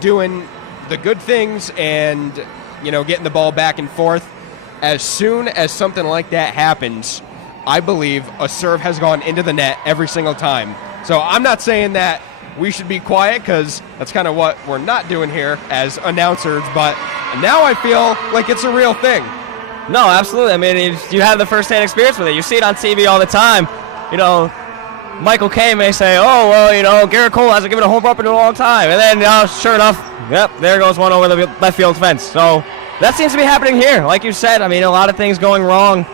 doing the good things and, getting the ball back and forth, as soon as something like that happens, I believe a serve has gone into the net every single time. So I'm not saying that we should be quiet, because that's kind of what we're not doing here as announcers, but now I feel like it's a real thing. No, absolutely. I mean, you have the first-hand experience with it. You see it on TV all the time. Michael Kay may say, oh, well, Garrett Cole hasn't given a home run in a long time. And then, sure enough, yep, there goes one over the left field fence. So that seems to be happening here. Like you said, I mean, a lot of things going wrong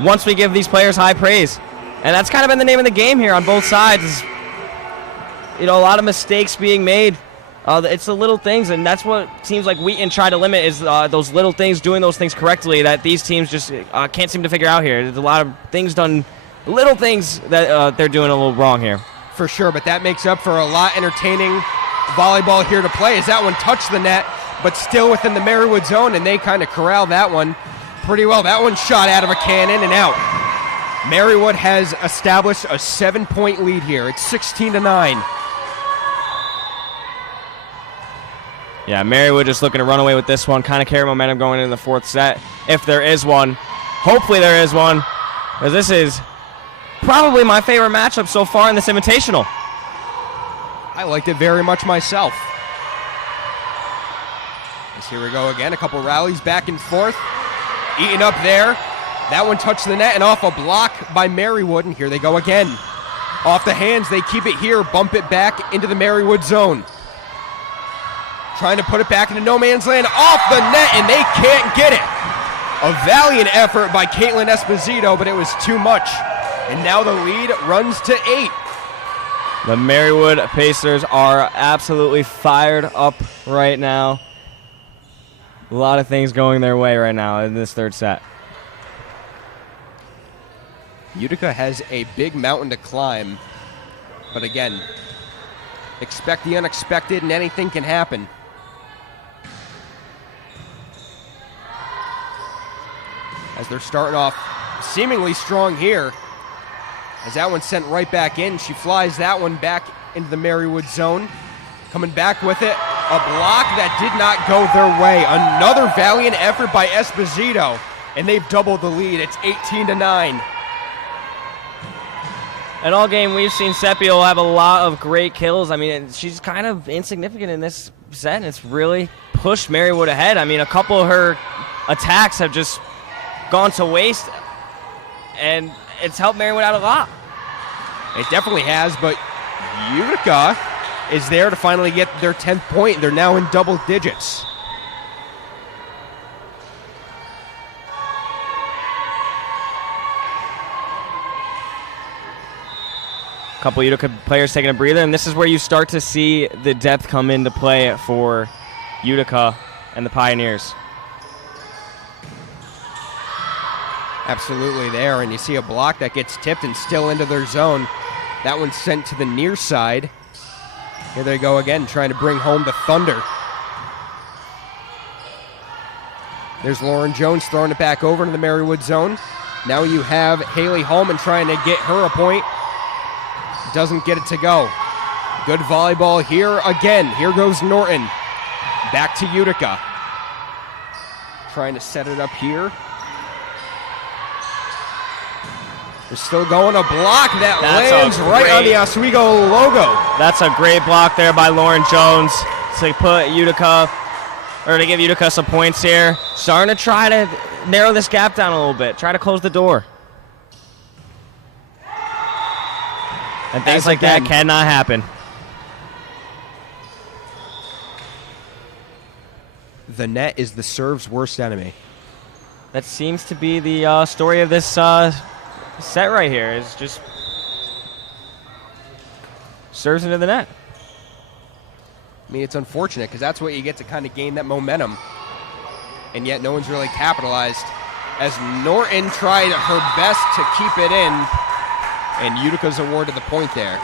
once we give these players high praise. And that's kind of been the name of the game here on both sides. Is, a lot of mistakes being made. It's the little things, and that's what seems like Wheaton try to limit is those little things, doing those things correctly that these teams just can't seem to figure out here. There's a lot of things done, little things that they're doing a little wrong here. For sure, but that makes up for a lot entertaining volleyball here to play, as that one touched the net, but still within the Marywood zone, and they kind of corral that one pretty well. That one shot out of a cannon and out. Marywood has established a 7-point lead here. It's 16-9. Yeah, Marywood just looking to run away with this one, kind of carry momentum going into the 4th set, if there is one. Hopefully there is one, because this is probably my favorite matchup so far in this Invitational. I liked it very much myself. As here we go again, a couple rallies back and forth. Eaton up there. That one touched the net and off a block by Marywood, and here they go again. Off the hands, they keep it here, bump it back into the Marywood zone. Trying to put it back into no man's land, off the net, and they can't get it. A valiant effort by Caitlin Esposito, but it was too much. And now the lead runs to 8. The Marywood Pacers are absolutely fired up right now. A lot of things going their way right now in this 3rd set. Utica has a big mountain to climb, but again, expect the unexpected and anything can happen. As they're starting off seemingly strong here, as that one's sent right back in. She flies that one back into the Marywood zone. Coming back with it, a block that did not go their way. Another valiant effort by Esposito, and they've doubled the lead. It's 18-9. And all game we've seen Sepio have a lot of great kills. I mean, she's kind of insignificant in this set, and it's really pushed Marywood ahead. I mean, a couple of her attacks have just gone to waste, and it's helped Marywood out a lot. It definitely has, but Utica is there to finally get their 10th point. They're now in double digits. Couple Utica players taking a breather, and this is where you start to see the depth come into play for Utica and the Pioneers. Absolutely there, and you see a block that gets tipped and still into their zone. That one's sent to the near side. Here they go again, trying to bring home the Thunder. There's Lauren Jones throwing it back over into the Marywood zone. Now you have Haley Holman trying to get her a point. Doesn't get it to go. Good volleyball here again. Here goes Norton. Back to Utica. Trying to set it up here. They're still going a block that lands right on the Oswego logo. That's a great block there by Lauren Jones to put Utica, or to give Utica some points here. Starting to try to narrow this gap down a little bit. Try to close the door. And things like that cannot happen. The net is the serve's worst enemy. That seems to be the story of this set right here. Is just serves into the net. I mean, it's unfortunate because that's what you get to kind of gain that momentum. And yet no one's really capitalized as Norton tried her best to keep it in, and Utica's awarded the point there.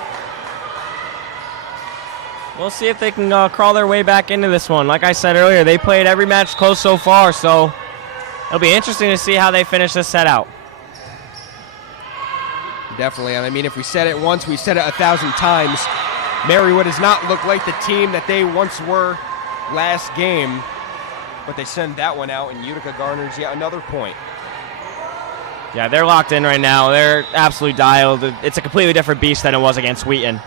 We'll see if they can crawl their way back into this one. Like I said earlier, they played every match close so far, so it'll be interesting to see how they finish this set out. Definitely. I mean, if we said it once, we said it 1,000 times. Marywood does not look like the team that they once were last game, but they send that one out, and Utica garners yet another point. Yeah, they're locked in right now. They're absolutely dialed. It's a completely different beast than it was against Wheaton.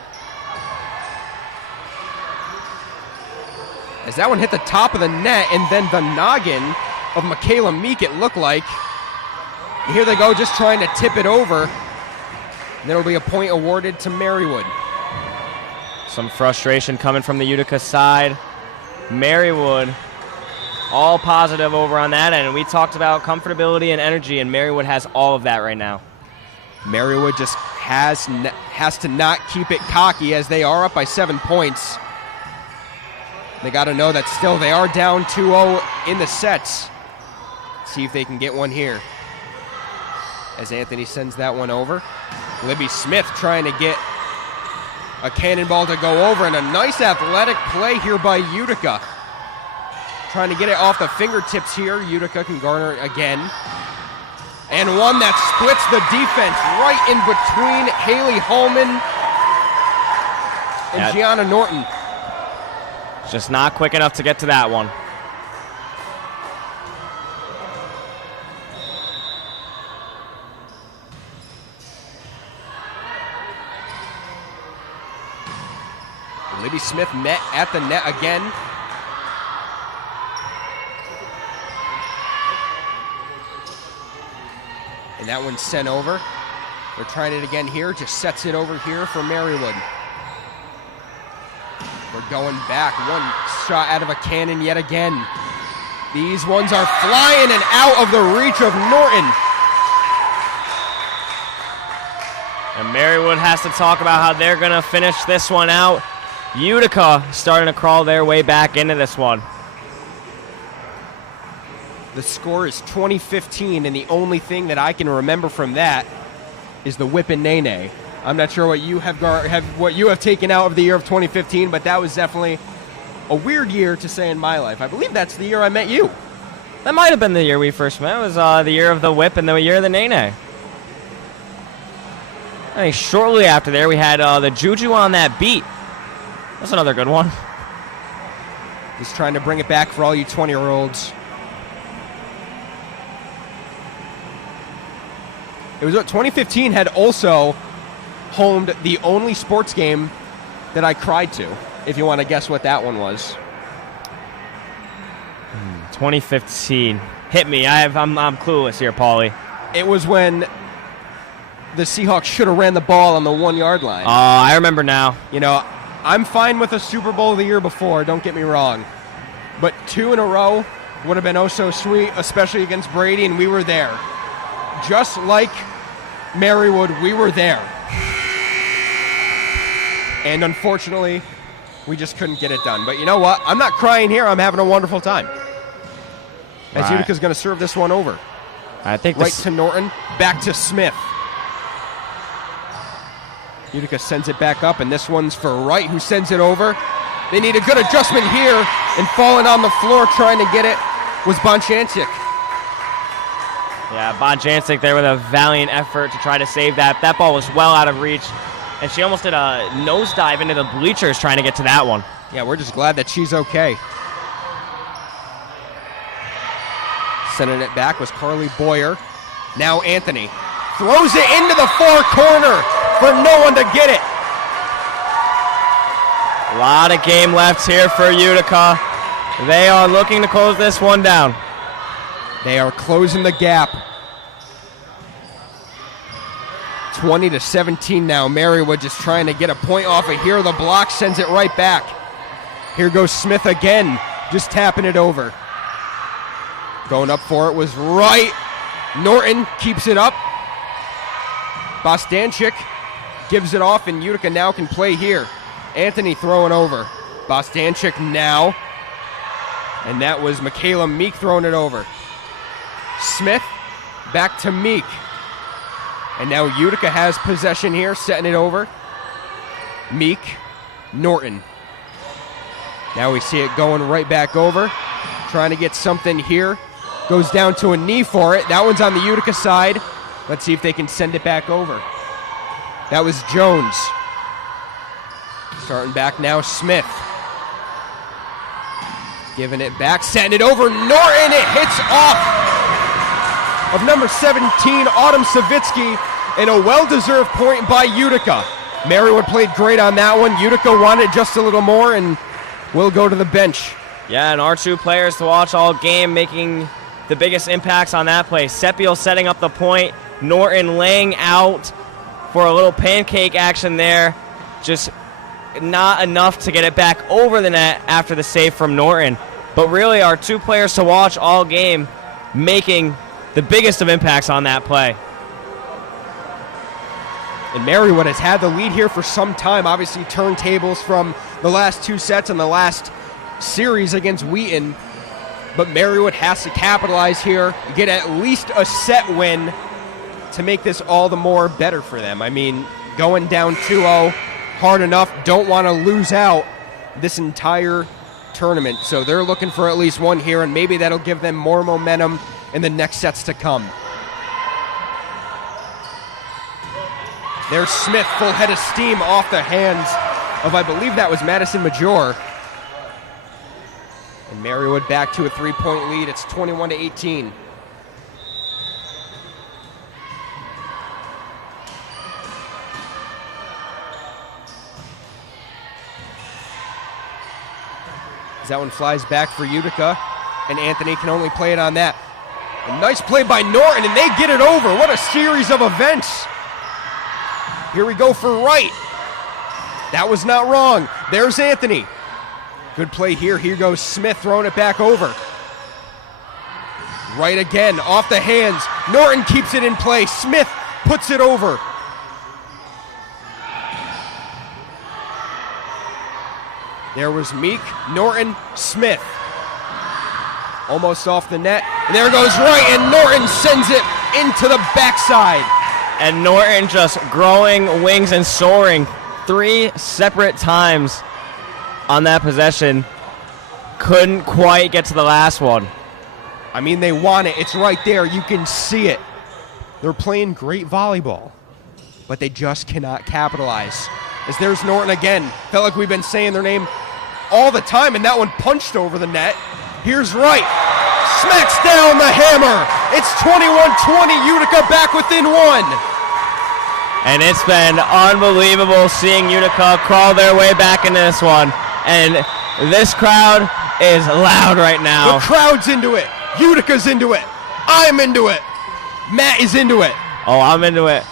As that one hit the top of the net, and then the noggin of Michaela Meek, it looked like. Here they go, just trying to tip it over. And there will be a point awarded to Marywood. Some frustration coming from the Utica side. Marywood, all positive over on that end. And we talked about comfortability and energy, and Marywood has all of that right now. Marywood just has to not keep it cocky as they are up by 7 points. They got to know that still they are down 2-0 in the sets. See if they can get one here. As Anthony sends that one over. Libby Smith trying to get a cannonball to go over, and a nice athletic play here by Utica. Trying to get it off the fingertips here. Utica can garner it again. And one that splits the defense right in between Haley Holman and Gianna Norton. Just not quick enough to get to that one. Libby Smith met at the net again. And that one's sent over. They're trying it again here. Just sets it over here for Marywood. We're going back. One shot out of a cannon yet again. These ones are flying and out of the reach of Norton. And Marywood has to talk about how they're going to finish this one out. Utica starting to crawl their way back into this one. The score is 20-15, and the only thing that I can remember from that is the whip and nay-nay. I'm not sure what you have taken out of the year of 2015, but that was definitely a weird year to say in my life. I believe that's the year I met you. That might have been the year we first met. It was the year of the whip and the year of the nay-nay. I think shortly after there, we had the Juju on that beat. That's another good one. He's trying to bring it back for all you 20-year-olds. It was 2015 had also homed the only sports game that I cried to, if you want to guess what that one was. 2015. Hit me. I'm clueless here, Paulie. It was when the Seahawks should have ran the ball on the 1 yard line. Oh, I remember now. You know, I'm fine with a Super Bowl the year before, don't get me wrong. But 2 in a row would have been oh so sweet, especially against Brady, and we were there. Just like Marywood, we were there. And unfortunately, we just couldn't get it done. But you know what? I'm not crying here. I'm having a wonderful time. As Utica's going to serve this one over. I think right to Norton, back to Smith. Utica sends it back up, and this one's for Wright, who sends it over. They need a good adjustment here, and falling on the floor trying to get it was Bonchancic. Yeah, Bonchancic there with a valiant effort to try to save that. That ball was well out of reach, and she almost did a nosedive into the bleachers trying to get to that one. Yeah, we're just glad that she's okay. Sending it back was Carly Boyer. Now Anthony throws it into the far corner for no one to get it. A lot of game left here for Utica. They are looking to close this one down. They are closing the gap 20-17 now. Marywood just trying to get a point off of here. The block sends it right back. Here goes Smith again, just tapping it over. Going up for it was right. Norton keeps it up. Bostanchik gives it off, and Utica now can play here. Anthony throwing over. Bostanchik now. And that was Michaela Meek throwing it over. Smith back to Meek. And now Utica has possession here, setting it over. Meek, Norton. Now we see it going right back over. Trying to get something here. Goes down to a knee for it. That one's on the Utica side. Let's see if they can send it back over. That was Jones. Starting back now, Smith. Giving it back, setting it over. Norton, it hits off of number 17, Autumn Savitsky, and a well-deserved point by Utica. Marywood played great on that one. Utica wanted just a little more and will go to the bench. Yeah, and our two players to watch all game making the biggest impacts on that play. Sepio setting up the point, Norton laying out for a little pancake action there. Just not enough to get it back over the net after the save from Norton. But really, our two players to watch all game making the biggest of impacts on that play. And Marywood has had the lead here for some time. Obviously, turntables from the last two sets and the last series against Wheaton. But Marywood has to capitalize here, get at least a set win to make this all the more better for them. I mean, going down 2-0, hard enough, don't want to lose out this entire tournament. So they're looking for at least one here, and maybe that'll give them more momentum in the next sets to come. There's Smith, full head of steam off the hands of, I believe that was Madison Major. And Marywood back to a 3-point lead. It's 21-18. As that one flies back for Utica, and Anthony can only play it on that. A nice play by Norton, and they get it over. What a series of events. Here we go for Wright. That was not wrong. There's Anthony. Good play here. Here goes Smith throwing it back over. Wright again, off the hands. Norton keeps it in play. Smith puts it over. There was Meek, Norton, Smith. Almost off the net. And there goes Wright, and Norton sends it into the backside. And Norton just growing wings and soaring 3 separate times on that possession. Couldn't quite get to the last one. I mean, they want it. It's right there. You can see it. They're playing great volleyball, but they just cannot capitalize. As there's Norton again. Felt like we've been saying their name all the time, and that one punched over the net. Here's Wright. Smacks down the hammer. It's 21-20. Utica back within 1. And it's been unbelievable seeing Utica crawl their way back into this one. And this crowd is loud right now. The crowd's into it. Utica's into it. I'm into it. Matt is into it. Oh, I'm into it.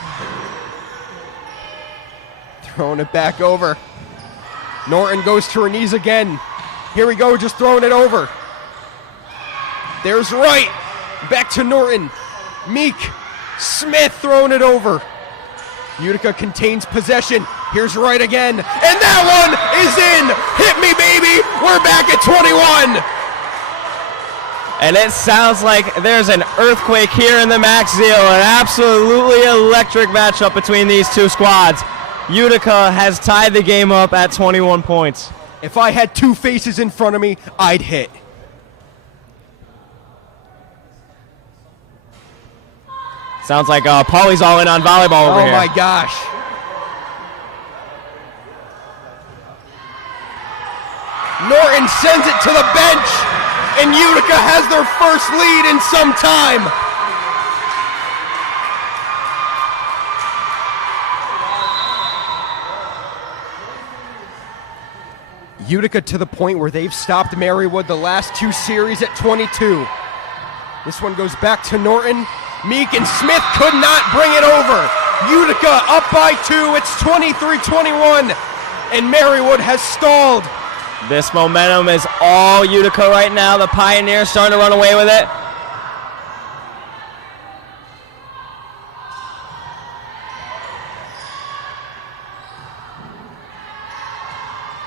Throwing it back over. Norton goes to her knees again. Here we go, just throwing it over. There's Wright. Back to Norton. Meek. Smith throwing it over. Utica contains possession. Here's Wright again. And that one is in. Hit me, baby. We're back at 21. And it sounds like there's an earthquake here in the Max Zeal. An absolutely electric matchup between these two squads. Utica has tied the game up at 21 points. If I had two faces in front of me, I'd hit. Sounds like Paulie's all in on volleyball over here. Oh my gosh. Norton sends it to the bench, and Utica has their first lead in some time. Utica to the point where they've stopped Marywood the last 2 series at 22. This one goes back to Norton. Meek and Smith could not bring it over. Utica up by 2. It's 23-21, and Marywood has stalled. This momentum is all Utica right now. The Pioneers starting to run away with it.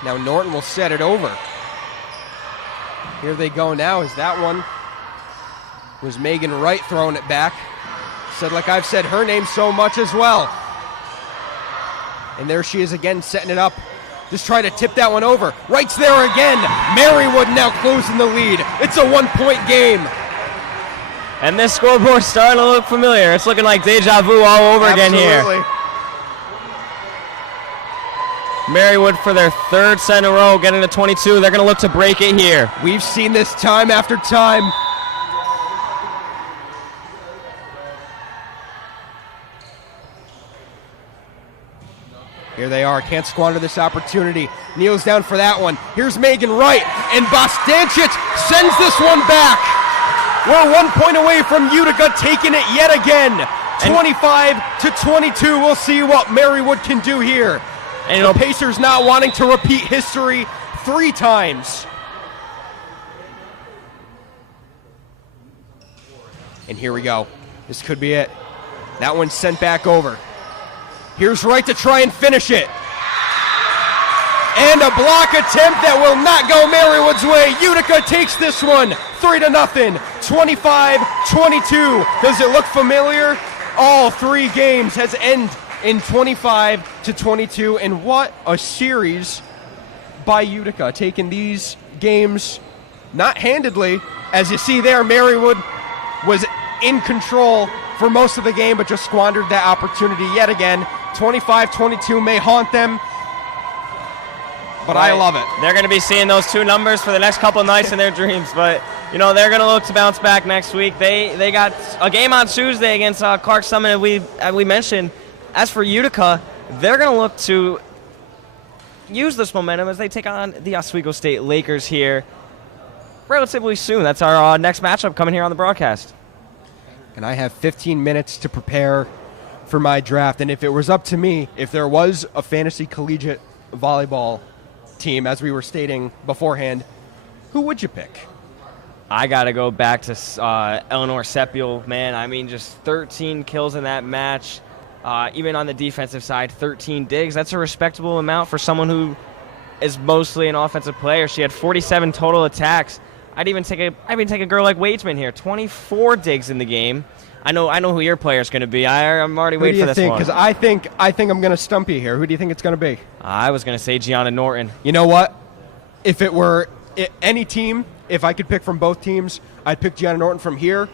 Now Norton will set it over. Here they go now as that one was Megan Wright throwing it back. Said like I've said her name so much as well. And there she is again setting it up. Just trying to tip that one over. Wright's there again. Marywood now closing the lead. It's a 1-point game. And this scoreboard's starting to look familiar. It's looking like deja vu all over again here. Marywood for their third set in a row, getting to 22. They're going to look to break it here. We've seen this time after time. Here they are, can't squander this opportunity. Kneels down for that one. Here's Megan Wright, and Bostancic sends this one back. We're 1 point away from Utica taking it yet again. 25-22. We'll see what Marywood can do here. And the Pacers not wanting to repeat history 3 times. And here we go. This could be it. That one's sent back over. Here's Wright to try and finish it. And a block attempt that will not go Marywood's way. Utica takes this one 3-0. 25-22. Does it look familiar? All 3 games has ended in 25-22, and what a series by Utica, taking these games not handedly. As you see there, Marywood was in control for most of the game, but just squandered that opportunity yet again. 25-22 may haunt them, but I love it. They're going to be seeing those 2 numbers for the next couple of nights in their dreams, but you know they're going to look to bounce back next week. They got a game on Tuesday against Clark Summit, as we mentioned. As for Utica, they're going to look to use this momentum as they take on the Oswego State Lakers here relatively soon. That's our next matchup coming here on the broadcast. And I have 15 minutes to prepare for my draft. And if it was up to me, if there was a fantasy collegiate volleyball team, as we were stating beforehand, who would you pick? I got to go back to Eleanor Sepiel, man. I mean, just 13 kills in that match. Even on the defensive side, 13 digs. That's a respectable amount for someone who is mostly an offensive player. She had 47 total attacks. I'd even take a girl like Wheaton here, 24 digs in the game. I know who your player is going to be. I'm already waiting for this one. Because I think I'm going to stump you here. Who do you think it's going to be? I was going to say Gianna Norton. You know what? If it were any team, if I could pick from both teams, I'd pick Gianna Norton from here.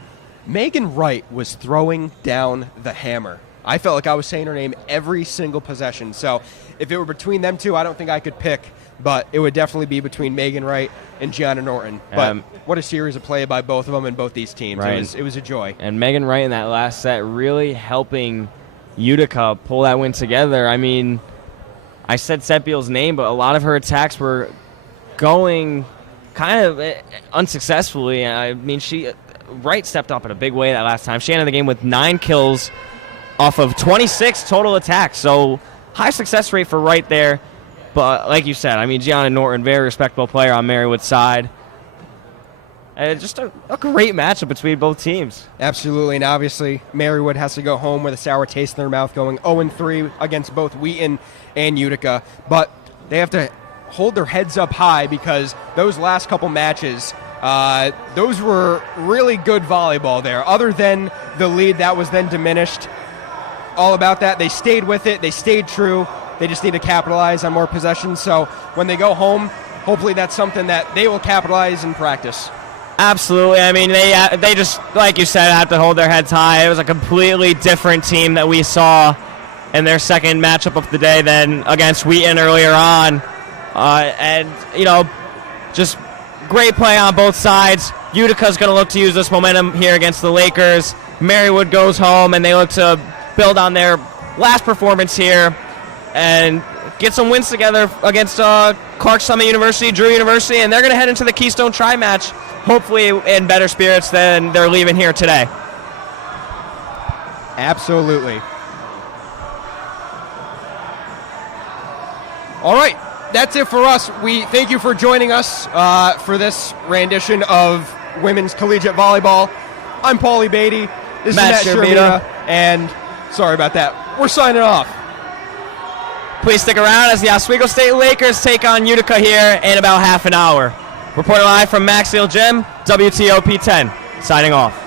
Megan Wright was throwing down the hammer. I felt like I was saying her name every single possession. So if it were between them two, I don't think I could pick. But it would definitely be between Megan Wright and Gianna Norton. But what a series of play by both of them and both these teams. Right. It was a joy. And Megan Wright in that last set really helping Utica pull that win together. I mean, I said Sepiel's name, but a lot of her attacks were going kind of unsuccessfully. I mean, Wright stepped up in a big way that last time. She ended the game with 9 kills off of 26 total attacks. So high success rate for Wright there. But like you said, I mean, Gianna Norton, very respectable player on Marywood's side. And just a great matchup between both teams. Absolutely, and obviously Marywood has to go home with a sour taste in their mouth, going 0-3 against both Wheaton and Utica. But they have to hold their heads up high because those last couple matches, those were really good volleyball there. Other than the lead that was then diminished, all about that. They stayed with it. They stayed true. They just need to capitalize on more possessions. So when they go home, hopefully that's something that they will capitalize in practice. Absolutely. I mean, they just, like you said, have to hold their heads high. It was a completely different team that we saw in their second matchup of the day than against Wheaton earlier on. And, you know, just great play on both sides. Utica's going to look to use this momentum here against the Lakers. Marywood goes home, and they look to build on their last performance here and get some wins together against Clark Summit University, Drew University, and they're going to head into the Keystone Tri match, hopefully in better spirits than they're leaving here today. Absolutely. All right, that's it for us. We thank you for joining us for this rendition of women's collegiate volleyball. I'm Paulie Beatty. This Matt is Matt Shervita. and sorry about that. We're signing off. Please stick around as the Oswego State Lakers take on Utica here in about half an hour. Reporting live from Maxfield Gym, WTOP 10. Signing off.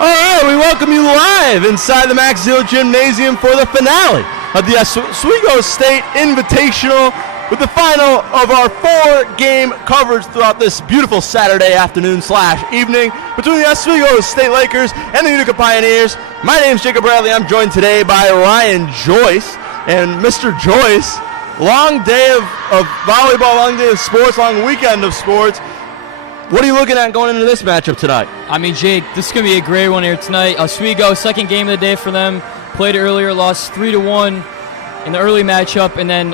All right, we welcome you live inside the Max Zero Gymnasium for the finale of the Oswego State Invitational with the final of our 4-game coverage throughout this beautiful Saturday afternoon/evening between the Oswego State Lakers and the Utica Pioneers. My name is Jacob Bradley. I'm joined today by Ryan Joyce. And Mr. Joyce, long day of volleyball, long day of sports, long weekend of sports. What are you looking at going into this matchup tonight? I mean, Jake, this is going to be a great one here tonight. Oswego, second game of the day for them. Played earlier, lost 3-1 in the early matchup. And then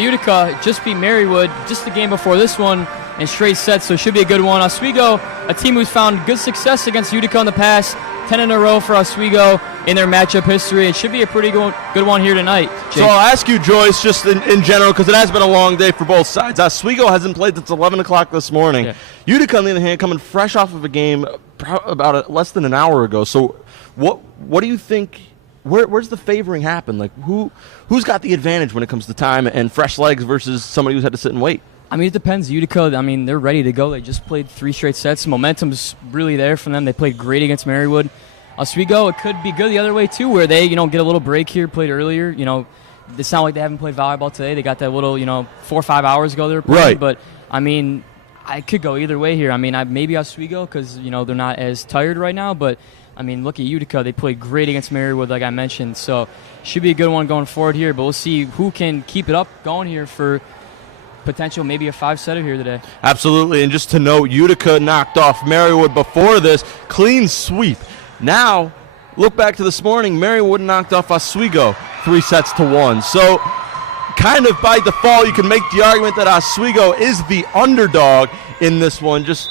Utica just beat Marywood just the game before this one in straight sets, so it should be a good one. Oswego, a team who's found good success against Utica in the past, 10 in a row for Oswego in their matchup history. It should be a pretty good one here tonight, Jake. So I'll ask you, Joyce, just in general, because it has been a long day for both sides. Oswego hasn't played since 11 o'clock this morning. Yeah. Utica, on the other hand, coming fresh off of a game about less than an hour ago. So what do you think? Where's the favoring happen? Like who's got the advantage when it comes to time and fresh legs versus somebody who's had to sit and wait? I mean, it depends. Utica, I mean, they're ready to go. They just played 3 straight sets. Momentum's really there for them. They played great against Marywood. Oswego, it could be good the other way, too, where they, get a little break here, played earlier. It's not like they haven't played volleyball today. They got that little, 4 or 5 hours ago they were playing. Right. But, I mean, I could go either way here. I mean, maybe Oswego because, they're not as tired right now. But, I mean, look at Utica. They played great against Marywood, like I mentioned. So, should be a good one going forward here. But we'll see who can keep it up going here for potential maybe a 5-setter here today. Absolutely, and just to note, Utica knocked off Marywood before this. Clean sweep. Now, look back to this morning, Marywood knocked off Oswego 3-1. So, kind of by default, you can make the argument that Oswego is the underdog in this one, just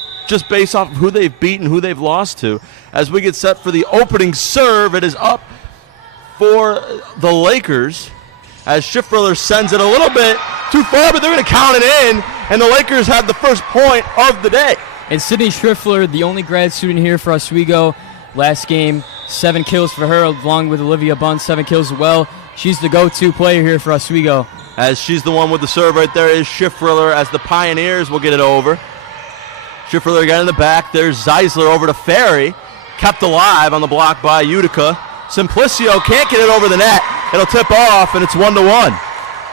based off of who they've beaten, who they've lost to. As we get set for the opening serve, it is up for the Lakers, as Schiffriller sends it a little bit too far, but they're going to count it in, and the Lakers have the first point of the day. And Sydney Schriffler, the only grad student here for Oswego. Last game, 7 kills for her, along with Olivia Bunn, 7 kills as well. She's the go-to player here for Oswego. As she's the one with the serve right there is Schiffriller, as the Pioneers will get it over. Schiffriller got in the back. There's Zeisler over to Ferry. Kept alive on the block by Utica. Simplicio can't get it over the net. It'll tip off, and it's 1-1.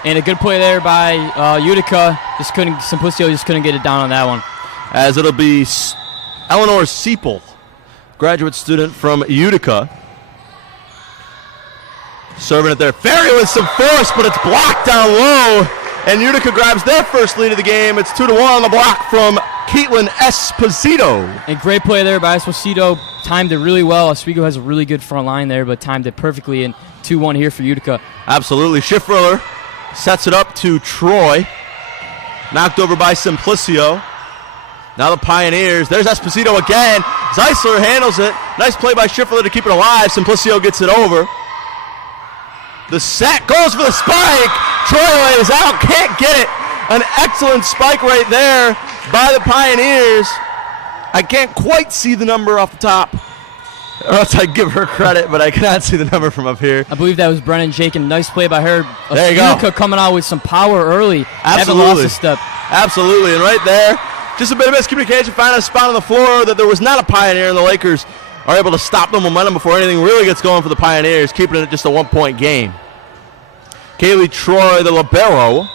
And a good play there by Utica. Simplicio just couldn't get it down on that one. As it'll be Eleanor Seipel, graduate student from Utica. Serving it there. Ferry with some force, but it's blocked down low. And Utica grabs their first lead of the game. It's 2-1 on the block from Caitlin Esposito. And great play there by Esposito. Timed it really well. Oswego has a really good front line there, but timed it perfectly. And 2-1 here for Utica. Absolutely. Schiffriller sets it up to Troy. Knocked over by Simplicio. Now the Pioneers. There's Esposito again. Zeisler handles it. Nice play by Schiffriller to keep it alive. Simplicio gets it over. The set goes for the spike. Troy lays out. Can't get it. An excellent spike right there by the Pioneers. I can't quite see the number off the top, or else I'd give her credit, but I cannot see the number from up here. I believe that was Brennan Jakin. Nice play by her. There you go. Utica coming out with some power early. Absolutely. Haven't lost a step. Absolutely, and right there, just a bit of miscommunication, finding a spot on the floor that there was not a Pioneer, and the Lakers are able to stop the momentum before anything really gets going for the Pioneers, keeping it just a 1-point game. Kaylee Troy, the libero,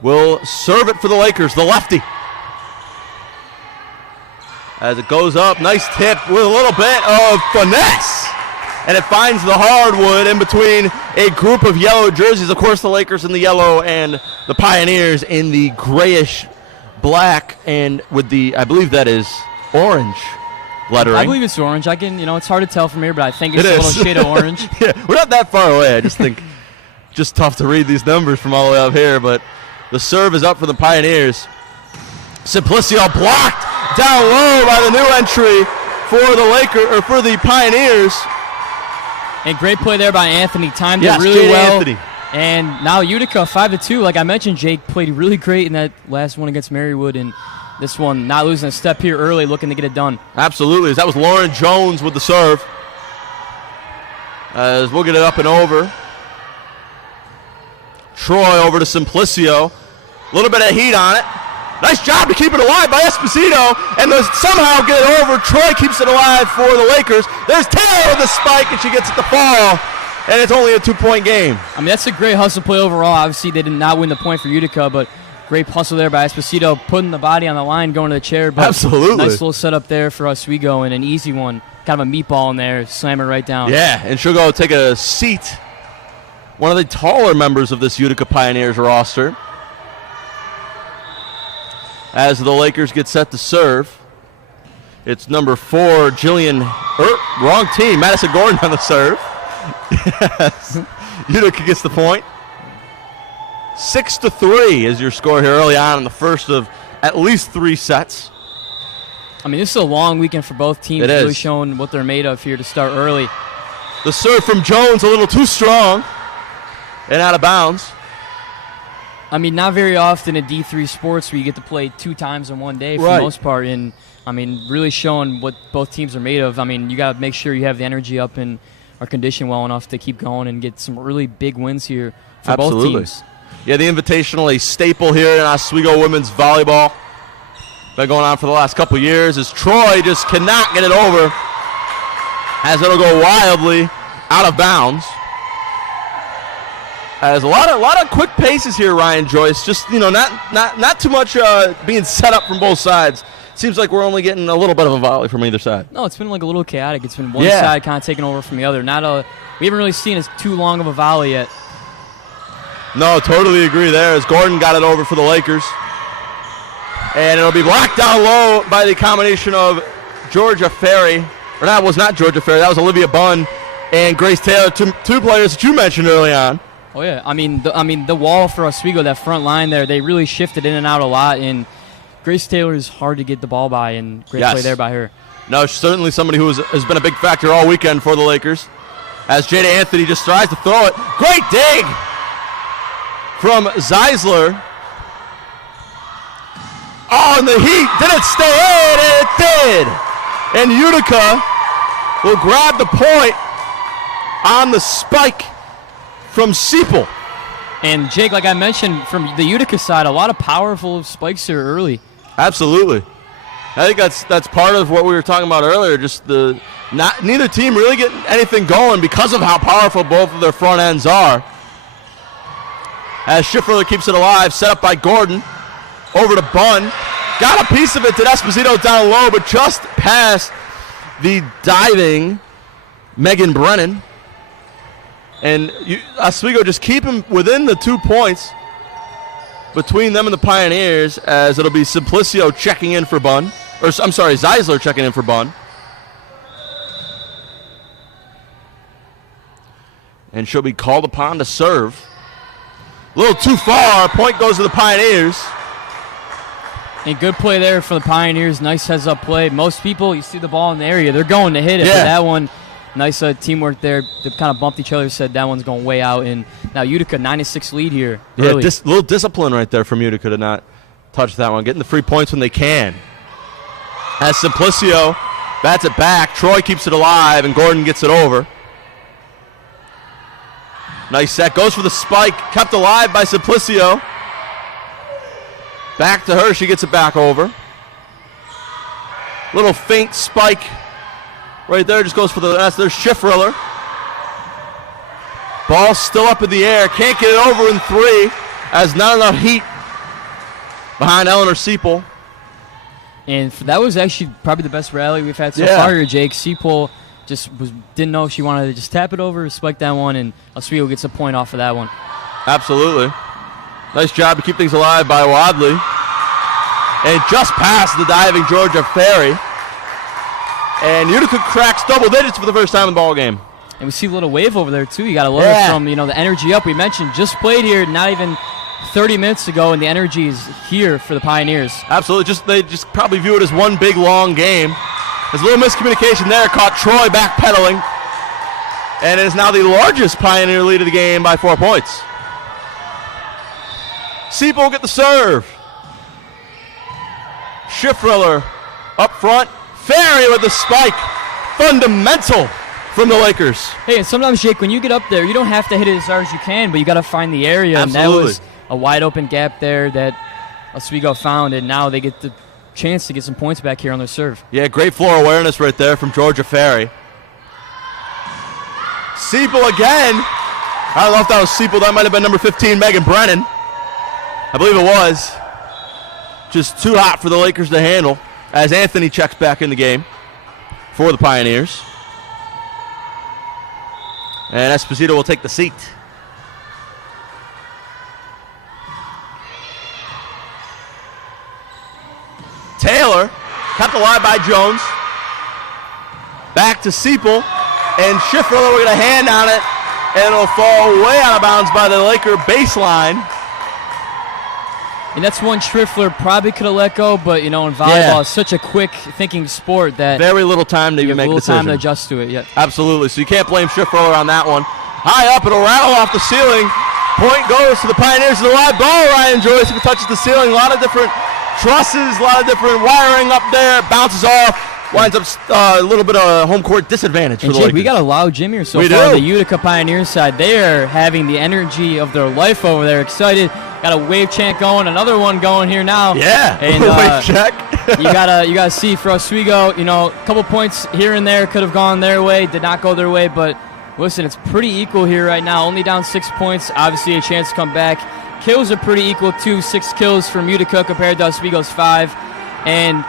will serve it for the Lakers, the lefty. As it goes up, nice tip with a little bit of finesse. And it finds the hardwood in between a group of yellow jerseys. Of course, the Lakers in the yellow and the Pioneers in the grayish black and with the, I believe that is orange lettering. I believe it's orange. It's hard to tell from here, but I think it's a little shade of orange. Yeah, we're not that far away. I just think just tough to read these numbers from all the way up here, but the serve is up for the Pioneers. Simplicio blocked down low by the new entry for the Pioneers. And great play there by Anthony. Timed it really well. Anthony. And now Utica 5-2. Like I mentioned, Jake played really great in that last one against Marywood, and this one not losing a step here early, looking to get it done. Absolutely. That was Lauren Jones with the serve. As we'll get it up and over. Troy over to Simplicio. A little bit of heat on it. Nice job to keep it alive by Esposito, and somehow get it over. Troy keeps it alive for the Lakers. There's Taylor with the spike, and she gets it to fall, and it's only a 2-point game. I mean, that's a great hustle play overall. Obviously, they did not win the point for Utica, but great hustle there by Esposito, putting the body on the line, going to the chair. But absolutely. Nice little setup there for Oswego, and an easy one. Kind of a meatball in there, slam it right down. Yeah, and she'll go take a seat. One of the taller members of this Utica Pioneers roster. As the Lakers get set to serve, it's number 4, Jillian. Wrong team. Madison Gordon on the serve. Yes. Utica gets the point. 6-3 is your score here early on in the first of at least 3 sets. I mean, this is a long weekend for both teams. It is. Really showing what they're made of here to start early. The serve from Jones a little too strong and out of bounds. I mean, not very often in D3 sports where you get to play 2 times in one day for the most part. And, I mean, really showing what both teams are made of. I mean, you got to make sure you have the energy up and are conditioned well enough to keep going and get some really big wins here for both teams. Yeah, the Invitational, a staple here in Oswego women's volleyball. Been going on for the last couple years as Troy just cannot get it over as it'll go wildly out of bounds. As a lot of quick paces here, Ryan Joyce. Just, not too much being set up from both sides. Seems like we're only getting a little bit of a volley from either side. No, it's been like a little chaotic. It's been one side kind of taking over from the other. We haven't really seen too long of a volley yet. No, totally agree there as Gordon got it over for the Lakers. And it'll be blocked down low by the combination of Georgia Ferry. Or that was not Georgia Ferry. That was Olivia Bunn and Grace Taylor, two players that you mentioned early on. Oh yeah, I mean the wall for Oswego, that front line there, they really shifted in and out a lot, and Grace Taylor is hard to get the ball by, and great play there by her. No, certainly somebody who has been a big factor all weekend for the Lakers. As Jada Anthony just tries to throw it. Great dig from Zeisler. Oh, and the heat, did it stay in? It did. And Utica will grab the point on the spike from Seipel. And Jake, like I mentioned, from the Utica side, a lot of powerful spikes here early. Absolutely. I think that's part of what we were talking about earlier. Just neither team really getting anything going because of how powerful both of their front ends are. As Schifferler keeps it alive, set up by Gordon. Over to Bunn. Got a piece of it to Esposito down low, but just past the diving Megan Brennan. And Oswego just keep him within the 2 points between them and the Pioneers, as it'll be Simplicio checking in for Bunn. Or, I'm sorry, Zeisler checking in for Bunn. And she'll be called upon to serve. A little too far. Point goes to the Pioneers. And good play there for the Pioneers. Nice heads-up play. Most people, you see the ball in the area, they're going to hit it. Yeah. But that one, nice teamwork there. They kind of bumped each other, said that one's going way out. And now Utica, 9-6 lead here. Yeah, little discipline right there from Utica to not touch that one. Getting the free points when they can. As Simplicio bats it back. Troy keeps it alive, and Gordon gets it over. Nice set. Goes for the spike. Kept alive by Simplicio. Back to her. She gets it back over. Little faint spike right there. Just goes for the that's their Schifferler. Ball still up in the air. Can't get it over in 3 as not enough heat behind Eleanor Seipel. And that was actually probably the best rally we've had so far here, Jake. Seipel just didn't know if she wanted to just tap it over, spike that one, and Oswego gets a point off of that one. Absolutely. Nice job to keep things alive by Wadley. And just past the diving Georgia Ferry. And Utica cracks double digits for the first time in the ball game. And we see a little wave over there, too. You got to love it from, the energy up. We mentioned just played here not even 30 minutes ago, and the energy is here for the Pioneers. Absolutely. They just probably view it as one big, long game. There's a little miscommunication there. Caught Troy backpedaling. And it is now the largest Pioneer lead of the game by 4 points. Seipel will get the serve. Schifferler up front. Ferry with the spike. Fundamental from the Lakers. Hey, and sometimes, Jake, when you get up there, you don't have to hit it as hard as you can, but you got to find the area. Absolutely. And that was a wide open gap there that Oswego found, and now they get the chance to get some points back here on their serve. Yeah, great floor awareness right there from Georgia Ferry. Siepel again. I don't know if that was Siepel. That might have been number 15, Megan Brennan. I believe it was. Just too hot for the Lakers to handle as Anthony checks back in the game for the Pioneers. And Esposito will take the seat. Taylor kept alive by Jones. Back to Siepel. And Schiffler will get a hand on it. And it'll fall way out of bounds by the Laker baseline. And that's one Schriffler probably could have let go, but, in volleyball, it's such a quick-thinking sport that very little time to even make a decision. Time to adjust to it, yeah. Absolutely. So you can't blame Schiffler on that one. High up, it'll rattle off the ceiling. Point goes to the Pioneers. The live ball, Ryan Joyce, if it touches the ceiling. A lot of different trusses, a lot of different wiring up there. Bounces off. Winds up a little bit of home court disadvantage for the Lakers. We got a loud gym here so far on the Utica Pioneers side. They are having the energy of their life over there. Excited. Got a wave chant going. Another one going here now. Yeah, and, wave check. you gotta see for Oswego, a couple points here and there could have gone their way. Did not go their way, but listen, it's pretty equal here right now. Only down 6 points. Obviously a chance to come back. Kills are pretty equal too. 6 kills from Utica compared to Oswego's 5. And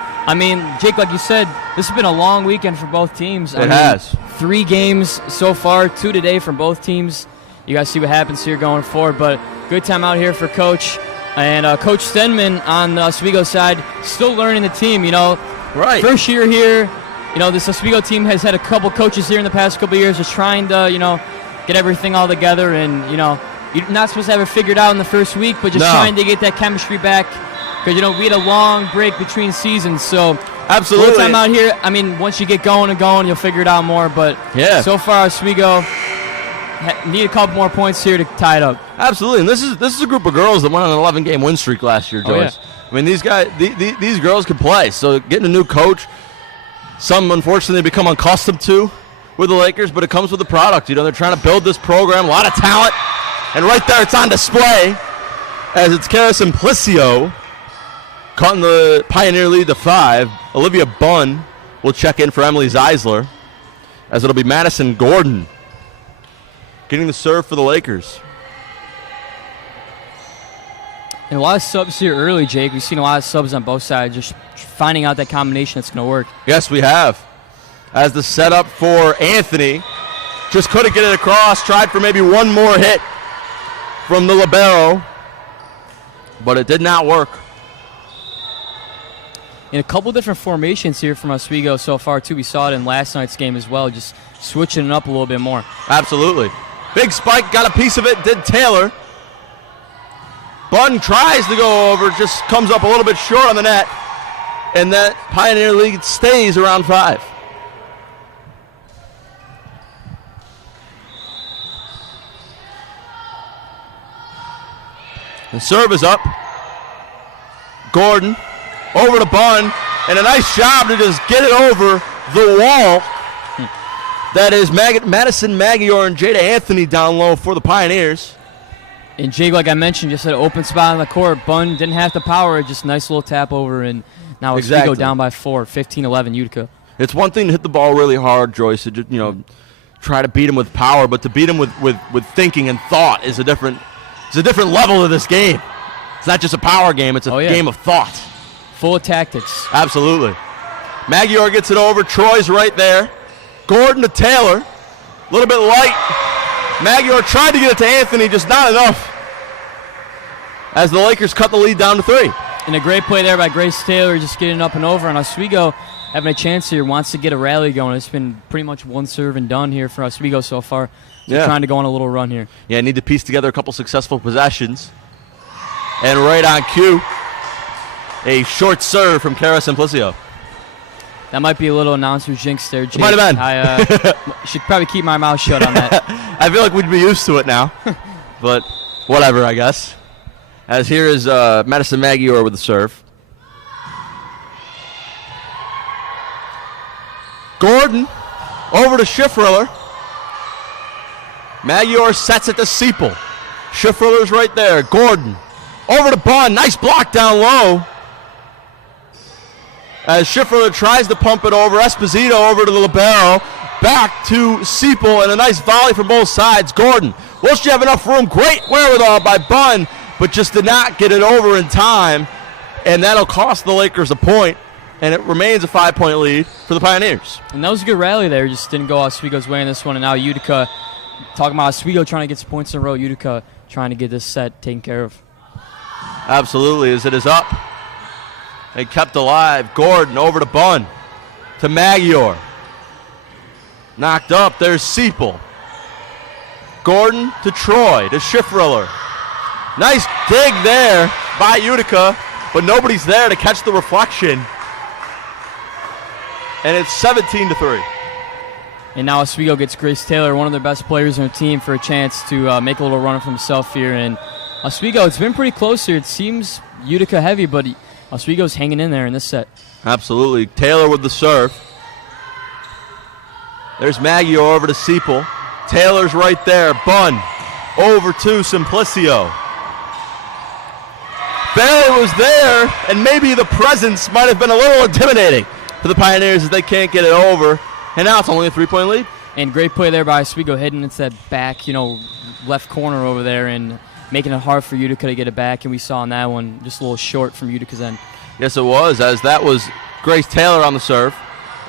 Jake, like you said, this has been a long weekend for both teams. It has. 3 games so far, 2 today from both teams. You guys see what happens here going forward, but good time out here for Coach. And Coach Stenman on the Oswego side, still learning the team, Right. First year here, this Oswego team has had a couple coaches here in the past couple years just trying to, get everything all together. And, you're not supposed to have it figured out in the first week, but just trying to get that chemistry back. Because, we had a long break between seasons, so absolutely. Time out here, once you get going, you'll figure it out more. But so far, Oswego need a couple more points here to tie it up. Absolutely, and this is a group of girls that went on an 11-game win streak last year, Joyce. Yeah. These guys, these girls can play. So getting a new coach, some unfortunately become accustomed to with the Lakers, but it comes with the product. They're trying to build this program, a lot of talent, and right there it's on display as it's Cara Simplicio cutting the Pioneer lead to 5. Olivia Bunn will check in for Emily Zeisler, as it'll be Madison Gordon getting the serve for the Lakers. And a lot of subs here early, Jake. We've seen a lot of subs on both sides, just finding out that combination that's going to work. Yes, we have. As the setup for Anthony, just couldn't get it across. Tried for maybe one more hit from the libero, but it did not work. In a couple different formations here from Oswego so far, too. We saw it in last night's game as well, just switching it up a little bit more. Absolutely. Big spike, got a piece of it, did Taylor. Bunn tries to go over, just comes up a little bit short on the net, and that Pioneer lead stays around 5. The serve is up. Gordon over to Bunn, and a nice job to just get it over the wall. That is Madison Magyar and Jada Anthony down low for the Pioneers. And Jake, like I mentioned, just had an open spot on the court. Bunn didn't have to power it, just nice little tap over, and now Oswego down by 4, 15-11 Utica. It's one thing to hit the ball really hard, Joyce, to just, try to beat him with power, but to beat him with thinking and thought is a different level of this game. It's not just a power game, it's a game of thought. Full of tactics. Absolutely. Magyar gets it over. Troy's right there. Gordon to Taylor. A little bit light. Magyar tried to get it to Anthony, just not enough. As the Lakers cut the lead down to 3. And a great play there by Grace Taylor, just getting up and over. And Oswego having a chance here, wants to get a rally going. It's been pretty much one serve and done here for Oswego so far. So trying to go on a little run here. Yeah, need to piece together a couple successful possessions. And right on cue, a short serve from Cara Simplicio. That might be a little announcer jinx there, Jake. It might have been. I should probably keep my mouth shut on that. I feel like we'd be used to it now. But whatever, I guess. As here is Madison Magyar with the serve. Gordon over to Schiffriller. Magyar sets it to Siepel. Schiffriller's right there. Gordon Over to Bunn. Nice block down low. As Schifferler tries to pump it over. Esposito over to the libero. Back to Seipel, and a nice volley from both sides. Gordon, will she have enough room? Great wherewithal by Bunn, but just did not get it over in time. And that'll cost the Lakers a point, and it remains a 5-point lead for the Pioneers. And that was a good rally there. Just didn't go Oswego's way in this one. And now Utica, talking about Oswego trying to get some points in a row. Utica trying to get this set taken care of. Absolutely, as it is up. They kept alive. Gordon over to Bunn. To Magyar. Knocked up. There's Seipel. Gordon to Troy. To Schifferler. Nice dig there by Utica, but nobody's there to catch the reflection. And it's 17-3. And now Oswego gets Grace Taylor, one of their best players on the team, for a chance to make a little run for himself here. And Oswego, it's been pretty close here. It seems Utica heavy, but Oswego's hanging in there in this set. Absolutely. Taylor with the serve. There's Magyar over to Seipel. Taylor's right there. Bunn over to Simplicio. Bailey was there, and maybe the presence might have been a little intimidating for the Pioneers as they can't get it over. And now it's only a 3-point lead. And great play there by Oswego, heading into that back, left corner over there and making it hard for Utica to get it back. And we saw on that one just a little short from Utica's end. Yes, it was, as that was Grace Taylor on the serve.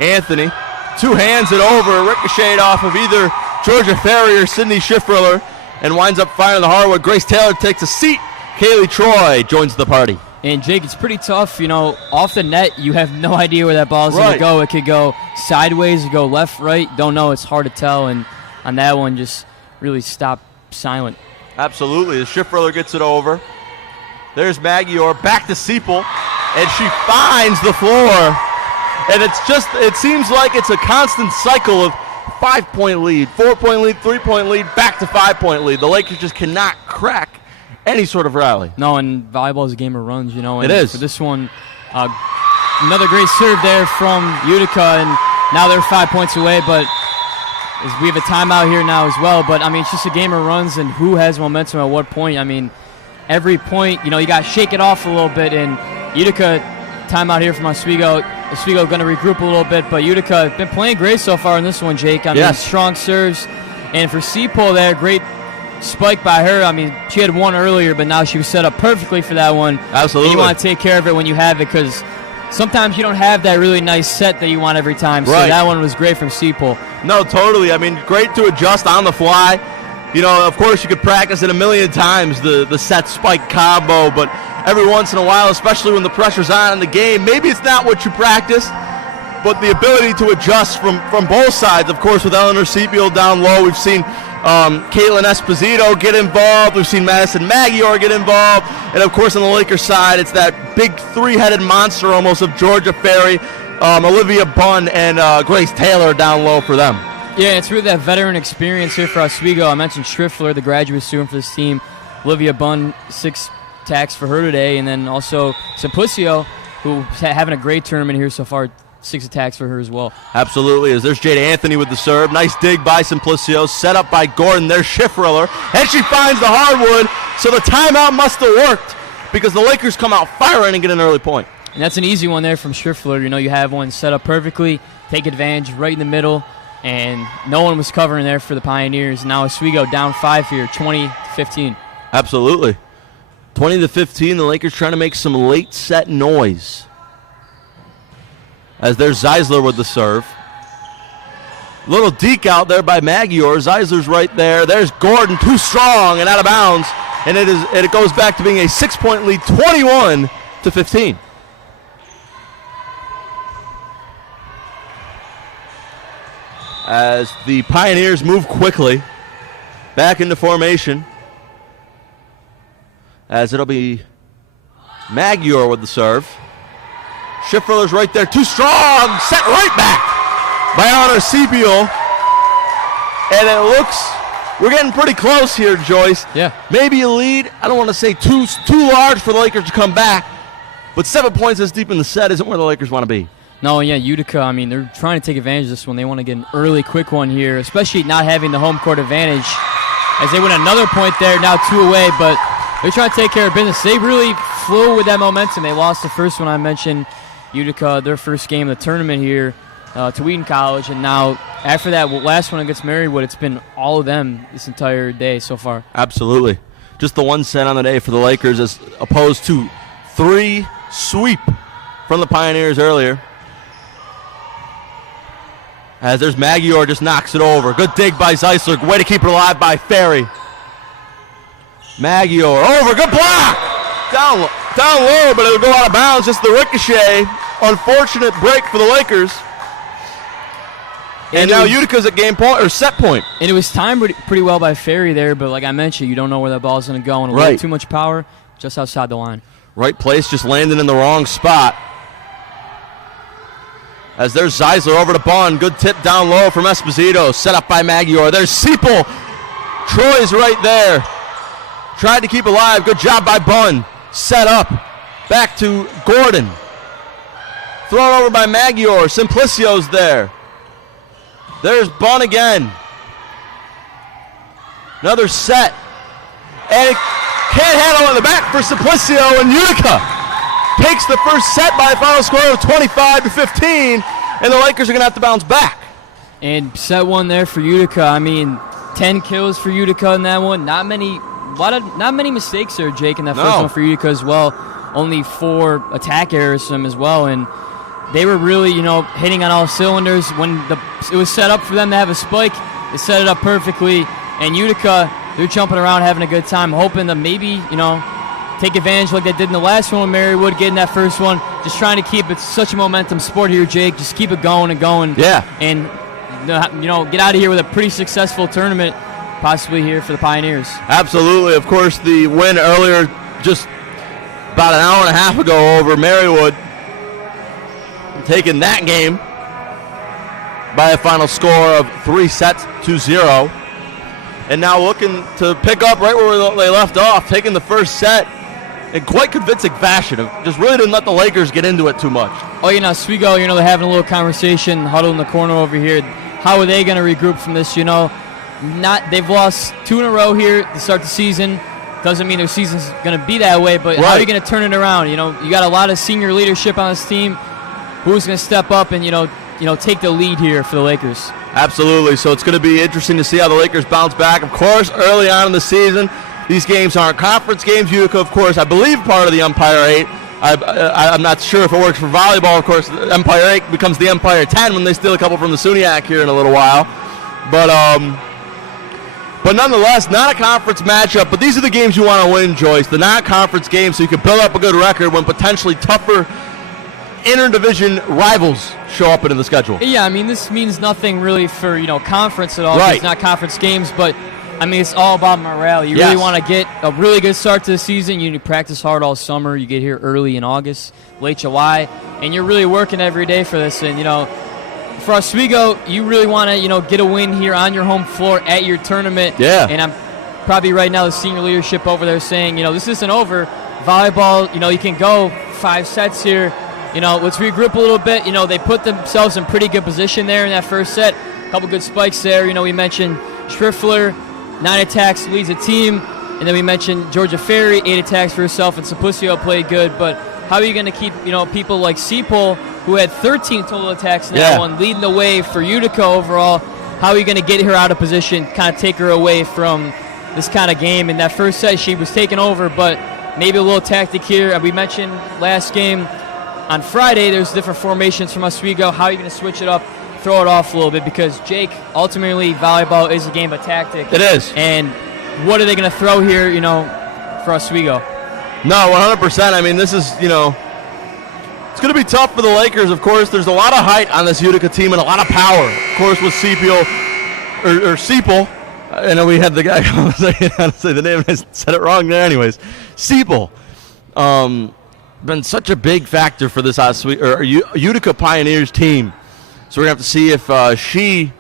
Anthony, two hands it over, ricocheted off of either Georgia Ferry or Sydney Schifferler, and winds up firing the hardwood. Grace Taylor takes a seat. Kaylee Troy joins the party. And, Jake, it's pretty tough. Off the net, you have no idea where that ball is going to go. It could go sideways, it could go left, right. Don't know. It's hard to tell. And on that one, just really stop silent. Absolutely. The Schifferler gets it over. There's Magyar. Back to Seipel. And she finds the floor. And it seems like it's a constant cycle of 5-point lead, 4-point lead, 3-point lead, back to 5-point lead. The Lakers just cannot crack any sort of rally. No, and volleyball is a game of runs, And it is. For this one, another great serve there from Utica, and now they're 5 points away, but we have a timeout here now as well. But, it's just a game of runs and who has momentum at what point. Every point, you got to shake it off a little bit, and Utica, timeout here from Oswego. Oswego going to regroup a little bit, but Utica been playing great so far in this one, Jake. Yes. Strong serves. And for Seipel there, great spike by her. She had one earlier, but now she was set up perfectly for that one. Absolutely. And you want to take care of it when you have it, because sometimes you don't have that really nice set that you want every time. So that one was great from Seipel. No, totally. Great to adjust on the fly. Of course, you could practice it a million times, the set spike combo, but every once in a while, especially when the pressure's on in the game, maybe it's not what you practiced, but the ability to adjust from both sides. Of course, with Eleanor Seipel down low, we've seen Caitlin Esposito get involved. We've seen Madison Magyar get involved. And, of course, on the Lakers side, it's that big three-headed monster almost of Georgia Ferry, Olivia Bunn, and Grace Taylor down low for them. Yeah, it's really that veteran experience here for Oswego. I mentioned Schriffler, the graduate student for this team. Olivia Bunn, 6 attacks for her today. And then also Simplicio, who's having a great tournament here so far. 6 attacks for her as well. Absolutely. As there's Jada Anthony with the serve. Nice dig by Simplicio. Set up by Gordon. There's Schifferler. And she finds the hardwood. So the timeout must have worked because the Lakers come out firing and get an early point. And that's an easy one there from Schriffler. You have one set up perfectly. Take advantage right in the middle. And no one was covering there for the Pioneers. Now Oswego down 5 here, 20-15. Absolutely. 20-15. The Lakers trying to make some late set noise. As there's Zeisler with the serve. Little deke out there by Magyar. Zeisler's right there. There's Gordon, too strong and out of bounds. And it goes back to being a 6-point lead, 21-15. As the Pioneers move quickly back into formation. As it'll be Magyar with the serve. Schifferler's right there, too strong, set right back by Honor Seipel. And it looks, we're getting pretty close here, Joyce. Yeah. Maybe a lead, I don't want to say too large for the Lakers to come back, but 7 points this deep in the set isn't where the Lakers want to be. No, yeah, Utica, they're trying to take advantage of this one. They want to get an early, quick one here, especially not having the home court advantage. As they win another point there, now 2 away, but they're trying to take care of business. They really flew with that momentum. They lost the first one I mentioned, Utica, their first game of the tournament here to Wheaton College, and now after that last one against Marywood, it's been all of them this entire day so far. Absolutely. Just the 1 set on the day for the Lakers as opposed to 3 sweep from the Pioneers earlier. As there's Magyar, just knocks it over. Good dig by Zeisler. Way to keep it alive by Ferry. Magyar over. Good block. Down low, but it'll go out of bounds. Just the ricochet. Unfortunate break for the Lakers. And now Utica's at game point or set point. And it was timed pretty well by Ferry there, but like I mentioned, you don't know where that ball's going to go. And a little too much power just outside the line. Right place, just landing in the wrong spot. As there's Zeisler over to Bunn. Good tip down low from Esposito. Set up by Magyar. There's Seipel. Troy's right there. Tried to keep alive. Good job by Bunn. Set up. Back to Gordon. Thrown over by Magyar. Simplicio's there. There's Bunn again. Another set. And it can't handle in the back for Simplicio, and Utica takes the first set by a final score of 25-15, and the Lakers are going to have to bounce back. And set one there for Utica. I mean, 10 kills for Utica in that one. Not many mistakes there, Jake, in that first one for Utica as well. Only 4 attack errors from them as well, and they were really, hitting on all cylinders. When it was set up for them to have a spike, they set it up perfectly. And Utica, they're jumping around, having a good time, hoping to maybe, take advantage like they did in the last one with Marywood, getting that first one. Just trying to keep it such a momentum sport here, Jake. Just keep it going and going. Yeah. And, get out of here with a pretty successful tournament, possibly here for the Pioneers. Absolutely. Of course, the win earlier, just about an hour and a half ago over Marywood, taking that game by a final score of 3-0. And now looking to pick up right where they left off, taking the first set in quite convincing fashion. Just really didn't let the Lakers get into it too much. Oh, Oswego, they're having a little conversation, huddled in the corner over here. How are they going to regroup from this, They've lost 2 in a row here to start the season. Doesn't mean their season's going to be that way, but how are you going to turn it around? You got a lot of senior leadership on this team. Who's going to step up and, take the lead here for the Lakers? Absolutely. So it's going to be interesting to see how the Lakers bounce back. Of course, early on in the season, these games aren't conference games. Utica, of course, I believe part of the Empire 8. I'm not sure if it works for volleyball. Of course, the Empire 8 becomes the Empire 10 when they steal a couple from the SUNY here in a little while. But nonetheless, not a conference matchup. But these are the games you want to win, Joyce. The non-conference games, so you can build up a good record when potentially tougher inter-division rivals show up into the schedule. Yeah, this means nothing really for, conference at all. Right. It's not conference games, but, it's all about morale. You really want to get a really good start to the season. You practice hard all summer. You get here early in August, late July, and you're really working every day for this. And, for Oswego, you really want to, get a win here on your home floor at your tournament. Yeah. And I'm probably right now the senior leadership over there saying, this isn't over. Volleyball, you can go 5 sets here. Let's regroup a little bit. They put themselves in pretty good position there in that first set. A couple good spikes there. We mentioned Schriffler, 9 attacks, leads the team. And then we mentioned Georgia Ferry, 8 attacks for herself, and Simplicio played good. But how are you going to keep, people like Seipel, who had 13 total attacks in that one, leading the way for Utica overall? How are you going to get her out of position, kind of take her away from this kind of game? In that first set, she was taking over, but maybe a little tactic here. We mentioned last game, on Friday, there's different formations from Oswego. How are you going to switch it up, throw it off a little bit? Because, Jake, ultimately, volleyball is a game of tactics. It is. And what are they going to throw here, for Oswego? No, 100%. This is, it's going to be tough for the Lakers. Of course, there's a lot of height on this Utica team and a lot of power. Of course, with Seipel. I know we had the guy say the name. I said it wrong there anyways. Seipel. Been such a big factor for this Utica Pioneers team. So we're going to have to see if she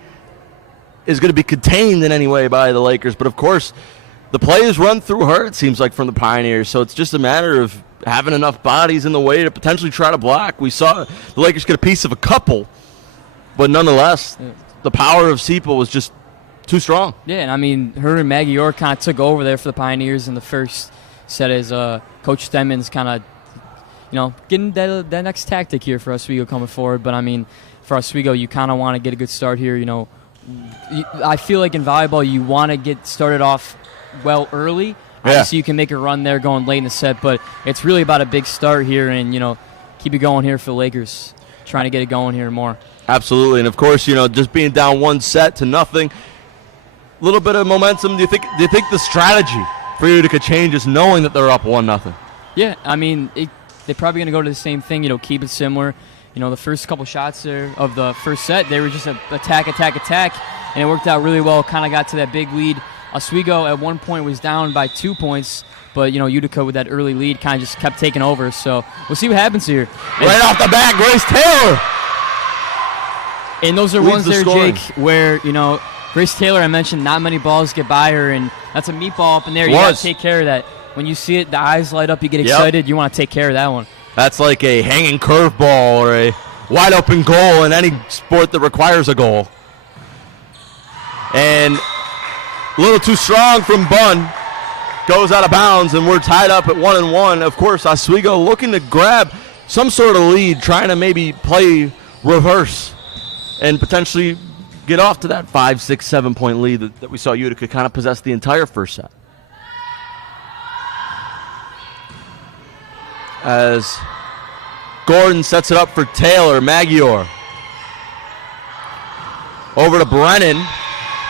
is going to be contained in any way by the Lakers. But, of course, the plays run through her, it seems like, from the Pioneers. So it's just a matter of having enough bodies in the way to potentially try to block. We saw the Lakers get a piece of a couple. But nonetheless, the power of Seipel was just too strong. Yeah, and her and Magyar kind of took over there for the Pioneers in the first said as Coach Stemmen's kind of, getting that next tactic here for Oswego coming forward. But, I mean, for Oswego, you kind of want to get a good start here. I feel like in volleyball you want to get started off well early. So you can make a run there going late in the set. But it's really about a big start here and, keep it going here for the Lakers, trying to get it going here more. Absolutely. And, of course, just being down 1-0, a little bit of momentum. Do you think the strategy for Utica changes knowing that they're up 1-0? Yeah, I mean, they're probably going to go to the same thing, keep it similar. The first couple shots there of the first set, they were just attack, and it worked out really well, kind of got to that big lead. Oswego at one point was down by 2 points, but, Utica with that early lead kind of just kept taking over. So we'll see what happens here. Right off the bat, Grace Taylor. And those are ones there, Jake, where, Grace Taylor, I mentioned, not many balls get by her, and that's a meatball up in there. You got to take care of that. When you see it, the eyes light up, you get excited. You want to take care of that one. That's like a hanging curveball or a wide-open goal in any sport that requires a goal. And a little too strong from Bunn. Goes out of bounds, and we're tied up at 1-1. Of course, Oswego looking to grab some sort of lead, trying to maybe play reverse and potentially get off to that 5, 6, 7 point lead that we saw Utica kind of possess the entire first set. As Gordon sets it up for Taylor, Magyar. Over to Brennan,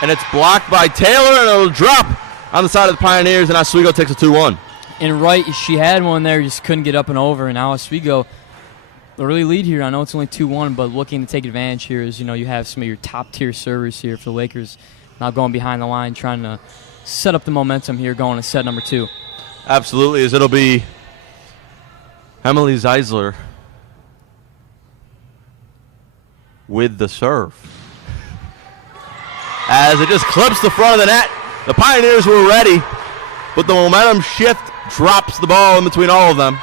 and it's blocked by Taylor, and it'll drop on the side of the Pioneers, and Oswego takes a 2-1. And right, she had one there, just couldn't get up and over, and now Oswego, the early lead here. I know it's only 2-1, but looking to take advantage here is, you have some of your top-tier servers here for the Lakers now going behind the line, trying to set up the momentum here going to set number 2. Absolutely, as it'll be Emily Zeisler with the serve. As it just clips the front of the net. The Pioneers were ready, but the momentum shift drops the ball in between all of them.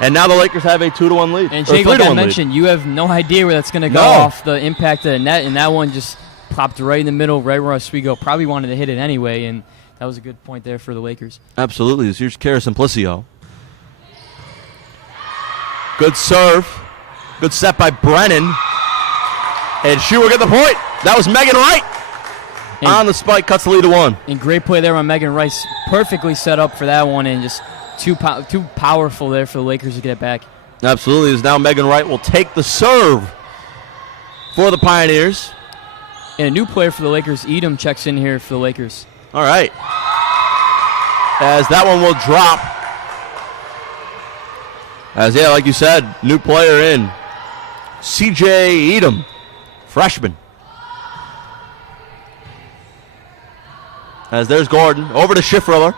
And now the Lakers have a 2-1 lead. And Jake, like I mentioned, you have no idea where that's going to go off the impact of the net, and that one just popped right in the middle, right where Oswego probably wanted to hit it anyway, and that was a good point there for the Lakers. Absolutely. Here's Kara Simplicio. Good serve. Good set by Brennan. And she will get the point. That was Megan Wright. And on the spike, cuts the lead to 1. And great play there on Megan Rice. Perfectly set up for that one, and just too powerful there for the Lakers to get it back. Absolutely. As now Megan Wright will take the serve for the Pioneers. And a new player for the Lakers, Edom, checks in here for the Lakers. All right. As that one will drop. As, like you said, new player in. CJ Edom, freshman. As there's Gordon. Over to Schiffriller.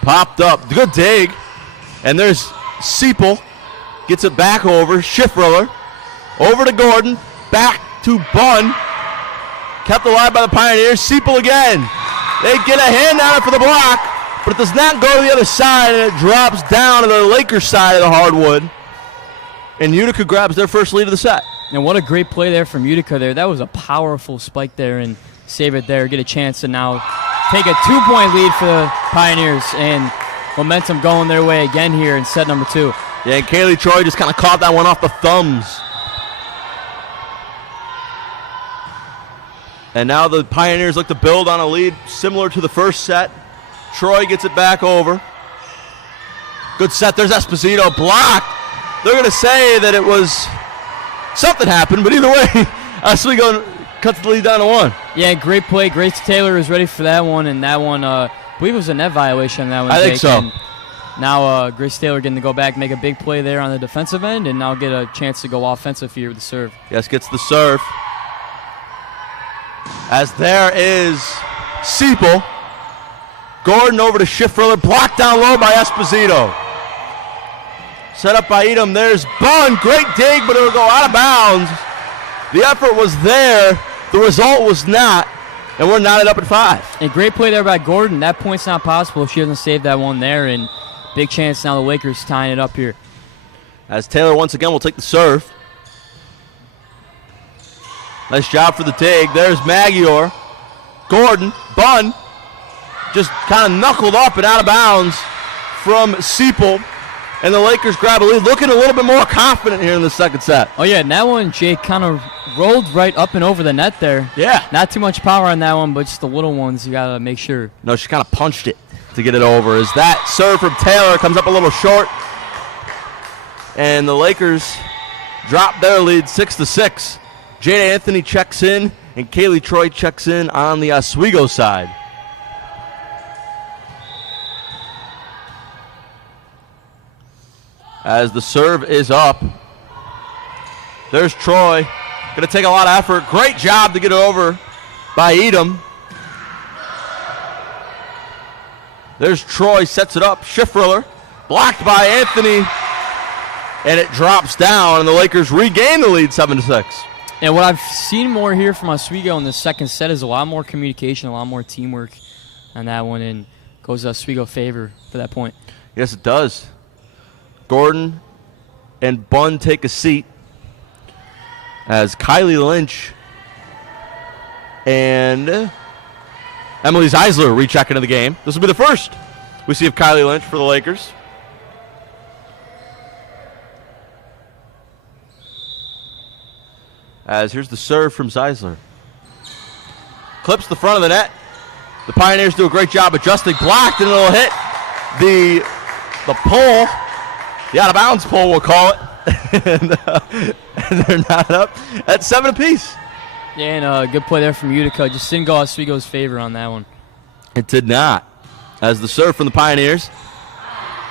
Popped up. Good dig. And there's Siepel. Gets it back over. Schiffriller. Over to Gordon. Back to Bunn. Kept alive by the Pioneers. Siepel again. They get a hand on it for the block, but it does not go to the other side, and it drops down to the Lakers side of the hardwood. And Utica grabs their first lead of the set. And what a great play there from Utica there. That was a powerful spike there, and save it there, get a chance to now take a 2-point lead for the Pioneers, and momentum going their way again here in set number 2. Yeah, and Kaylee Troy just kind of caught that one off the thumbs. And now the Pioneers look to build on a lead similar to the first set. Troy gets it back over. Good set. There's Esposito blocked. They're going to say that it was something happened, but either way, Oswego cuts the lead down to 1. Yeah, great play. Grace Taylor is ready for that one, and that one, I believe it was a net violation on that one. I think so. And now Grace Taylor getting to go back, make a big play there on the defensive end, and now get a chance to go offensive here with the serve. Yes, gets the serve. As there is Siepel. Gordon over to Schiffriller. Blocked down low by Esposito. Set up by Edom. There's Bunn. Great dig, but it'll go out of bounds. The effort was there. The result was not. And we're knotted up at 5. And great play there by Gordon. That point's not possible if she doesn't save that one there. And big chance now the Lakers tying it up here. As Taylor once again will take the serve. Nice job for the dig. There's Magyar. Gordon. Bunn. just kind of knuckled up and out of bounds from Seipel. And the Lakers grab a lead, looking a little bit more confident here in the second set. Oh, yeah, and that one, Jake, kind of rolled right up and over the net there. Yeah. Not too much power on that one, but just the little ones, you got to make sure. No, she kind of punched it to get it over. As that serve from Taylor comes up a little short. And the Lakers drop their lead 6-6. Jada Anthony checks in, and Kaylee Troy checks in on the Oswego side. As the serve is up. There's Troy. Going to take a lot of effort. Great job to get it over by Edom. There's Troy, sets it up. Schiffriller, blocked by Anthony. And it drops down, and the Lakers regain the lead 7-6. And what I've seen more here from Oswego in the second set is a lot more communication, a lot more teamwork on that one, and goes Oswego favor for that point. Yes, it does. Gordon and Bunn take a seat as Kylie Lynch and Emily Zeisler recheck into the game. This will be the first we see of Kylie Lynch for the Lakers. As here's the serve from Zeisler. Clips the front of the net. The Pioneers do a great job adjusting. Blocked, and it'll hit the pole. The out-of-bounds pole, we'll call it. and they're not up at 7 apiece. Yeah, and a good play there from Utica. Just didn't go Oswego's favor on that one. It did not. As the serve from the Pioneers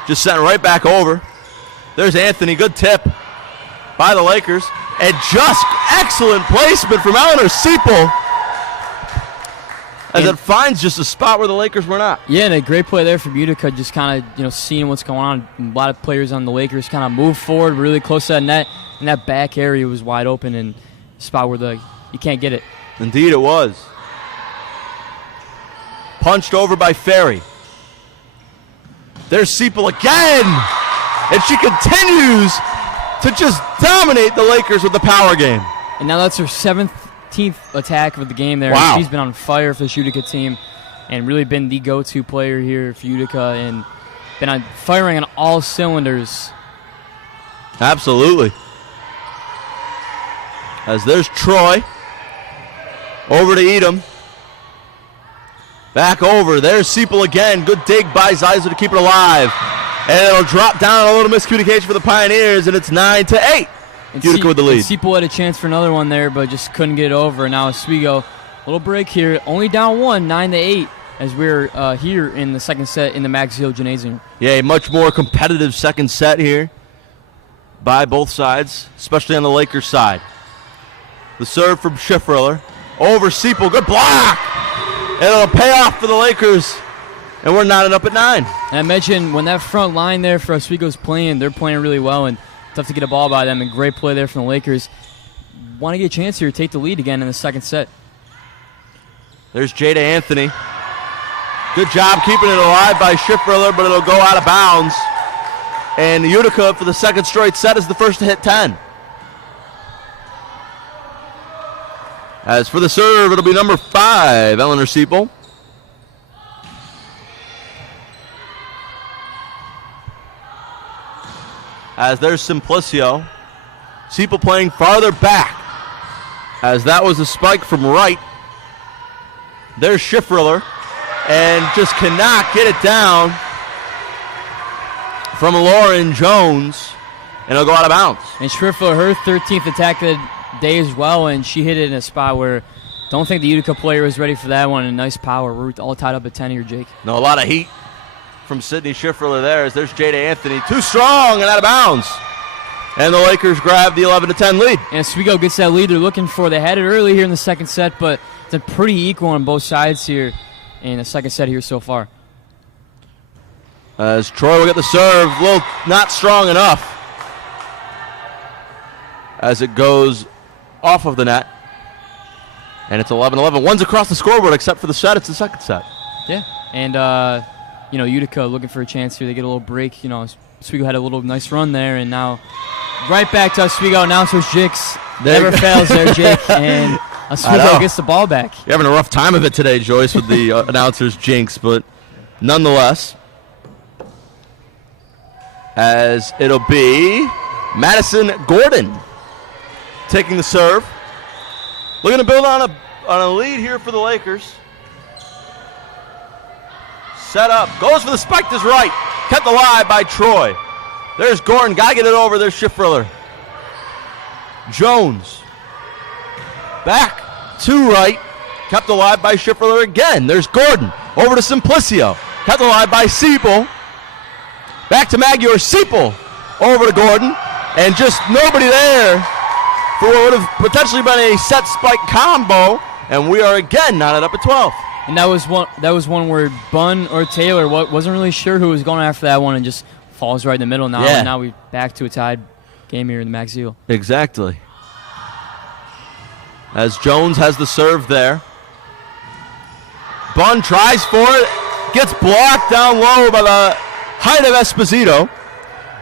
just sent right back over. There's Anthony. Good tip by the Lakers. And just excellent placement from Eleanor Seipel as it finds just a spot where the Lakers were not. Yeah, and a great play there from Utica, just kind of seeing what's going on. A lot of players on the Lakers kind of moved forward really close to that net, and that back area was wide open and a spot where you can't get it. Indeed it was. Punched over by Ferry. There's Seipel again, and she continues to just dominate the Lakers with the power game. And now that's her 17th attack of the game there. Wow. She's been on fire for this Utica team and really been the go-to player here for Utica and been firing on all cylinders. Absolutely. As there's Troy. Over to Edom. Back over. There's Seipel again. Good dig by Zeisler to keep it alive. And it'll drop down, a little miscommunication for the Pioneers, and it's 9-8. Utica with the lead. Seipel had a chance for another one there, but just couldn't get it over. Now Oswego, a little break here. Only down 1, 9-8, as we're here in the second set in the Max Hill Gymnasium. Yeah, a much more competitive second set here by both sides, especially on the Lakers side. The serve from Schiffriller. Over Seipel. Good block! And it'll pay off for the Lakers. And we're knotted up at 9. And I mentioned when that front line there for Oswego's playing, they're playing really well and tough to get a ball by them. And great play there from the Lakers. Want to get a chance here to take the lead again in the second set. There's Jada Anthony. Good job keeping it alive by Schiffriller, but it'll go out of bounds. And Utica, for the second straight set, is the first to hit 10. As for the serve, it'll be number 5, Eleanor Seipel. As there's Simplicio. Seipel playing farther back. As that was a spike from right. There's Schiffriller. And just cannot get it down from Lauren Jones. And it'll go out of bounds. And Schiffriller, her 13th attack of the day as well, and she hit it in a spot where don't think the Utica player was ready for that one. And nice power. We're all tied up at 10 here, Jake. No, a lot of heat from Sydney Schiffriller there as there's Jada Anthony. Too strong and out of bounds. And the Lakers grab the 11-10 lead. And Oswego gets that lead they're looking for. They had it early here in the second set, but it's a pretty equal on both sides here in the second set here so far. As Troy will get the serve, a little not strong enough. As it goes off of the net. And it's 11-11. One's across the scoreboard except for the set. It's the second set. Yeah, and Utica looking for a chance here. They get a little break. Oswego had a little nice run there, and now right back to Oswego. Announcers Jix never fails there, Jake. And Oswego gets the ball back. You're having a rough time of it today, Joyce, with the announcer's jinx, but nonetheless, as it'll be Madison Gordon taking the serve. Looking to build on a lead here for the Lakers. Set up, goes for the spike to his right. Kept alive by Troy. There's Gordon, gotta get it over. There's Schiffriller. Jones. Back to right. Kept alive by Schiffriller again. There's Gordon. Over to Simplicio. Kept alive by Siepel. Back to Magyar. Siepel. Over to Gordon. And just nobody there for what would have potentially been a set spike combo. And we are again knotted up at 12. And that was one where Bunn or Taylor wasn't really sure who was going after that one and just falls right in the middle now. Yeah. And now we're back to a tied game here in the Max Zeal. Exactly. As Jones has the serve there. Bunn tries for it. Gets blocked down low by the height of Esposito.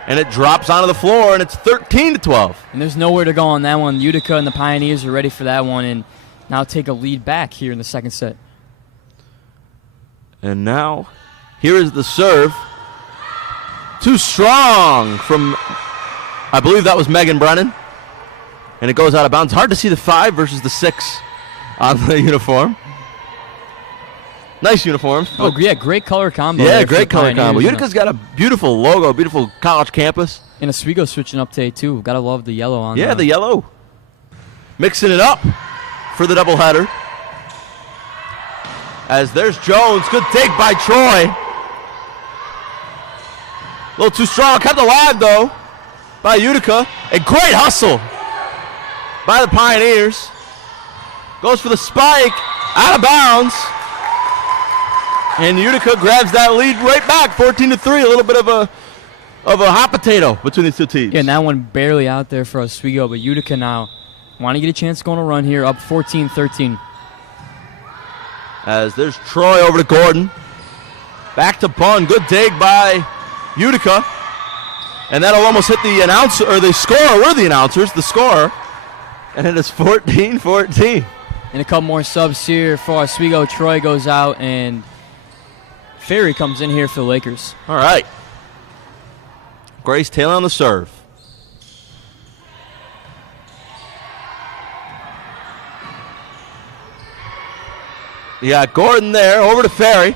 And it drops onto the floor, and it's 13-12. And there's nowhere to go on that one. Utica and the Pioneers are ready for that one and now take a lead back here in the second set. And now, here is the serve. Too strong from, I believe that was Megan Brennan. And it goes out of bounds. Hard to see the 5 versus the 6 on the uniform. Nice uniforms. Oh, yeah, great color combo. Yeah, great color combo. Utica's got a beautiful logo, beautiful college campus. And Oswego switching up today, too. Gotta love the yellow on the yellow. Mixing it up for the doubleheader. As there's Jones. Good take by Troy. A little too strong. Kept alive, though, by Utica. A great hustle by the Pioneers. Goes for the spike. Out of bounds. And Utica grabs that lead right back, 14-3. A little bit of a hot potato between these two teams. Yeah, and that one barely out there for Oswego, but Utica now want to get a chance to go on a run here, up 14-13. As there's Troy over to Gordon. Back to Bunn. Good dig by Utica. And that'll almost hit the announcer, or the scorer. We're the announcers, the scorer. And it is 14-14. And a couple more subs here for Oswego. Troy goes out, and Ferry comes in here for the Lakers. All right. Grace Taylor on the serve. You got Gordon there, over to Ferry.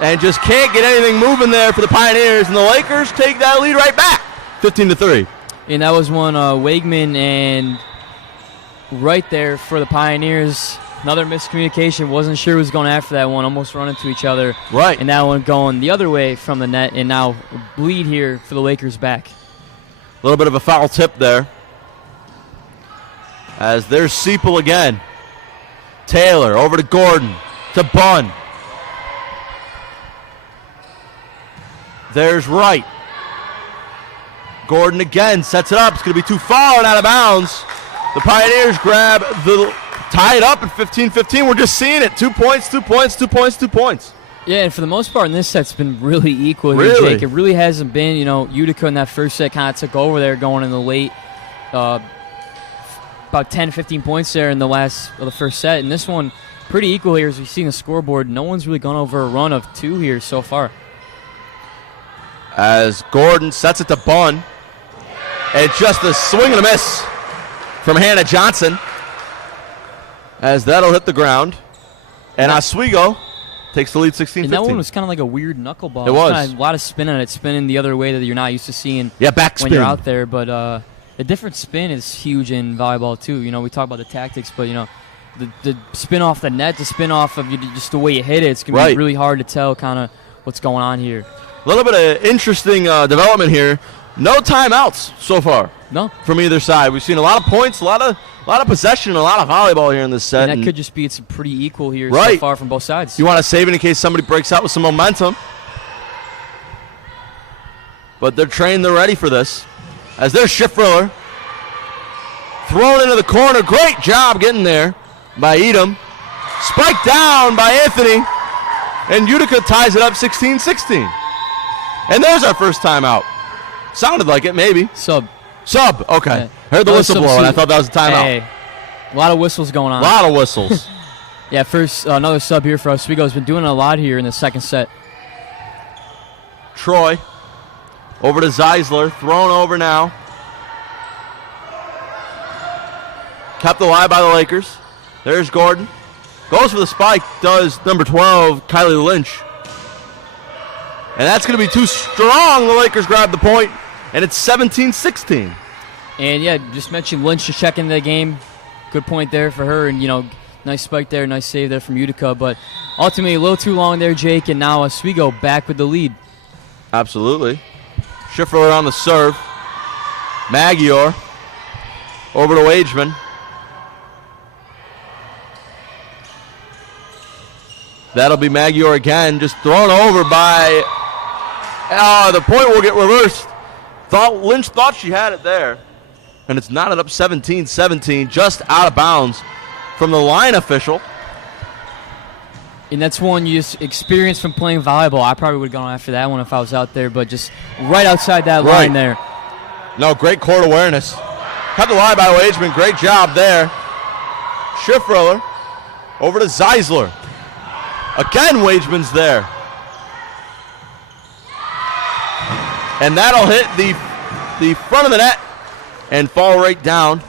And just can't get anything moving there for the Pioneers. And the Lakers take that lead right back, 15-3. And that was one Wegman, and right there for the Pioneers. Another miscommunication. Wasn't sure who was going after that one. Almost run into each other. Right. And that one going the other way from the net. And now bleed here for the Lakers back. A little bit of a foul tip there. As there's Siepel again. Taylor over to Gordon. To Bunn. There's Wright. Gordon again sets it up. It's going to be too far and out of bounds. The Pioneers grab tie it up at 15-15. We're just seeing it. 2 points, 2 points, 2 points, 2 points. Yeah, and for the most part in this set, it's been really equal here, really? Jake. It really hasn't been, Utica in that first set kind of took over there going in the late, about 10, 15 points there in the first set. And this one, pretty equal here as we see in the scoreboard. No one's really gone over a run of 2 here so far. As Gordon sets it to Bunn. And just a swing and a miss from Hannah Johnson. As that'll hit the ground. And Oswego takes the lead 16-15. And that one was kind of like a weird knuckleball. It was. Kind of a lot of spin on it, spinning the other way that you're not used to seeing backspin when you're out there. But the different spin is huge in volleyball, too. We talk about the tactics, but, the spin off the net, the spin off of just the way you hit it, it's going to be really hard to tell kind of what's going on here. A little bit of interesting development here. No timeouts so far. No. From either side. We've seen a lot of points, a lot of possession, and a lot of volleyball here in this set. And that could just be it's pretty equal here so far from both sides. You want to save it in case somebody breaks out with some momentum. But they're trained, they're ready for this. As there's Schiffriller. Thrown into the corner. Great job getting there by Edom. Spiked down by Anthony. And Utica ties it up 16-16. And there's our first timeout. Sounded like it, maybe. Sub. Okay. Yeah. Heard the whistle blow, and I thought that was a timeout. Hey, A lot of whistles going on. A lot of whistles. Yeah, first another sub here for Oswego's been doing a lot here in the second set. Troy over to Zeisler, thrown over now. Kept alive by the Lakers. There's Gordon. Goes for the spike, does number 12, Kylie Lynch. And that's going to be too strong. The Lakers grab the point, and it's 17-16. And, yeah, just mentioned Lynch just checking the game. Good point there for her, and, nice spike there, nice save there from Utica. But ultimately a little too long there, Jake, and now Oswego back with the lead. Absolutely. Schifferler on the serve. Magyar over to Wageman. That'll be Magyar again, just thrown over by... the point will get reversed. Lynch thought she had it there. And it's knotted up 17-17, just out of bounds from the line official. And that's one you just experienced from playing volleyball. I probably would have gone after that one if I was out there, but just right outside that line there. No, great court awareness. Cut the line by Wageman. Great job there. Schifferler over to Zeisler. Again, Wageman's there. And that'll hit the front of the net and fall right down.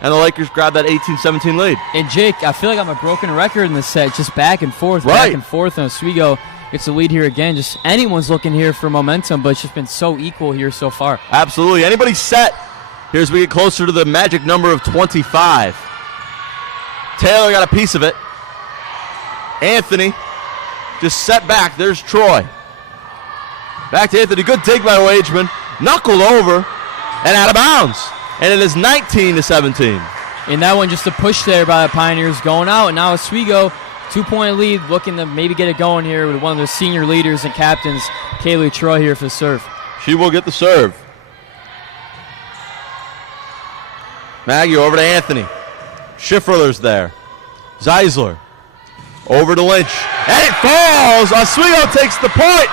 And the Lakers grab that 18-17 lead. And Jake, I feel like I'm a broken record in this set. Just back and forth, and Oswego gets the lead here again. Just anyone's looking here for momentum, but it's just been so equal here so far. Absolutely. Anybody's set here as we get closer to the magic number of 25. Taylor got a piece of it. Anthony just set back. There's Troy. Back to Anthony. Good dig by Wageman. Knuckled over and out of bounds. And it is 19-17. And that one just a push there by the Pioneers going out. And now Oswego, 2-point lead, looking to maybe get it going here with one of their senior leaders and captains, Kaylee Troy here for the serve. She will get the serve. Magyar over to Anthony. Schifferler's there. Zeisler over to Lynch. And it falls! Oswego takes the point.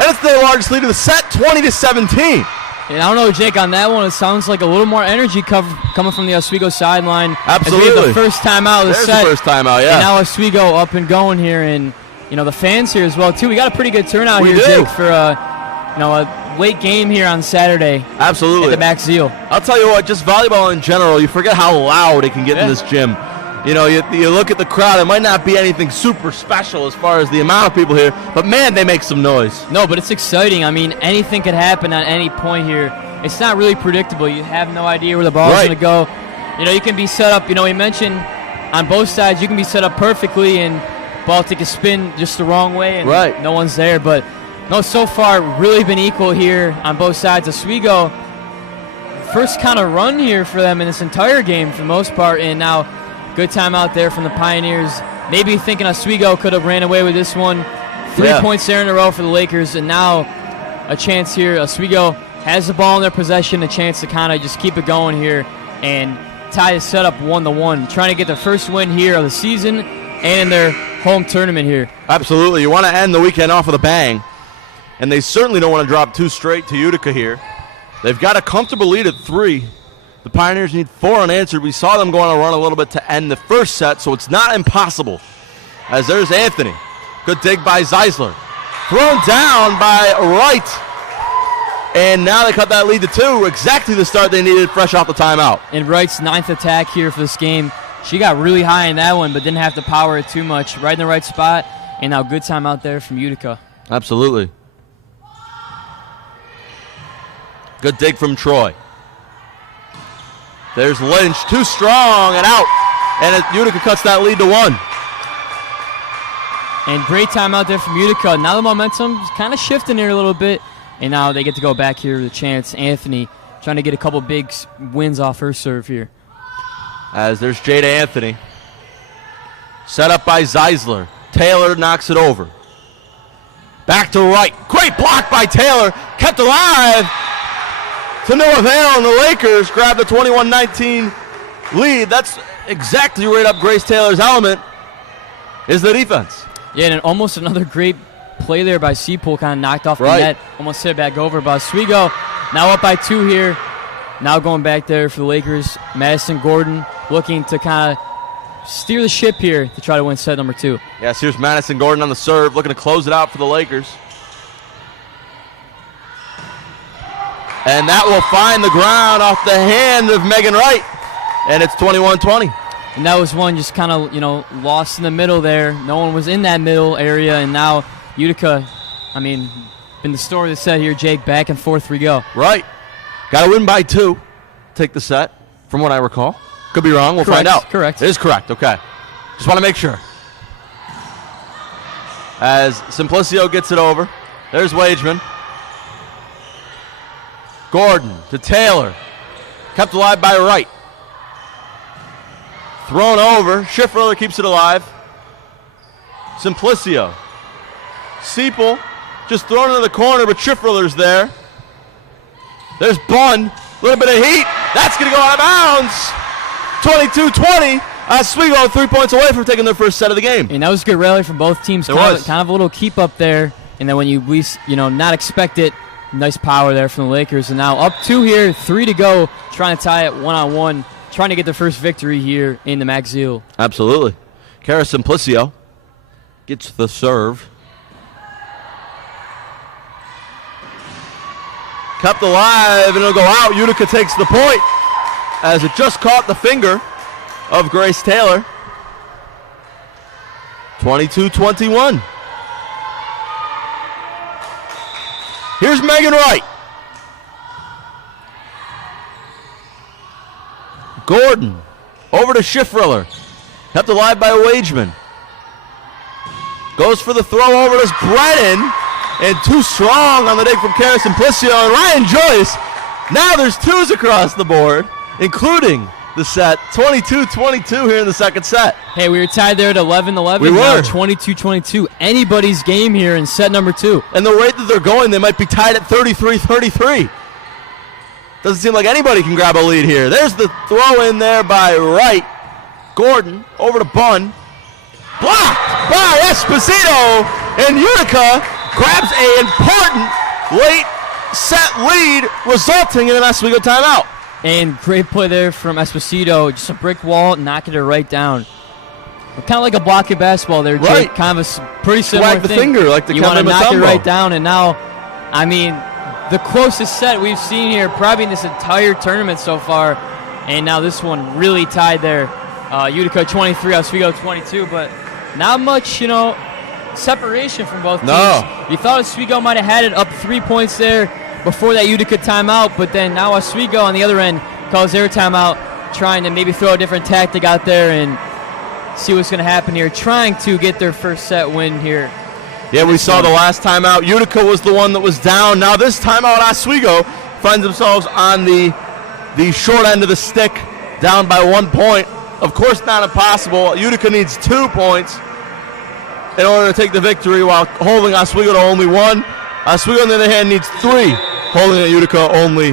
And it's their largest lead of the set, 20-17. And I don't know, Jake, on that one, it sounds like a little more energy coming from the Oswego sideline. Absolutely. As we have the first time out of the set. There's the first time out, yeah. And now Oswego up and going here, and the fans here as well too. We got a pretty good turnout here, Jake, for a late game here on Saturday. Absolutely. At the Max Zeal. I'll tell you what, just volleyball in general, you forget how loud it can get in this gym. You look at the crowd, it might not be anything super special as far as the amount of people here, but man, they make some noise. No, but it's exciting. I mean, anything could happen at any point here. It's not really predictable. You have no idea where the ball's going to go. You can be set up, we mentioned on both sides, you can be set up perfectly and ball take a spin just the wrong way and no one's there. But no, so far, really been equal here on both sides. Oswego, first kind of run here for them in this entire game for the most part, and now good time out there from the Pioneers. Maybe thinking Oswego could have ran away with this one. 3 points there in a row for the Lakers, and now a chance here. Oswego has the ball in their possession, a chance to kind of just keep it going here and tie the setup 1-1. Trying to get their first win here of the season and in their home tournament here. Absolutely. You want to end the weekend off with a bang, and they certainly don't want to drop 2 straight to Utica here. They've got a comfortable lead at 3. The Pioneers need 4 unanswered. We saw them go on a run a little bit to end the first set, so it's not impossible. As there's Anthony. Good dig by Zeisler. Thrown down by Wright. And now they cut that lead to 2. Exactly the start they needed fresh off the timeout. And Wright's 9th attack here for this game. She got really high in that one, but didn't have to power it too much. Right in the right spot. And now good time out there from Utica. Absolutely. Good dig from Troy. There's Lynch, too strong and out. And Utica cuts that lead to 1. And great time out there from Utica. Now the momentum's kind of shifting here a little bit. And now they get to go back here with a chance. Anthony trying to get a couple big wins off her serve here. As there's Jada Anthony. Set up by Zeisler. Taylor knocks it over. Back to Wright. Great block by Taylor. Kept alive. To no avail, and the Lakers grab the 21-19 lead. That's exactly right up Grace Taylor's element, is the defense. Yeah, and almost another great play there by Seapool, kind of knocked off the net, almost hit it back over. But Oswego now up by 2 here. Now going back there for the Lakers. Madison Gordon looking to kind of steer the ship here to try to win set number 2. Yes, here's Madison Gordon on the serve, looking to close it out for the Lakers. And that will find the ground off the hand of Megan Wright. And it's 21-20. And that was one just kind of, lost in the middle there. No one was in that middle area. And now Utica, been the story that said here, Jake, back and forth we go. Right. Got to win by 2. Take the set, from what I recall. Could be wrong. We'll Correct. find out. Correct. It is correct. Okay. Just want to make sure. As Simplicio gets it over. There's Wageman. Gordon to Taylor. Kept alive by Wright. Thrown over. Schiffler keeps it alive. Simplicio. Seipel just thrown into the corner, but Schiffler's there. There's Bunn. A little bit of heat. That's going to go out of bounds. 22-20. Oswego 3 points away from taking their first set of the game. And that was a good rally from both teams. Kind of a little keep up there. And then when you least, not expect it, nice power there from the Lakers. And now up 2 here, 3 to go, trying to tie it 1-on-1, trying to get their first victory here in the Max-Zeal. Absolutely. Kara Simplicio gets the serve. Kept alive, and it'll go out. Utica takes the point as it just caught the finger of Grace Taylor. 22-21. Here's Megan Wright. Gordon over to Schiffriller. Kept alive by Wageman. Goes for the throw over to Brennan. And too strong on the dig from Kara Simplicio and Ryan Joyce. Now there's 2s across the board, including the set. 22-22 here in the second set. Hey, we were tied there at 11-11. We were. Now 22-22. Anybody's game here in set number 2. And the rate that they're going, they might be tied at 33-33. Doesn't seem like anybody can grab a lead here. There's the throw in there by Wright. Gordon over to Bunn. Blocked by Esposito. And Utica grabs an important late set lead, resulting in an Oswego timeout. And great play there from Esposito. Just a brick wall, knocking it right down. Kind of like a block of basketball there, Jake. Right. Kind of a pretty similar Swag the thing. finger like the You want to knock it Mutombo. right down, and now, the closest set we've seen here probably in this entire tournament so far. And now this one really tied there. Utica 23, Oswego 22, but not much, separation from both teams. No. You thought Oswego might have had it up 3 points there before that Utica timeout, but then now Oswego on the other end calls their timeout, trying to maybe throw a different tactic out there and see what's going to happen here, trying to get their first set win here. Yeah, we saw the last timeout. Utica was the one that was down. Now this timeout, Oswego finds themselves on the short end of the stick, down by 1 point. Of course, not impossible. Utica needs 2 points in order to take the victory, while holding Oswego to only 1. Oswego, on the other hand, needs 3, holding at Utica only,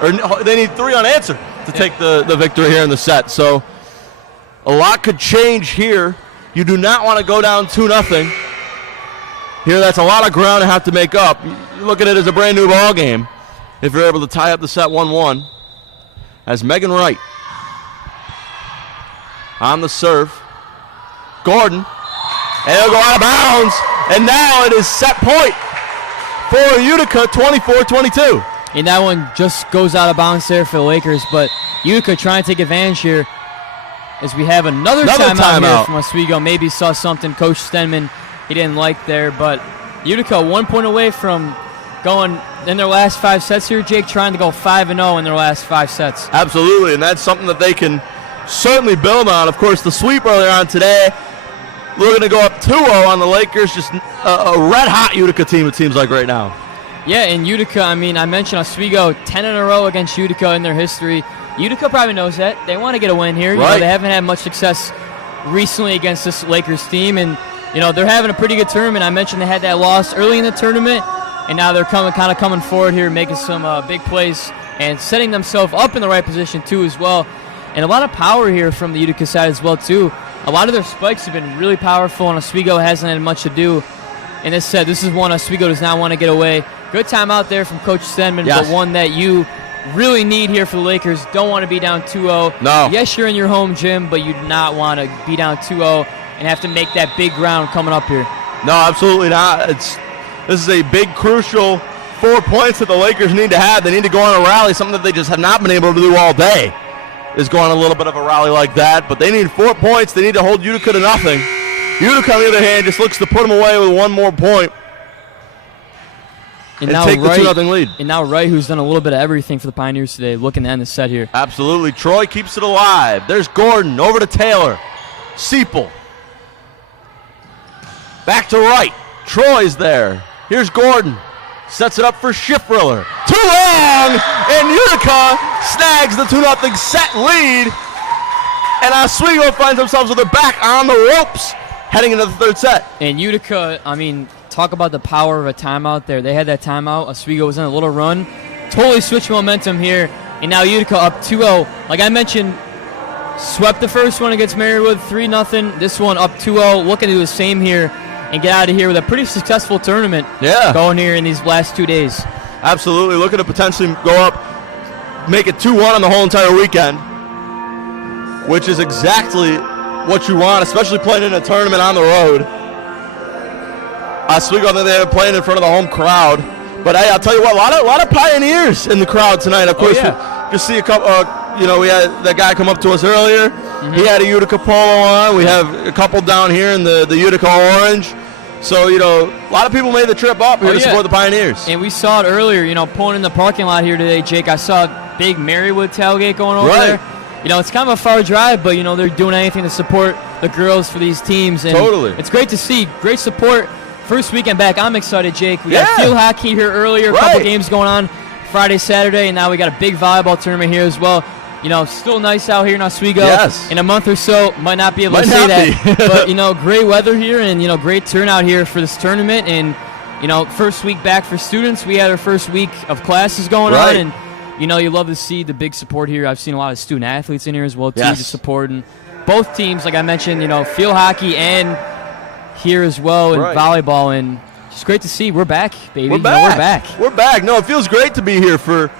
or they need 3 unanswered to take the victory here in the set. So a lot could change here. You do not want to go down 2-0. Here, that's a lot of ground to have to make up. You look at it as a brand new ball game if you're able to tie up the set 1-1. As Megan Wright on the serve. Gordon. And it'll go out of bounds. And now it is set point for Utica, 24-22. And that one just goes out of bounds there for the Lakers, but Utica trying to take advantage here as we have another timeout here from Oswego. Maybe saw something Coach Stenman he didn't like there, but Utica 1 point away from going in their last 5 sets here, Jake, trying to go 5-0 in their last 5 sets. Absolutely, and that's something that they can certainly build on. Of course, the sweep earlier on today, looking to go up 2-0 on the Lakers. Just a red-hot Utica team, it seems like right now. Yeah, and Utica, I mentioned Oswego 10 in a row against Utica in their history. Utica probably knows that. They want to get a win here. Right. They haven't had much success recently against this Lakers team, and they're having a pretty good tournament. I mentioned they had that loss early in the tournament, and now they're coming forward here, making some big plays and setting themselves up in the right position too as well. And a lot of power here from the Utica side as well too. A lot of their spikes have been really powerful, and Oswego hasn't had much to do. And this is one Oswego does not want to get away. Good timeout there from Coach Stenman, yes, but one that you really need here for the Lakers. Don't want to be down 2-0. No. Yes, you're in your home gym, but you do not want to be down 2-0 and have to make that big round coming up here. No, absolutely not. This is a big, crucial 4 points that the Lakers need to have. They need to go on a rally, something that they just have not been able to do all day, is go on a little bit of a rally like that. But they need 4 points. They need to hold Utica to nothing. Utica, on the other hand, just looks to put them away with 1 more point and take the 2-0 lead. And now Wright, who's done a little bit of everything for the Pioneers today, looking to end the set here. Absolutely. Troy keeps it alive. There's Gordon over to Taylor. Seipel. Back to Wright. Troy's there. Here's Gordon. Sets it up for Schiffriller. Too long! And Utica snags the 2-0 set lead. And Oswego finds themselves with their back on the ropes heading into the third set. And Utica, I mean, talk about the power of a timeout there. They had that timeout. Oswego was on a little run. Totally switched momentum here. And now Utica up 2-0. Like I mentioned, swept the first one against Marywood 3-0. This one up 2-0. Looking to do the same here and get out of here with a pretty successful tournament going here in these last 2 days. Absolutely. Looking to potentially go up, make it 2-1 on the whole entire weekend, which is exactly what you want, especially playing in a tournament on the road. Oswego, they're playing in front of the home crowd. But hey, I'll tell you what, a lot of Pioneers in the crowd tonight. Of course, we just see a couple. We had that guy come up to us earlier. Mm-hmm. He had a Utica polo on. We have a couple down here in the Utica orange. So, a lot of people made the trip up here to support the Pioneers. And we saw it earlier, pulling in the parking lot here today, Jake. I saw a big Marywood tailgate going over there. It's kind of a far drive, but, they're doing anything to support the girls for these teams. And totally. It's great to see. Great support. First weekend back. I'm excited, Jake. We got field hockey here earlier, a couple games going on Friday, Saturday, and now we got a big volleyball tournament here as well. Still nice out here in Oswego. Yes. In a month or so, might not be able to say that. But, great weather here and, great turnout here for this tournament. And, first week back for students. We had our first week of classes going on. And, you love to see the big support here. I've seen a lot of student athletes in here as well, too, to support. And both teams, like I mentioned, field hockey and here as well in volleyball. And it's great to see. We're back, baby. We're back. We're back. No, it feels great to be here for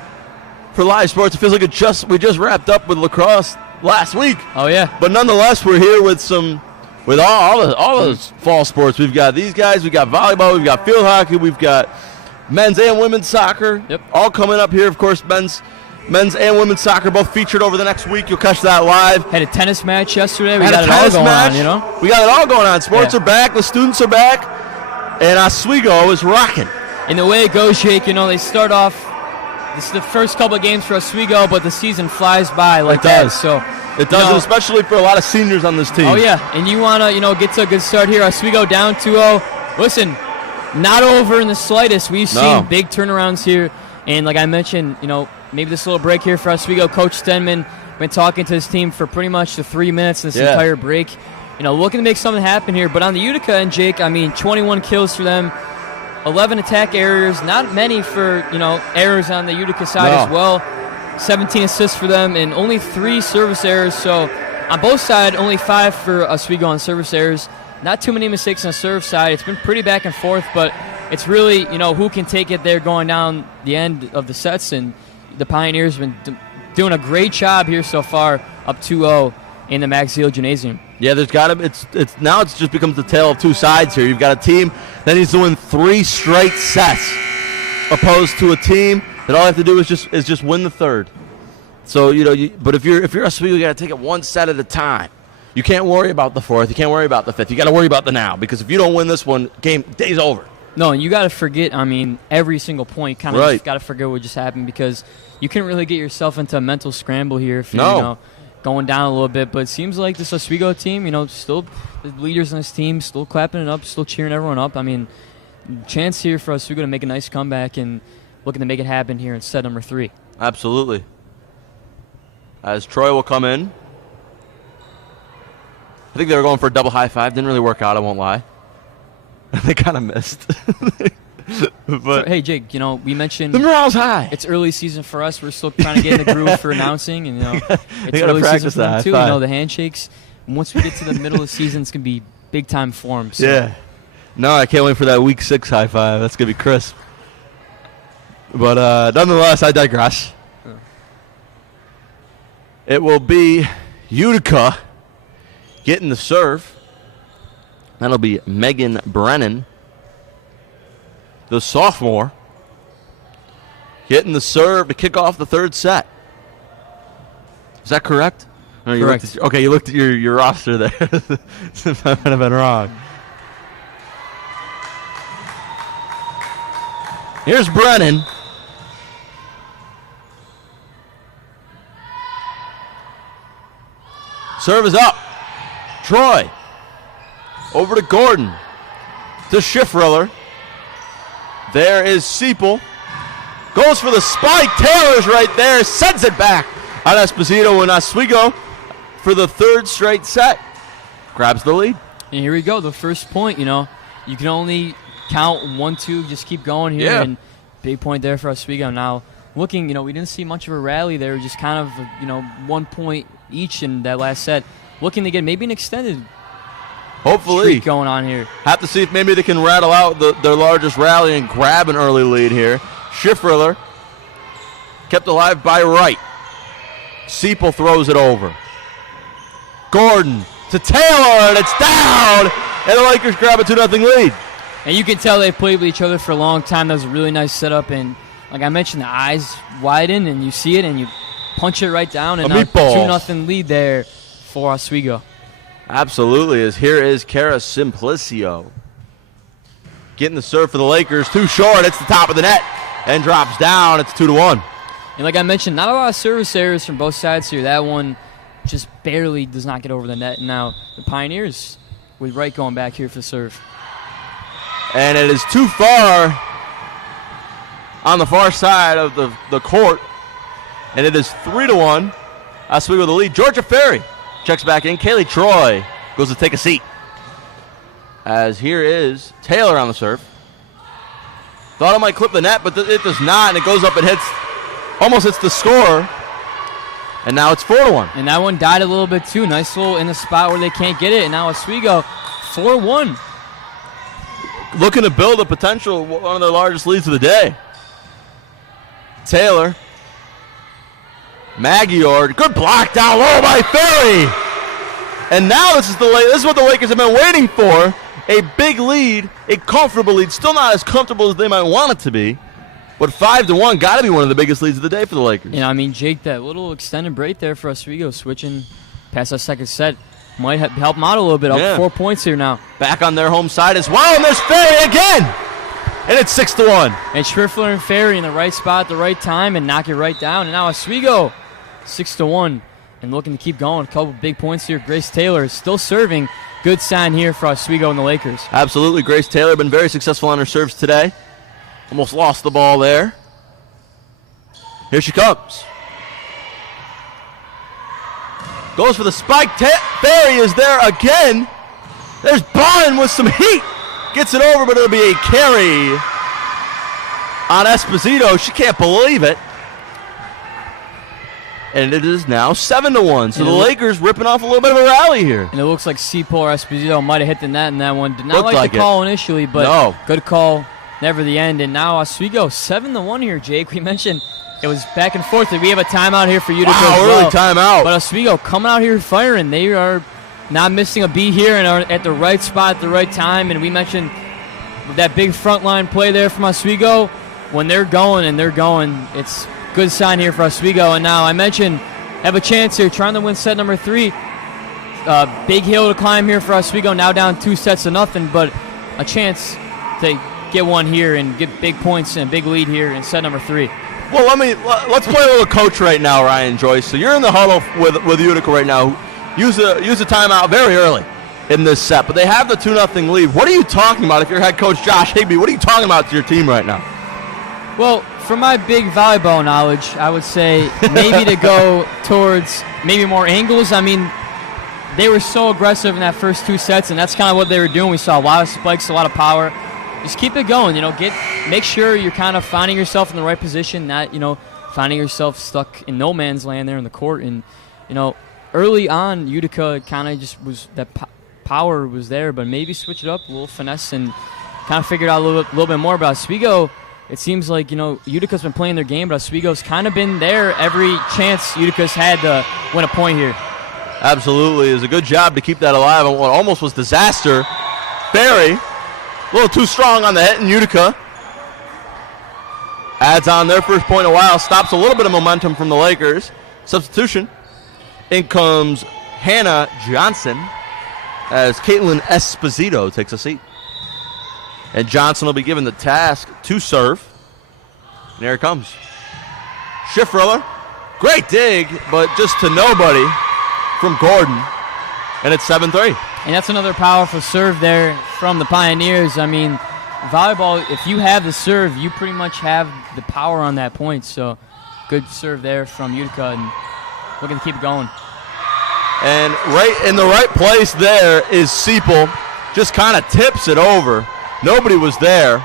live sports. It feels like we just wrapped up with lacrosse last week. Oh yeah. But nonetheless, we're here with all those fall sports. We've got these guys. We've got volleyball. We've got field hockey. We've got men's and women's soccer. Yep. All coming up here. Of course, men's and women's soccer both featured over the next week. You'll catch that live. Had a tennis match yesterday. We got it all going on. We got it all going on. Sports are back. The students are back, and Oswego is rocking. And the way it goes, Jake, they start off. This is the first couple of games for Oswego, but the season flies by like that. So it does, especially for a lot of seniors on this team. Oh, yeah, and you want to, get to a good start here. Oswego down 2-0. Listen, not over in the slightest. We've seen big turnarounds here, and like I mentioned, maybe this little break here for Oswego. Coach Stenman been talking to his team for pretty much the 3 minutes this entire break. Looking to make something happen here. But on the Utica end, Jake, 21 kills for them. 11 attack errors, not many for, errors on the Utica side as well. 17 assists for them and only 3 service errors. So on both sides, only 5 for Oswego on service errors. Not too many mistakes on the serve side. It's been pretty back and forth, but it's really, who can take it there going down the end of the sets. And the Pioneers have been doing a great job here so far, up 2-0 in the Max Zeal Gymnasium. Yeah, there's got to. It's now. It's just becomes the tale of two sides here. You've got a team that needs to win 3 straight sets, opposed to a team that all they have to do is just win the third. So but if you're Oswego, you got to take it 1 set at a time. You can't worry about the 4th. You can't worry about the 5th. You got to worry about the now, because if you don't win this one, day's over. No, and you got to forget. Every single point. Kind of got to forget what just happened, because you can't really get yourself into a mental scramble here if you're going down a little bit. But it seems like this Oswego team, still the leaders on this team, still clapping it up, still cheering everyone up. Chance here for Oswego to make a nice comeback and looking to make it happen here in set number 3. Absolutely. As Troy will come in. I think they were going for a double high five. Didn't really work out, I won't lie. They kind of missed. But hey, Jake, we mentioned the morale's high. It's early season for us. We're still trying to get in the groove for announcing, and it's early season for them too. Five. The handshakes. And once we get to the middle of the season, it's gonna be big time for them. So. Yeah. No, I can't wait for that week 6 high five. That's gonna be crisp. But nonetheless, I digress. It will be Utica getting the serve. That'll be Megan Brennan, the sophomore, getting the serve to kick off the third set. Is that correct? No, you Correct. You looked at your roster there. I might have been wrong. Here's Brennan. Serve is up. Troy. Over to Gordon. To Schiffriller. There is Seipel. Goes for the spike. Taylor's right there. Sends it back on Esposito, and Oswego for the third straight set grabs the lead. And here we go, the first point. You can only count 1, 2, just keep going here. Yeah. And big point there for Oswego. Now, looking, we didn't see much of a rally there, just kind of, 1 point each in that last set. Looking to get maybe an extended Hopefully. streak going on here. Have to see if maybe they can rattle out their largest rally and grab an early lead here. Schiffriller kept alive by Wright. Seipel throws it over. Gordon to Taylor, and it's down, and the Lakers grab a 2-0 lead. And you can tell they played with each other for a long time. That was a really nice setup. And like I mentioned, the eyes widen, and you see it, and you punch it right down. And A now meatball. 2-0 lead there for Oswego. Absolutely, as here is Cara Simplicio. Getting the serve for the Lakers, too short, it's the top of the net, and drops down, it's 2-1. And like I mentioned, not a lot of service errors from both sides here. That one just barely does not get over the net. And now the Pioneers with Wright going back here for the serve. And it is too far on the far side of the court. And it is 3-1. Oswego the lead. Georgia Ferry checks back in. Kaylee Troy goes to take a seat. As here is Taylor on the serve. Thought it might clip the net, but it does not. And it goes up and almost hits the score. And now it's 4-1. And that one died a little bit too. Nice little in the spot where they can't get it. And now Oswego 4-1. Looking to build a potential one of their largest leads of the day. Taylor. Magyar. Good block down low by Ferry. And now this is what the Lakers have been waiting for. A big lead, a comfortable lead. Still not as comfortable as they might want it to be. But 5-1 got to be one of the biggest leads of the day for the Lakers. Jake, that little extended break there for Oswego, switching past that second set, might help them out a little bit. Up 4 points here now. Back on their home side as well, and there's Ferry again! And it's 6-1. And Schriffler and Ferry in the right spot at the right time and knock it right down. And now Oswego 6-1 and looking to keep going. A couple big points here. Grace Taylor is still serving. Good sign here for Oswego and the Lakers. Absolutely. Grace Taylor been very successful on her serves today. Almost lost the ball there. Here she comes. Goes for the spike. Ferry is there again. There's Barn with some heat. Gets it over, but it'll be a carry on Esposito. She can't believe it. And it is now 7-1. So the Lakers ripping off a little bit of a rally here. And it looks like Seipel or Esposito might have hit the net in that one. Did not Looked like the like call initially, but No. good call. Never the end. And now Oswego 7-1 here, Jake. We mentioned it was back and forth. We have a timeout here for Utica as well. Early timeout. But Oswego coming out here firing. They are not missing a beat here and are at the right spot at the right time. And we mentioned that big front line play there from Oswego. When they're going, it's a good sign here for Oswego. And now I mentioned have a chance here trying to win set number 3. Big hill to climb here for Oswego. Now down 2-0, but a chance to get one here and get big points and a big lead here in set number 3. Well, let's play a little coach right now, Ryan Joyce. So you're in the huddle with Utica right now. Use a timeout very early in this set, but they have the 2-0 lead. What are you talking about if you're head coach Josh Higbee? What are you talking about to your team right now? Well, from my big volleyball knowledge, I would say maybe to go towards maybe more angles. I mean, they were so aggressive in that first 2 sets, and that's kind of what they were doing. We saw a lot of spikes, a lot of power. Just keep it going, make sure you're kind of finding yourself in the right position, not, finding yourself stuck in no man's land there in the court. And, early on, Utica kind of just was that power was there, but maybe switch it up, a little finesse, and kind of figure it out a little bit more about Oswego. it seems like, Utica's been playing their game, but Oswego's kind of been there every chance Utica's had to win a point here. Absolutely. It was a good job to keep that alive on what almost was disaster. Ferry, a little too strong on the hit, and Utica adds on their first point in a while, stops a little bit of momentum from the Lakers. Substitution. In comes Hannah Johnson as Caitlin Esposito takes a seat. And Johnson will be given the task to serve. And here it comes. Schiffriller. Great dig, but just to nobody from Gordon. And it's 7-3. And that's another powerful serve there from the Pioneers. I mean, volleyball, if you have the serve, you pretty much have the power on that point. So good serve there from Utica, and looking to keep it going. And right in the right place there is Seipel. Just kind of tips it over. Nobody was there.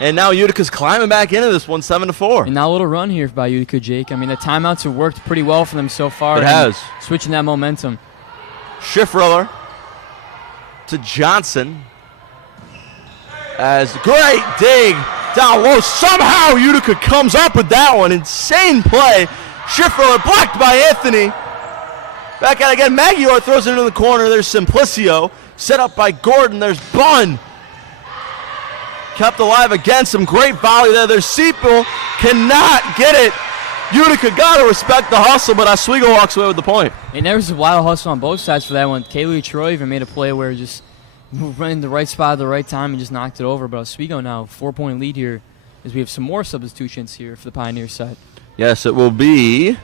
And now Utica's climbing back into this one, 7-4. And now a little run here by Utica, Jake. I mean, the timeouts have worked pretty well for them so far. It has. Switching that momentum. Schiffriller to Johnson. As great dig down low. Somehow Utica comes up with that one. Insane play. Schiffriller blocked by Anthony. Back out again. Maguire throws it into the corner. There's Simplicio. Set up by Gordon. There's Bunn. Kept alive again. Some great volley there. There's Seipel. Cannot get it. Utica got to respect the hustle, but Oswego walks away with the point. And there was a wild hustle on both sides for that one. Kaylee Troy even made a play where just ran in the right spot at the right time and just knocked it over. But Oswego now 4-point lead here as we have some more substitutions here for the Pioneers side. Yes, it will be.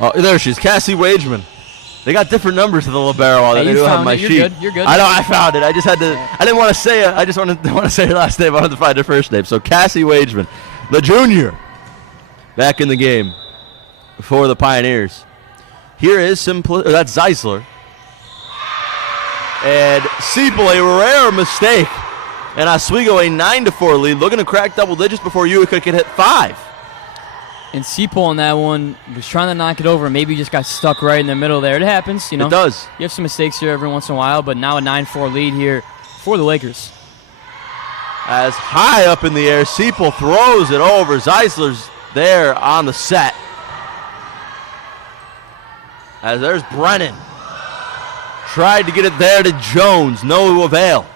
Oh, there she is, Cassie Wageman. They got different numbers to the libero that they do have on my sheet. You're good. I know, I found it. I just had to. I didn't want to say it. I just want to say her last name. I wanted to find her first name. So Cassie Wageman, the junior, back in the game for the Pioneers. Here is that's Zeisler. And Seipel, a rare mistake. And Oswego, a 9-4 lead, looking to crack double digits before Utica can hit 5. And Seipel on that one was trying to knock it over. Maybe just got stuck right in the middle there. It happens, It does. You have some mistakes here every once in a while, but now a 9-4 lead here for the Lakers. As high up in the air, Seipel throws it over. Zeisler's there on the set. As there's Brennan. Tried to get it there to Jones. No avail.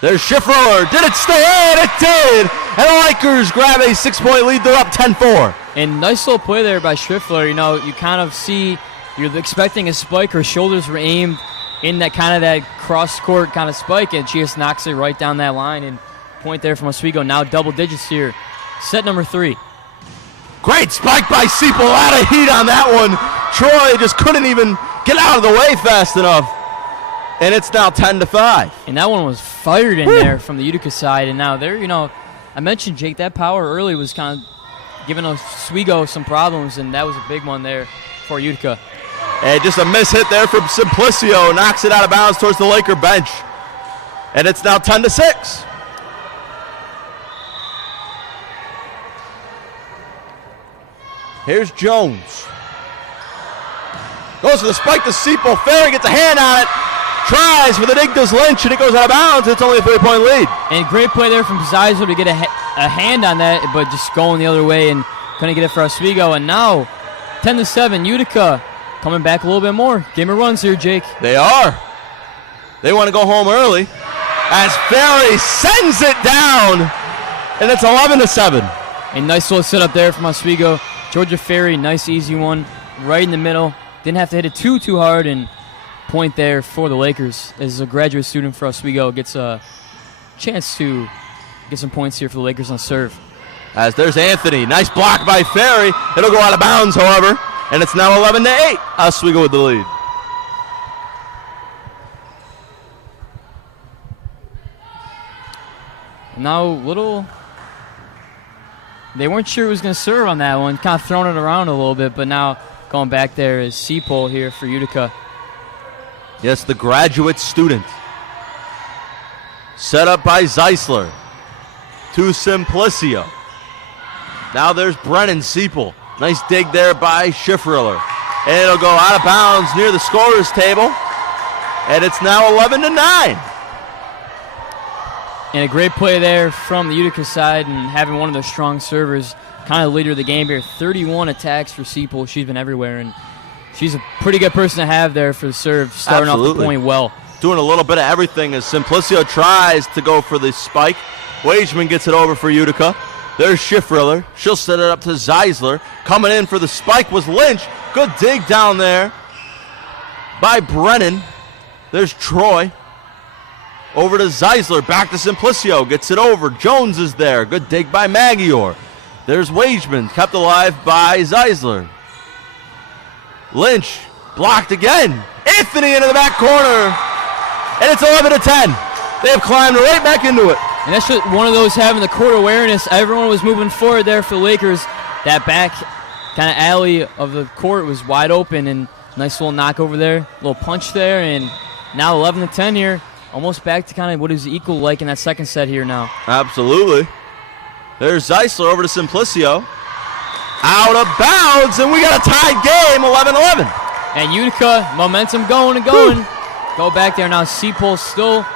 There's Schiffriller. Did it stay in? It did. And the Lakers grab a 6-point lead. They're up 10-4. And nice little play there by Schiffler. You kind of see you're expecting a spike. Her shoulders were aimed in that kind of that cross-court kind of spike, and she just knocks it right down that line. And point there from Oswego. Now double digits here. Set number 3. Great spike by Seipel. A lot of heat on that one. Troy just couldn't even get out of the way fast enough. And it's now 10-5. And that one was fired in there from the Utica side. And now there, I mentioned, Jake, that power early was kind of giving Oswego some problems, and that was a big one there for Utica. And just a miss hit there from Simplicio. Knocks it out of bounds towards the Laker bench. And it's now 10-6. Here's Jones. Goes for the spike to Seipel. Ferry gets a hand on it. Tries for the dig, does Lynch, and it goes out of bounds. It's only a 3-point lead. And great play there from Zeisler to get a hand on that, but just going the other way and couldn't get it for Oswego. And now 10-7, Utica coming back a little bit more. Game of runs here, Jake. They are. They want to go home early as Ferry sends it down, and it's 11-7. A nice little setup there from Oswego. Georgia Ferry, nice easy one right in the middle. Didn't have to hit it too hard, and point there for the Lakers as a graduate student for Oswego gets a chance to get some points here for the Lakers on serve. As there's Anthony. Nice block by Ferry. It'll go out of bounds, however, and it's now 11-8. Oswego with the lead. Now they weren't sure who was going to serve on that one, kind of throwing it around a little bit, but now going back there is Seipel here for Utica. Yes, the graduate student. Set up by Zeisler to Simplicio. Now there's Brennan Seipel. Nice dig there by Schiffriller. And it'll go out of bounds near the scorer's table. And it's now 11-9. And a great play there from the Utica side and having one of the strong servers, kind of the leader of the game here. 31 attacks for Seipel. She's been everywhere, and she's a pretty good person to have there for the serve, starting off the point well. Doing a little bit of everything as Simplicio tries to go for the spike. Wageman gets it over for Utica. There's Schiffriller. She'll set it up to Zeisler. Coming in for the spike was Lynch. Good dig down there by Brennan. There's Troy. Over to Zeisler. Back to Simplicio. Gets it over. Jones is there. Good dig by Magior. There's Wageman. Kept alive by Zeisler. Lynch. Blocked again. Anthony into the back corner. And it's 11-10. They have climbed right back into it. And that's just one of those having the court awareness. Everyone was moving forward there for the Lakers. That back kind of alley of the court was wide open, and nice little knock over there, little punch there, and now 11-10 here. Almost back to kind of what is equal like in that second set here now. Absolutely. There's Zeisler over to Simplicio. Out of bounds, and we got a tied game, 11-11. And Utica, momentum going and going. Woo. Go back there now. Seipel still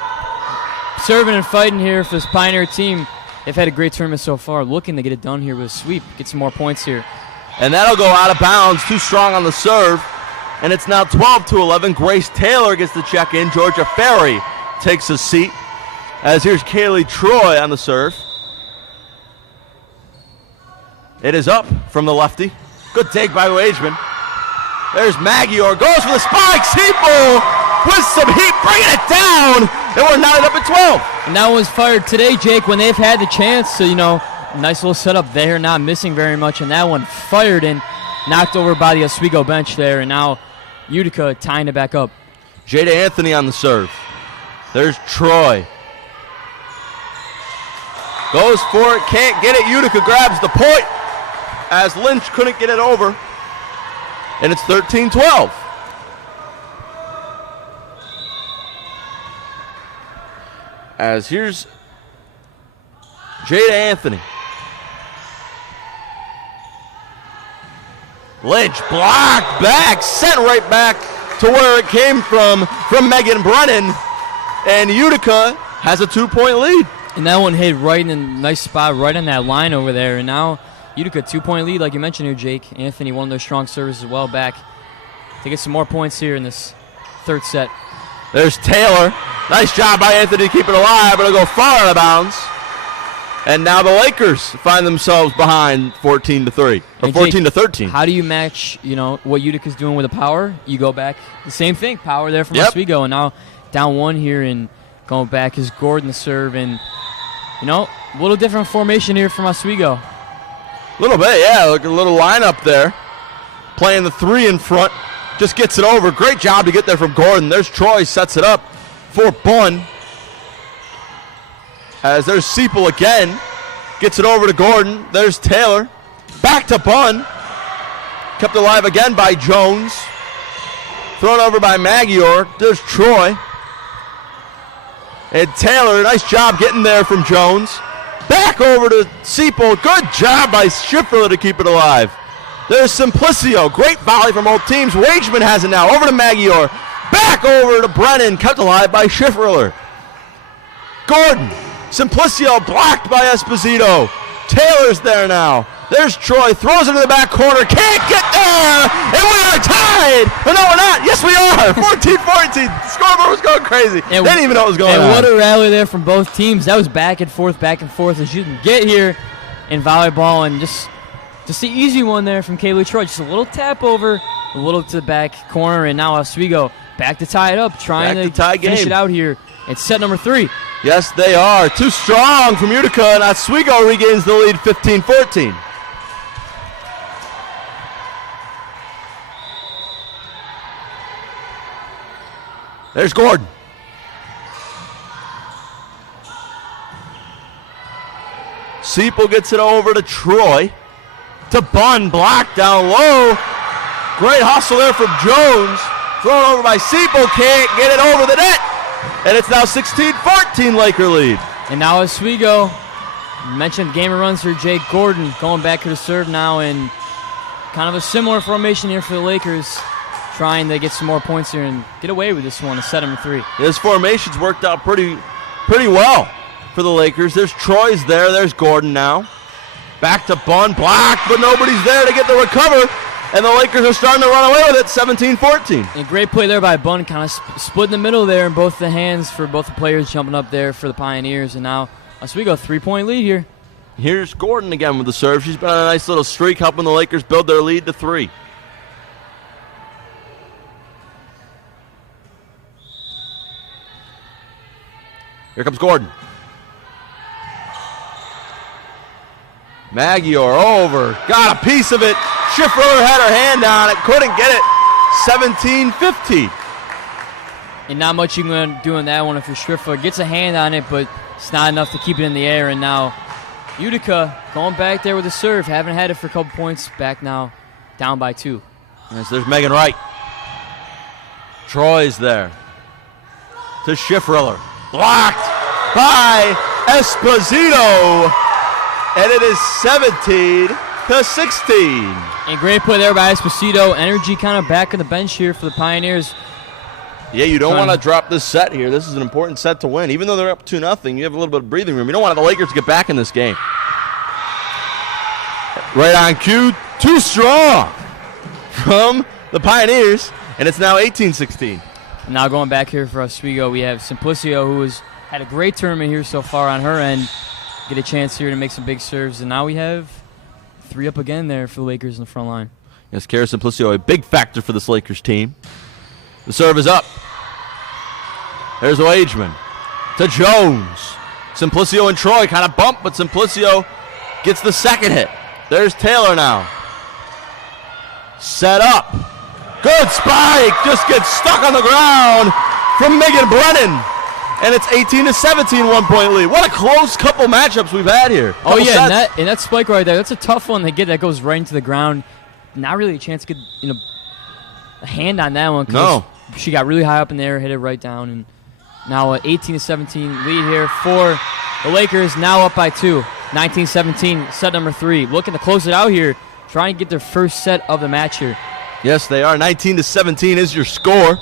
serving and fighting here for this Pioneer team. They've had a great tournament so far, looking to get it done here with a sweep, get some more points here. And that'll go out of bounds, too strong on the serve. And it's now 12-11. Grace Taylor gets the check in. Georgia Ferry takes a seat. As here's Kaylee Troy on the serve. It is up from the lefty. Good take by Wageman. There's Magior, goes for the spike. Seipel with some heat, bringing it down. And we're knotted up at 12. And that one's fired today, Jake, when they've had the chance. So, nice little setup there, not missing very much. And that one fired and knocked over by the Oswego bench there. And now Utica tying it back up. Jada Anthony on the serve. There's Troy. Goes for it, can't get it. Utica grabs the point as Lynch couldn't get it over. And it's 13-12. As here's Jada Anthony. Lynch blocked back, sent right back to where it came from Megan Brennan. And Utica has a 2-point lead. And that one hit right in a nice spot, right on that line over there. And now Utica 2-point lead, like you mentioned here, Jake. Anthony, one of their strong serves as well, back to get some more points here in this third set. There's Taylor. Nice job by Anthony to keep it alive, but it'll go far out of bounds. And now the Lakers find themselves behind 14-3, or 14-13. How do you match, what Utica's doing with the power? You go back, the same thing, power there from Oswego, and now down one here and going back is Gordon the serve, and a little different formation here from Oswego. A little bit, yeah, look, a little lineup there. Playing the three in front, just gets it over. Great job to get there from Gordon. There's Troy, sets it up for Bunn. As there's Seipel again, gets it over to Gordon. There's Taylor, back to Bunn. Kept alive again by Jones. Thrown over by Magior. There's Troy. And Taylor, nice job getting there from Jones. Back over to Seipel. Good job by Schiffriller to keep it alive. There's Simplicio. Great volley from both teams. Wageman has it now. Over to Magior. Back over to Brennan. Kept alive by Schiffriller. Gordon. Simplicio blocked by Esposito. Taylor's there now. There's Troy. Throws it in the back corner. Can't get there. And we are tied. But no, we're not. Yes, we are. 14-14. The scoreboard was going crazy. They didn't even know what was going on. And what a rally there from both teams. That was back and forth as you can get here in volleyball. And just the easy one there from Kaylee Troy. Just a little tap over, a little to the back corner. And now Oswego back to tie it up, trying to finish it out here. It's set number 3. Yes, they are. Too strong from Utica, and Oswego regains the lead 15-14. There's Gordon. Seipel gets it over to Troy. To Bunn, blocked down low. Great hustle there from Jones. Thrown over by Seipel, can't get it over the net. And it's now 16-14 Laker lead. And now Oswego, you mentioned gamer runs here, Jake Gordon going back to the serve now, and kind of a similar formation here for the Lakers, trying to get some more points here and get away with this one, a set number 3. His formation's worked out pretty well. for the Lakers. There's Troy's there. There's Gordon now. Back to Bunn, blocked, but nobody's there to get the recover. And the Lakers are starting to run away with it, 17-14. And great play there by Bunn, kind of split in the middle there in both the hands for both the players jumping up there for the Pioneers. And now Oswego 3-point lead here. Here's Gordon again with the serve. She's been on a nice little streak, helping the Lakers build their lead to 3. Here comes Gordon. Magyar over, got a piece of it. Schiffriller had her hand on it, couldn't get it. 17-15. And not much you can do in that one if your Schiffriller gets a hand on it, but it's not enough to keep it in the air. And now Utica going back there with the serve. Haven't had it for a couple points. Back now, down by 2. Yes, there's Megan Wright. Troy's there. To Schiffriller. Blocked by Esposito. And it is 17-16. And great play there by Esposito. Energy kind of back on the bench here for the Pioneers. Yeah, you don't want to drop this set here. This is an important set to win. Even though they're up 2-0, you have a little bit of breathing room. You don't want the Lakers to get back in this game. Right on cue, too strong from the Pioneers, and it's now 18-16. Now going back here for Oswego, we have Simplicio, who has had a great tournament here so far on her end. Get a chance here to make some big serves, and now we have 3 up again there for the Lakers in the front line. Yes, Kara Simplicio, a big factor for this Lakers team. The serve is up. There's Wageman to Jones. Simplicio and Troy kind of bump, but Simplicio gets the second hit. There's Taylor now. Set up. Good spike. Just gets stuck on the ground from Megan Brennan. And it's 18-17, 1-point lead. What a close couple matchups we've had here. Oh, yeah, and that spike right there, that's a tough one to get. That goes right into the ground. Not really a chance to get a hand on that one. No. She got really high up in the air, hit it right down. And now an 18-17 lead here for the Lakers, now up by 2. 19-17, set number 3. Looking to close it out here, trying to get their first set of the match here. Yes, they are. 19-17 is your score.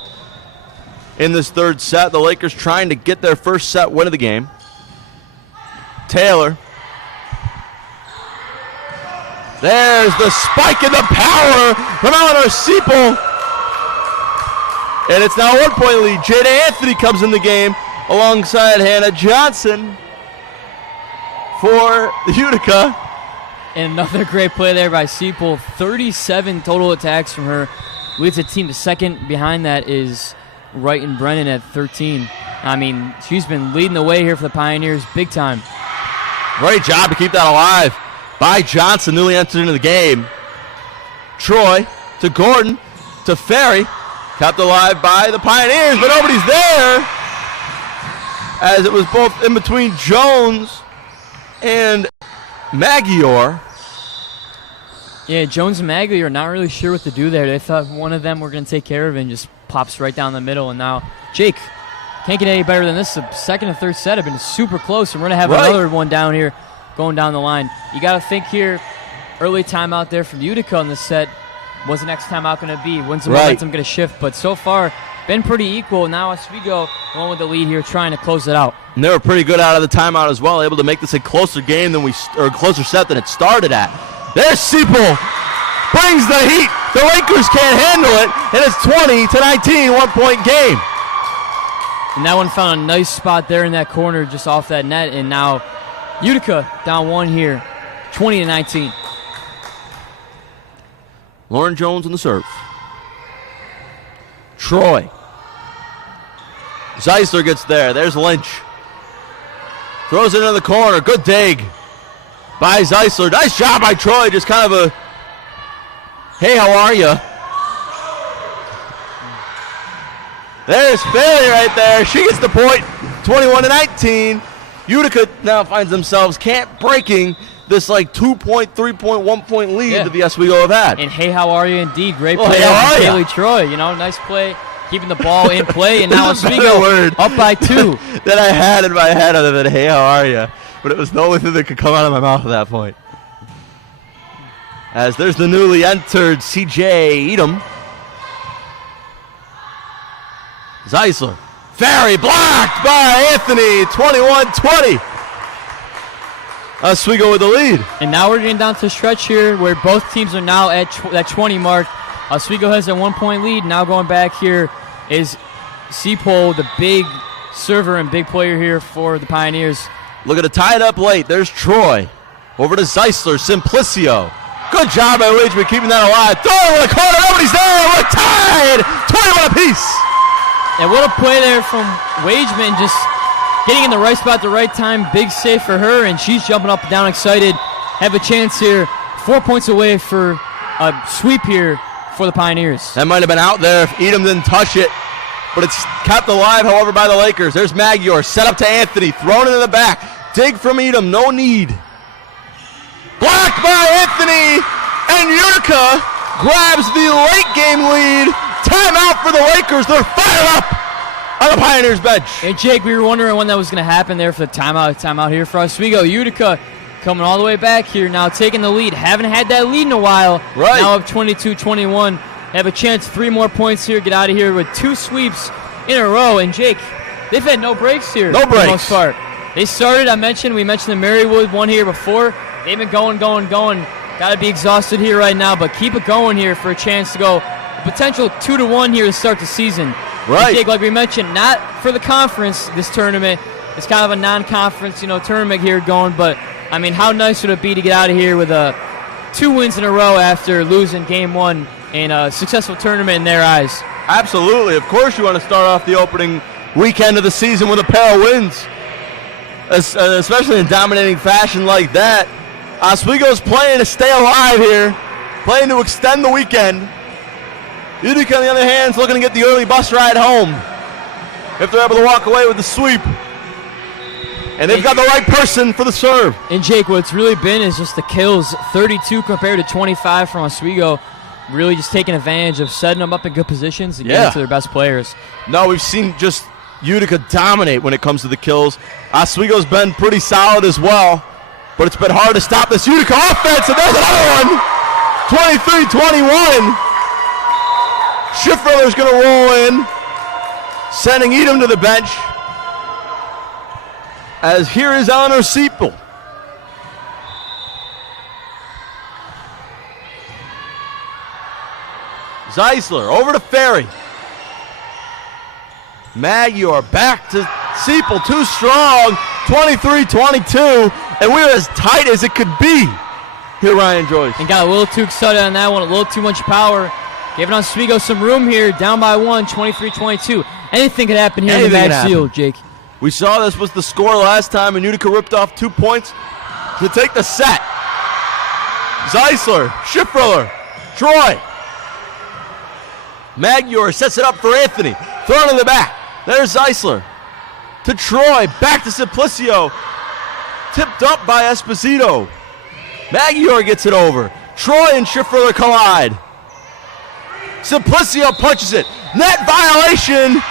In this third set, the Lakers trying to get their first set win of the game. Taylor. There's the spike and the power from Eleanor Seipel. And it's now a 1-point lead. Jada Anthony comes in the game alongside Hannah Johnson for Utica. And another great play there by Seipel. 37 total attacks from her. Leads the team to second. Behind that is Wright and Brennan at 13. I mean, she's been leading the way here for the Pioneers big time. Great job to keep that alive by Johnson, newly entered into the game. Troy to Gordon to Ferry. Kept alive by the Pioneers, but nobody's there. As it was both in between Jones and Magyar. Yeah, Jones and Magley are not really sure what to do there. They thought one of them were going to take care of it and just pops right down the middle. And now Jake can't get any better than this. The second and third set have been super close, and we're going to have another one down here going down the line. You got to think here, early timeout there from Utica on this set. What's the next timeout going to be? When's the momentum going to shift? But so far, been pretty equal. Now Oswego going with the lead here, trying to close it out. And they were pretty good out of the timeout as well, able to make this a closer game than a closer set than it started at. There's Seipel, brings the heat. The Lakers can't handle it, and it's 20-19, 1-point game. And that one found a nice spot there in that corner, just off that net. And now Utica down 1 here, 20-19. Lauren Jones on the serve. Troy. Zeisler gets there. There's Lynch. Throws it into the corner. Good dig by Zeisler. Nice job by Troy. Just kind of a, hey, how are you? There's Bailey right there. She gets the point. 21-19. Utica now finds themselves breaking this like 2-point, 3-point, 1-point lead that the Oswego have had. And hey, how are you indeed? Great play by Bailey Troy. You know, nice play, keeping the ball in play, and now Oswego up by 2. That I had in my head other than hey, how are you? But it was the only thing that could come out of my mouth at that point. As there's the newly entered CJ Edom. Zeisler. Ferry blocked by Anthony. 21-20. Oswego with the lead. And now we're getting down to the stretch here where both teams are now at that 20 mark. Oswego has a 1-point lead. Now going back here is Seapole, the big server and big player here for the Pioneers. Look at it, tied up late. There's Troy. Over to Zeisler, Simplicio. Good job by Wageman keeping that alive. Throw it in the corner, nobody's there. We're tied, 21 apiece. And what a play there from Wageman, just getting in the right spot at the right time. Big save for her, and she's jumping up and down excited. Have a chance here. 4 points away for a sweep here for the Pioneers. That might have been out there if Edom didn't touch it, but it's kept alive, however, by the Lakers. There's Magyar, set up to Anthony, thrown into the back. Dig from Edom, no need. Blocked by Anthony, and Utica grabs the late game lead. Timeout for the Lakers. They're fired up on the Pioneers bench. And Jake, we were wondering when that was going to happen there for the timeout here for Oswego. Utica coming all the way back here now, taking the lead. Haven't had that lead in a while. Right. Now up 22-21. Have a chance, 3 more points here. Get out of here with 2 sweeps in a row. And Jake, they've had no breaks here. No for breaks. the most part. They started, we mentioned the Marywood one here before. They've been going. Got to be exhausted here right now, but keep it going here for a chance to go. Potential 2-1 here to start the season. Right. And Jake, like we mentioned, not for the conference, this tournament. It's kind of a non-conference, tournament here going, but I mean, how nice would it be to get out of here with 2 wins in a row after losing game 1 in a successful tournament in their eyes? Absolutely. Of course you want to start off the opening weekend of the season with a pair of wins, especially in dominating fashion like that. Oswego's playing to stay alive here, playing to extend the weekend. Utica, on the other hand, is looking to get the early bus ride home if they're able to walk away with the sweep. And they've got the right person for the serve. And Jake, what's really been is just the kills, 32 compared to 25 from Oswego. Really just taking advantage of setting them up in good positions and getting to their best players. No, we've seen just Utica dominate when it comes to the kills. Oswego's been pretty solid as well, but it's been hard to stop this Utica offense, and there's another one. 23-21. Schiffriller's going to roll in, sending Edom to the bench. As here is Eleanor Seipel. Zeisler over to Ferry. Magyar back to Seipel, too strong. 23-22, and we're as tight as it could be. Here, Ryan Joyce. And got a little too excited on that one, a little too much power. Giving Oswego some room here, down by 1, 23-22. Anything could happen here in the back seal, Jake. We saw this was the score last time, and Utica ripped off 2 points to take the set. Zeisler, Schiffriller, Troy. Magyar sets it up for Anthony. Thrown in the back. There's Zeisler. To Troy, back to Simplicio. Tipped up by Esposito. Magyar gets it over. Troy and Schiffriller collide. Simplicio punches it. Net violation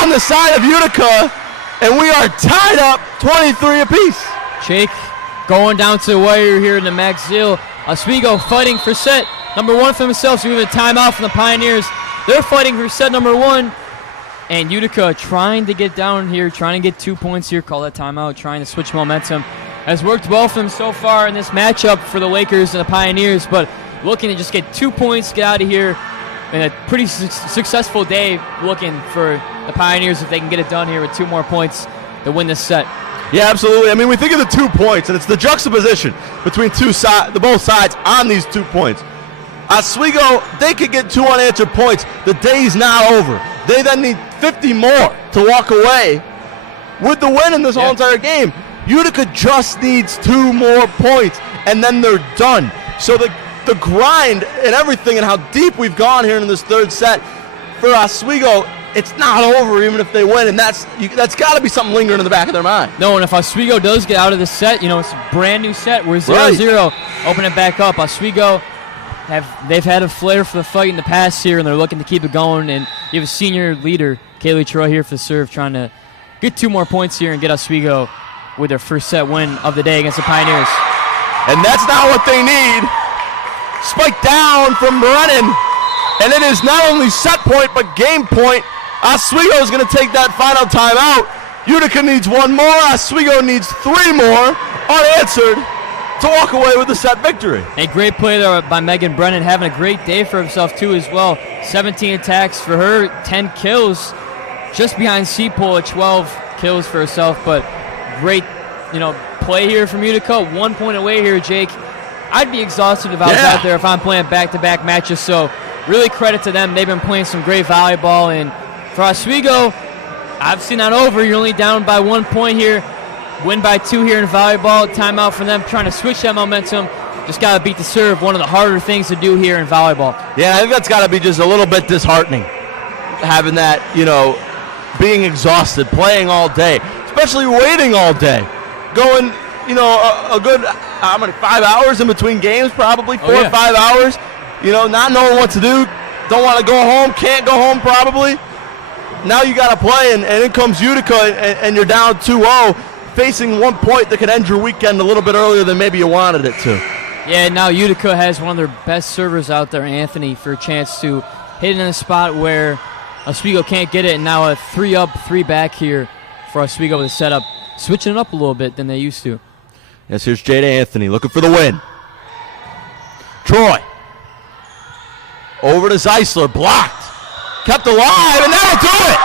on the side of Utica, and we are tied up 23 apiece. Jake going down to the wire here in the Max Zeal. Oswego fighting for set number 1 for themselves. We have a timeout from the Pioneers. They're fighting for set number 1. And Utica trying to get down here, trying to get 2 points here, call that timeout, trying to switch momentum. Has worked well for them so far in this matchup for the Lakers and the Pioneers, but looking to just get 2 points, get out of here. And a pretty successful day looking for the Pioneers if they can get it done here with 2 more points to win this set. Yeah, absolutely. I mean, we think of the 2 points, and it's the juxtaposition between both sides on these 2 points. Oswego, they could get 2 unanswered points. The day's not over. They then need 50 more to walk away with the win in this whole entire game. Utica just needs 2 more points, and then they're done. So the grind and everything and how deep we've gone here in this 3rd set for Oswego, it's not over even if they win, and that's got to be something lingering in the back of their mind. No, and if Oswego does get out of this set, it's a brand new set. We're 0-0. Open it back up. Oswego, they've had a flair for the fight in the past here, and they're looking to keep it going. And you have a senior leader, Kaylee Troy, here for the serve, trying to get 2 more points here and get Oswego with their first set win of the day against the Pioneers. And that's not what they need. Spike down from Brennan, and it is not only set point but game point. Oswego is going to take that final timeout. Utica needs 1 more. Oswego needs 3 more, unanswered to walk away with the set victory. A great play there by Megan Brennan, having a great day for himself too as well. 17 attacks for her, 10 kills, just behind Seapole at 12 kills for herself. But great, play here from Utica. 1 point away here, Jake. I'd be exhausted if I was out there if I'm playing back-to-back matches. So really credit to them. They've been playing some great volleyball. And for Oswego, I've seen that over. You're only down by 1 point here. Win by 2 here in volleyball. Timeout for them, trying to switch that momentum. Just got to beat the serve, one of the harder things to do here in volleyball. Yeah, I think that's got to be just a little bit disheartening, having that, being exhausted, playing all day, especially waiting all day, going, a good, 5 hours in between games, probably 4 or 5 hours, not knowing what to do, don't want to go home, can't go home probably. Now you got to play, and in comes Utica, and you're down 2-0, facing 1 point that could end your weekend a little bit earlier than maybe you wanted it to. Yeah, now Utica has one of their best servers out there, Anthony, for a chance to hit it in a spot where Oswego can't get it, and now a 3 up, 3 back here for Oswego with a setup, switching it up a little bit than they used to. Yes, here's Jada Anthony looking for the win. Troy. Over to Zeisler, blocked. Kept alive, and that'll do it.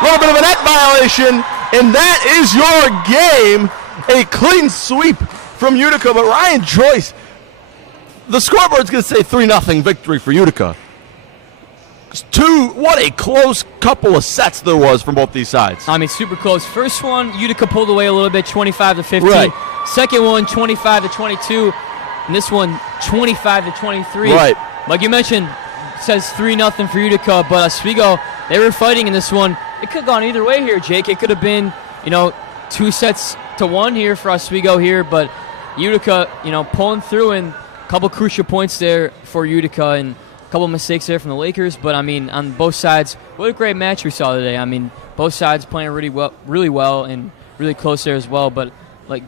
A little bit of a net violation, and that is your game. A clean sweep from Utica, but Ryan Joyce, the scoreboard's going to say 3-0 victory for Utica. What a close couple of sets there was from both these sides. I mean, super close. First one, Utica pulled away a little bit, 25-15. Right. Second one, 25-22. And this one, 25-23. Right. Like you mentioned, it says 3-0 for Utica, but Oswego, they were fighting in this one. It could have gone either way here, Jake. It could have been, 2-1 here for Oswego here, but Utica, pulling through, and a couple crucial points there for Utica, and a couple mistakes there from the Lakers. But, on both sides, what a great match we saw today. Both sides playing really well and really close there as well. But,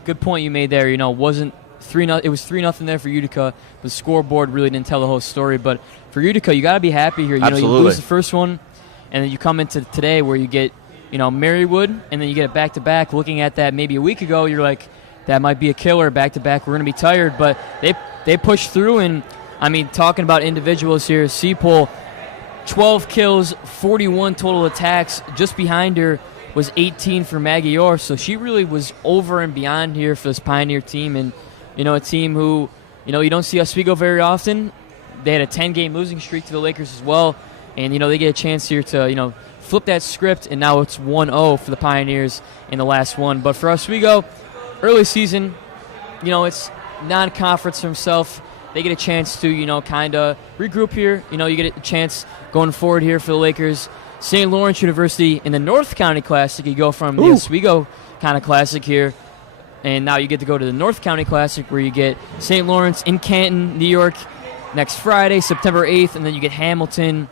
good point you made there. Wasn't 3-0. It was 3-0 there for Utica. The scoreboard really didn't tell the whole story. But for Utica, you got to be happy here. You lose the first one, and then you come into today where you get, Marywood, and then you get it back-to-back. Looking at that maybe a week ago, you're like, that might be a killer back-to-back. We're going to be tired. But they pushed through, and, talking about individuals here, Seapole, 12 kills, 41 total attacks. Just behind her was 18 for Maggie Orr. So she really was over and beyond here for this Pioneer team. And, a team who, you don't see Oswego very often. They had a 10-game losing streak to the Lakers as well. And, they get a chance here to, flip that script, and now it's 1-0 for the Pioneers in the last one. But for Oswego, early season, it's non-conference for himself. They get a chance to, kind of regroup here. You get a chance going forward here for the Lakers. St. Lawrence University in the North County Classic. You go from the Oswego kind of Classic here, and now you get to go to the North County Classic where you get St. Lawrence in Canton, New York, next Friday, September 8th, and then you get Hamilton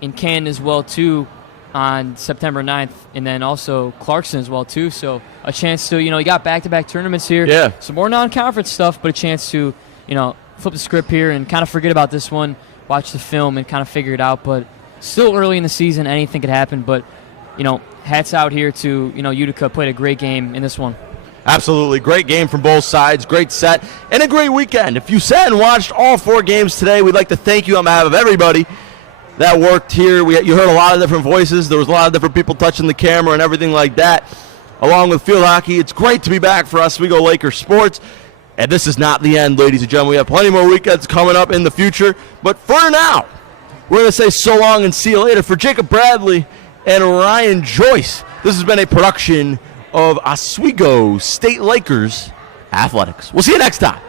in Canton as well, too, on September 9th, and then also Clarkson as well, too. So a chance to, you got back-to-back tournaments here. Yeah. Some more non-conference stuff, but a chance to, flip the script here and kind of forget about this one, watch the film and kind of figure it out. But still early in the season, anything could happen. But, hats out here to, Utica played a great game in this one. Absolutely. Great game from both sides. Great set and a great weekend. If you sat and watched all 4 games today, we'd like to thank you on behalf of everybody that worked here. You heard a lot of different voices. There was a lot of different people touching the camera and everything like that, along with field hockey. It's great to be back for Oswego Lakers sports. And this is not the end, ladies and gentlemen. We have plenty more weekends coming up in the future. But for now, we're going to say so long and see you later. For Jacob Bradley and Ryan Joyce, this has been a production of Oswego State Lakers Athletics. We'll see you next time.